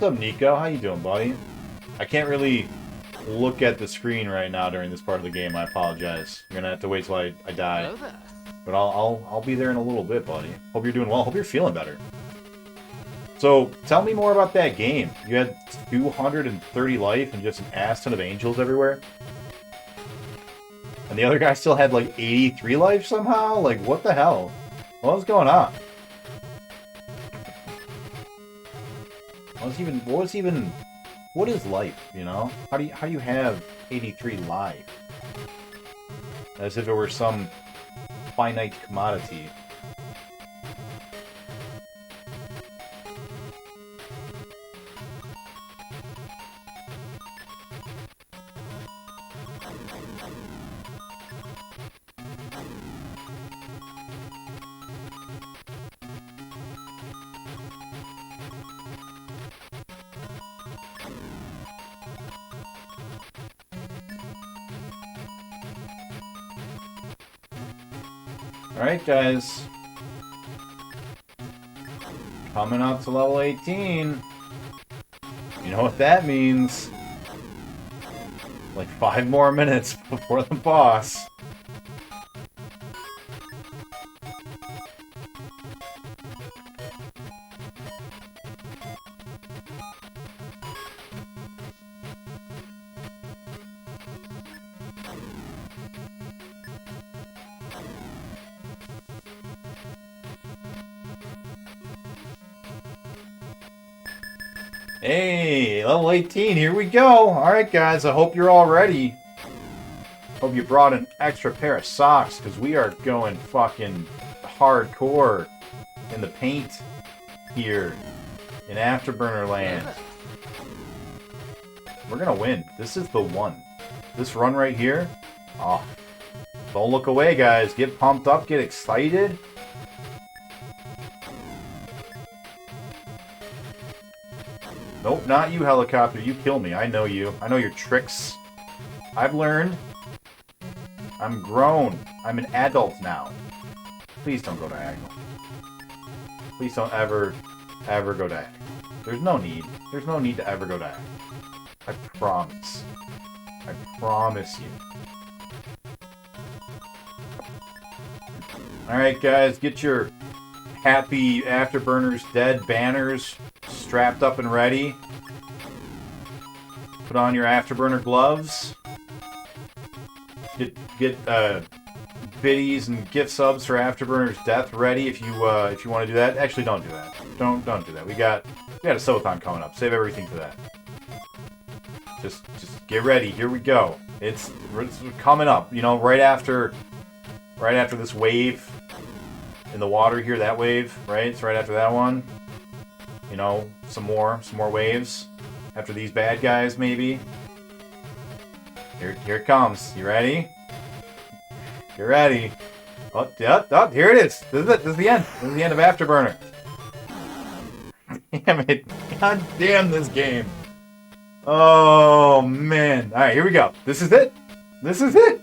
What's up, Nico? How you doing, buddy? I can't really look at the screen right now during this part of the game. I apologize. You're gonna have to wait till I die. Hello there. But I'll be there in a little bit, buddy. Hope you're doing well. Hope you're feeling better. So, tell me more about that game. You had 230 life and just an ass ton of angels everywhere? And the other guy still had, like, 83 life somehow? Like, what the hell? What was going on? What is life, you know? How do you have 83 life? As if it were some finite commodity. Alright, guys. Coming up to level 18. You know what that means. Like 5 more minutes before the boss. Hey, level 18, here we go. Alright guys, I hope you're all ready. Hope you brought an extra pair of socks, because we are going fucking hardcore in the paint here in Afterburner Land. We're gonna win. This is the one. This run right here. Oh, don't look away, guys. Get pumped up, get excited. Nope, not you, helicopter. You kill me. I know you. I know your tricks. I've learned. I'm grown. I'm an adult now. Please don't go diagonal. Please don't ever go diagonal. There's no need. There's no need to ever go diagonal. I promise. I promise you. Alright, guys. Get your happy Afterburners Dead banners strapped up and ready. Put on your Afterburner gloves. Get biddies and gift subs for Afterburner's Death ready if you want to do that. Actually, don't do that. Don't do that. We got a Soathon coming up. Save everything for that. Just get ready. Here we go. It's coming up. You know, right after this wave in the water here. That wave, right? It's right after that one. You know, some more waves after these bad guys, maybe. Here it comes. You ready? You ready? Oh, yep, here it is. This is it. This is the end. This is the end of Afterburner. Damn it. God damn this game. Oh, man. All right, here we go. This is it. This is it.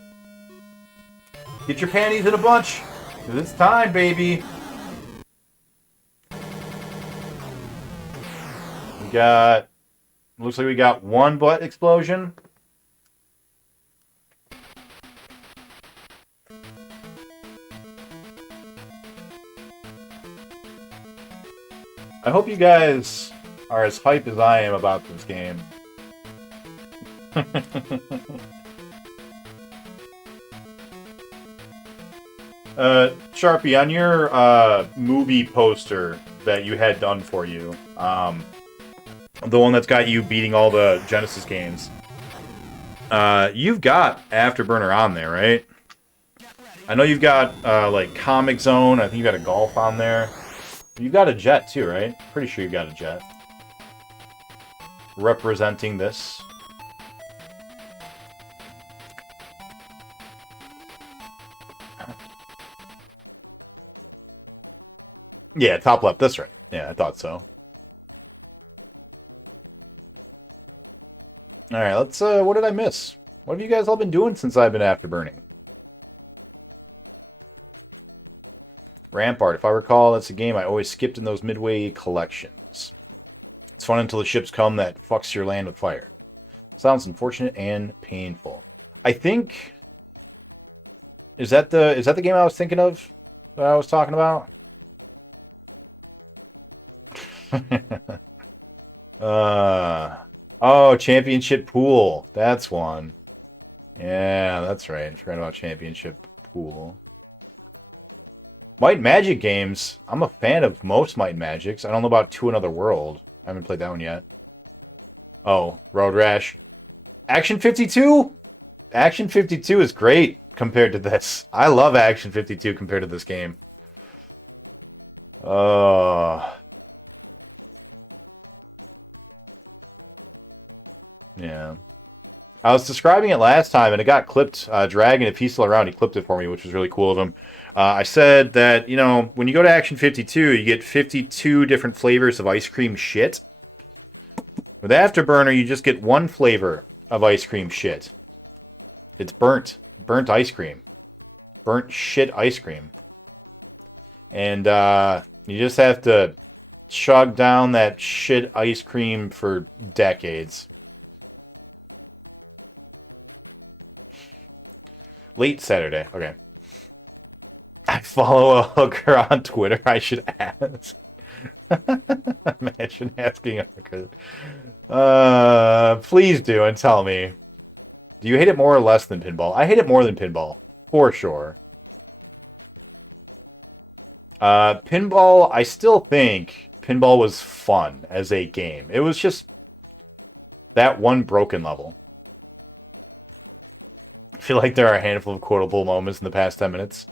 Get your panties in a bunch. 'Cause it's time, baby. Looks like we got one butt explosion. I hope you guys are as hyped as I am about this game. Sharpie, on your movie poster that you had done for you, the one that's got you beating all the Genesis games, you've got Afterburner on there, right? I know you've got like Comic Zone. I think you got a golf on there. You've got a jet too, right? Pretty sure you got a jet representing this. Yeah, top left. That's right. Yeah, I thought so. Alright, let's, what did I miss? What have you guys all been doing since I've been afterburning? Rampart, if I recall, that's a game I always skipped in those midway collections. It's fun until the ships come that fucks your land with fire. Sounds unfortunate and painful. I think... Is that the game I was thinking of? That I was talking about? Oh, Championship Pool. That's one. Yeah, that's right. I forgot about Championship Pool. Might and Magic games. I'm a fan of most Might and Magics. I don't know about To Another World. I haven't played that one yet. Oh, Road Rash. Action 52? Action 52 is great compared to this. I love Action 52 compared to this game. Yeah. I was describing it last time, and it got clipped. Dragon, if he's still around, he clipped it for me, which was really cool of him. I said that, you know, when you go to Action 52, you get 52 different flavors of ice cream shit. With Afterburner, you just get one flavor of ice cream shit. It's burnt. Burnt ice cream. Burnt shit ice cream. And you just have to chug down that shit ice cream for decades. Late Saturday. Okay. I follow a hooker on Twitter. I should ask. Imagine asking a hooker. Please do and tell me. Do you hate it more or less than pinball? I hate it more than pinball. For sure. Pinball, I still think pinball was fun as a game. It was just that one broken level. I feel like there are a handful of quotable moments in the past 10 minutes.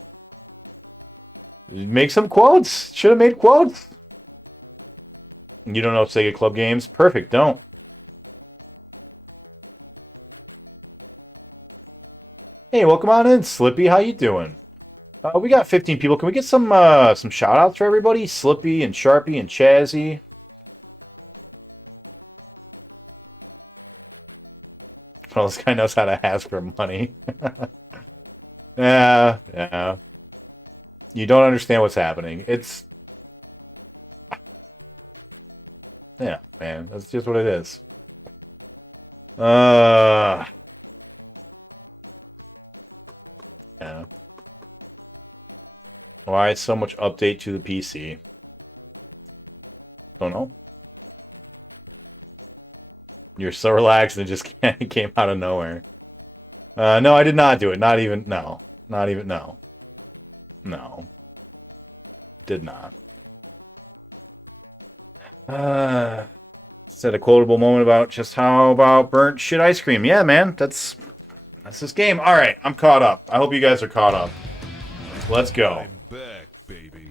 Make some quotes. Should have made quotes. You don't know Sega Club games? Perfect, don't. Hey, welcome on in, Slippy. How you doing? We got 15 people. Can we get some shout-outs for everybody? Slippy and Sharpie and Chazzy. Well, this guy knows how to ask for money. Yeah. You don't understand what's happening. It's... Yeah, man. That's just what it is. Yeah. Why so much update to the PC? Don't know. You're so relaxed and it just came out of nowhere. No, I did not do it. Not even... No. Not even... No. No. Did not. Said a quotable moment about just how about burnt shit ice cream. Yeah, man. That's this game. Alright, I'm caught up. I hope you guys are caught up. Let's go. Back, baby.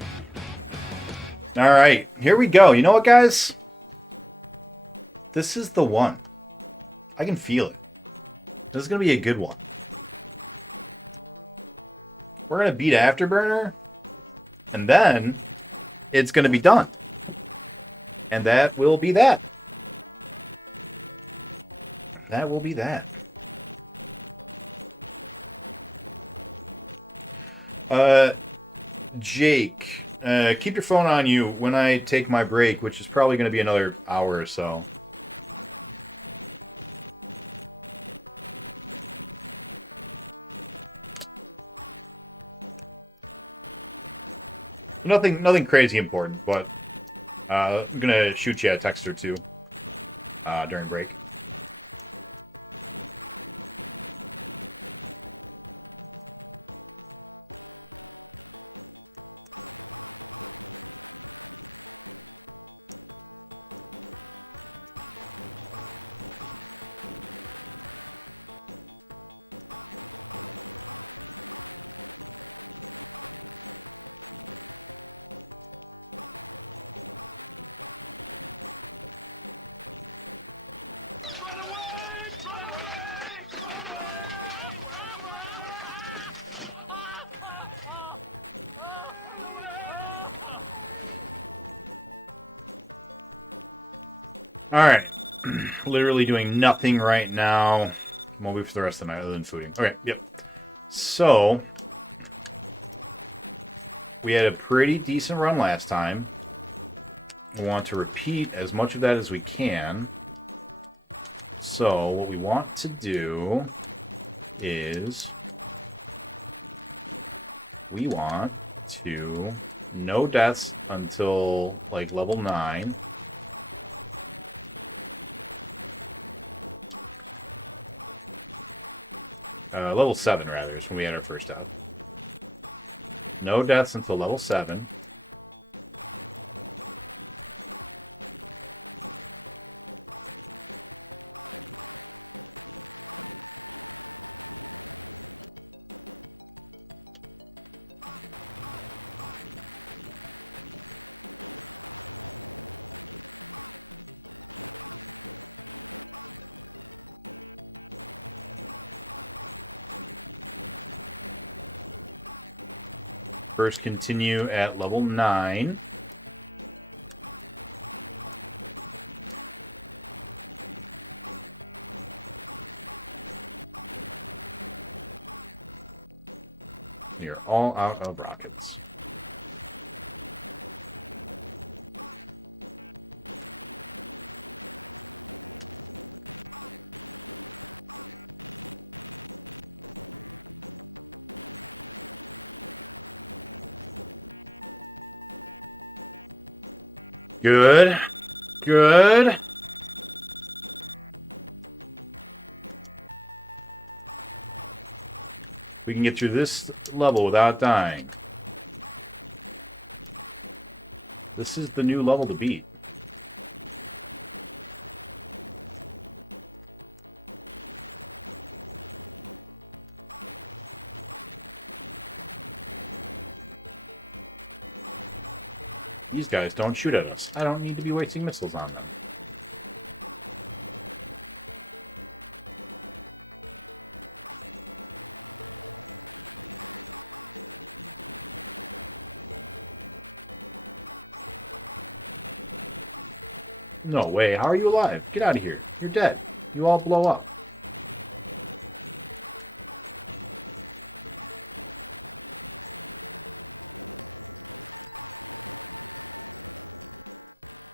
Alright, here we go. You know what, guys? This is the one. I can feel it. This is going to be a good one. We're going to beat Afterburner, and then it's going to be done. And that will be that. That will be that. Jake, keep your phone on you when I take my break, which is probably going to be another hour or so. Nothing crazy important, but I'm gonna shoot you a text or two during break. Alright. Literally doing nothing right now. We'll wait for the rest of the night other than fooding. Okay, yep. So, we had a pretty decent run last time. We want to repeat as much of that as we can. So, what we want to do is we want to no deaths until like level 9. Level 7, rather, is when we had our first out. No deaths until level 7. First continue at level 9. You're all out of rockets. Good. Good. We can get through this level without dying. This is the new level to beat. These guys don't shoot at us. I don't need to be wasting missiles on them. No way. How are you alive? Get out of here. You're dead. You all blow up.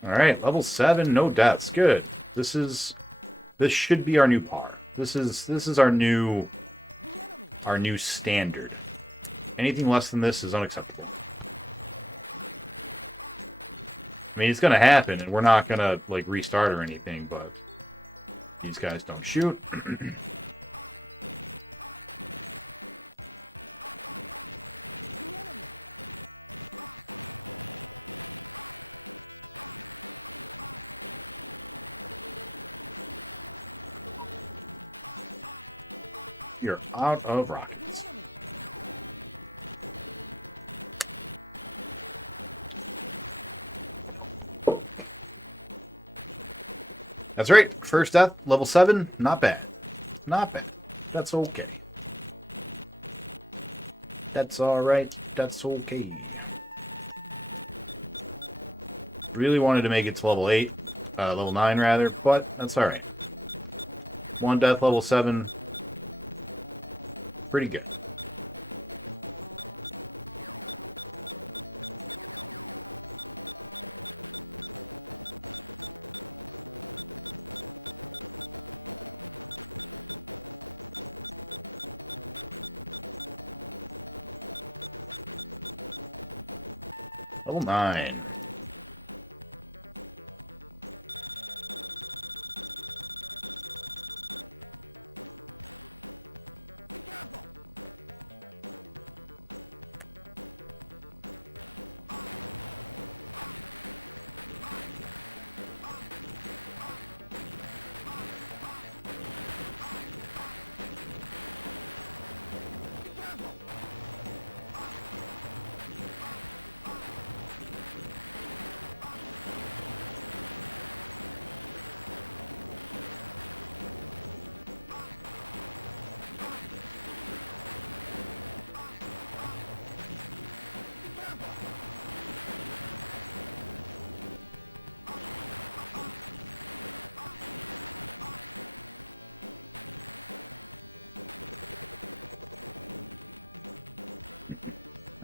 Alright, level 7, no deaths. Good. This should be our new par. This is our new standard. Anything less than this is unacceptable. I mean, it's gonna happen, and we're not gonna, like, restart or anything, but these guys don't shoot. You're out of rockets. That's right. First death, level 7. Not bad. Not bad. That's okay. That's alright. That's okay. Really wanted to make it to level 8. Level 9 rather, but that's alright. 1 death, level 7. Pretty good. Level 9.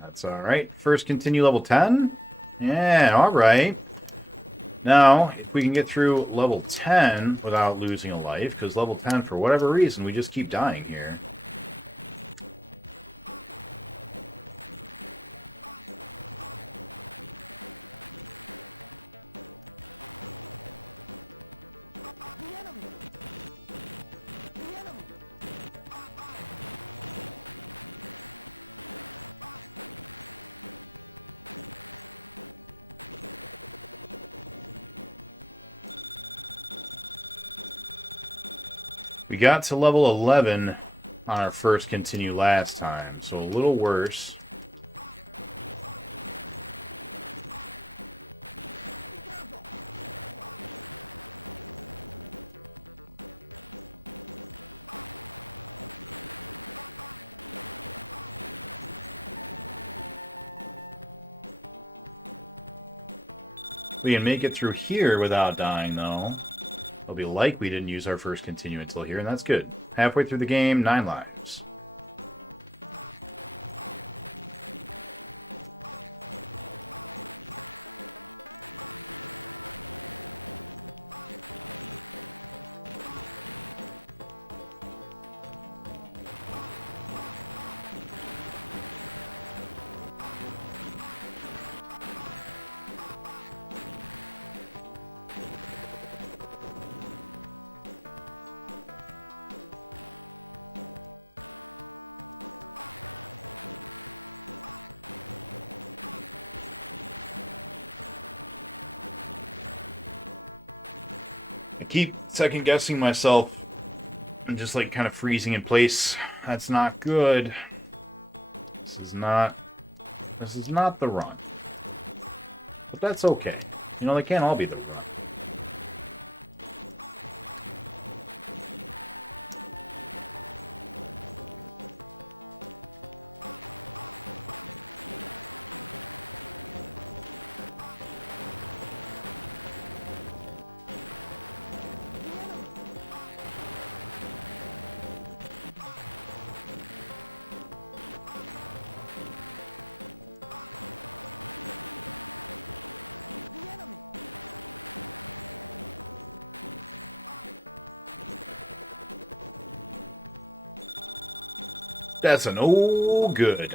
That's alright. First continue level 10? Yeah, alright. Now, if we can get through level 10 without losing a life, because level 10, for whatever reason, we just keep dying here. We got to level 11 on our first continue last time, so a little worse. We can make it through here without dying, though. It'll be like we didn't use our first continue until here, and that's good. Halfway through the game, 9 lives. keep second guessing myself and just like kind of freezing in place. That's not good. This is not the run. But that's okay. You know, they can't all be the run. That's an oh good.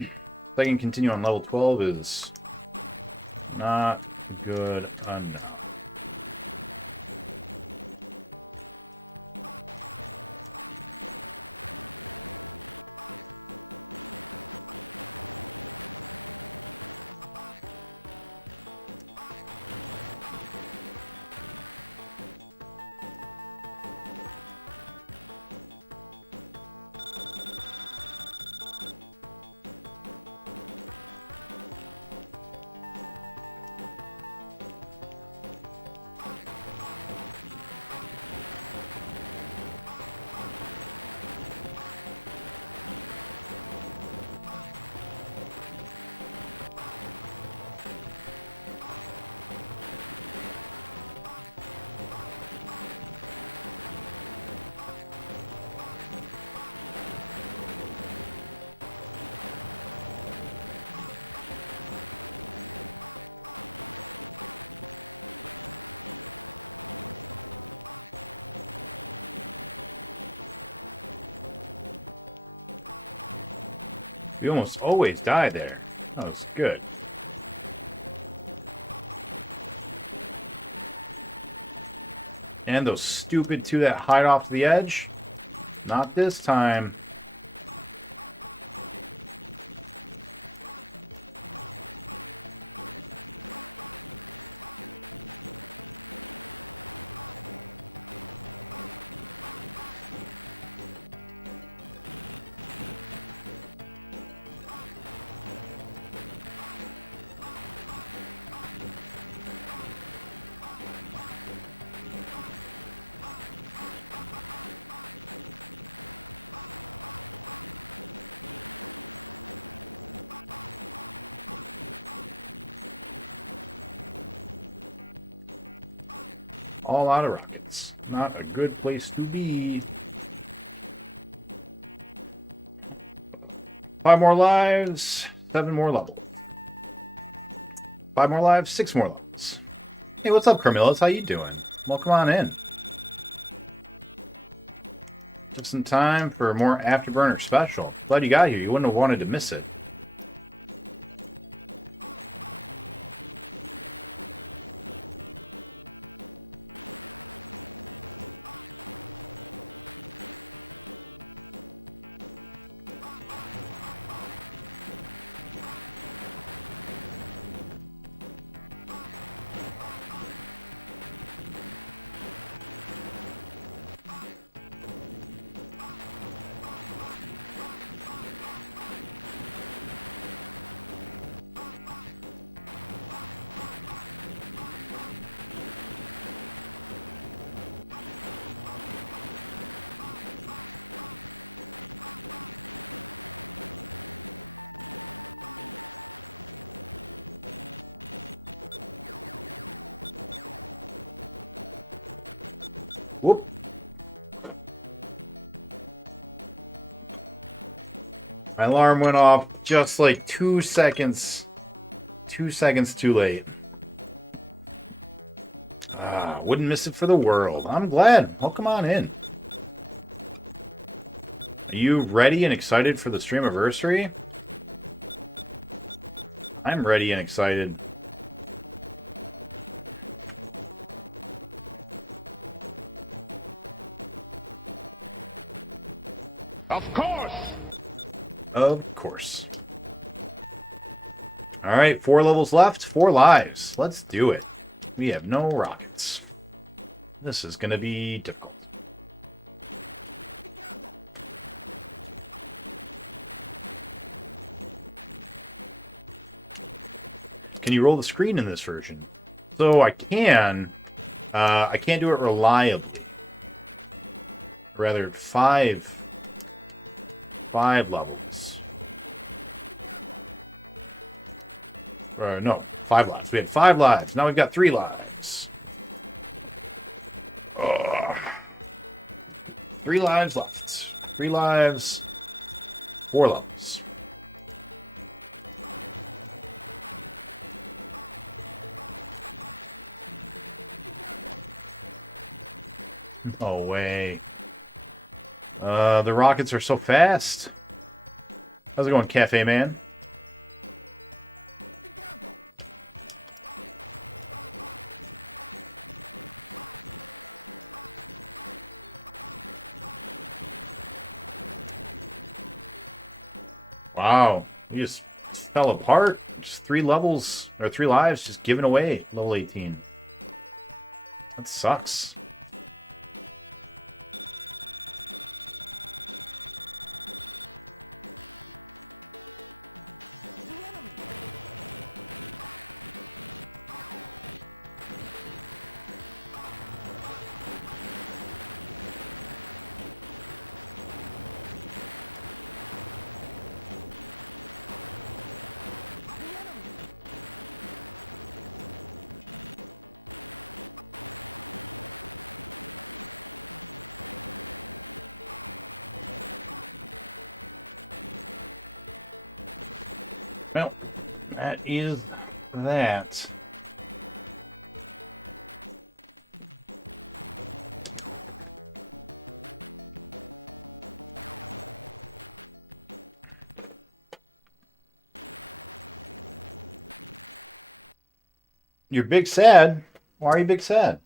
If I can continue on level 12 is not good enough. You almost always die there. That was good. And those stupid two that hide off the edge? Not this time. All out of rockets. Not a good place to be. 5 more lives, 7 more levels. 5 more lives, 6 more levels. Hey, what's up, Carmillas? How you doing? Well, come on in. Took some time for a more Afterburner special. Glad you got here. You wouldn't have wanted to miss it. Whoop. My alarm went off just like 2 seconds. 2 seconds too late. Wouldn't miss it for the world. I'm glad. Well, come on in. Are you ready and excited for the streamiversary? I'm ready and excited. Of course! Of course. Alright, 4 levels left, 4 lives. Let's do it. We have no rockets. This is going to be difficult. Can you roll the screen in this version? So I can. I can't do it reliably. Rather, five levels. No, 5 lives. We had 5 lives. Now we've got 3 lives. Ugh. 3 lives left. 3 lives. 4 levels. No way. The rockets are so fast. How's it going, Cafe Man? Wow, you just fell apart. Just 3 levels, or 3 lives just given away, level 18. That sucks. Well, that is that. You're big sad. Why are you big sad?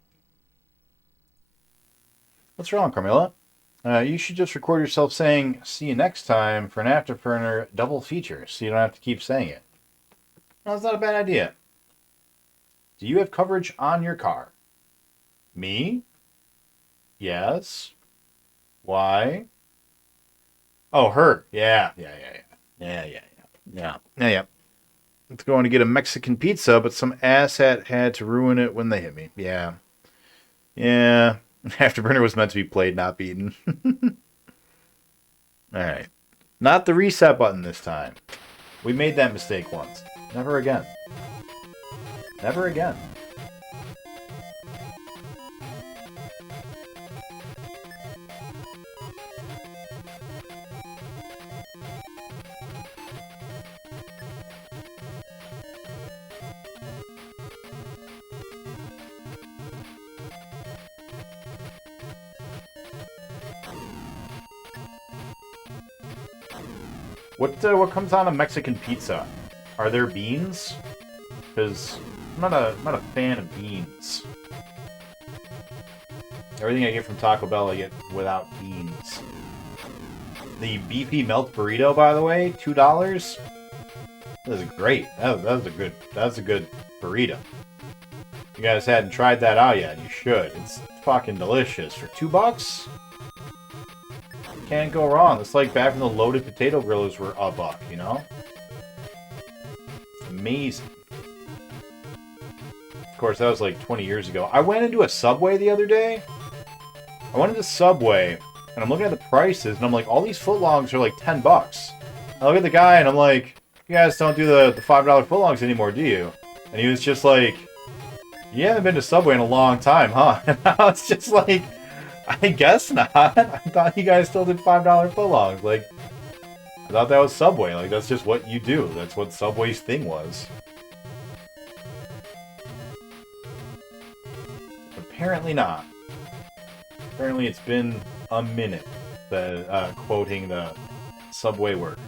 What's wrong, Carmilla? You should just record yourself saying, "See you next time" for an Afterburner double feature, so you don't have to keep saying it. No, that's not a bad idea. Do you have coverage on your car? Me? Yes. Why? Oh, her. Yeah. It's going to get a Mexican pizza, but some asshat had to ruin it when they hit me. Yeah. Afterburner was meant to be played, not beaten. Alright. Not the reset button this time. We made that mistake once. Never again. Never again. What comes on a Mexican pizza? Are there beans? Because I'm not a fan of beans. Everything I get from Taco Bell I get without beans. The beefy melt burrito, by the way, $2. That is great. That's a good burrito. If you guys hadn't tried that out yet, you should. It's fucking delicious for $2. Can't go wrong. It's like back when the loaded potato grillers were $1, you know? Amazing. Of course, that was like 20 years ago. I went into a Subway the other day. I went into Subway, and I'm looking at the prices, and I'm like, all these footlongs are like $10. I look at the guy, and I'm like, you guys don't do the $5 footlongs anymore, do you? And he was just like, you haven't been to Subway in a long time, huh? And I was just like, I guess not. I thought you guys still did $5 footlongs. Like, I thought that was Subway. Like, that's just what you do. That's what Subway's thing was. Apparently not. Apparently it's been a minute, quoting the Subway worker.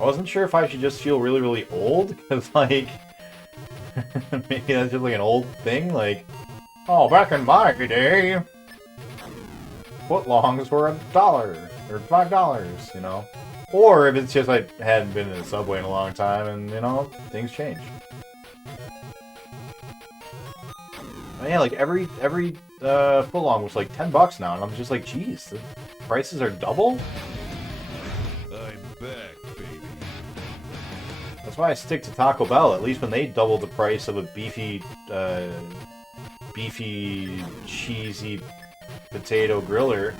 I wasn't sure if I should just feel really, really old, because, like, maybe that's just like an old thing, like, oh, back in my day, footlongs were $1 or $5, you know? Or if it's just I hadn't been in a Subway in a long time and, you know, things change. Yeah, like every footlong was like $10 now, and I'm just like, geez, the prices are double. I'm back, baby. That's why I stick to Taco Bell. At least when they double the price of a beefy, cheesy potato griller,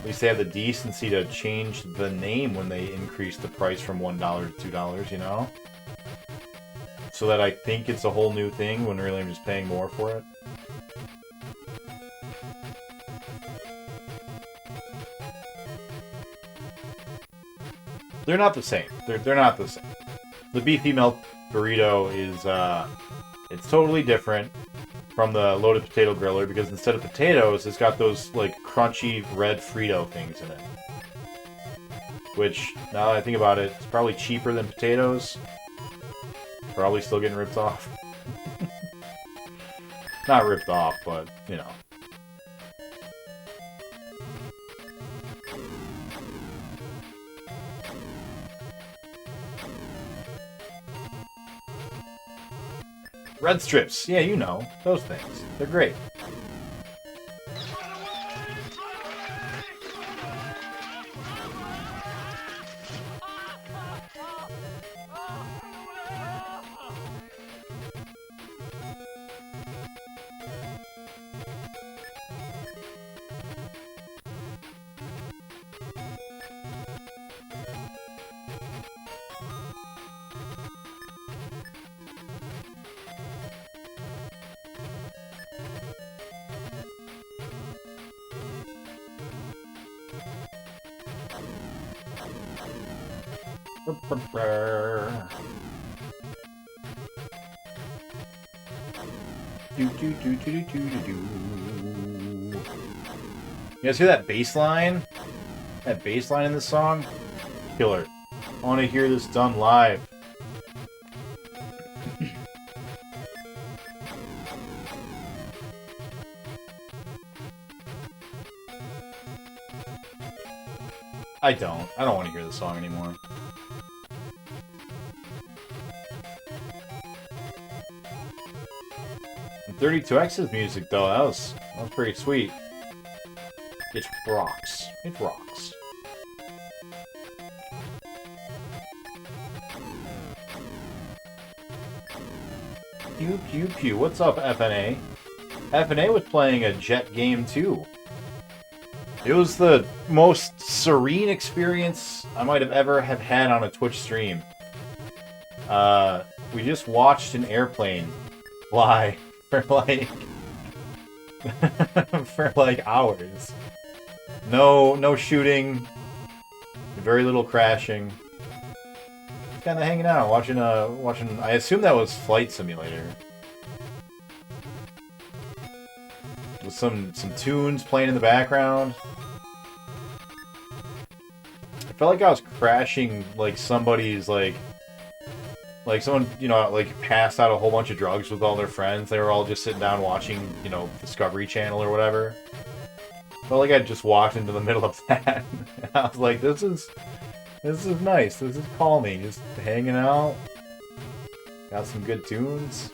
at least they have the decency to change the name when they increase the price from $1 to $2, you know? So that I think it's a whole new thing when really I'm just paying more for it. They're not the same. They're not the same. The beefy milk burrito is, it's totally different from the loaded potato griller because instead of potatoes, it's got those, like, crunchy red Frito things in it. Which, now that I think about it, it's probably cheaper than potatoes. Probably still getting ripped off. Not ripped off, but, you know. Red strips. Yeah, you know. Those things. They're great. You guys hear that bass line? That bass line in this song? Killer. I want to hear this done live. I don't want to hear the song anymore. And 32X's music, though, that was pretty sweet. It rocks. It rocks. Pew, pew, pew. What's up, FNA? FNA was playing a Jet game, too. It was the most serene experience I might have ever have had on a Twitch stream. We just watched an airplane fly for like for like hours. No shooting, very little crashing. Kind of hanging out, watching. I assume that was Flight Simulator. With some tunes playing in the background. I felt like I was crashing like somebody's like someone, you know, like passed out a whole bunch of drugs with all their friends. They were all just sitting down watching, you know, Discovery Channel or whatever. Felt like I just walked into the middle of that. I was like, this is nice. This is calming. Just hanging out. Got some good tunes.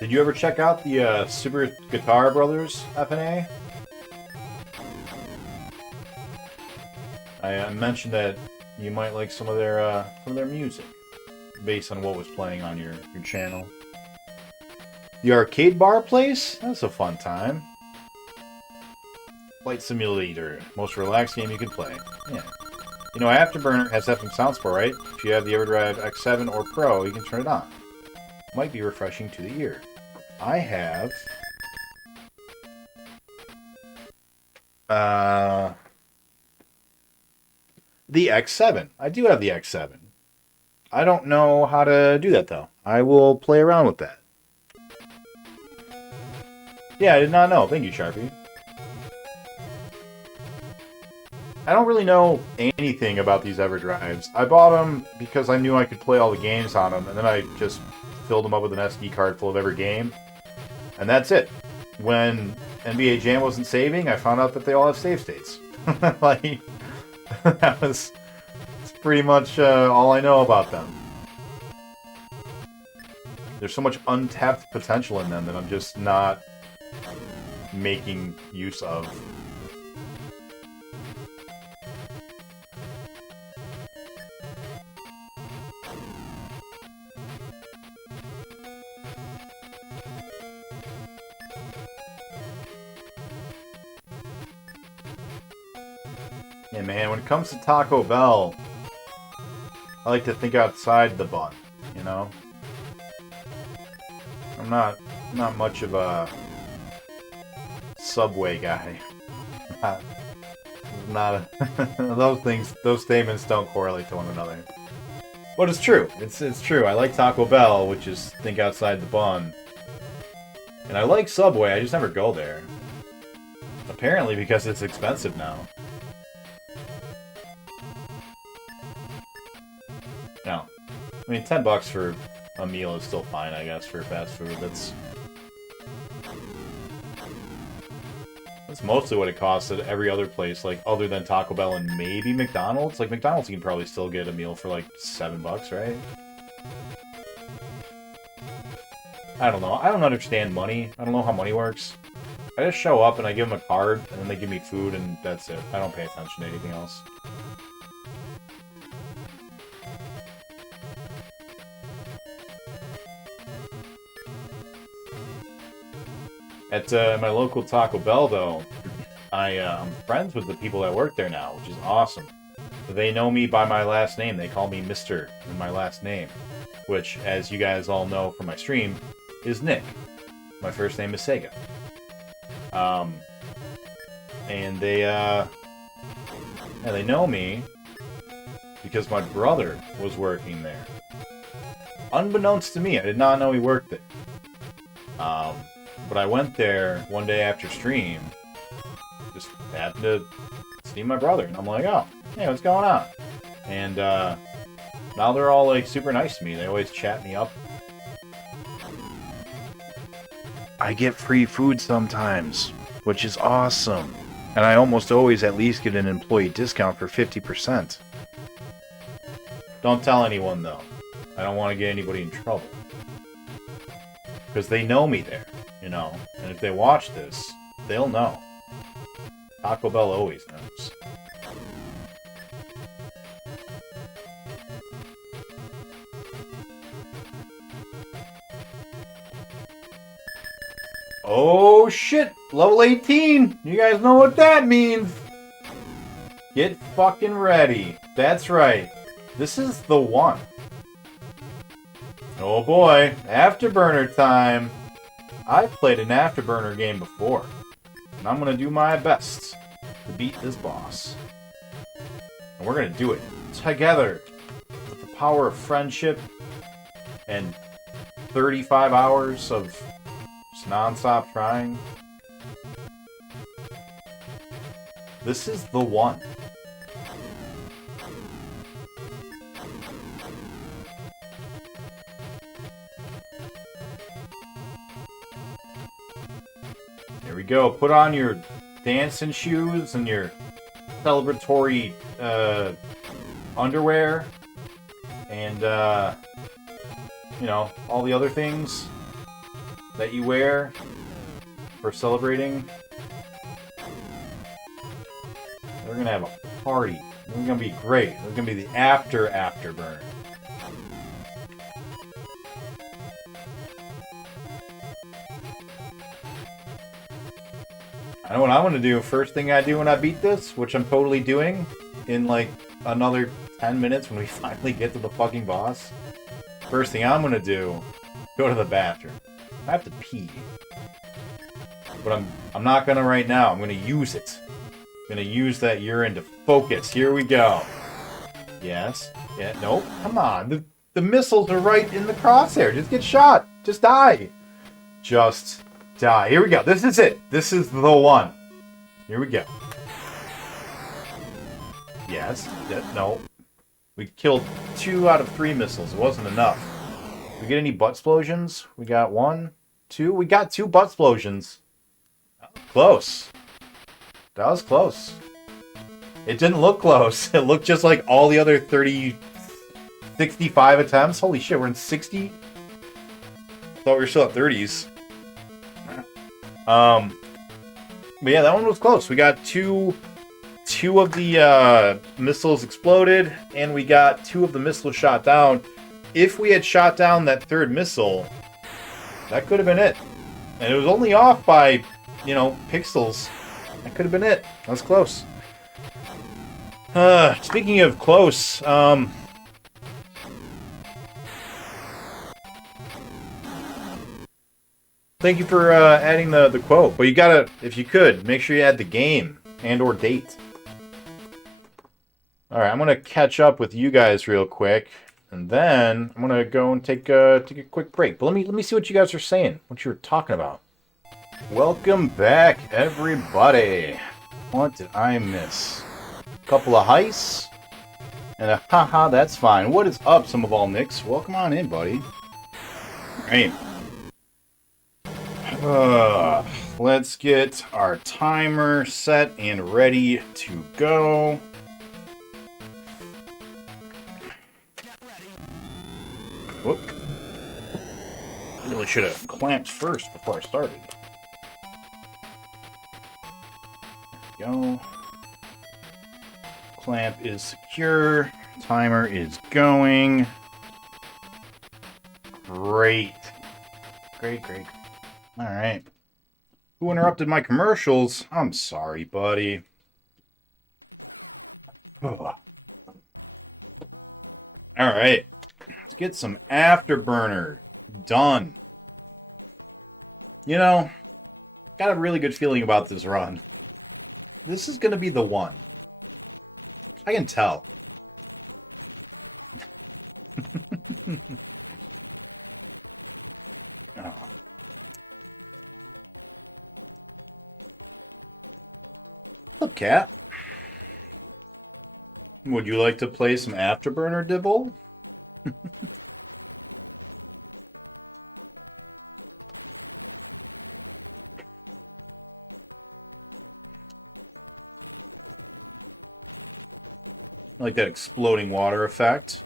Did you ever check out the Super Guitar Brothers FNA? I mentioned that you might like some of their music based on what was playing on your channel. The arcade bar place? That's a fun time. Flight Simulator, most relaxed game you can play. Yeah. You know, Afterburner has FM sound support, right? If you have the EverDrive X7 or Pro, you can turn it on. Might be refreshing to the ear. I have the X7. I do have the X7. I don't know how to do that though. I will play around with that. Yeah, I did not know. Thank you, Sharpie. I don't really know anything about these EverDrives. I bought them because I knew I could play all the games on them, and then I just filled them up with an SD card full of every game. And that's it. When NBA Jam wasn't saving, I found out that they all have save states. Like, that's pretty much all I know about them. There's so much untapped potential in them that I'm just not making use of. Yeah, man, when it comes to Taco Bell, I like to think outside the bun, you know? I'm not much of a Subway guy. not those statements don't correlate to one another. But it's true. It's true. I like Taco Bell, which is think outside the bun. And I like Subway, I just never go there. Apparently because it's expensive now. No. I mean, $10 for a meal is still fine, I guess, for fast food. That's mostly what it costs at every other place, like, other than Taco Bell and maybe McDonald's. Like, McDonald's, you can probably still get a meal for, like, $7, right? I don't know. I don't understand money. I don't know how money works. I just show up and I give them a card, and then they give me food, and that's it. I don't pay attention to anything else. At my local Taco Bell, though, I'm friends with the people that work there now, which is awesome. They know me by my last name. They call me Mr. in my last name, which, as you guys all know from my stream, is Nick. My first name is Sega. And they know me because my brother was working there. Unbeknownst to me, I did not know he worked there. But I went there one day after stream, just happened to see my brother, and I'm like, oh, hey, what's going on? And now they're all like super nice to me. They always chat me up. I get free food sometimes, which is awesome. And I almost always at least get an employee discount for 50%. Don't tell anyone, though. I don't want to get anybody in trouble. Because they know me there, you know? And if they watch this, they'll know. Taco Bell always knows. Oh shit! Level 18! You guys know what that means! Get fucking ready. That's right. This is the one. Oh boy, Afterburner time. I've played an Afterburner game before, and I'm gonna do my best to beat this boss. And we're gonna do it together with the power of friendship and 35 hours of just non-stop trying. This is the one. Here we go. Put on your dancing shoes and your celebratory underwear and you know, all the other things that you wear for celebrating. We're gonna have a party. It's gonna be great. It's gonna be the afterburn. I know what I'm gonna do. First thing I do when I beat this, which I'm totally doing in like another 10 minutes when we finally get to the fucking boss. First thing I'm gonna do, go to the bathroom. I have to pee. But I'm not gonna right now. I'm gonna use it. I'm gonna use that urine to focus. Here we go. Yes. Yeah. Nope. Come on. The missiles are right in the crosshair. Just get shot. Just die. Just Die. Here we go. This is it. This is the one. Here we go. Yes. No. We killed 2 out of 3 missiles. It wasn't enough. We get any butt explosions? We got 1, 2. We got 2 butt explosions. Close. That was close. It didn't look close. It looked just like all the other 65 attempts. Holy shit, we're in 60? Thought we were still at 30s. But yeah, that one was close. We got two of the missiles exploded, and we got 2 of the missiles shot down. If we had shot down that 3rd missile, that could have been it. And it was only off by, pixels. That could have been it. That was close. Speaking of close, thank you for adding the quote. But you gotta, if you could, make sure you add the game and or date. Alright, I'm gonna catch up with you guys real quick. And then I'm gonna go and take a quick break. But let me see what you guys are saying, what you were talking about. Welcome back, everybody. What did I miss? A couple of heists and a haha, that's fine. What is up, some of all Nicks? Welcome on in, buddy. Hey. Let's get our timer set and ready to go. Whoop. Really should have clamped first before I started. There we go. Clamp is secure. Timer is going. Great. Great. Alright. Who interrupted my commercials? I'm sorry, buddy. Alright. Let's get some Afterburner done. Got a really good feeling about this run. This is going to be the one. I can tell. Look, cat. Would you like to play some Afterburner, Dibble? I like that exploding water effect.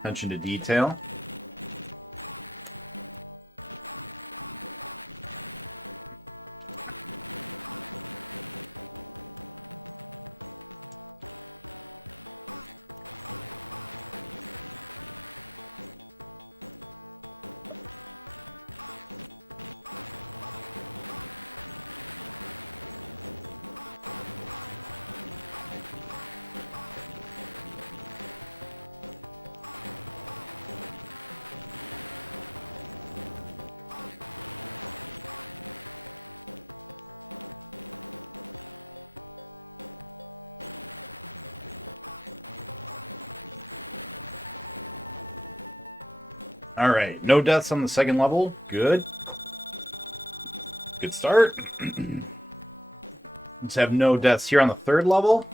Attention to detail. Alright, no deaths on the 2nd level. Good. Good start. Let's have no deaths here on the 3rd level.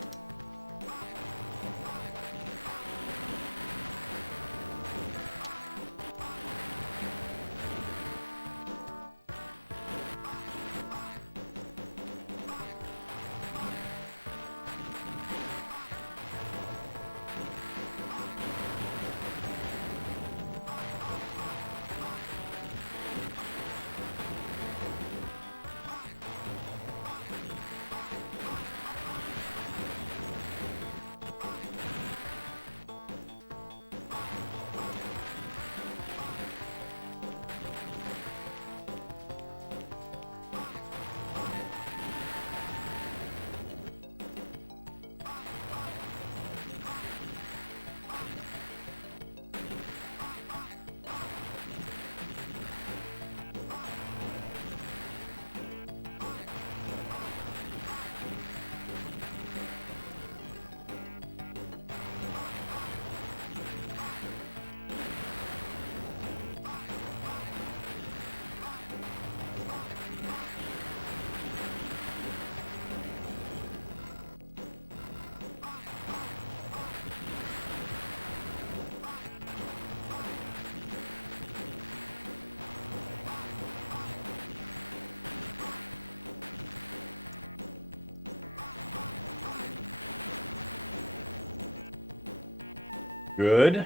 Good.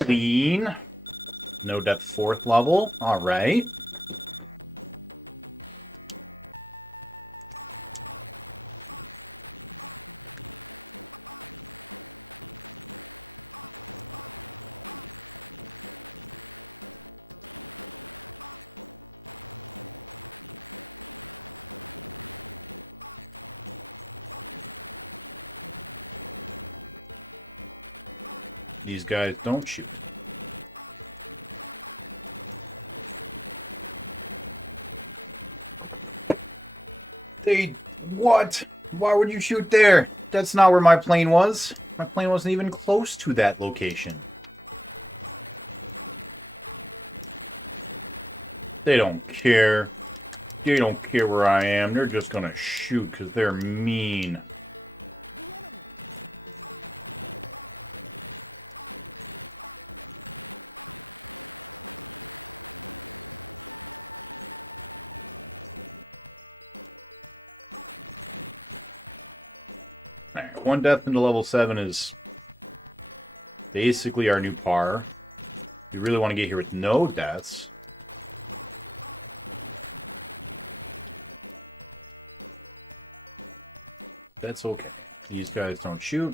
Clean. No depth 4th level. Alright. These guys don't shoot. What? Why would you shoot there? That's not where my plane was. My plane wasn't even close to that location. They don't care. They don't care where I am. They're just gonna shoot because they're mean. Alright, 1 death into level 7 is basically our new par. You really want to get here with no deaths. That's okay. These guys don't shoot.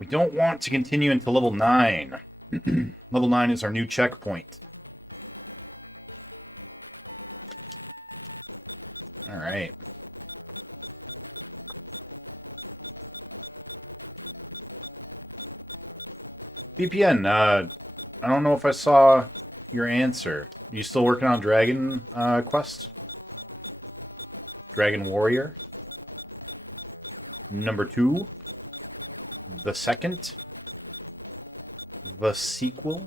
We don't want to continue into level 9. Level 9 is our new checkpoint. Alright. VPN, I don't know if I saw your answer. Are you still working on Dragon Quest? Dragon Warrior? Number 2? The second? The sequel?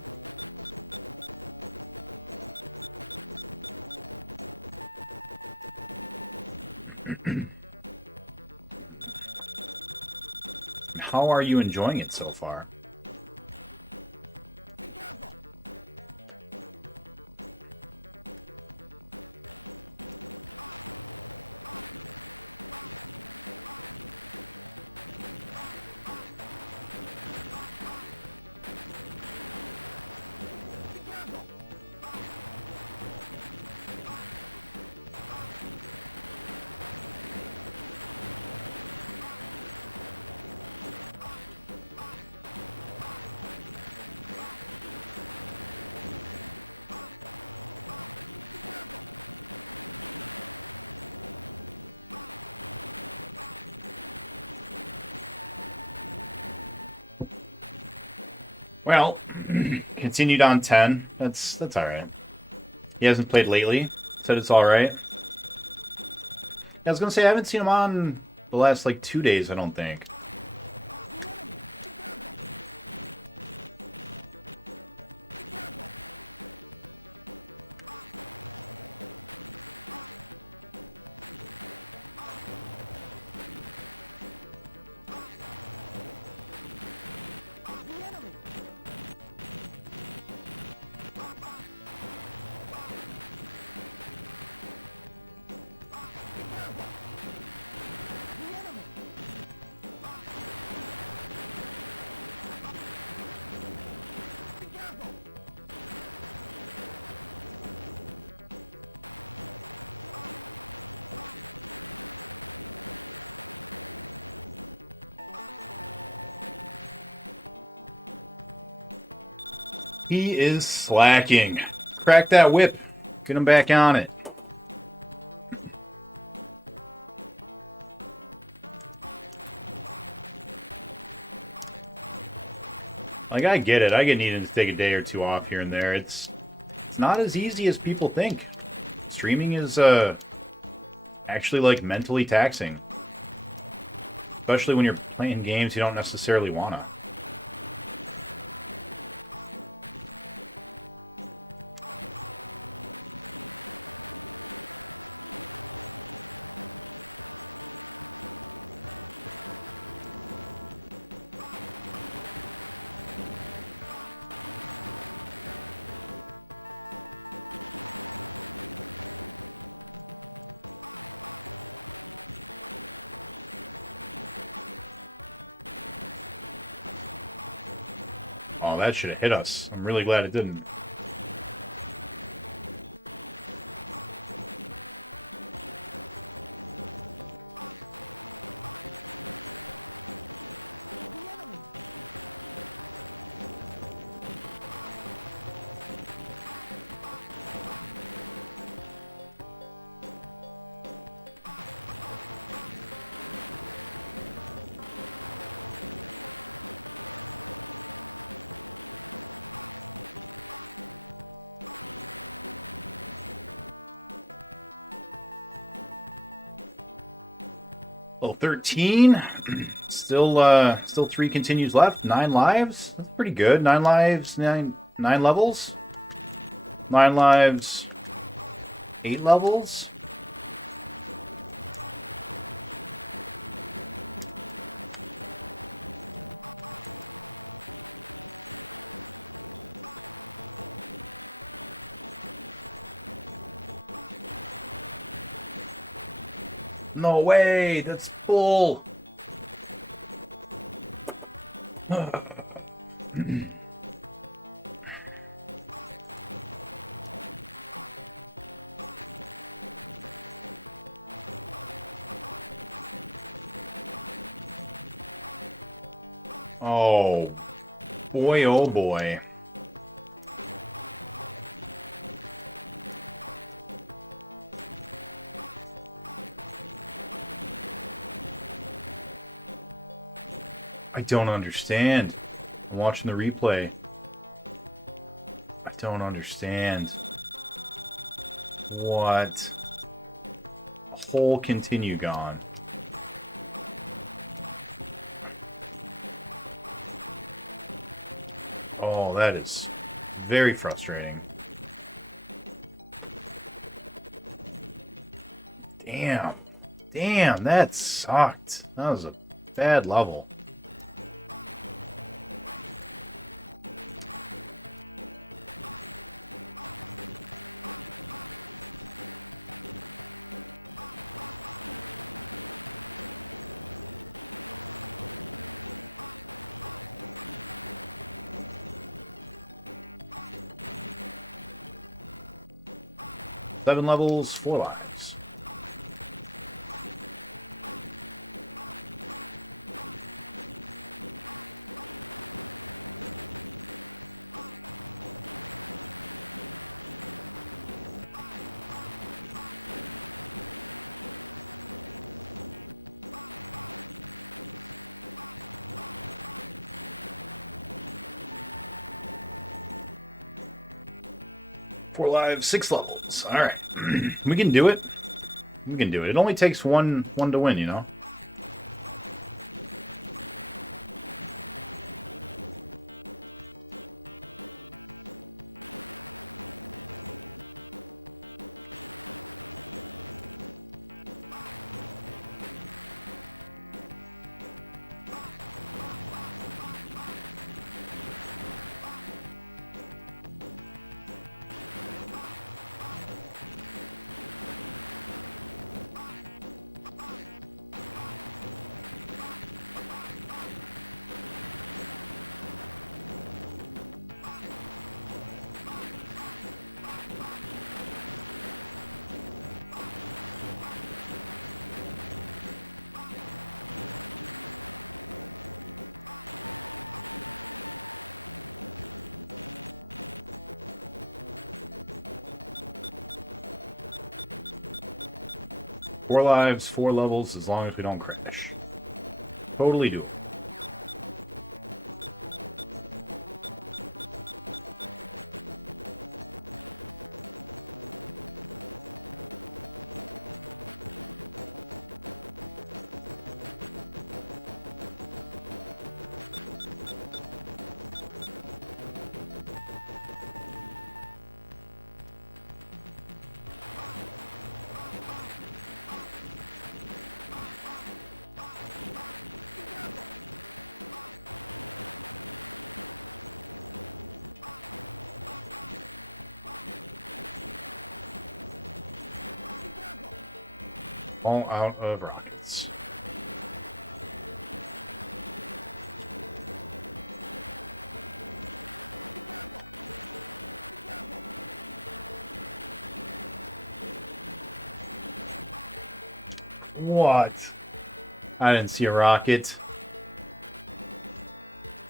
How are you enjoying it so far? Well, continued on 10. That's alright. He hasn't played lately. Said it's alright. I was gonna say, I haven't seen him on the last, like, 2 days, I don't think. He is slacking. Crack that whip. Get him back on it. Like, I get it. I get needing to take a day or two off here and there. It's not as easy as people think. Streaming is, actually, like, mentally taxing. Especially when you're playing games you don't necessarily want to. that should have hit us. I'm really glad it didn't. Level 13. Still 3 continues left. 9 lives. That's pretty good. 9 lives, 9 levels. 9 lives, 8 levels. No way! That's bull! Oh. Boy, oh boy. I don't understand. I'm watching the replay. I don't understand. What? A whole continue gone. Oh, that is very frustrating. Damn. Damn, that sucked. That was a bad level. Seven levels, 4 lives. Four lives, 6 levels. All right, we can do it. We can do it. It only takes one to win, you know. Four lives, 4 levels, as long as we don't crash. Totally doable. All out of rockets. What? I didn't see a rocket.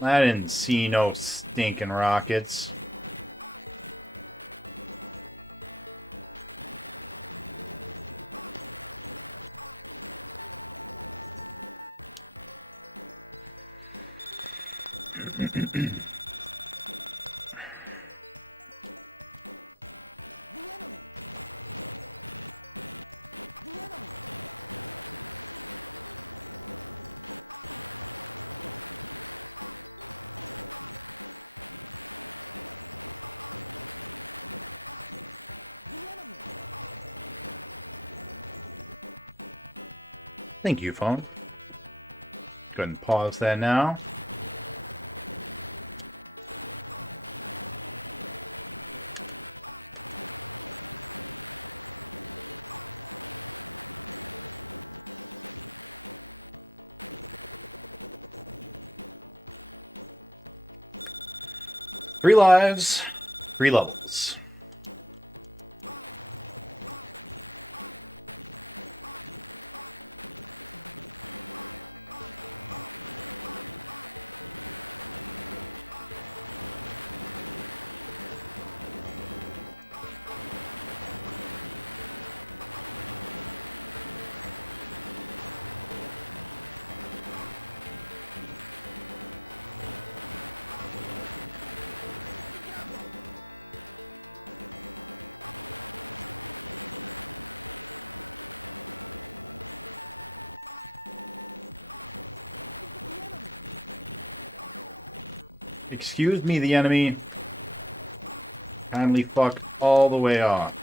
I didn't see no stinking rockets. Thank you, phone. Go ahead and pause that now. Three lives, 3 levels. Excuse me, the enemy. Kindly fuck all the way off.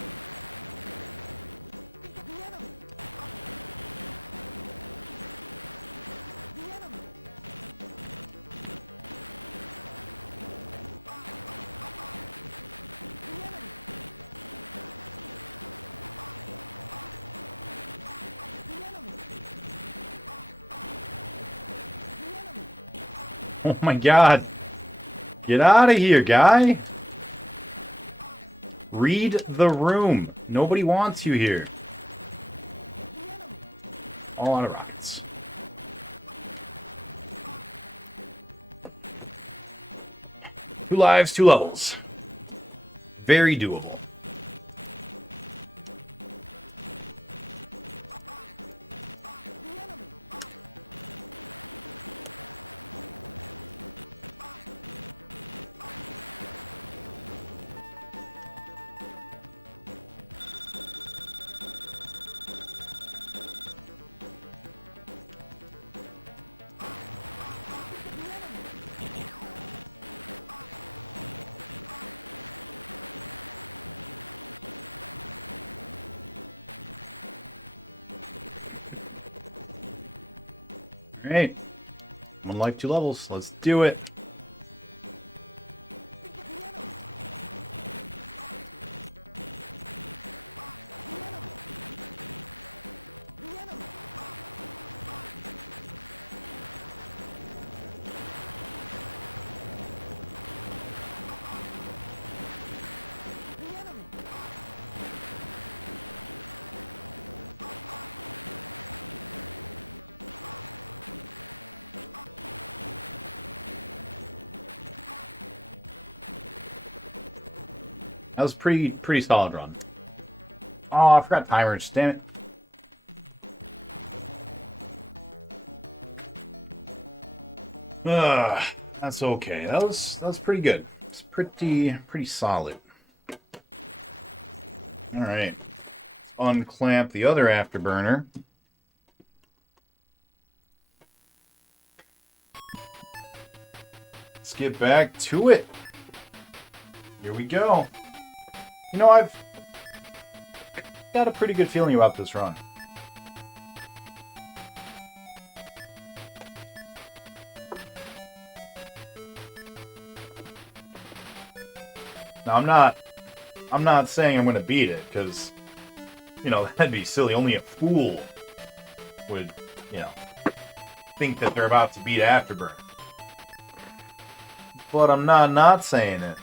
Oh my god. Get out of here, guy! Read the room. Nobody wants you here. All out of rockets. Two lives, 2 levels. Very doable. Alright. 1 life, 2 levels. Let's do it. That was pretty solid run. Oh, I forgot timers. Damn it. That's okay. That was pretty good. It's pretty solid. All right. Unclamp the other afterburner. Let's get back to it. Here we go. You know, I've got a pretty good feeling about this run. Now, I'm not saying I'm going to beat it, because, you know, that'd be silly. Only a fool would, you know, think that they're about to beat Afterburner. But I'm not saying it.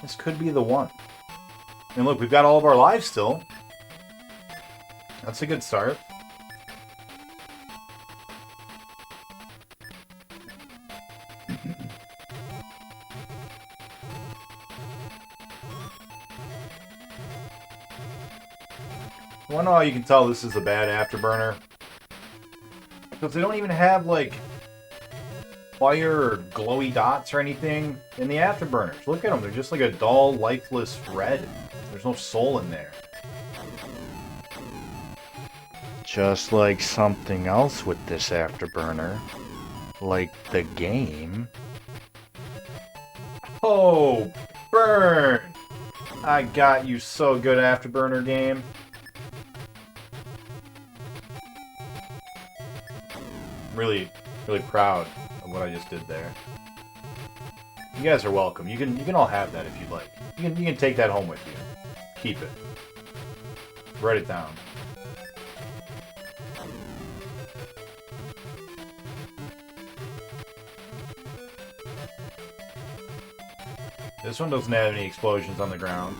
This could be the one. And look, we've got all of our lives still. That's a good start. I wonder how you can tell this is a bad afterburner. Because they don't even have, like, fire or glowy dots or anything in the afterburners. Look at them. They're just like a dull, lifeless red. There's no soul in there. Just like something else with this afterburner. Like the game. Oh, burn! I got you so good, afterburner game. Really proud of what I just did there. You guys are welcome. You can all have that if you'd like. You can take that home with you. Keep it. Write it down. This one doesn't have any explosions on the ground.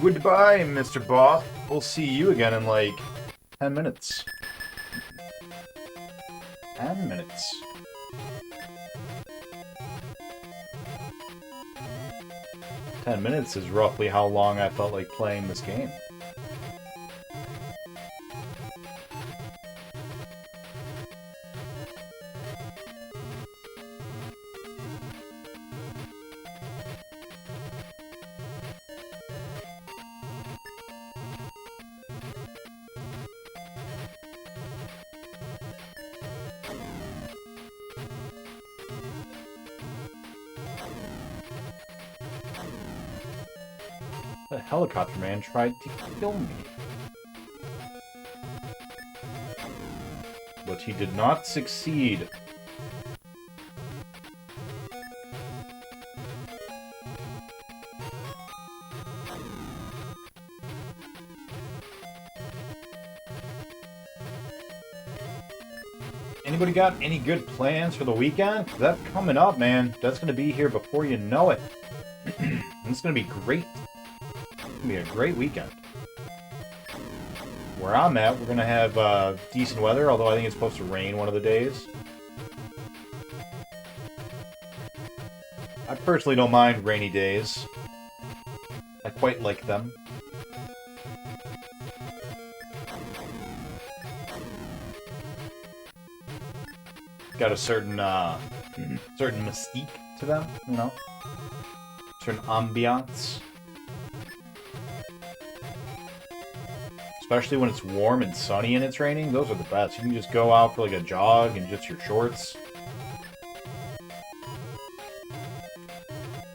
Goodbye, Mr. Boss. We'll see you again in like 10 minutes. 10 minutes. "10 minutes is roughly how long I felt like playing this game. The helicopter man tried to kill me. But he did not succeed. Anybody got any good plans for the weekend? That's coming up, man. That's going to be here before you know it. It's going to be great. It's going to be a great weekend. Where I'm at, we're going to have decent weather, although I think it's supposed to rain one of the days. I personally don't mind rainy days. I quite like them. Got a certain certain mystique to them, you know? Certain ambiance. Especially when it's warm and sunny and it's raining, those are the best. You can just go out for like a jog and just your shorts.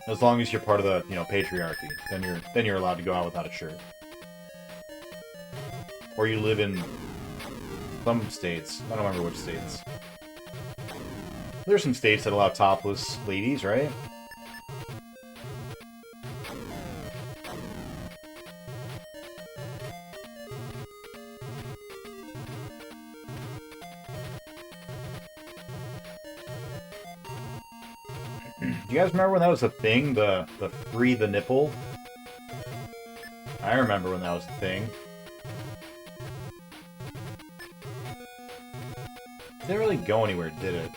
As long as you're part of the, you know, patriarchy, then you're allowed to go out without a shirt. Or you live in some states. I don't remember which states. There's some states that allow topless ladies, right? Do you guys remember when that was a thing? The free the nipple? I remember when that was a thing. It didn't really go anywhere, did it?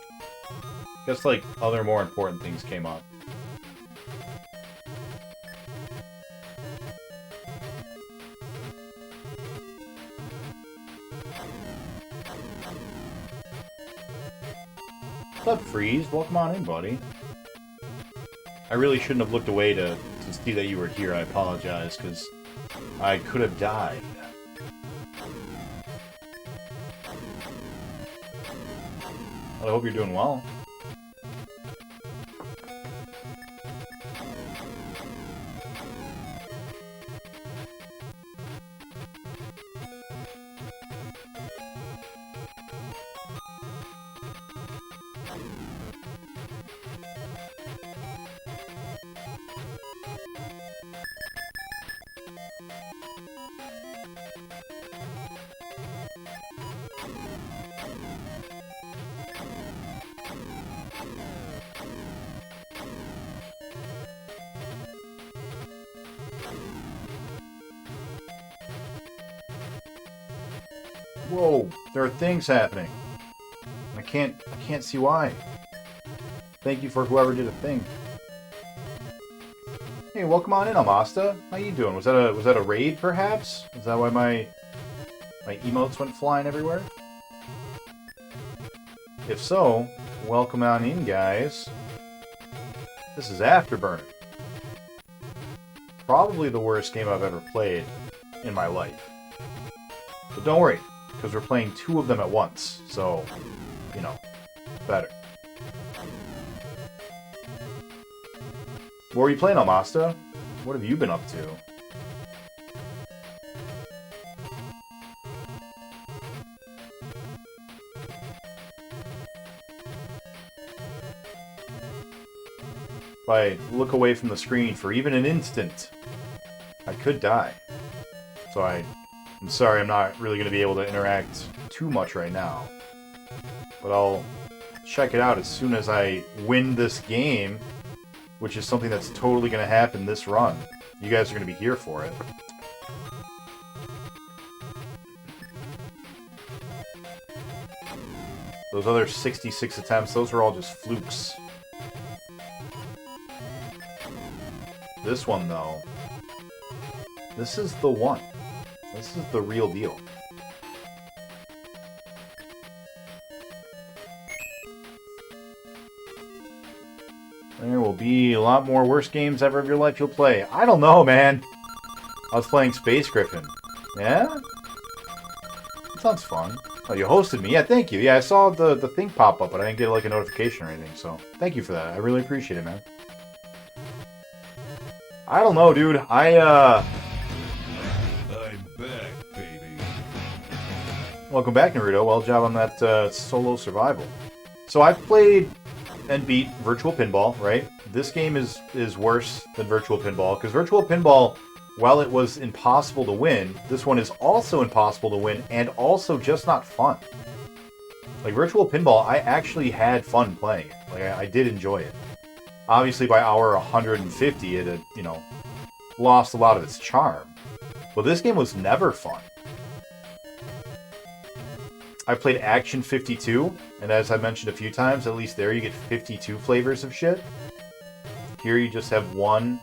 Just like other more important things came up. What's up, Freeze? Welcome on in, buddy. I really shouldn't have looked away to see that you were here. I apologize, because I could have died. Well, I hope you're doing well. Whoa, there are things happening. I can't see why. Thank you for whoever did a thing. Hey, welcome on in, Amasta. How you doing? Was that a raid, perhaps? Is that why my emotes went flying everywhere? If so, welcome on in, guys. This is Afterburner. Probably the worst game I've ever played in my life. But don't worry, because we're playing 2 of them at once, so, you know, better. What were you playing, Almasta? What have you been up to? If I look away from the screen for even an instant, I could die. So I'm sorry, I'm not really going to be able to interact too much right now. But I'll check it out as soon as I win this game, which is something that's totally going to happen this run. You guys are going to be here for it. Those other 66 attempts, those were all just flukes. This one, though, this is the one. This is the real deal. There will be a lot more worse games ever of your life you'll play. I don't know, man. I was playing Space Griffin. Yeah? That sounds fun. Oh, you hosted me. Yeah, thank you. Yeah, I saw the thing pop up, but I didn't get like a notification or anything, so thank you for that. I really appreciate it, man. I don't know, dude. I'm back, baby. Welcome back, Naruto. Well job on that solo survival. So I've played and beat Virtual Pinball, right? This game is worse than Virtual Pinball, because Virtual Pinball, while it was impossible to win, this one is also impossible to win, and also just not fun. Like, Virtual Pinball, I actually had fun playing it. Like, I did enjoy it. Obviously, by hour 150, it had, you know, lost a lot of its charm. But this game was never fun. I played Action 52, and as I mentioned a few times, at least there you get 52 flavors of shit. Here you just have one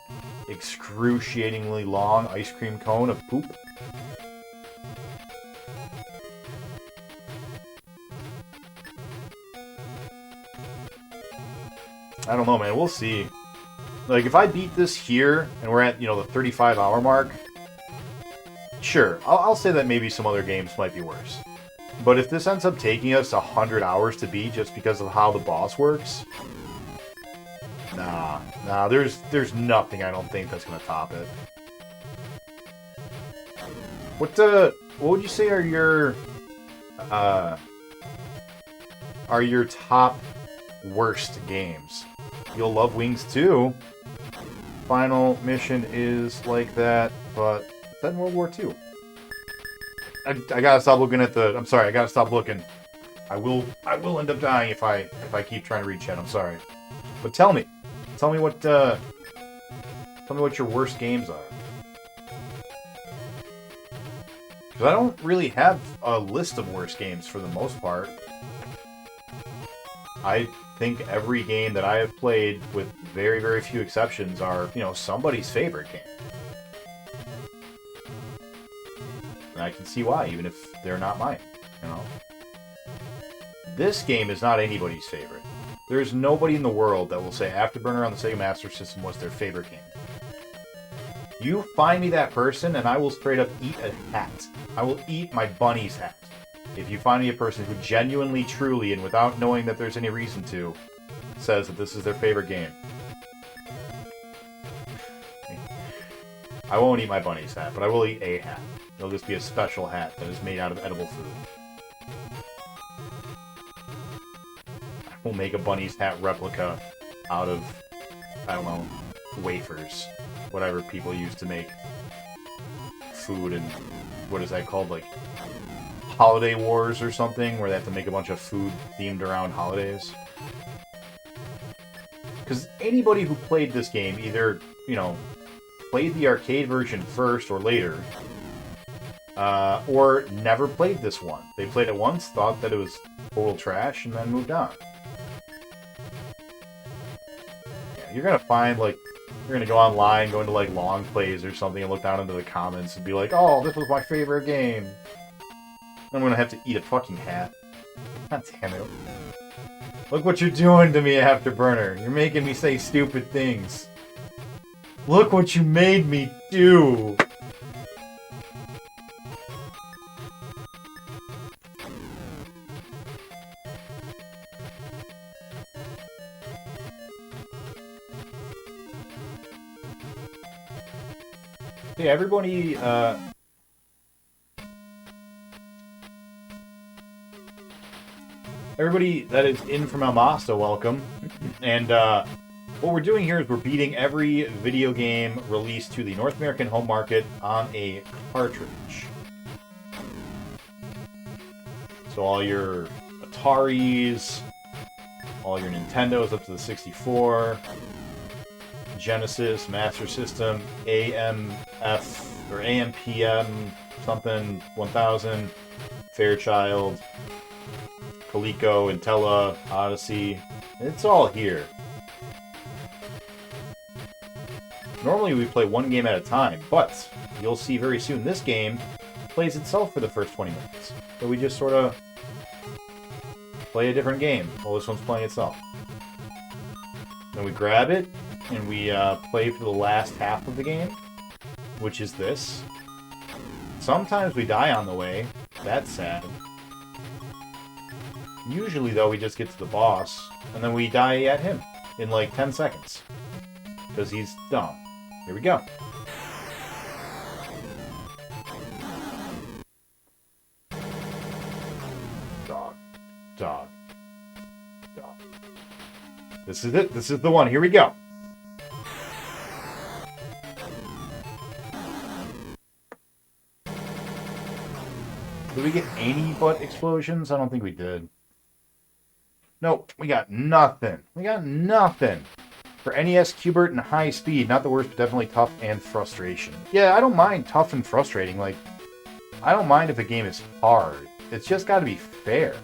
excruciatingly long ice cream cone of poop. I don't know, man. We'll see. Like, if I beat this here, and we're at, you know, the 35-hour mark, sure, I'll say that maybe some other games might be worse. But if this ends up taking us 100 hours to beat just because of how the boss works, nah, there's nothing I don't think that's gonna top it. What would you say are your top worst games? You'll love Wings 2. Final mission is like that, but is that in World War II? I gotta stop looking at the. I'm sorry. I gotta stop looking. I will end up dying if I keep trying to read chat. I'm sorry. But tell me what your worst games are. Because I don't really have a list of worst games for the most part. I think every game that I have played, with very, very few exceptions, are, you know, somebody's favorite game. And I can see why, even if they're not mine, you know? This game is not anybody's favorite. There's nobody in the world that will say Afterburner on the Sega Master System was their favorite game. You find me that person, and I will straight up eat a hat. I will eat my bunny's hat. if you find me a person who genuinely, truly, and without knowing that there's any reason to, says that this is their favorite game, I won't eat my bunny's hat, but I will eat a hat. It'll just be a special hat that is made out of edible food. I will make a bunny's hat replica out of, I don't know, wafers. Whatever people use to make food and... what is that called? Like, Holiday Wars or something? Where they have to make a bunch of food themed around holidays? Because anybody who played this game either, you know, played the arcade version first or later, or never played this one. They played it once, thought that it was total trash, and then moved on. Yeah, you're gonna find, like, you're gonna go online, go into, like, long plays or something, and look down into the comments and be like, oh, this was my favorite game. I'm gonna have to eat a fucking hat. God damn it. Look what you're doing to me, Afterburner. You're making me say stupid things. Look what you made me do! Yeah, everybody, everybody that is in from El Masto, welcome. And, what we're doing here is we're beating every video game released to the North American home market on a cartridge. So all your Ataris, all your Nintendos up to the 64, Genesis, Master System, AMF, or AMPM, something, 1000, Fairchild, Coleco, Intella, Odyssey. It's all here. Normally we play one game at a time, but you'll see very soon this game plays itself for the first 20 minutes. So we just sort of play a different game while this one's playing itself. Then we grab it, and we play for the last half of the game, which is this. Sometimes we die on the way. That's sad. Usually, though, we just get to the boss, and then we die at him in like 10 seconds. Because he's dumb. Here we go. Dog. Dog. Dog. This is it. This is the one. Here we go. Did we get any but explosions? I don't think we did. Nope, we got nothing. We got nothing. For NES, Qbert, and high speed, not the worst, but definitely tough and frustration. Yeah, I don't mind tough and frustrating. Like, I don't mind if a game is hard. It's just got to be fair.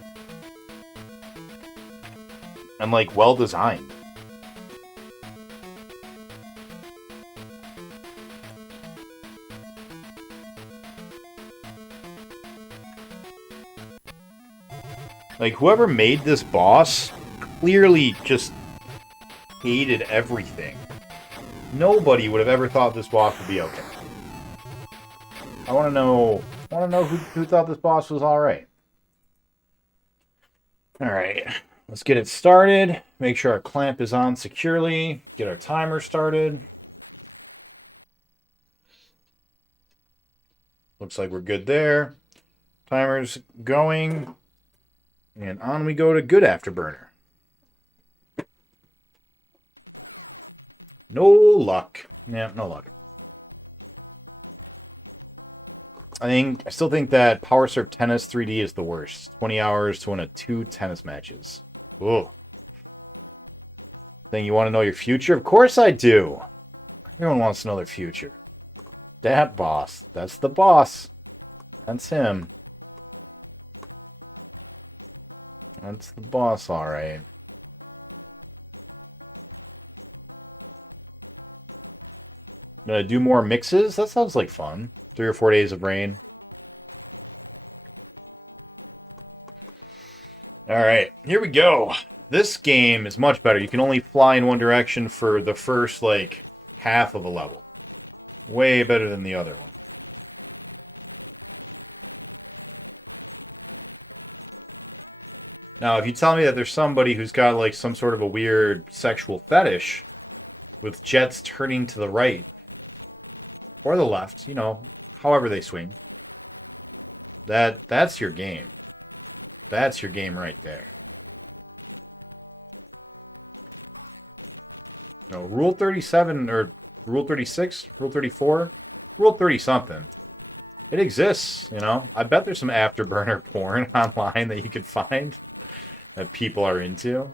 And, like, well-designed. Like, whoever made this boss clearly just hated everything. Nobody would have ever thought this boss would be okay. I want to know who thought this boss was alright. Alright, let's get it started. Make sure our clamp is on securely. Get our timer started. Looks like we're good there. Timer's going. And on we go to good Afterburner. No luck. Yeah, no luck. I still think that Power Surf Tennis 3D is the worst. 20 hours to win 2 tennis matches. Ooh. Think you want to know your future? Of course I do. Everyone wants to know their future. That boss. That's the boss. That's him. That's the boss, alright. Gonna do more mixes? That sounds like fun. 3 or 4 days of rain. Alright, here we go. This game is much better. You can only fly in one direction for the first, like, half of a level. Way better than the other. Now, if you tell me that there's somebody who's got like some sort of a weird sexual fetish with jets turning to the right or the left, you know, however they swing, that's your game. That's your game right there. You know, Rule 37 or Rule 36, Rule 34, Rule 30 something. It exists, you know. I bet there's some afterburner porn online that you can find that people are into.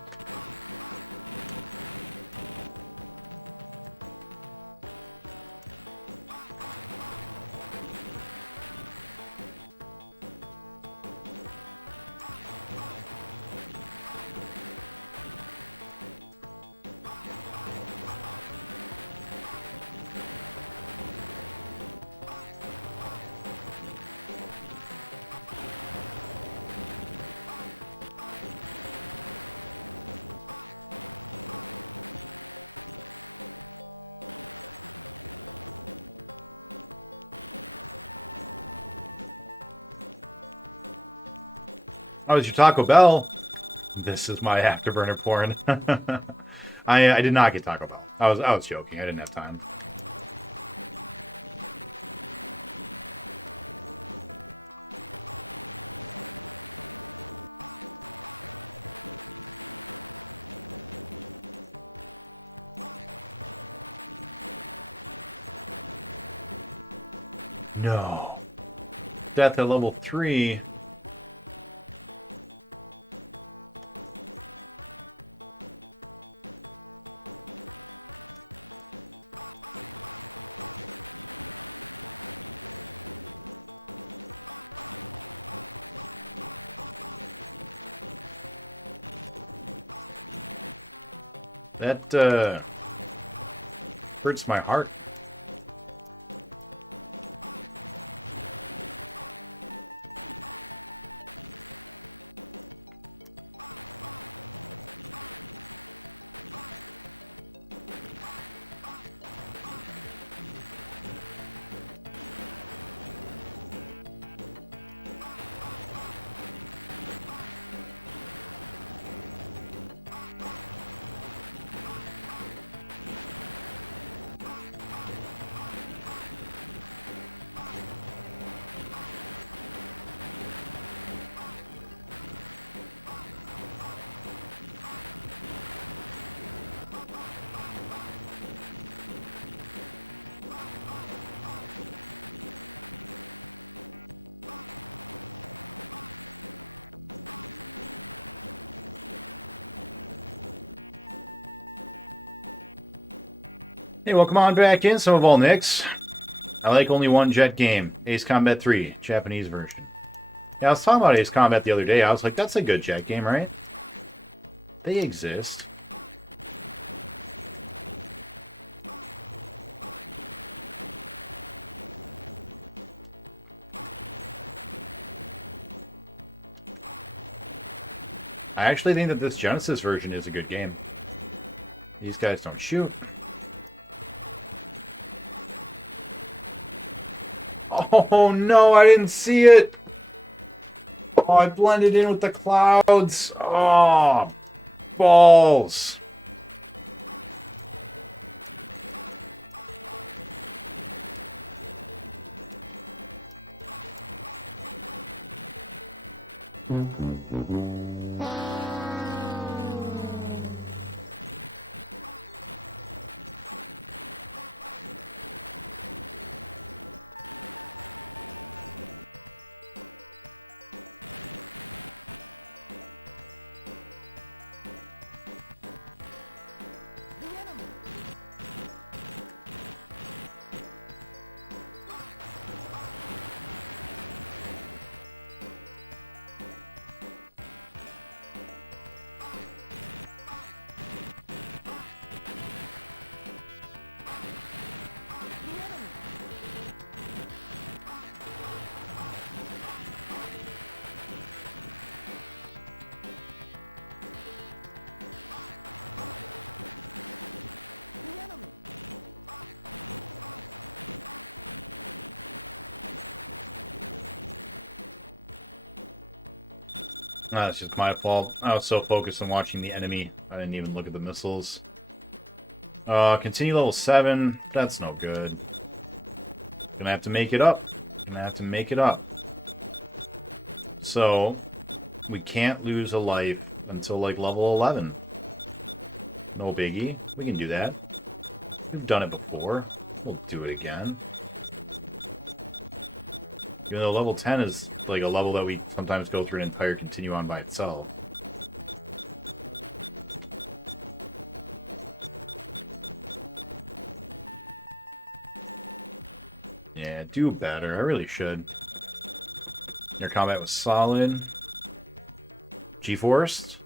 Oh, it's your Taco Bell. This is my afterburner porn. I did not get Taco Bell. I was joking. I didn't have time. No. Death at level 3. That hurts my heart. Hey, welcome on back in, some of all Nicks. I like only one jet game, Ace Combat 3, Japanese version. Yeah, I was talking about Ace Combat the other day. I was like, that's a good jet game, right? They exist. I actually think that this Genesis version is a good game. These guys don't shoot. Oh no, I didn't see it! Oh, I blended in with the clouds! Oh, balls! That's just my fault. I was so focused on watching the enemy, I didn't even look at the missiles. Continue level 7. That's no good. Gonna have to make it up. Gonna have to make it up. So, we can't lose a life until, like, level 11. No biggie. We can do that. We've done it before. We'll do it again. Even though level 10 is, like, a level that we sometimes go through an entire continue on by itself. Yeah, do better. I really should. Your combat was solid. G-Forced.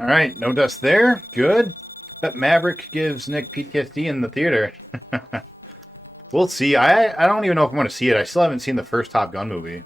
Alright, no dust there. Good. That Maverick gives Nick PTSD in the theater. We'll see. I don't even know if I'm going to see it. I still haven't seen the first Top Gun movie.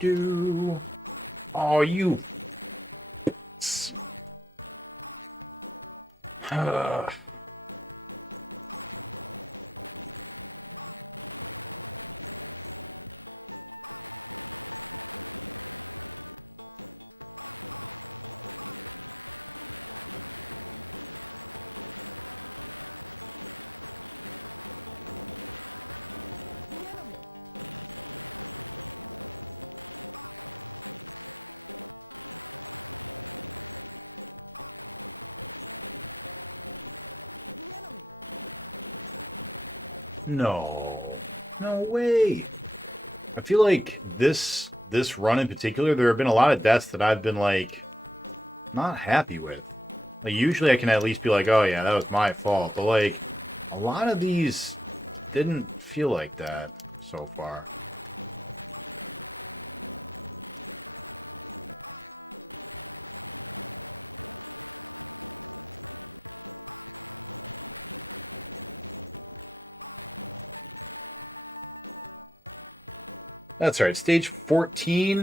Do. Oh, you. No. No way. I feel like this run in particular, there have been a lot of deaths that I've been, like, not happy with. Like, usually I can at least be like, oh yeah, that was my fault. But, like, a lot of these didn't feel like that so far. That's right, stage 14.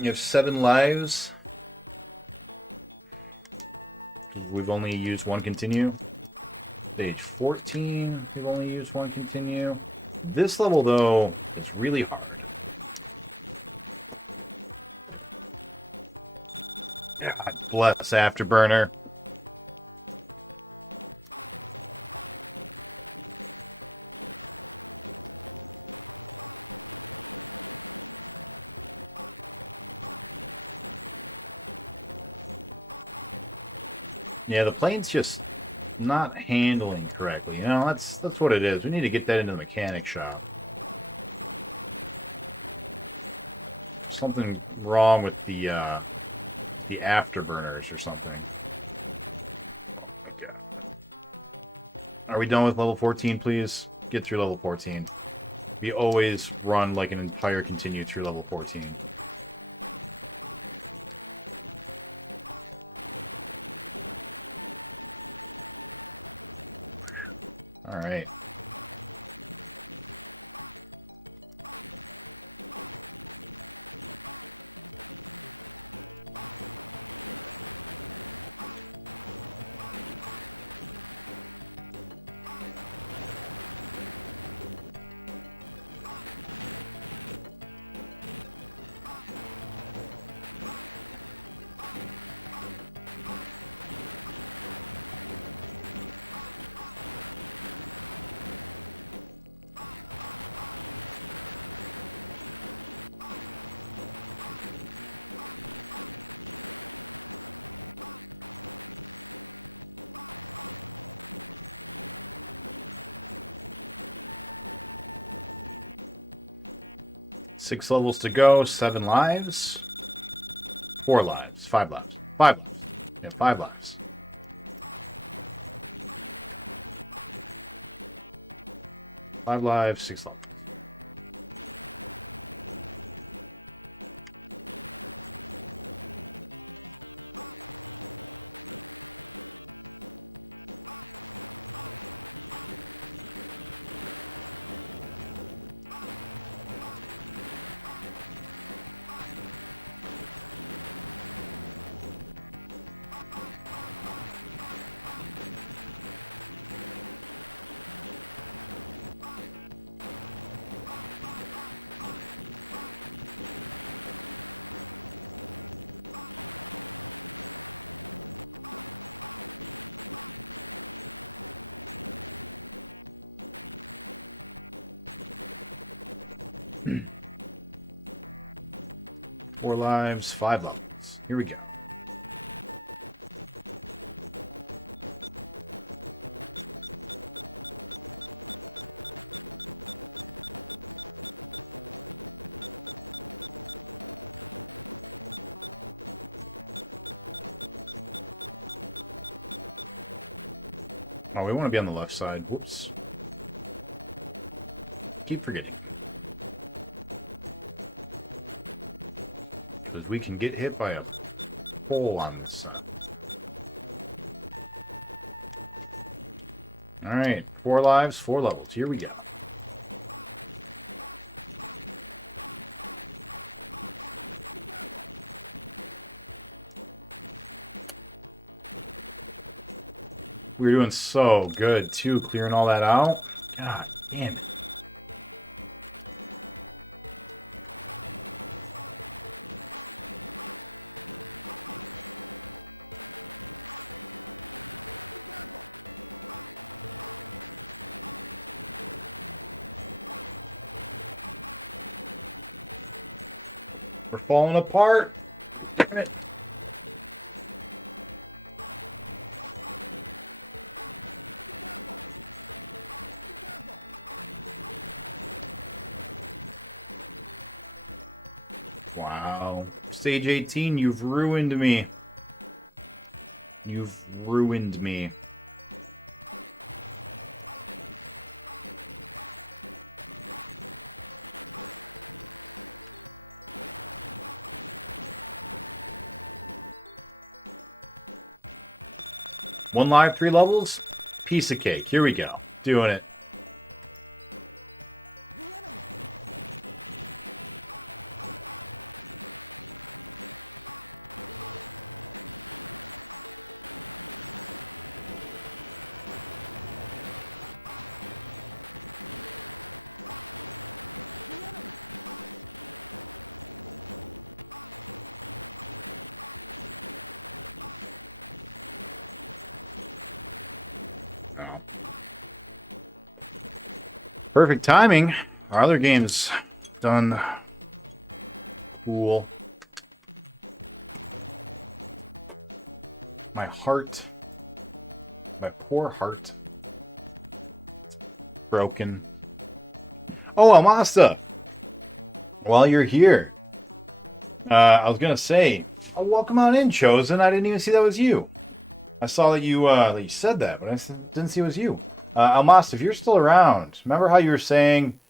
You have 7 lives. We've only used 1 continue. Stage 14, we've only used 1 continue. This level, though, is really hard. God bless Afterburner. Yeah, the plane's just not handling correctly. You know, that's what it is. We need to get that into the mechanic shop. something wrong with the afterburners or something. Okay. Are we done with level 14, please? Get through level 14. We always run like an entire continue through level 14. Alright. Six levels to go, 7 lives. 4 lives, 5 lives. 5 lives. Yeah, 5 lives. Five lives, 6 lives. Four lives, 5 levels. Here we go. Oh, we want to be on the left side. Whoops. Keep forgetting. Because we can get hit by a pole on this side. Alright, 4 lives, 4 levels. Here we go. We were doing so good, too, clearing all that out. God damn it. We're falling apart. Damn it. Wow. Stage 18, you've ruined me. You've ruined me. One live, 3 levels? Piece of cake. Here we go. Doing it. Perfect timing. Our other game's done. Cool. My heart. My poor heart. Broken. Oh, Amasta! While you're here, I was gonna say, oh, welcome on in, Chosen. I didn't even see that was you. I saw that you said that, but I didn't see it was you. Almas, if you're still around, remember how you were saying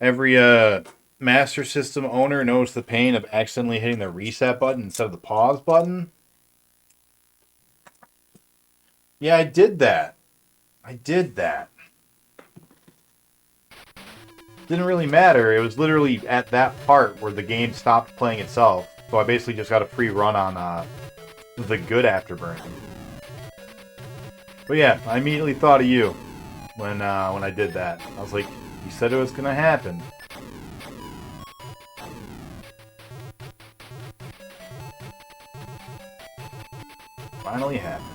every Master System owner knows the pain of accidentally hitting the reset button instead of the pause button? Yeah, I did that. Didn't really matter. It was literally at that part where the game stopped playing itself. So I basically just got a free run on the good Afterburner. But yeah, I immediately thought of you when I did that. I was like, you said it was gonna happen. Finally happened.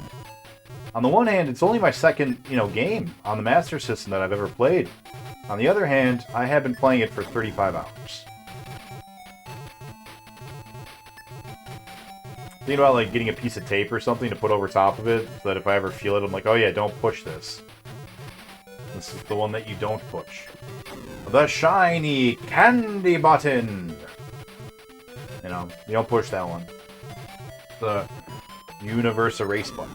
On the one hand, it's only my second, game on the Master System that I've ever played. On the other hand, I have been playing it for 35 hours. Thinking about like getting a piece of tape or something to put over top of it, so that if I ever feel it, I'm like, oh yeah, don't push this. This is the one that you don't push. The shiny candy button! You don't push that one. The universe erase button.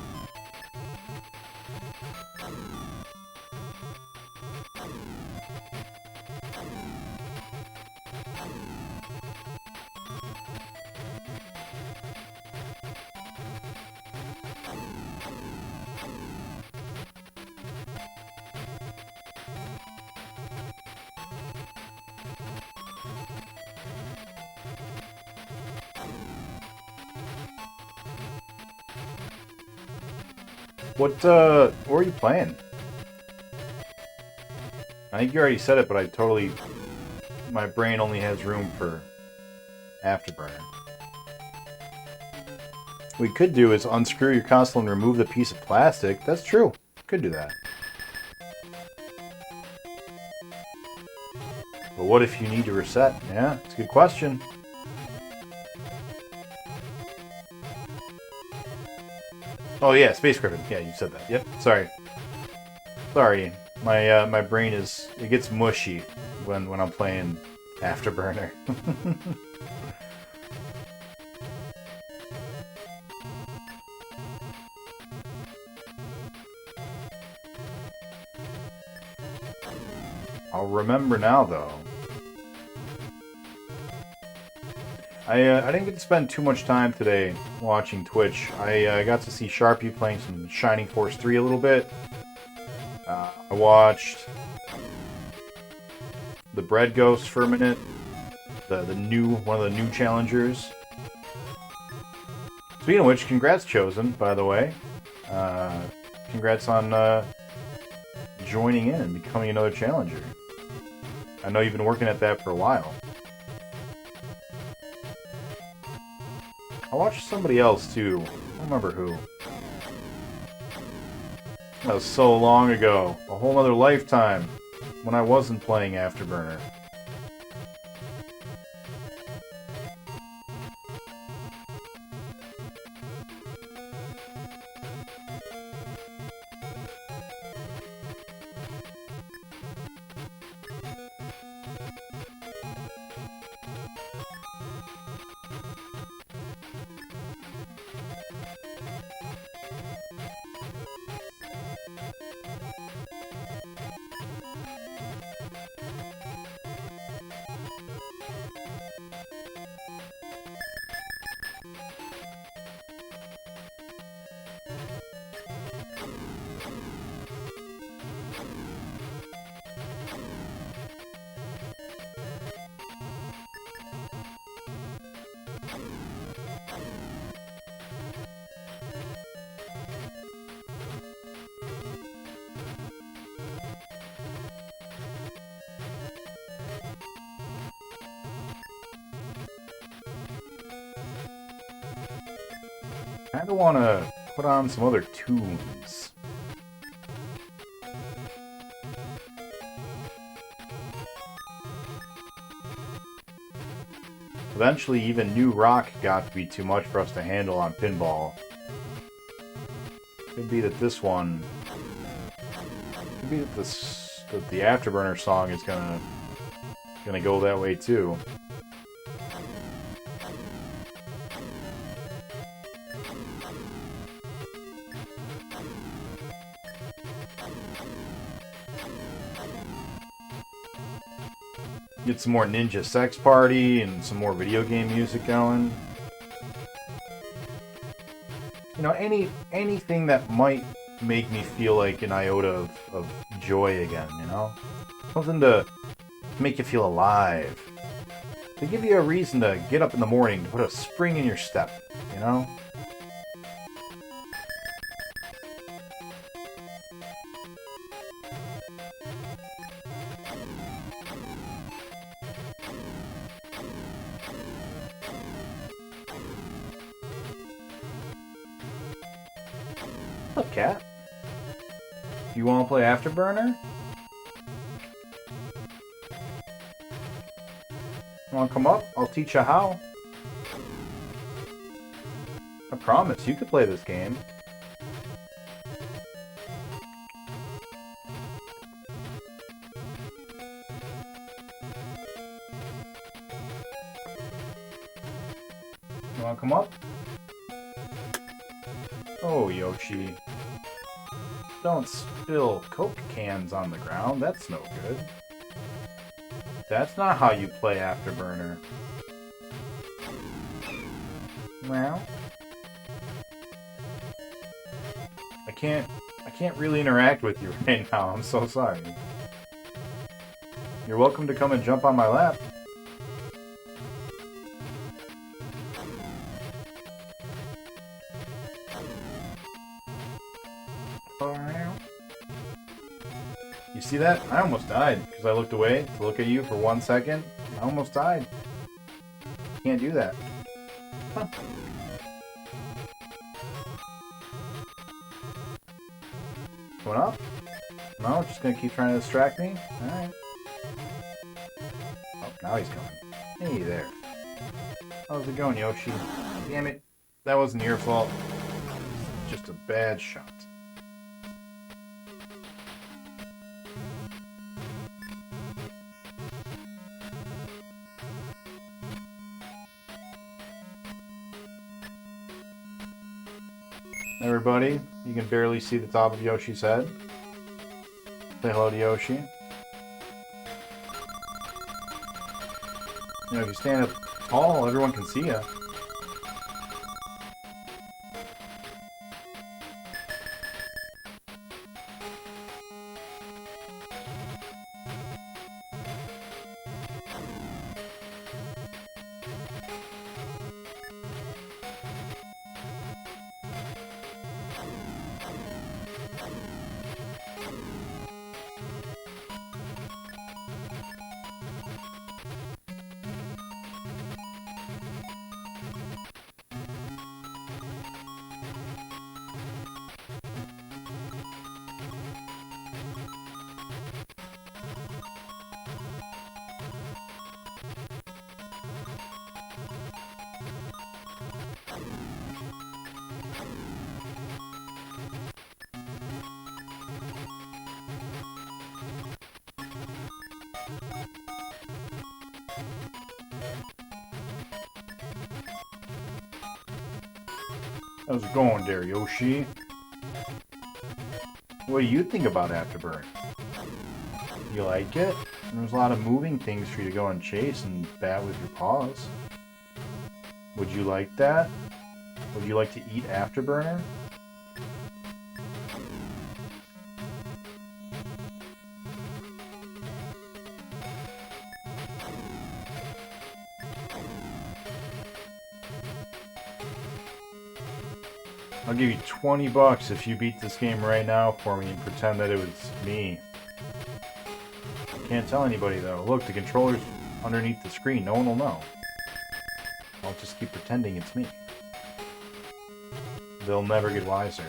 What are you playing? I think you already said it, but my brain only has room for Afterburner. What we could do is unscrew your console and remove the piece of plastic. That's true. Could do that. But what if you need to reset? Yeah, it's a good question. Oh yeah, Space Griffin. Yeah, you said that. Yep. Sorry. My brain it gets mushy when I'm playing Afterburner. I'll remember now though. I didn't get to spend too much time today watching Twitch. I got to see Sharpie playing some Shining Force 3 a little bit. I watched the Bread Ghost for a minute. One of the new challengers. Speaking of which, congrats, Chosen, by the way. Congrats on joining in and becoming another challenger. I know you've been working at that for a while. I watched somebody else, too. I don't remember who. That was so long ago. A whole other lifetime. When I wasn't playing Afterburner. I kind of want to put on some other tunes. Eventually, even new rock got to be too much for us to handle on pinball. Could be that this one... Could be that the Afterburner song is gonna go that way too. Get some more Ninja Sex Party and some more video game music going. You know, anything that might make me feel like an iota of joy again, you know? Something to make you feel alive. To give you a reason to get up in the morning, to put a spring in your step, you know? What's up, cat? You want to play Afterburner? You want to come up? I'll teach you how. I promise, you could play this game. You want to come up? Oh, Yoshi. Don't spill Coke cans on the ground. That's no good. That's not how you play Afterburner. Well, I can't really interact with you right now. I'm so sorry. You're welcome to come and jump on my lap. You see that? I almost died because I looked away to look at you for 1 second. I almost died. Can't do that. Huh. Going up? No, just gonna keep trying to distract me? Alright. Oh, now he's coming. Hey there. How's it going, Yoshi? Damn it. That wasn't your fault. Just a bad shot. Everybody, you can barely see the top of Yoshi's head. Say hello to Yoshi. You know, if you stand up tall, everyone can see you. How's it going there, Yoshi? What do you think about Afterburn? You like it? There's a lot of moving things for you to go and chase and bat with your paws. Would you like that? Would you like to eat Afterburner? I'll give you 20 bucks if you beat this game right now for me and pretend that it was me. Can't tell anybody though. Look, the controller's underneath the screen. No one will know. I'll just keep pretending it's me. They'll never get wiser.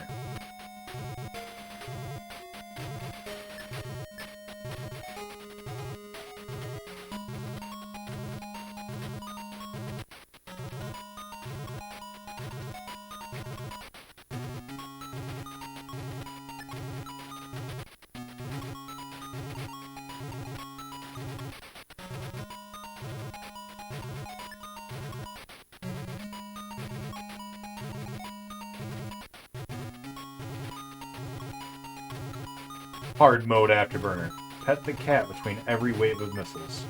Hard mode Afterburner. Pet the cat between every wave of missiles.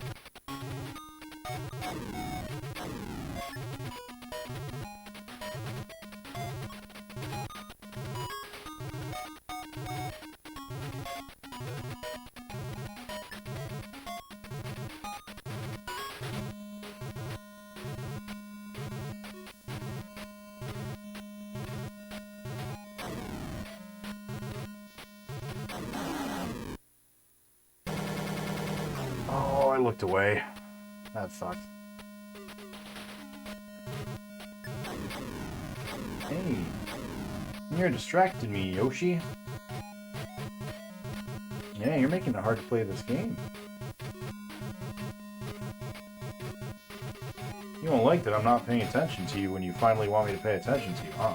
looked away. That sucks. Hey, you're distracting me, Yoshi. Yeah, you're making it hard to play this game. You don't like that I'm not paying attention to you when you finally want me to pay attention to you, huh?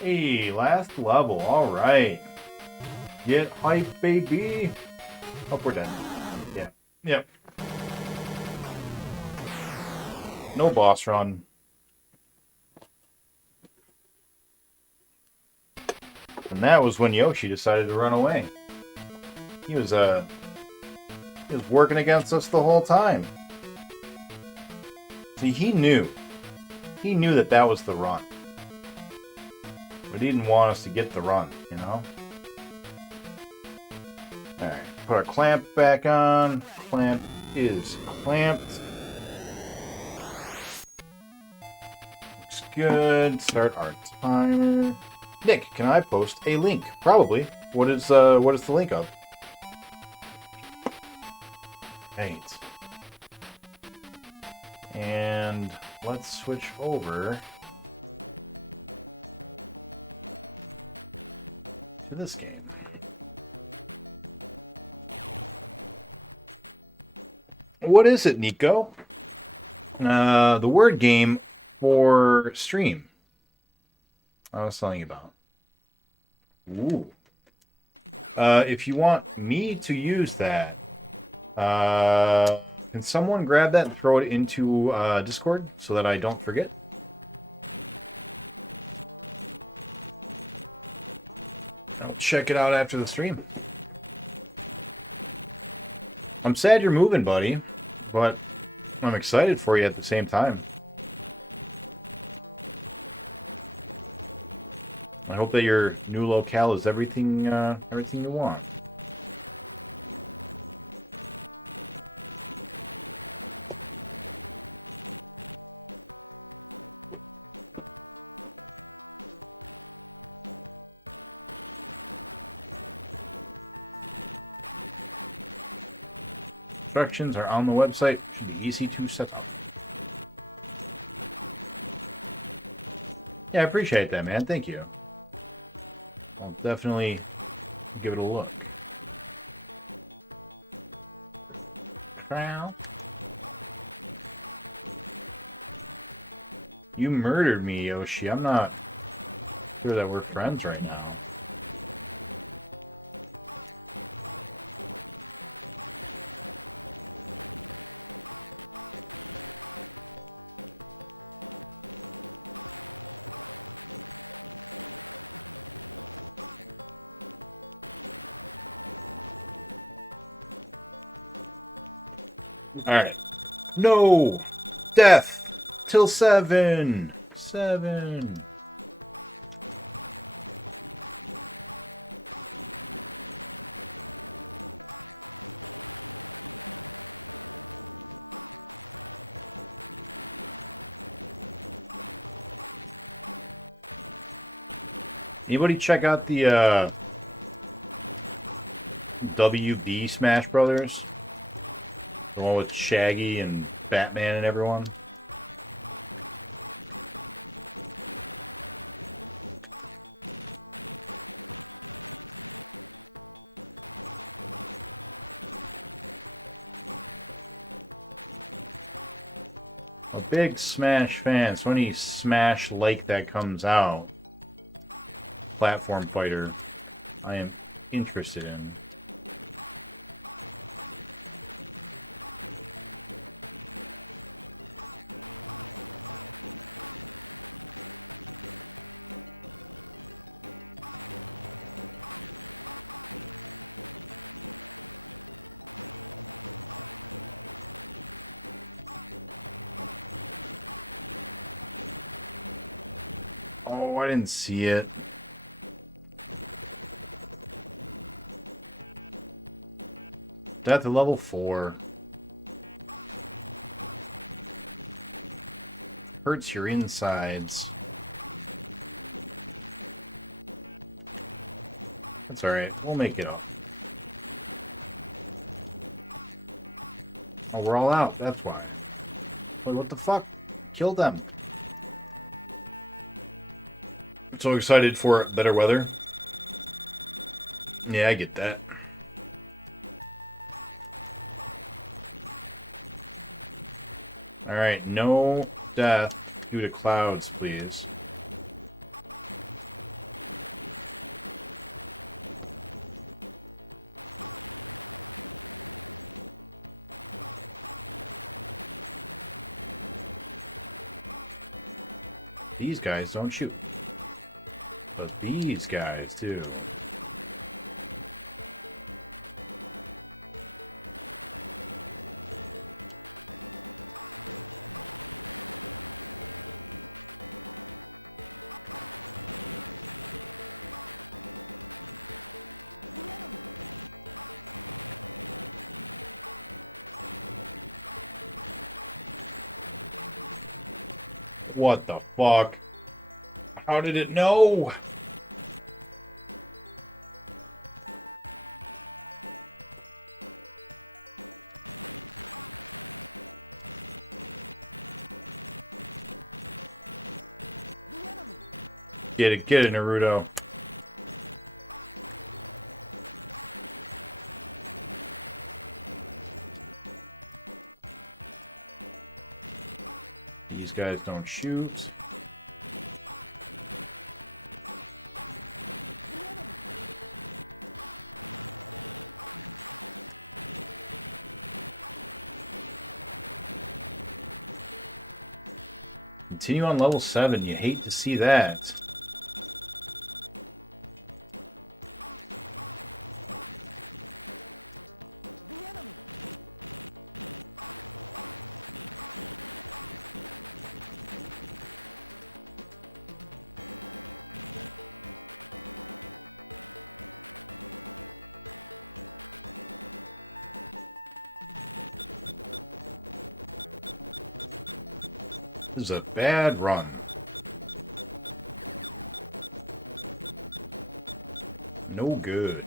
Hey, last level, alright. Get hype, baby! Oh, we're done. Yeah. Yep. No boss run. And that was when Yoshi decided to run away. He was working against us the whole time. See, he knew. He knew that that was the run. But he didn't want us to get the run, you know? Alright, put our clamp back on. Clamp is clamped. Looks good. Start our timer. Nick, can I post a link? Probably. What is the link of? Right. And let's switch over to this game. What is it, Nico? The word game for stream. I was telling you about. Ooh. If you want me to use that, can someone grab that and throw it into Discord so that I don't forget? I'll check it out after the stream. I'm sad you're moving, buddy, but I'm excited for you at the same time. I hope that your new locale is everything you want. Instructions are on the website. Should be easy to set up. Yeah, I appreciate that, man. Thank you. I'll definitely give it a look. You murdered me, Yoshi. I'm not sure that we're friends right now. Alright. No! Death! Till 7! 7! Anybody check out the WB Smash Brothers? The one with Shaggy and Batman and everyone. A big Smash fan. So any Smash like that comes out, platform fighter, I am interested in. Oh, I didn't see it. That's a level 4. Hurts your insides. That's alright. We'll make it up. Oh, we're all out. That's why. Wait, what the fuck? Kill them. I'm so excited for better weather. Yeah, I get that. Alright, no death due to clouds, please. These guys don't shoot. But these guys do. What the fuck? How did it know? Get it, Naruto. These guys don't shoot. Continue on level 7. You hate to see that. This is a bad run. No good.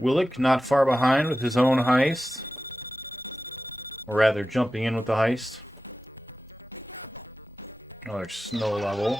Willick not far behind with his own heist. Or rather, jumping in with the heist. Another snow level.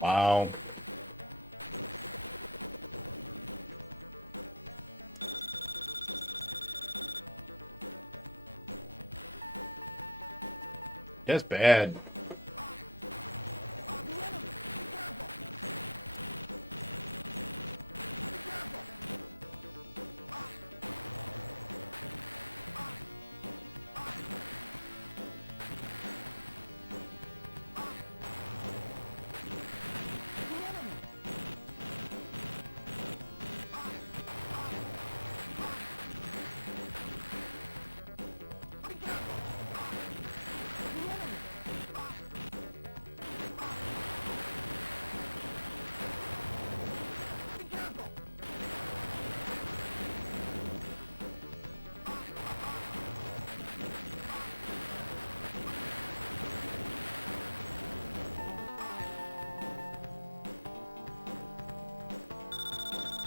Wow. That's bad.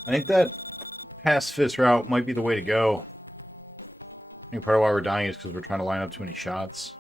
I think that pacifist route might be the way to go. I think part of why we're dying is because we're trying to line up too many shots.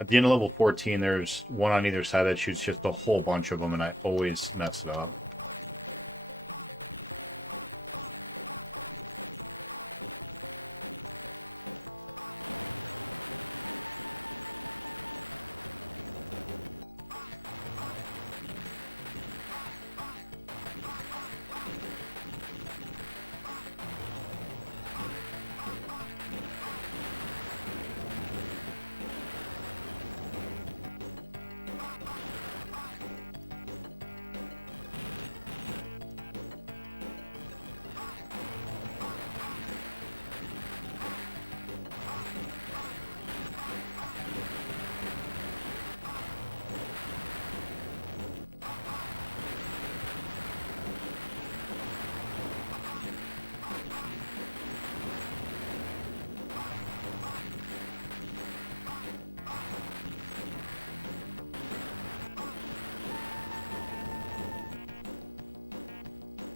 At the end of level 14, there's one on either side that shoots just a whole bunch of them, and I always mess it up.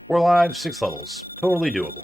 Four lives, 6 levels. Totally doable.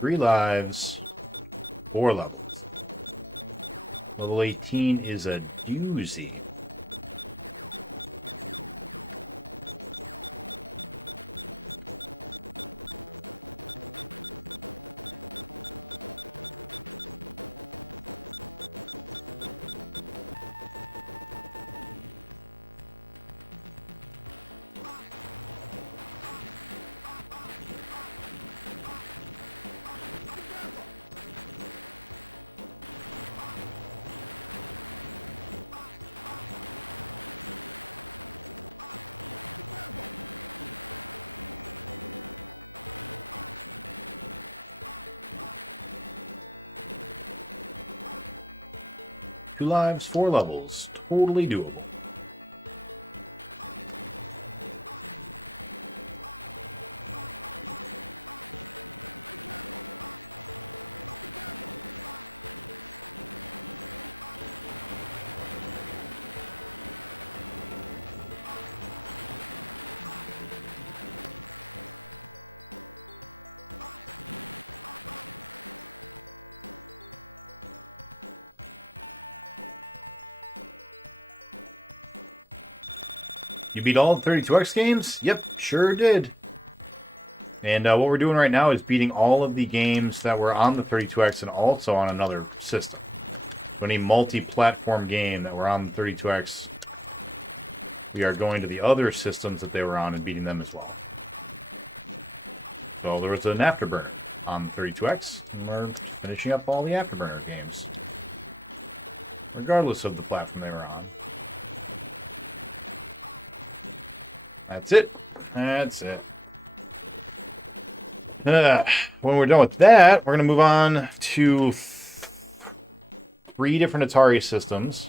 Three lives, 4 levels. Level 18 is a doozy. Two lives, 4 levels. Totally doable. You beat all the 32X games? Yep, sure did. And what we're doing right now is beating all of the games that were on the 32X and also on another system. So any multi-platform game that were on the 32X, we are going to the other systems that they were on and beating them as well. So there was an Afterburner on the 32X, and we're finishing up all the Afterburner games, regardless of the platform they were on. That's it. That's it. When we're done with that, we're going to move on to 3 different Atari systems.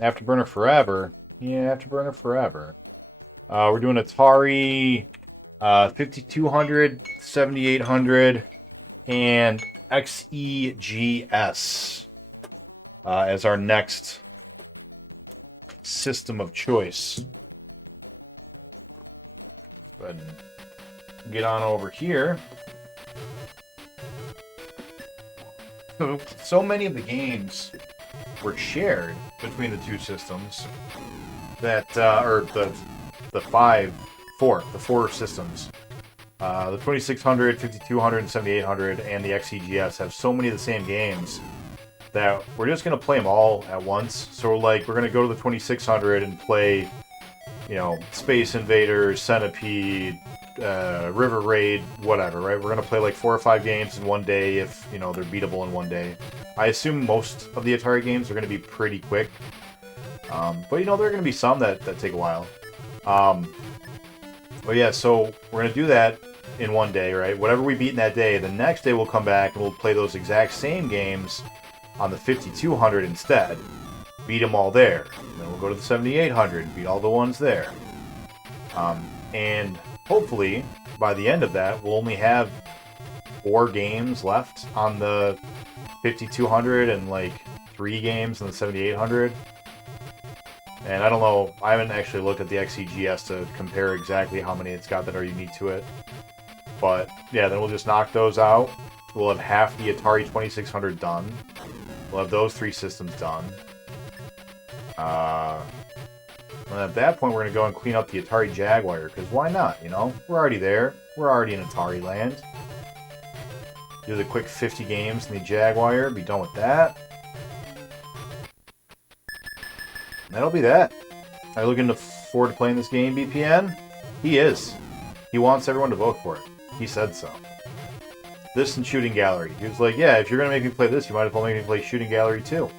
Afterburner Forever. Yeah, Afterburner Forever. We're doing Atari 5200, 7800, and XEGS as our next system of choice. Get on over here. So many of the games were shared between the two systems that, or the four systems. The 2600, 5200, and 7800 and the XEGS have so many of the same games that we're just going to play them all at once. So we're going to go to the 2600 and play, you know, Space Invaders, Centipede, River Raid, whatever, right? We're going to play like 4 or 5 games in one day if, you know, they're beatable in one day. I assume most of the Atari games are going to be pretty quick. But, you know, there are going to be some that take a while. But yeah, so we're going to do that in one day, right? Whatever we beat in that day, the next day we'll come back and we'll play those exact same games on the 5200 instead. Beat them all there. And then we'll go to the 7800 and beat all the ones there. And hopefully, by the end of that, we'll only have 4 games left on the 5200 and like 3 games on the 7800. And I don't know, I haven't actually looked at the XEGS to compare exactly how many it's got that are unique to it. But yeah, then we'll just knock those out. We'll have half the Atari 2600 done. We'll have those 3 systems done. And at that point, we're going to go and clean up the Atari Jaguar, because why not, you know? We're already there. We're already in Atari land. Do the quick 50 games in the Jaguar, be done with that. And that'll be that. Are you looking forward to playing this game, BPN? He is. He wants everyone to vote for it. He said so. This and Shooting Gallery. He was like, yeah, if you're going to make me play this, you might as well make me play Shooting Gallery too.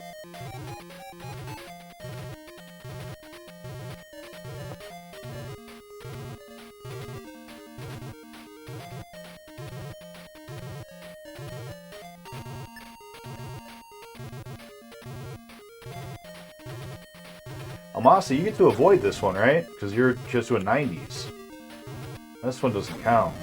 Amasa, you get to avoid this one, right? Because you're just doing 90s. This one doesn't count.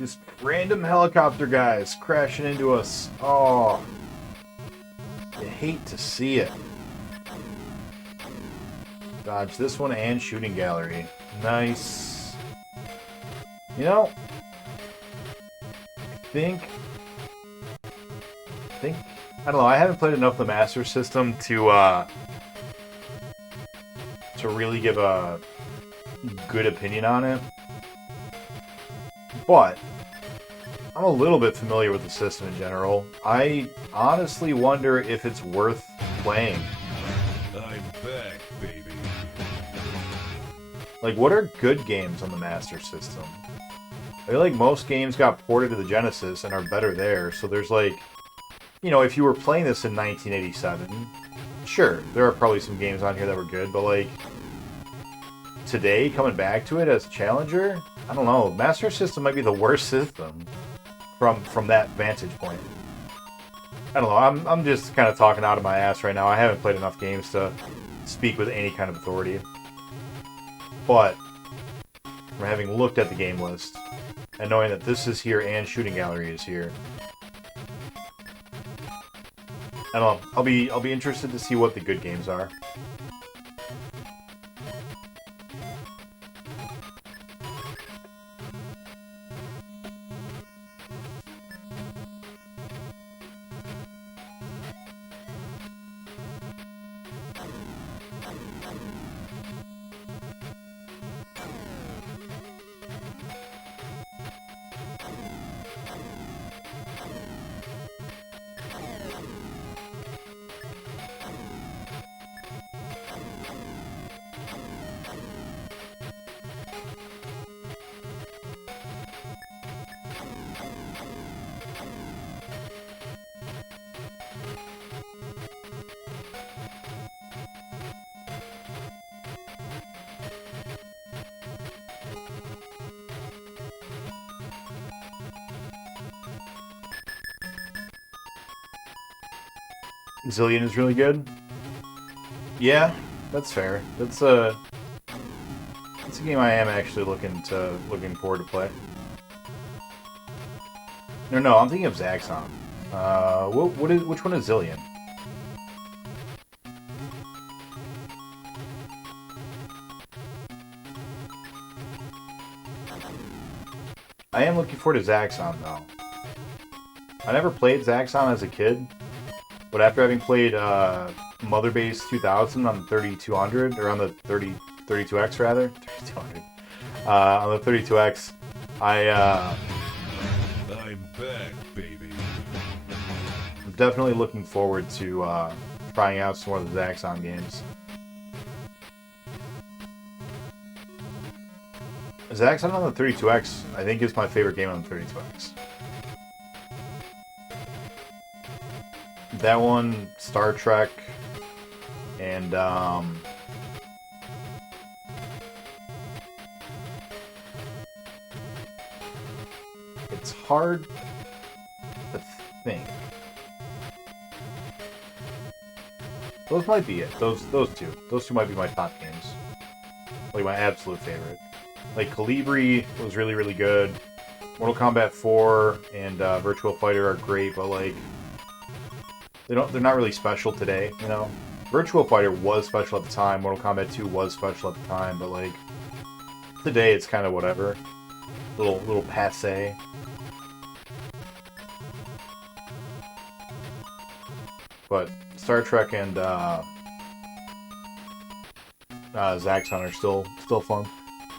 Just random helicopter guys crashing into us. Oh. You hate to see it. Dodge this one and shooting gallery. Nice. You know, I don't know, I haven't played enough of the Master System to really give a good opinion on it. But I'm a little bit familiar with the system in general. I honestly wonder if it's worth playing. I'm back, baby. Like, what are good games on the Master System? I feel like most games got ported to the Genesis and are better there, so there's like, you know, if you were playing this in 1987, sure, there are probably some games on here that were good, but like, today, coming back to it as a challenger, I don't know, Master System might be the worst system from that vantage point. I don't know, I'm just kind of talking out of my ass right now. I haven't played enough games to speak with any kind of authority. But, from having looked at the game list, and knowing that this is here and shooting gallery is here, I don't know, I'll be interested to see what the good games are. Zillion is really good. Yeah, that's fair. That's a game I am actually looking forward to play. No, I'm thinking of Zaxxon. Which one is Zillion? I am looking forward to Zaxxon though. I never played Zaxxon as a kid. But after having played Mother Base 2000 on the 3200, or on the 32X rather, 3200, on the 32X, I'm back, baby. definitely looking forward to trying out some more of the Zaxxon games. Zaxxon on the 32X, I think, is my favorite game on the 32X. That one, Star Trek, and it's hard to think. Those might be it. Those two. Those two might be my top games. Like my absolute favorite. Like Calibri was really, really good. Mortal Kombat 4 and Virtua Fighter are great, but like they're not really special today, you know? Virtua Fighter was special at the time, Mortal Kombat 2 was special at the time, but like today it's kind of whatever. Little passe. But Star Trek and Zaxxon are still fun.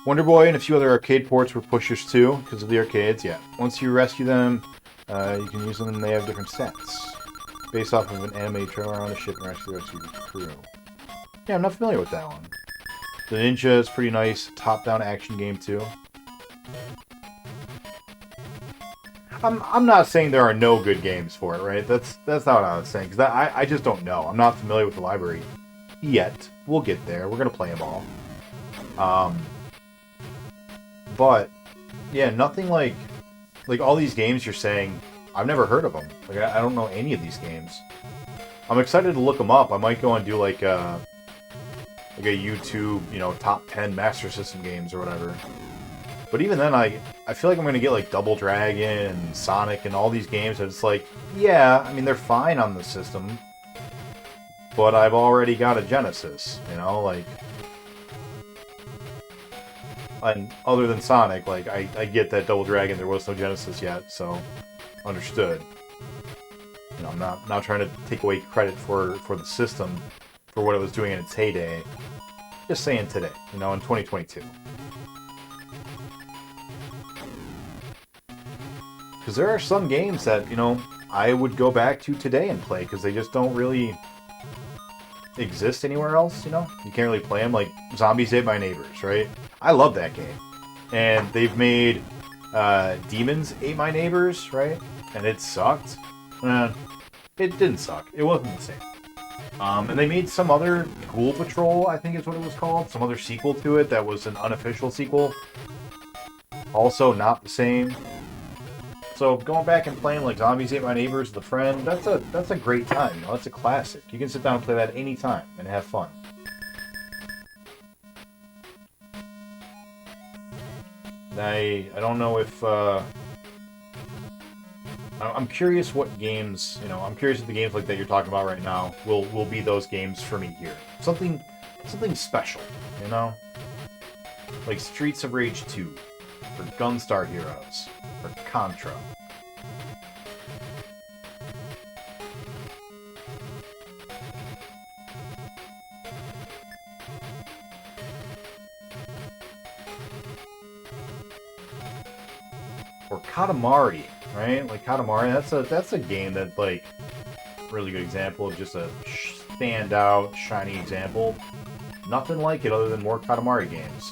Wonder Boy and a few other arcade ports were pushers too, because of the arcades, yeah. Once you rescue them, you can use them and they have different stats. Based off of an anime trailer on a ship and rescue the rest of your crew. Yeah, I'm not familiar with that one. The Ninja is pretty nice, top-down action game too. I'm not saying there are no good games for it, right? That's not what I was saying, because I just don't know. I'm not familiar with the library yet. We'll get there. We're gonna play them all. But yeah, nothing like all these games you're saying. I've never heard of them. Like I don't know any of these games. I'm excited to look them up. I might go and do like a YouTube, top 10 Master System games or whatever. But even then, I feel like I'm going to get like Double Dragon and Sonic and all these games. And it's like, yeah, I mean, they're fine on the system. But I've already got a Genesis, you know, like... And other than Sonic, like, I get that Double Dragon, there was no Genesis yet, so... Understood. You know, I'm not trying to take away credit for the system for what it was doing in its heyday. Just saying today, you know, in 2022. Because there are some games that, you know, I would go back to today and play, because they just don't really exist anywhere else, you know? You can't really play them, like Zombies Ate My Neighbors, right? I love that game. And they've made Demons Ate My Neighbors, right? And it sucked. It didn't suck. It wasn't the same. And they made some other Ghoul Patrol, I think is what it was called. Some other sequel to it that was an unofficial sequel. Also not the same. So going back and playing like Zombies Ate My Neighbors with a friend, that's a great time. You know, that's a classic. You can sit down and play that anytime and have fun. And I don't know if I'm curious what games, you know, I'm curious if the games like that you're talking about right now will be those games for me here. Something special, you know? Like Streets of Rage 2, or Gunstar Heroes, or Contra. Or Katamari, right? Like Katamari, that's a game that, like, really good example of just a standout, shiny example. Nothing like it other than more Katamari games.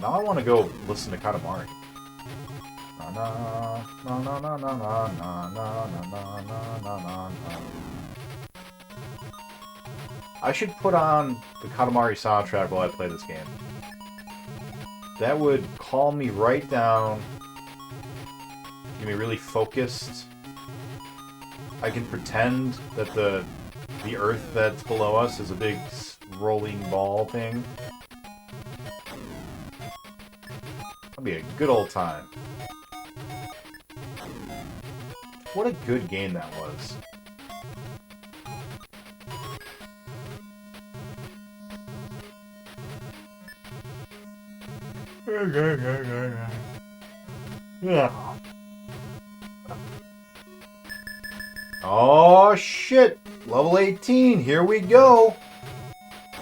Now I want to go listen to Katamari. Na na na na na na na na na na na na. I should put on the Katamari soundtrack while I play this game. That would calm me right down. Get me really focused. I can pretend that the earth that's below us is a big rolling ball thing. That'll be a good old time. What a good game that was. Yeah. Oh shit! Level 18, here we go!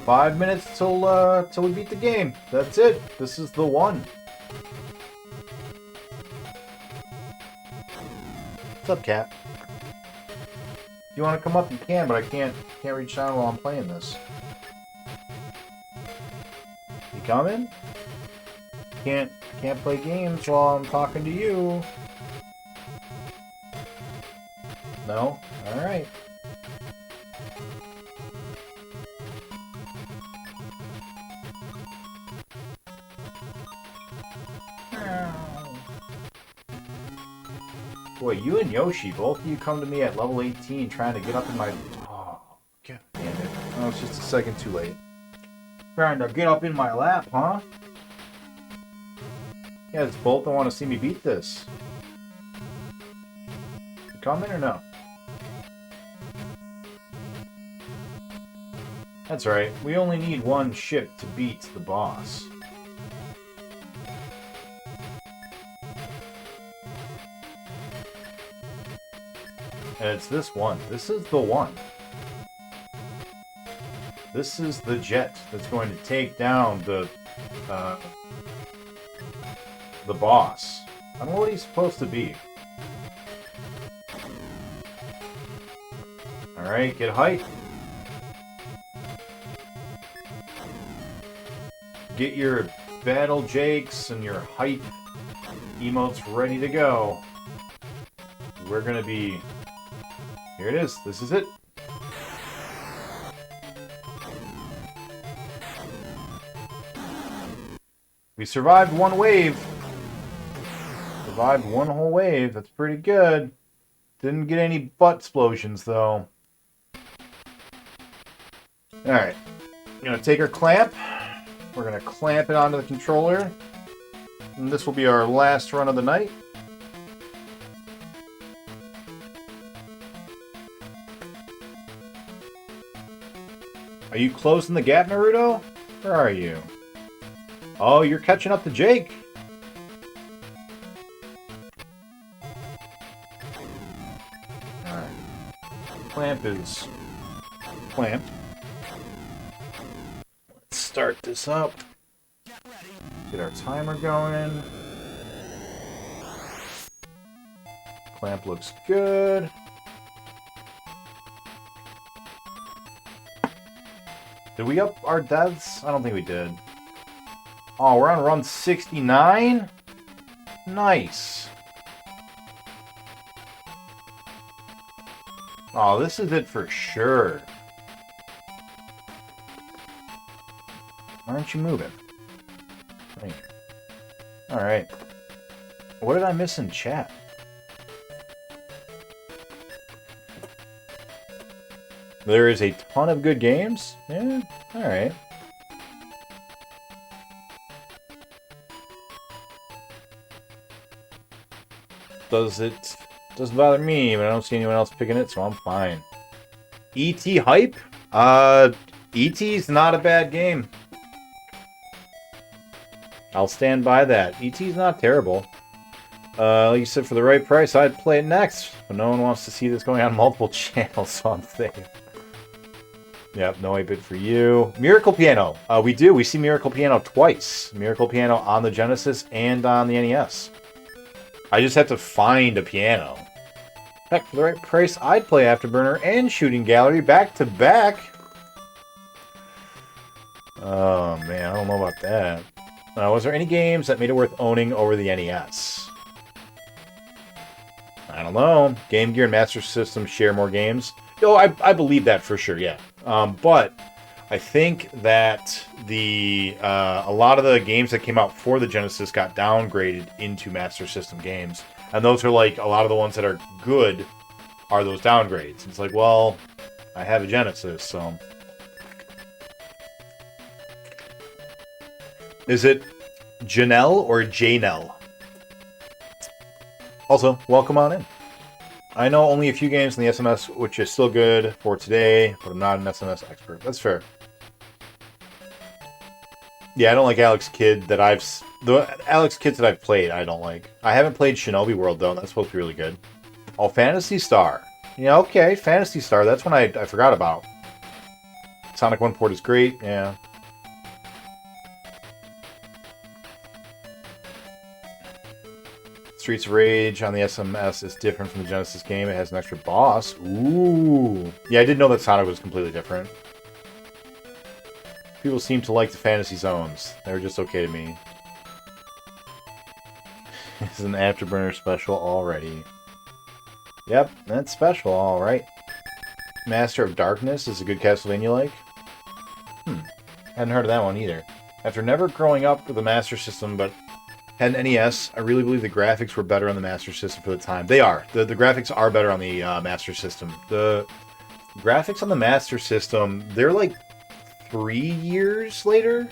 5 minutes till we beat the game. That's it. This is the one. What's up, cat? If you want to come up, you can, but I can't reach down while I'm playing this. You coming? Can't play games while I'm talking to you. No? Alright. Boy, you and Yoshi, both of you come to me at level 18 trying to get up in my... Oh, God damn it. Oh, it's just a second too late. Trying to get up in my lap, huh? Yeah, it's both don't want to see me beat this. You coming or no? That's right. We only need one ship to beat the boss. And it's this one. This is the one. This is the jet that's going to take down the boss. I don't know what he's supposed to be. Alright, get height. Get your battle jakes and your hype emotes ready to go. We're gonna be... Here it is. This is it. We survived one wave. Survived one whole wave. That's pretty good. Didn't get any butt explosions, though. Alright. We're going to take our clamp. We're going to clamp it onto the controller. And this will be our last run of the night. Are you closing the gap, Naruto? Where are you? Oh, you're catching up to Jake. Alright. Clamp is clamped. Let's start this up. Get our timer going. Clamp looks good. Did we up our deaths? I don't think we did. Oh, we're on run 69? Nice. Oh, this is it for sure. Why aren't you moving? Right here. Alright. What did I miss in chat? There is a ton of good games? Yeah, alright. Doesn't bother me, but I don't see anyone else picking it, so I'm fine. E.T. hype? E.T.'s not a bad game. I'll stand by that. E.T.'s not terrible. Like you said, for the right price, I'd play it next. But no one wants to see this going on multiple channels, so I'm thinking. Yep, no 8-bit for you. Miracle Piano. We do. We see Miracle Piano twice. Miracle Piano on the Genesis and on the NES. I just have to find a piano. Heck, for the right price, I'd play Afterburner and Shooting Gallery back to back. Oh, man, I don't know about that. Was there any games that made it worth owning over the NES? I don't know. Game Gear and Master System share more games. Oh, I believe that for sure, yeah. But I think that a lot of the games that came out for the Genesis got downgraded into Master System games. And those are like, a lot of the ones that are good are those downgrades. It's like, well, I have a Genesis, so... Is it Janelle or Janelle? Also, welcome on in. I know only a few games in the SMS, which is still good for today, but I'm not an SMS expert. That's fair. Yeah, I don't like Alex Kidd that the Alex Kids that I've played, I don't like. I haven't played Shinobi World, though. That's supposed to be really good. Oh, Phantasy Star. Yeah, okay, Phantasy Star. That's one I forgot about. Sonic 1 port is great, yeah. Streets of Rage on the SMS is different from the Genesis game. It has an extra boss. Ooh. Yeah, I didn't know that Sonic was completely different. People seem to like the fantasy zones. They were just okay to me. This is an Afterburner special already. Yep, that's special, alright. Master of Darkness is a good Castlevania like. Hadn't heard of that one either. After never growing up with a Master System, but had an NES, I really believe the graphics were better on the Master System for the time. They are. The graphics are better on the Master System. The graphics on the Master System, they're like 3 years later.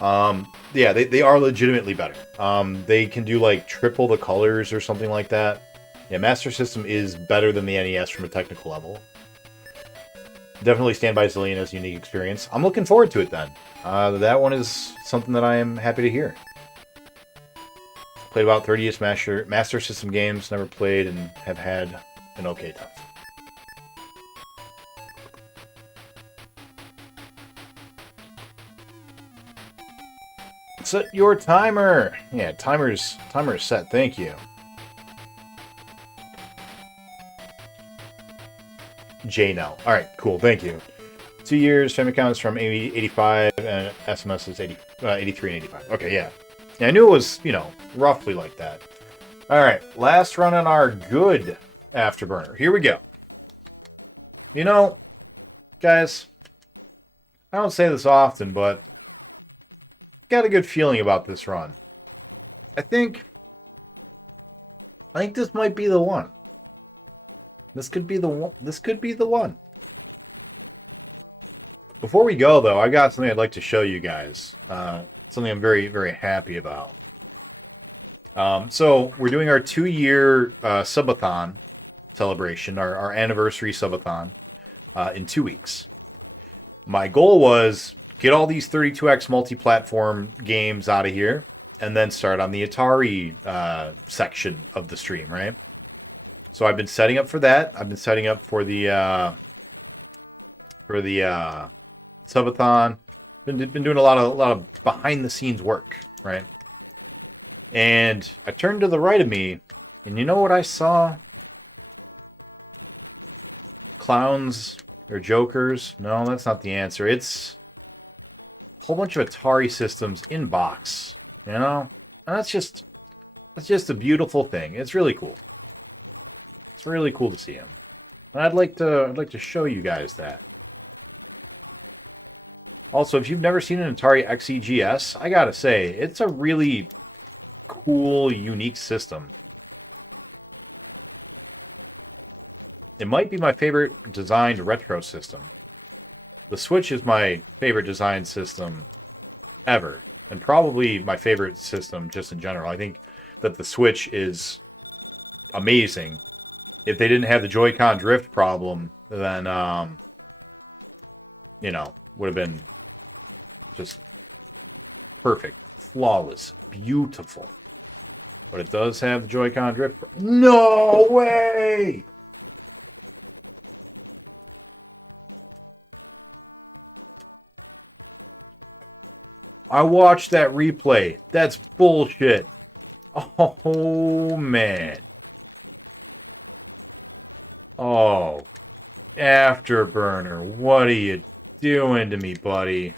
Yeah, they are legitimately better. They can do like triple the colors or something like that. Yeah, Master System is better than the NES from a technical level. Definitely stand by Zillion as a unique experience. I'm looking forward to it then. That one is something that I am happy to hear. Played about 30-ish Master System games, never played and have had an okay time. Set your timer. Yeah, timer is set. Thank you. JNL. All right, cool. Thank you. 2 years. Famicom is from 85, and SMS is 83 and 85. Okay, yeah. Yeah, I knew it was, roughly like that. All right, last run on our good Afterburner. Here we go. Guys, I don't say this often, but got a good feeling about this run. I think this might be the one. This could be the one. Before we go, though, I got something I'd like to show you guys. Something I'm very, very happy about. So, we're doing our 2-year subathon celebration, our anniversary subathon, in 2 weeks. My goal was get all these 32X multi-platform games out of here, and then start on the Atari section of the stream, right? So I've been setting up for that. I've been setting up for the subathon. Been doing a lot of behind the scenes work, right? And I turned to the right of me, and you know what I saw? Clowns or jokers? No, that's not the answer. It's a whole bunch of Atari systems in box. You know, and it's just a beautiful thing. It's really cool. It's really cool to see it. And I'd like to show you guys that. Also, if you've never seen an Atari XEGS, I gotta say, it's a really cool, unique system. It might be my favorite designed retro system. The Switch is my favorite design system ever, and probably my favorite system just in general. I think that the Switch is amazing. If they didn't have the Joy-Con drift problem, then, you know, would have been just perfect, flawless, beautiful. But it does have the Joy-Con drift. No way! I watched that replay. That's bullshit. Oh, man. Oh. Afterburner. What are you doing to me, buddy?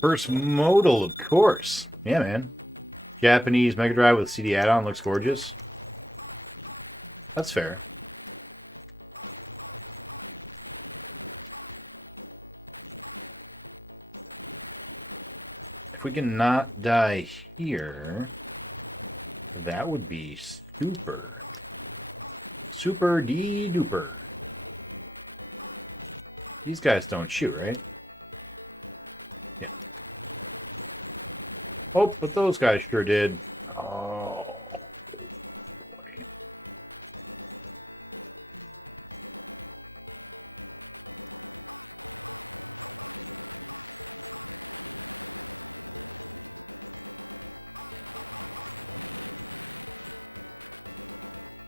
First modal, of course. Yeah, man. Japanese Mega Drive with CD add-on looks gorgeous. That's fair. If we can not die here, that would be super. Super D-duper. These guys don't shoot, right? Oh, but those guys sure did. Oh.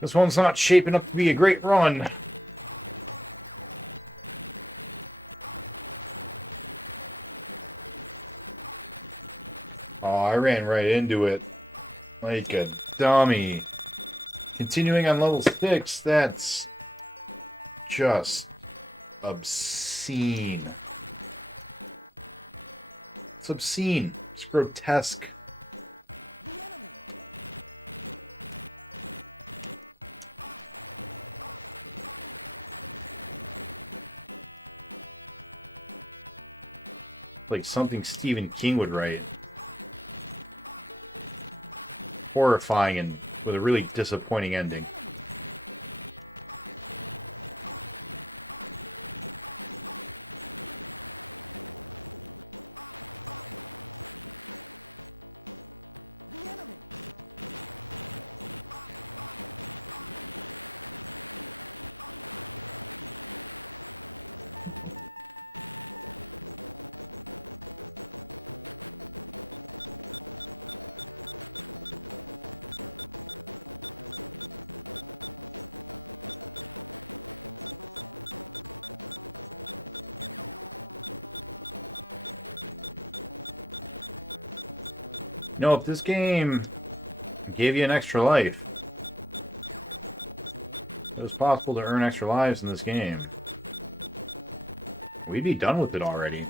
This one's not shaping up to be a great run. I ran right into it like a dummy. Continuing on level 6, that's just obscene. It's obscene. It's grotesque. Like something Stephen King would write. Horrifying and with a really disappointing ending. You know, if this game gave you an extra life, it was possible to earn extra lives in this game, we'd be done with it already.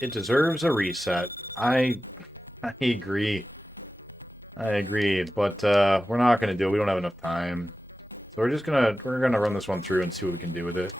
It deserves a reset. I agree. I agree, but we're not gonna do it. We don't have enough time. So we're gonna run this one through and see what we can do with it.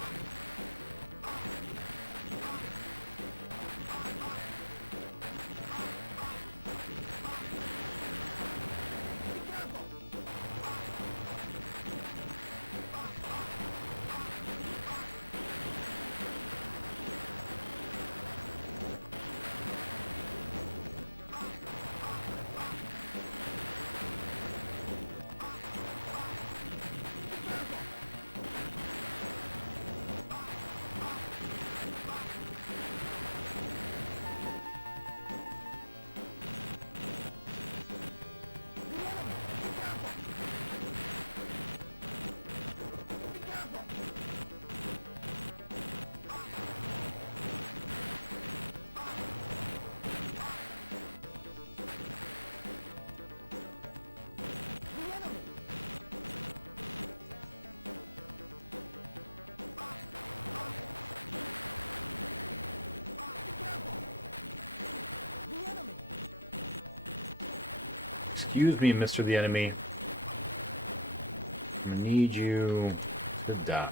Excuse me, Mr. the Enemy. I need you to die.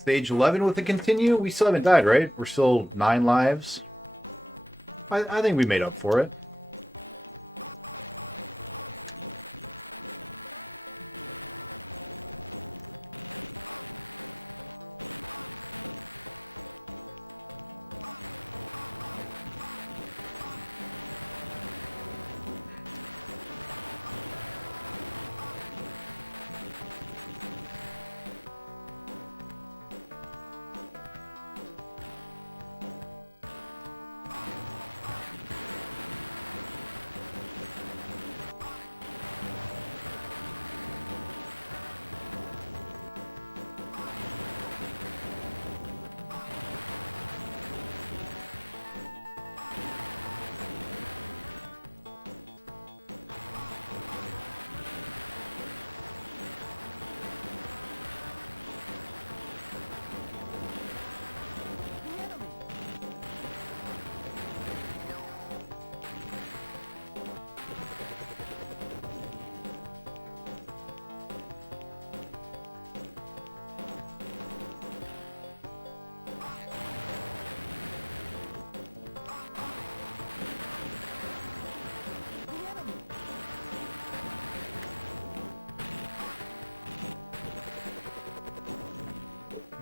Stage 11 with the continue? We still haven't died, right? We're still 9 lives. I think we made up for it.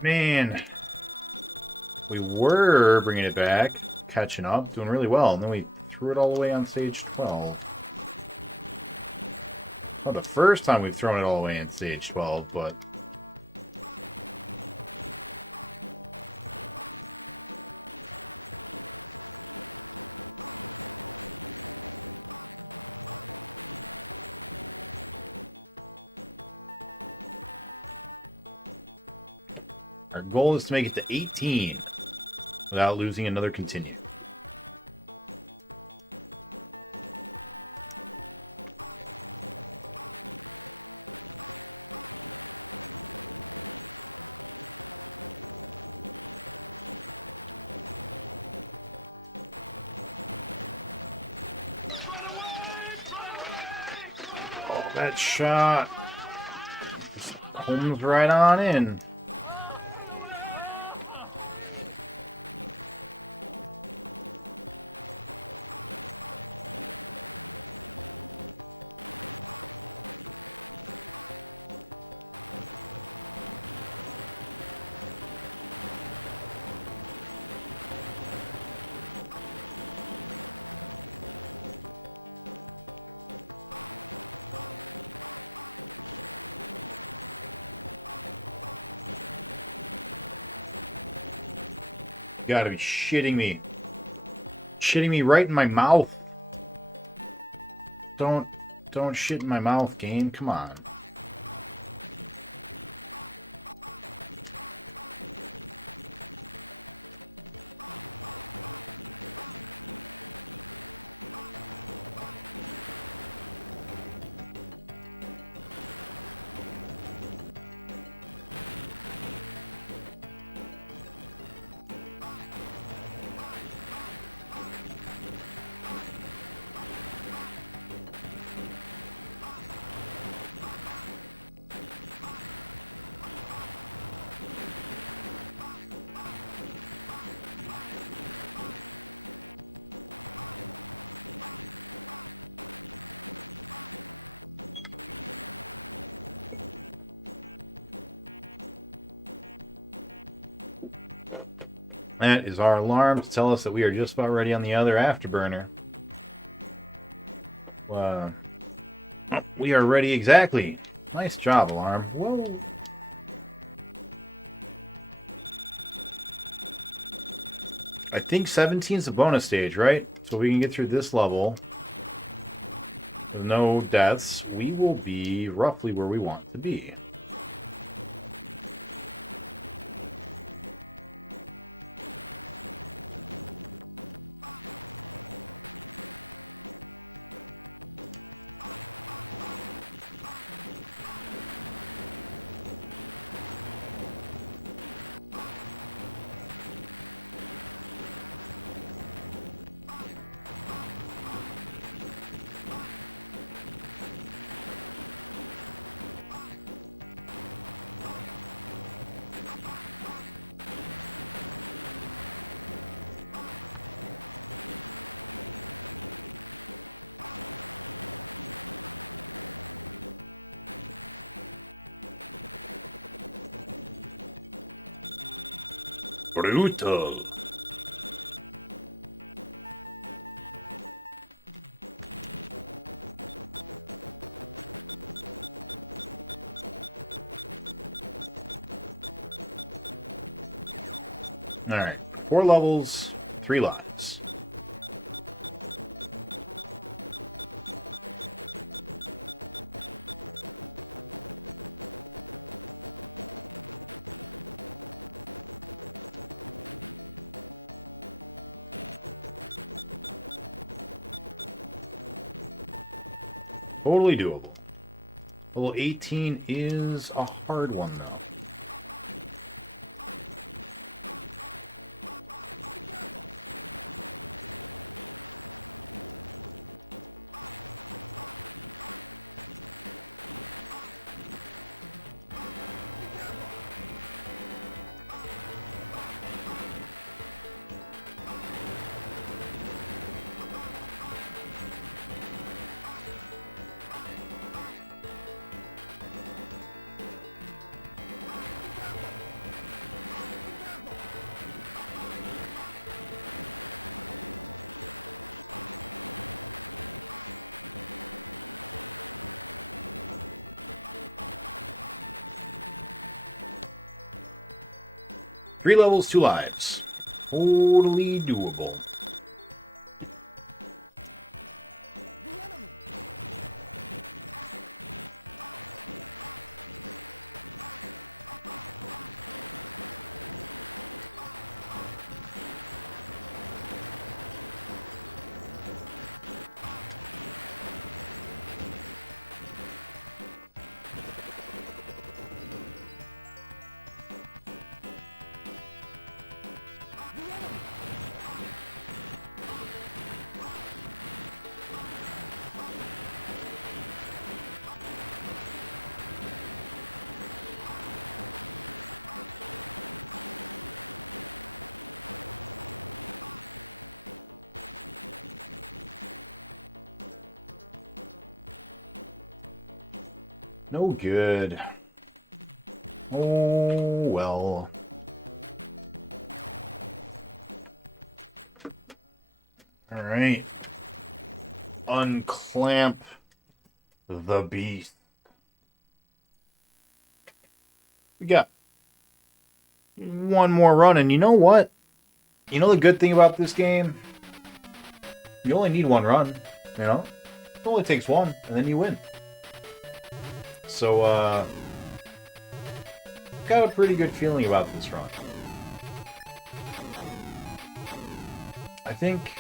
Man, we were bringing it back, catching up, doing really well, and then we threw it all the way on stage 12. Not the first time we've thrown it all the way on stage 12, but... Our goal is to make it to 18 without losing another continue. Oh, that shot just comes right on in. gotta be shitting me. Shitting me right in my mouth. Don't shit in my mouth, game. Come on. That is our alarm to tell us that we are just about ready on the other afterburner. Oh, we are ready exactly. Nice job, alarm. Whoa. I think 17 is the bonus stage, right? So we can get through this level with no deaths. We will be roughly where we want to be. Brutal. Alright, 4 levels, 3 lives. Totally doable. Level 18 is a hard one, though. Three levels, 2 lives. Totally doable. No good. Oh, well. Alright. Unclamp the beast. We got one more run, and you know what? You know the good thing about this game? You only need one run, you know? It only takes one, and then you win. So, got a pretty good feeling about this run. I think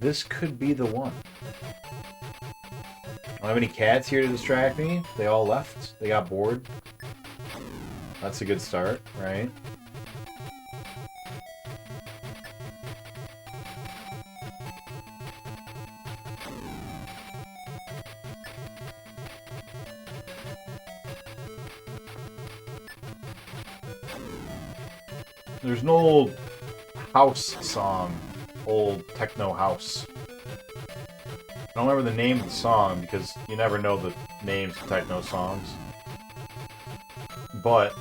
this could be the one. I don't have any cats here to distract me. They all left. They got bored. That's a good start, right? There's an old house song, old techno house. I don't remember the name of the song because you never know the names of techno songs. But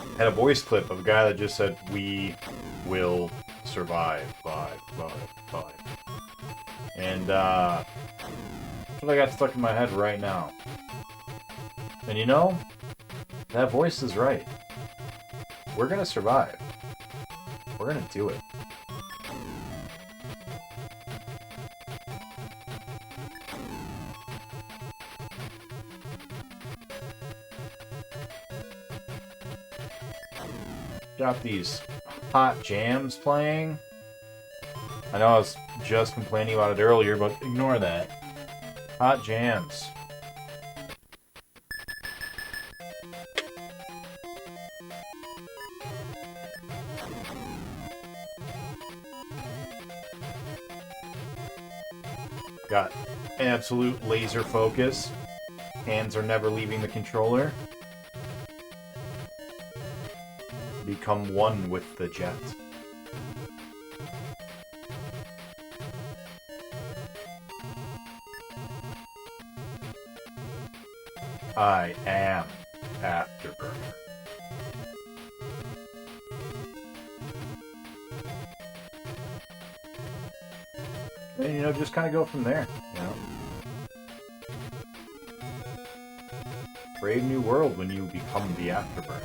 it had a voice clip of a guy that just said, "We will survive, vibe. And that's what I got stuck in my head right now. And you know, that voice is right. We're gonna survive. We're gonna do it. Got these hot jams playing. I know I was just complaining about it earlier, but ignore that. Hot jams. Got absolute laser focus. Hands are never leaving the controller. Become one with the jet. I am Afterburner. And, you know, just kind of go from there, you know. Brave new world when you become the Afterburner.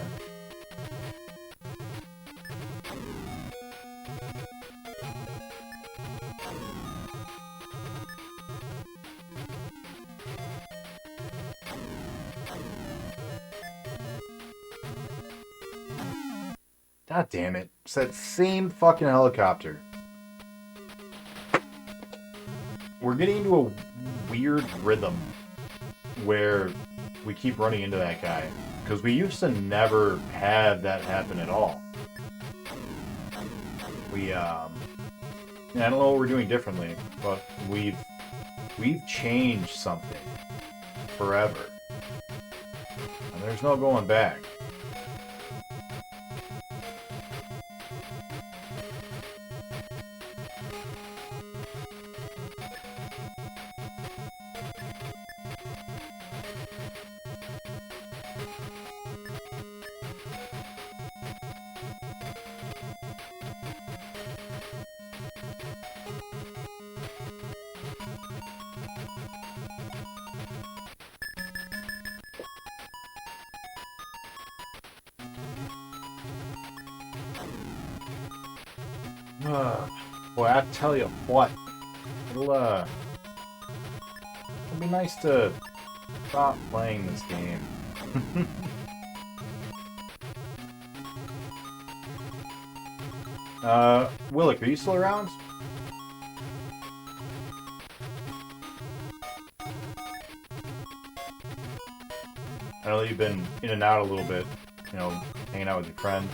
God damn it. It's that same fucking helicopter. We're getting into a weird rhythm where we keep running into that guy. Because we used to never have that happen at all. I don't know what we're doing differently, but we've changed something forever. And there's no going back. Boy, I tell you what, it'll be nice to stop playing this game. Willick, are you still around? I know that you've been in and out a little bit, you know, hanging out with your friend.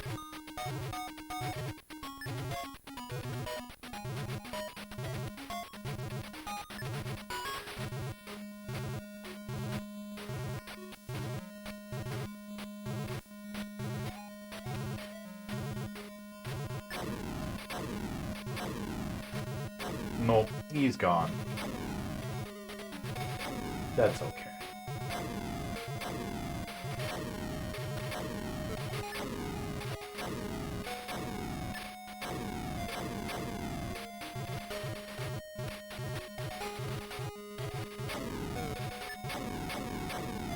Nope, he's gone. That's okay.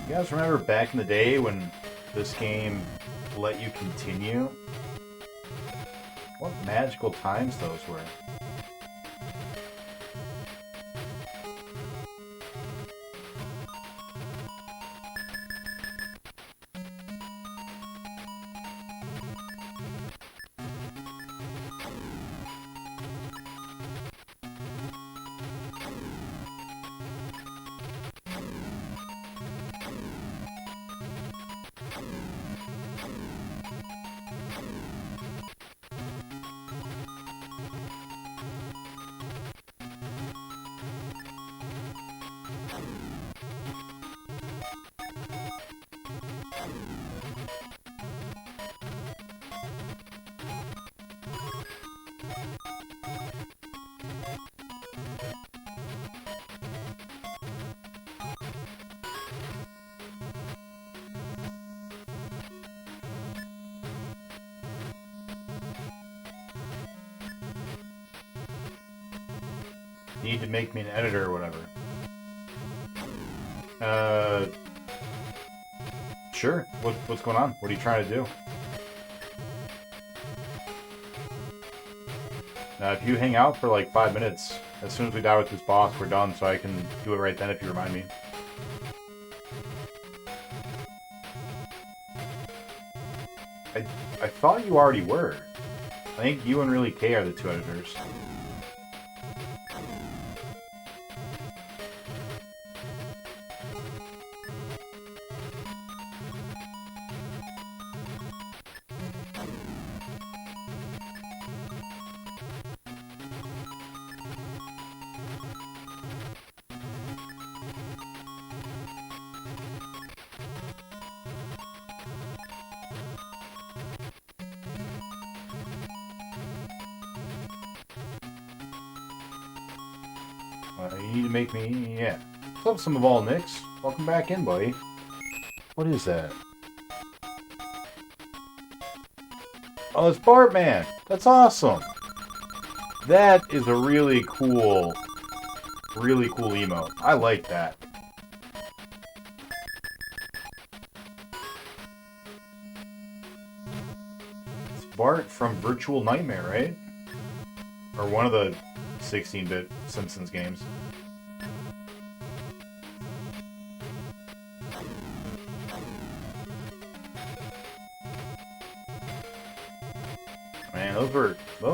You guys remember back in the day when this game let you continue What magical times those were. Need to make me an editor or whatever. Sure. What's going on? What are you trying to do? If you hang out for like 5 minutes, as soon as we die with this boss, we're done, so I can do it right then if you remind me. I thought you already were. I think you and Really K are the two editors. You need to make me... yeah. What's up, some of all Nicks? Welcome back in, buddy. What is that? Oh, it's Bartman! That's awesome! That is a really cool emote. I like that. It's Bart from Virtual Nightmare, right? Or one of the 16-bit Simpsons games. Man, those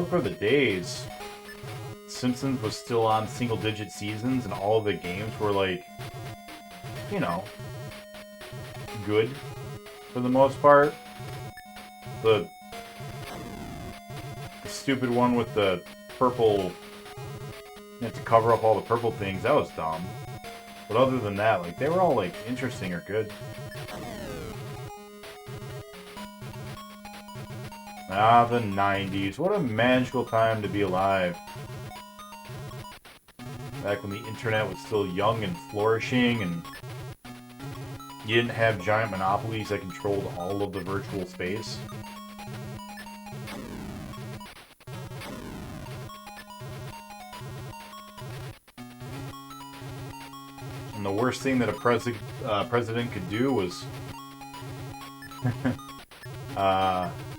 were the days. Simpsons was still on single-digit seasons, and all of the games were like, you know, good for the most part. The stupid one with the purple, you have to cover up all the purple things, that was dumb. But other than that, like, they were all like interesting or good. Ah, the 90s. What a magical time to be alive. Back when the internet was still young and flourishing, and you didn't have giant monopolies that controlled all of the virtual space. And the worst thing that a president could do was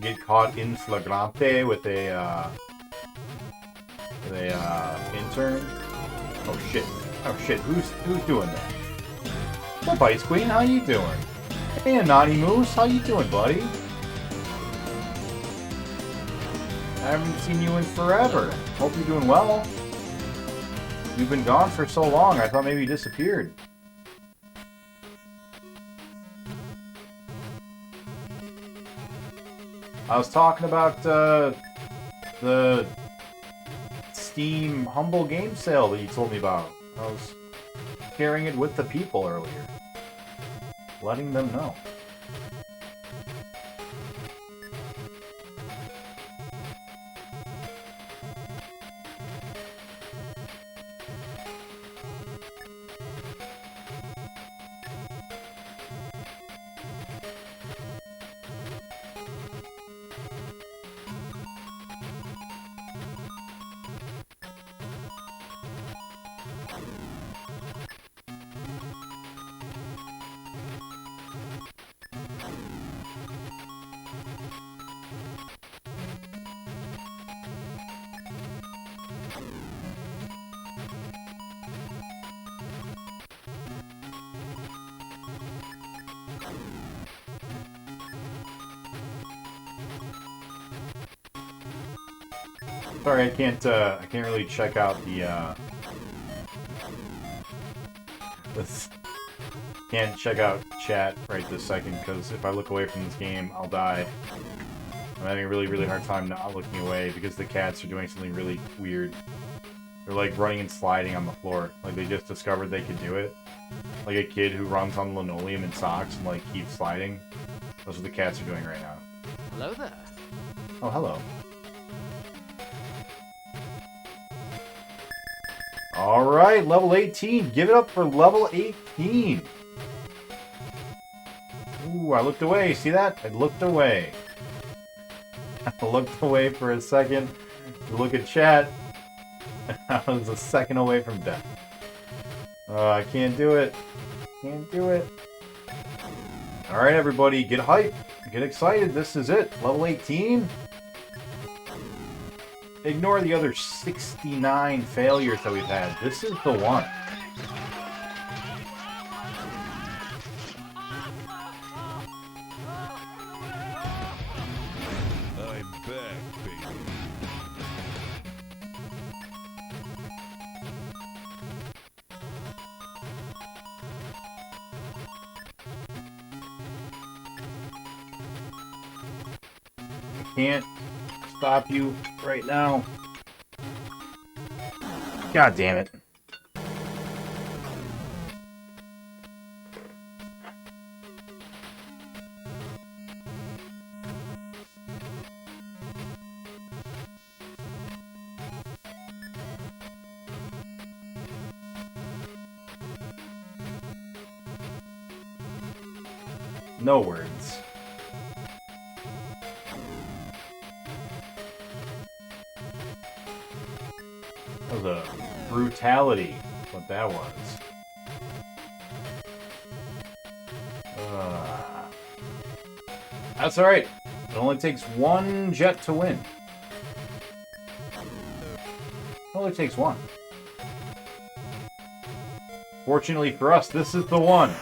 get caught in flagrante with a intern. Oh shit! Oh shit! Who's doing that? What's up, Ice Queen? How you doing? Hey, Naughty Moose, how you doing, buddy? I haven't seen you in forever. Hope you're doing well. You've been gone for so long, I thought maybe you disappeared. I was talking about the Steam Humble Game Sale that you told me about. I was sharing it with the people earlier. Letting them know. Sorry, I can't really check out the, can't check out chat right this second, because if I look away from this game, I'll die. I'm having a really, really hard time not looking away, because the cats are doing something really weird. They're like running and sliding on the floor. Like they just discovered they could do it. Like a kid who runs on linoleum in socks and like keeps sliding. That's what the cats are doing right now. Hello there. Oh, hello. Alright, level 18. Give it up for level 18. Ooh, I looked away. See that? I looked away. I looked away for a second to look at chat. I was a second away from death. I can't do it. Can't do it. Alright, everybody, get hyped. Get excited. This is it. Level 18. Ignore the other 69 failures that we've had. This is the one. I'm back, baby. I can't stop you right now. God damn it. No words. That was a brutality, what that was. That's alright. It only takes one jet to win. It only takes one. Fortunately for us, this is the one.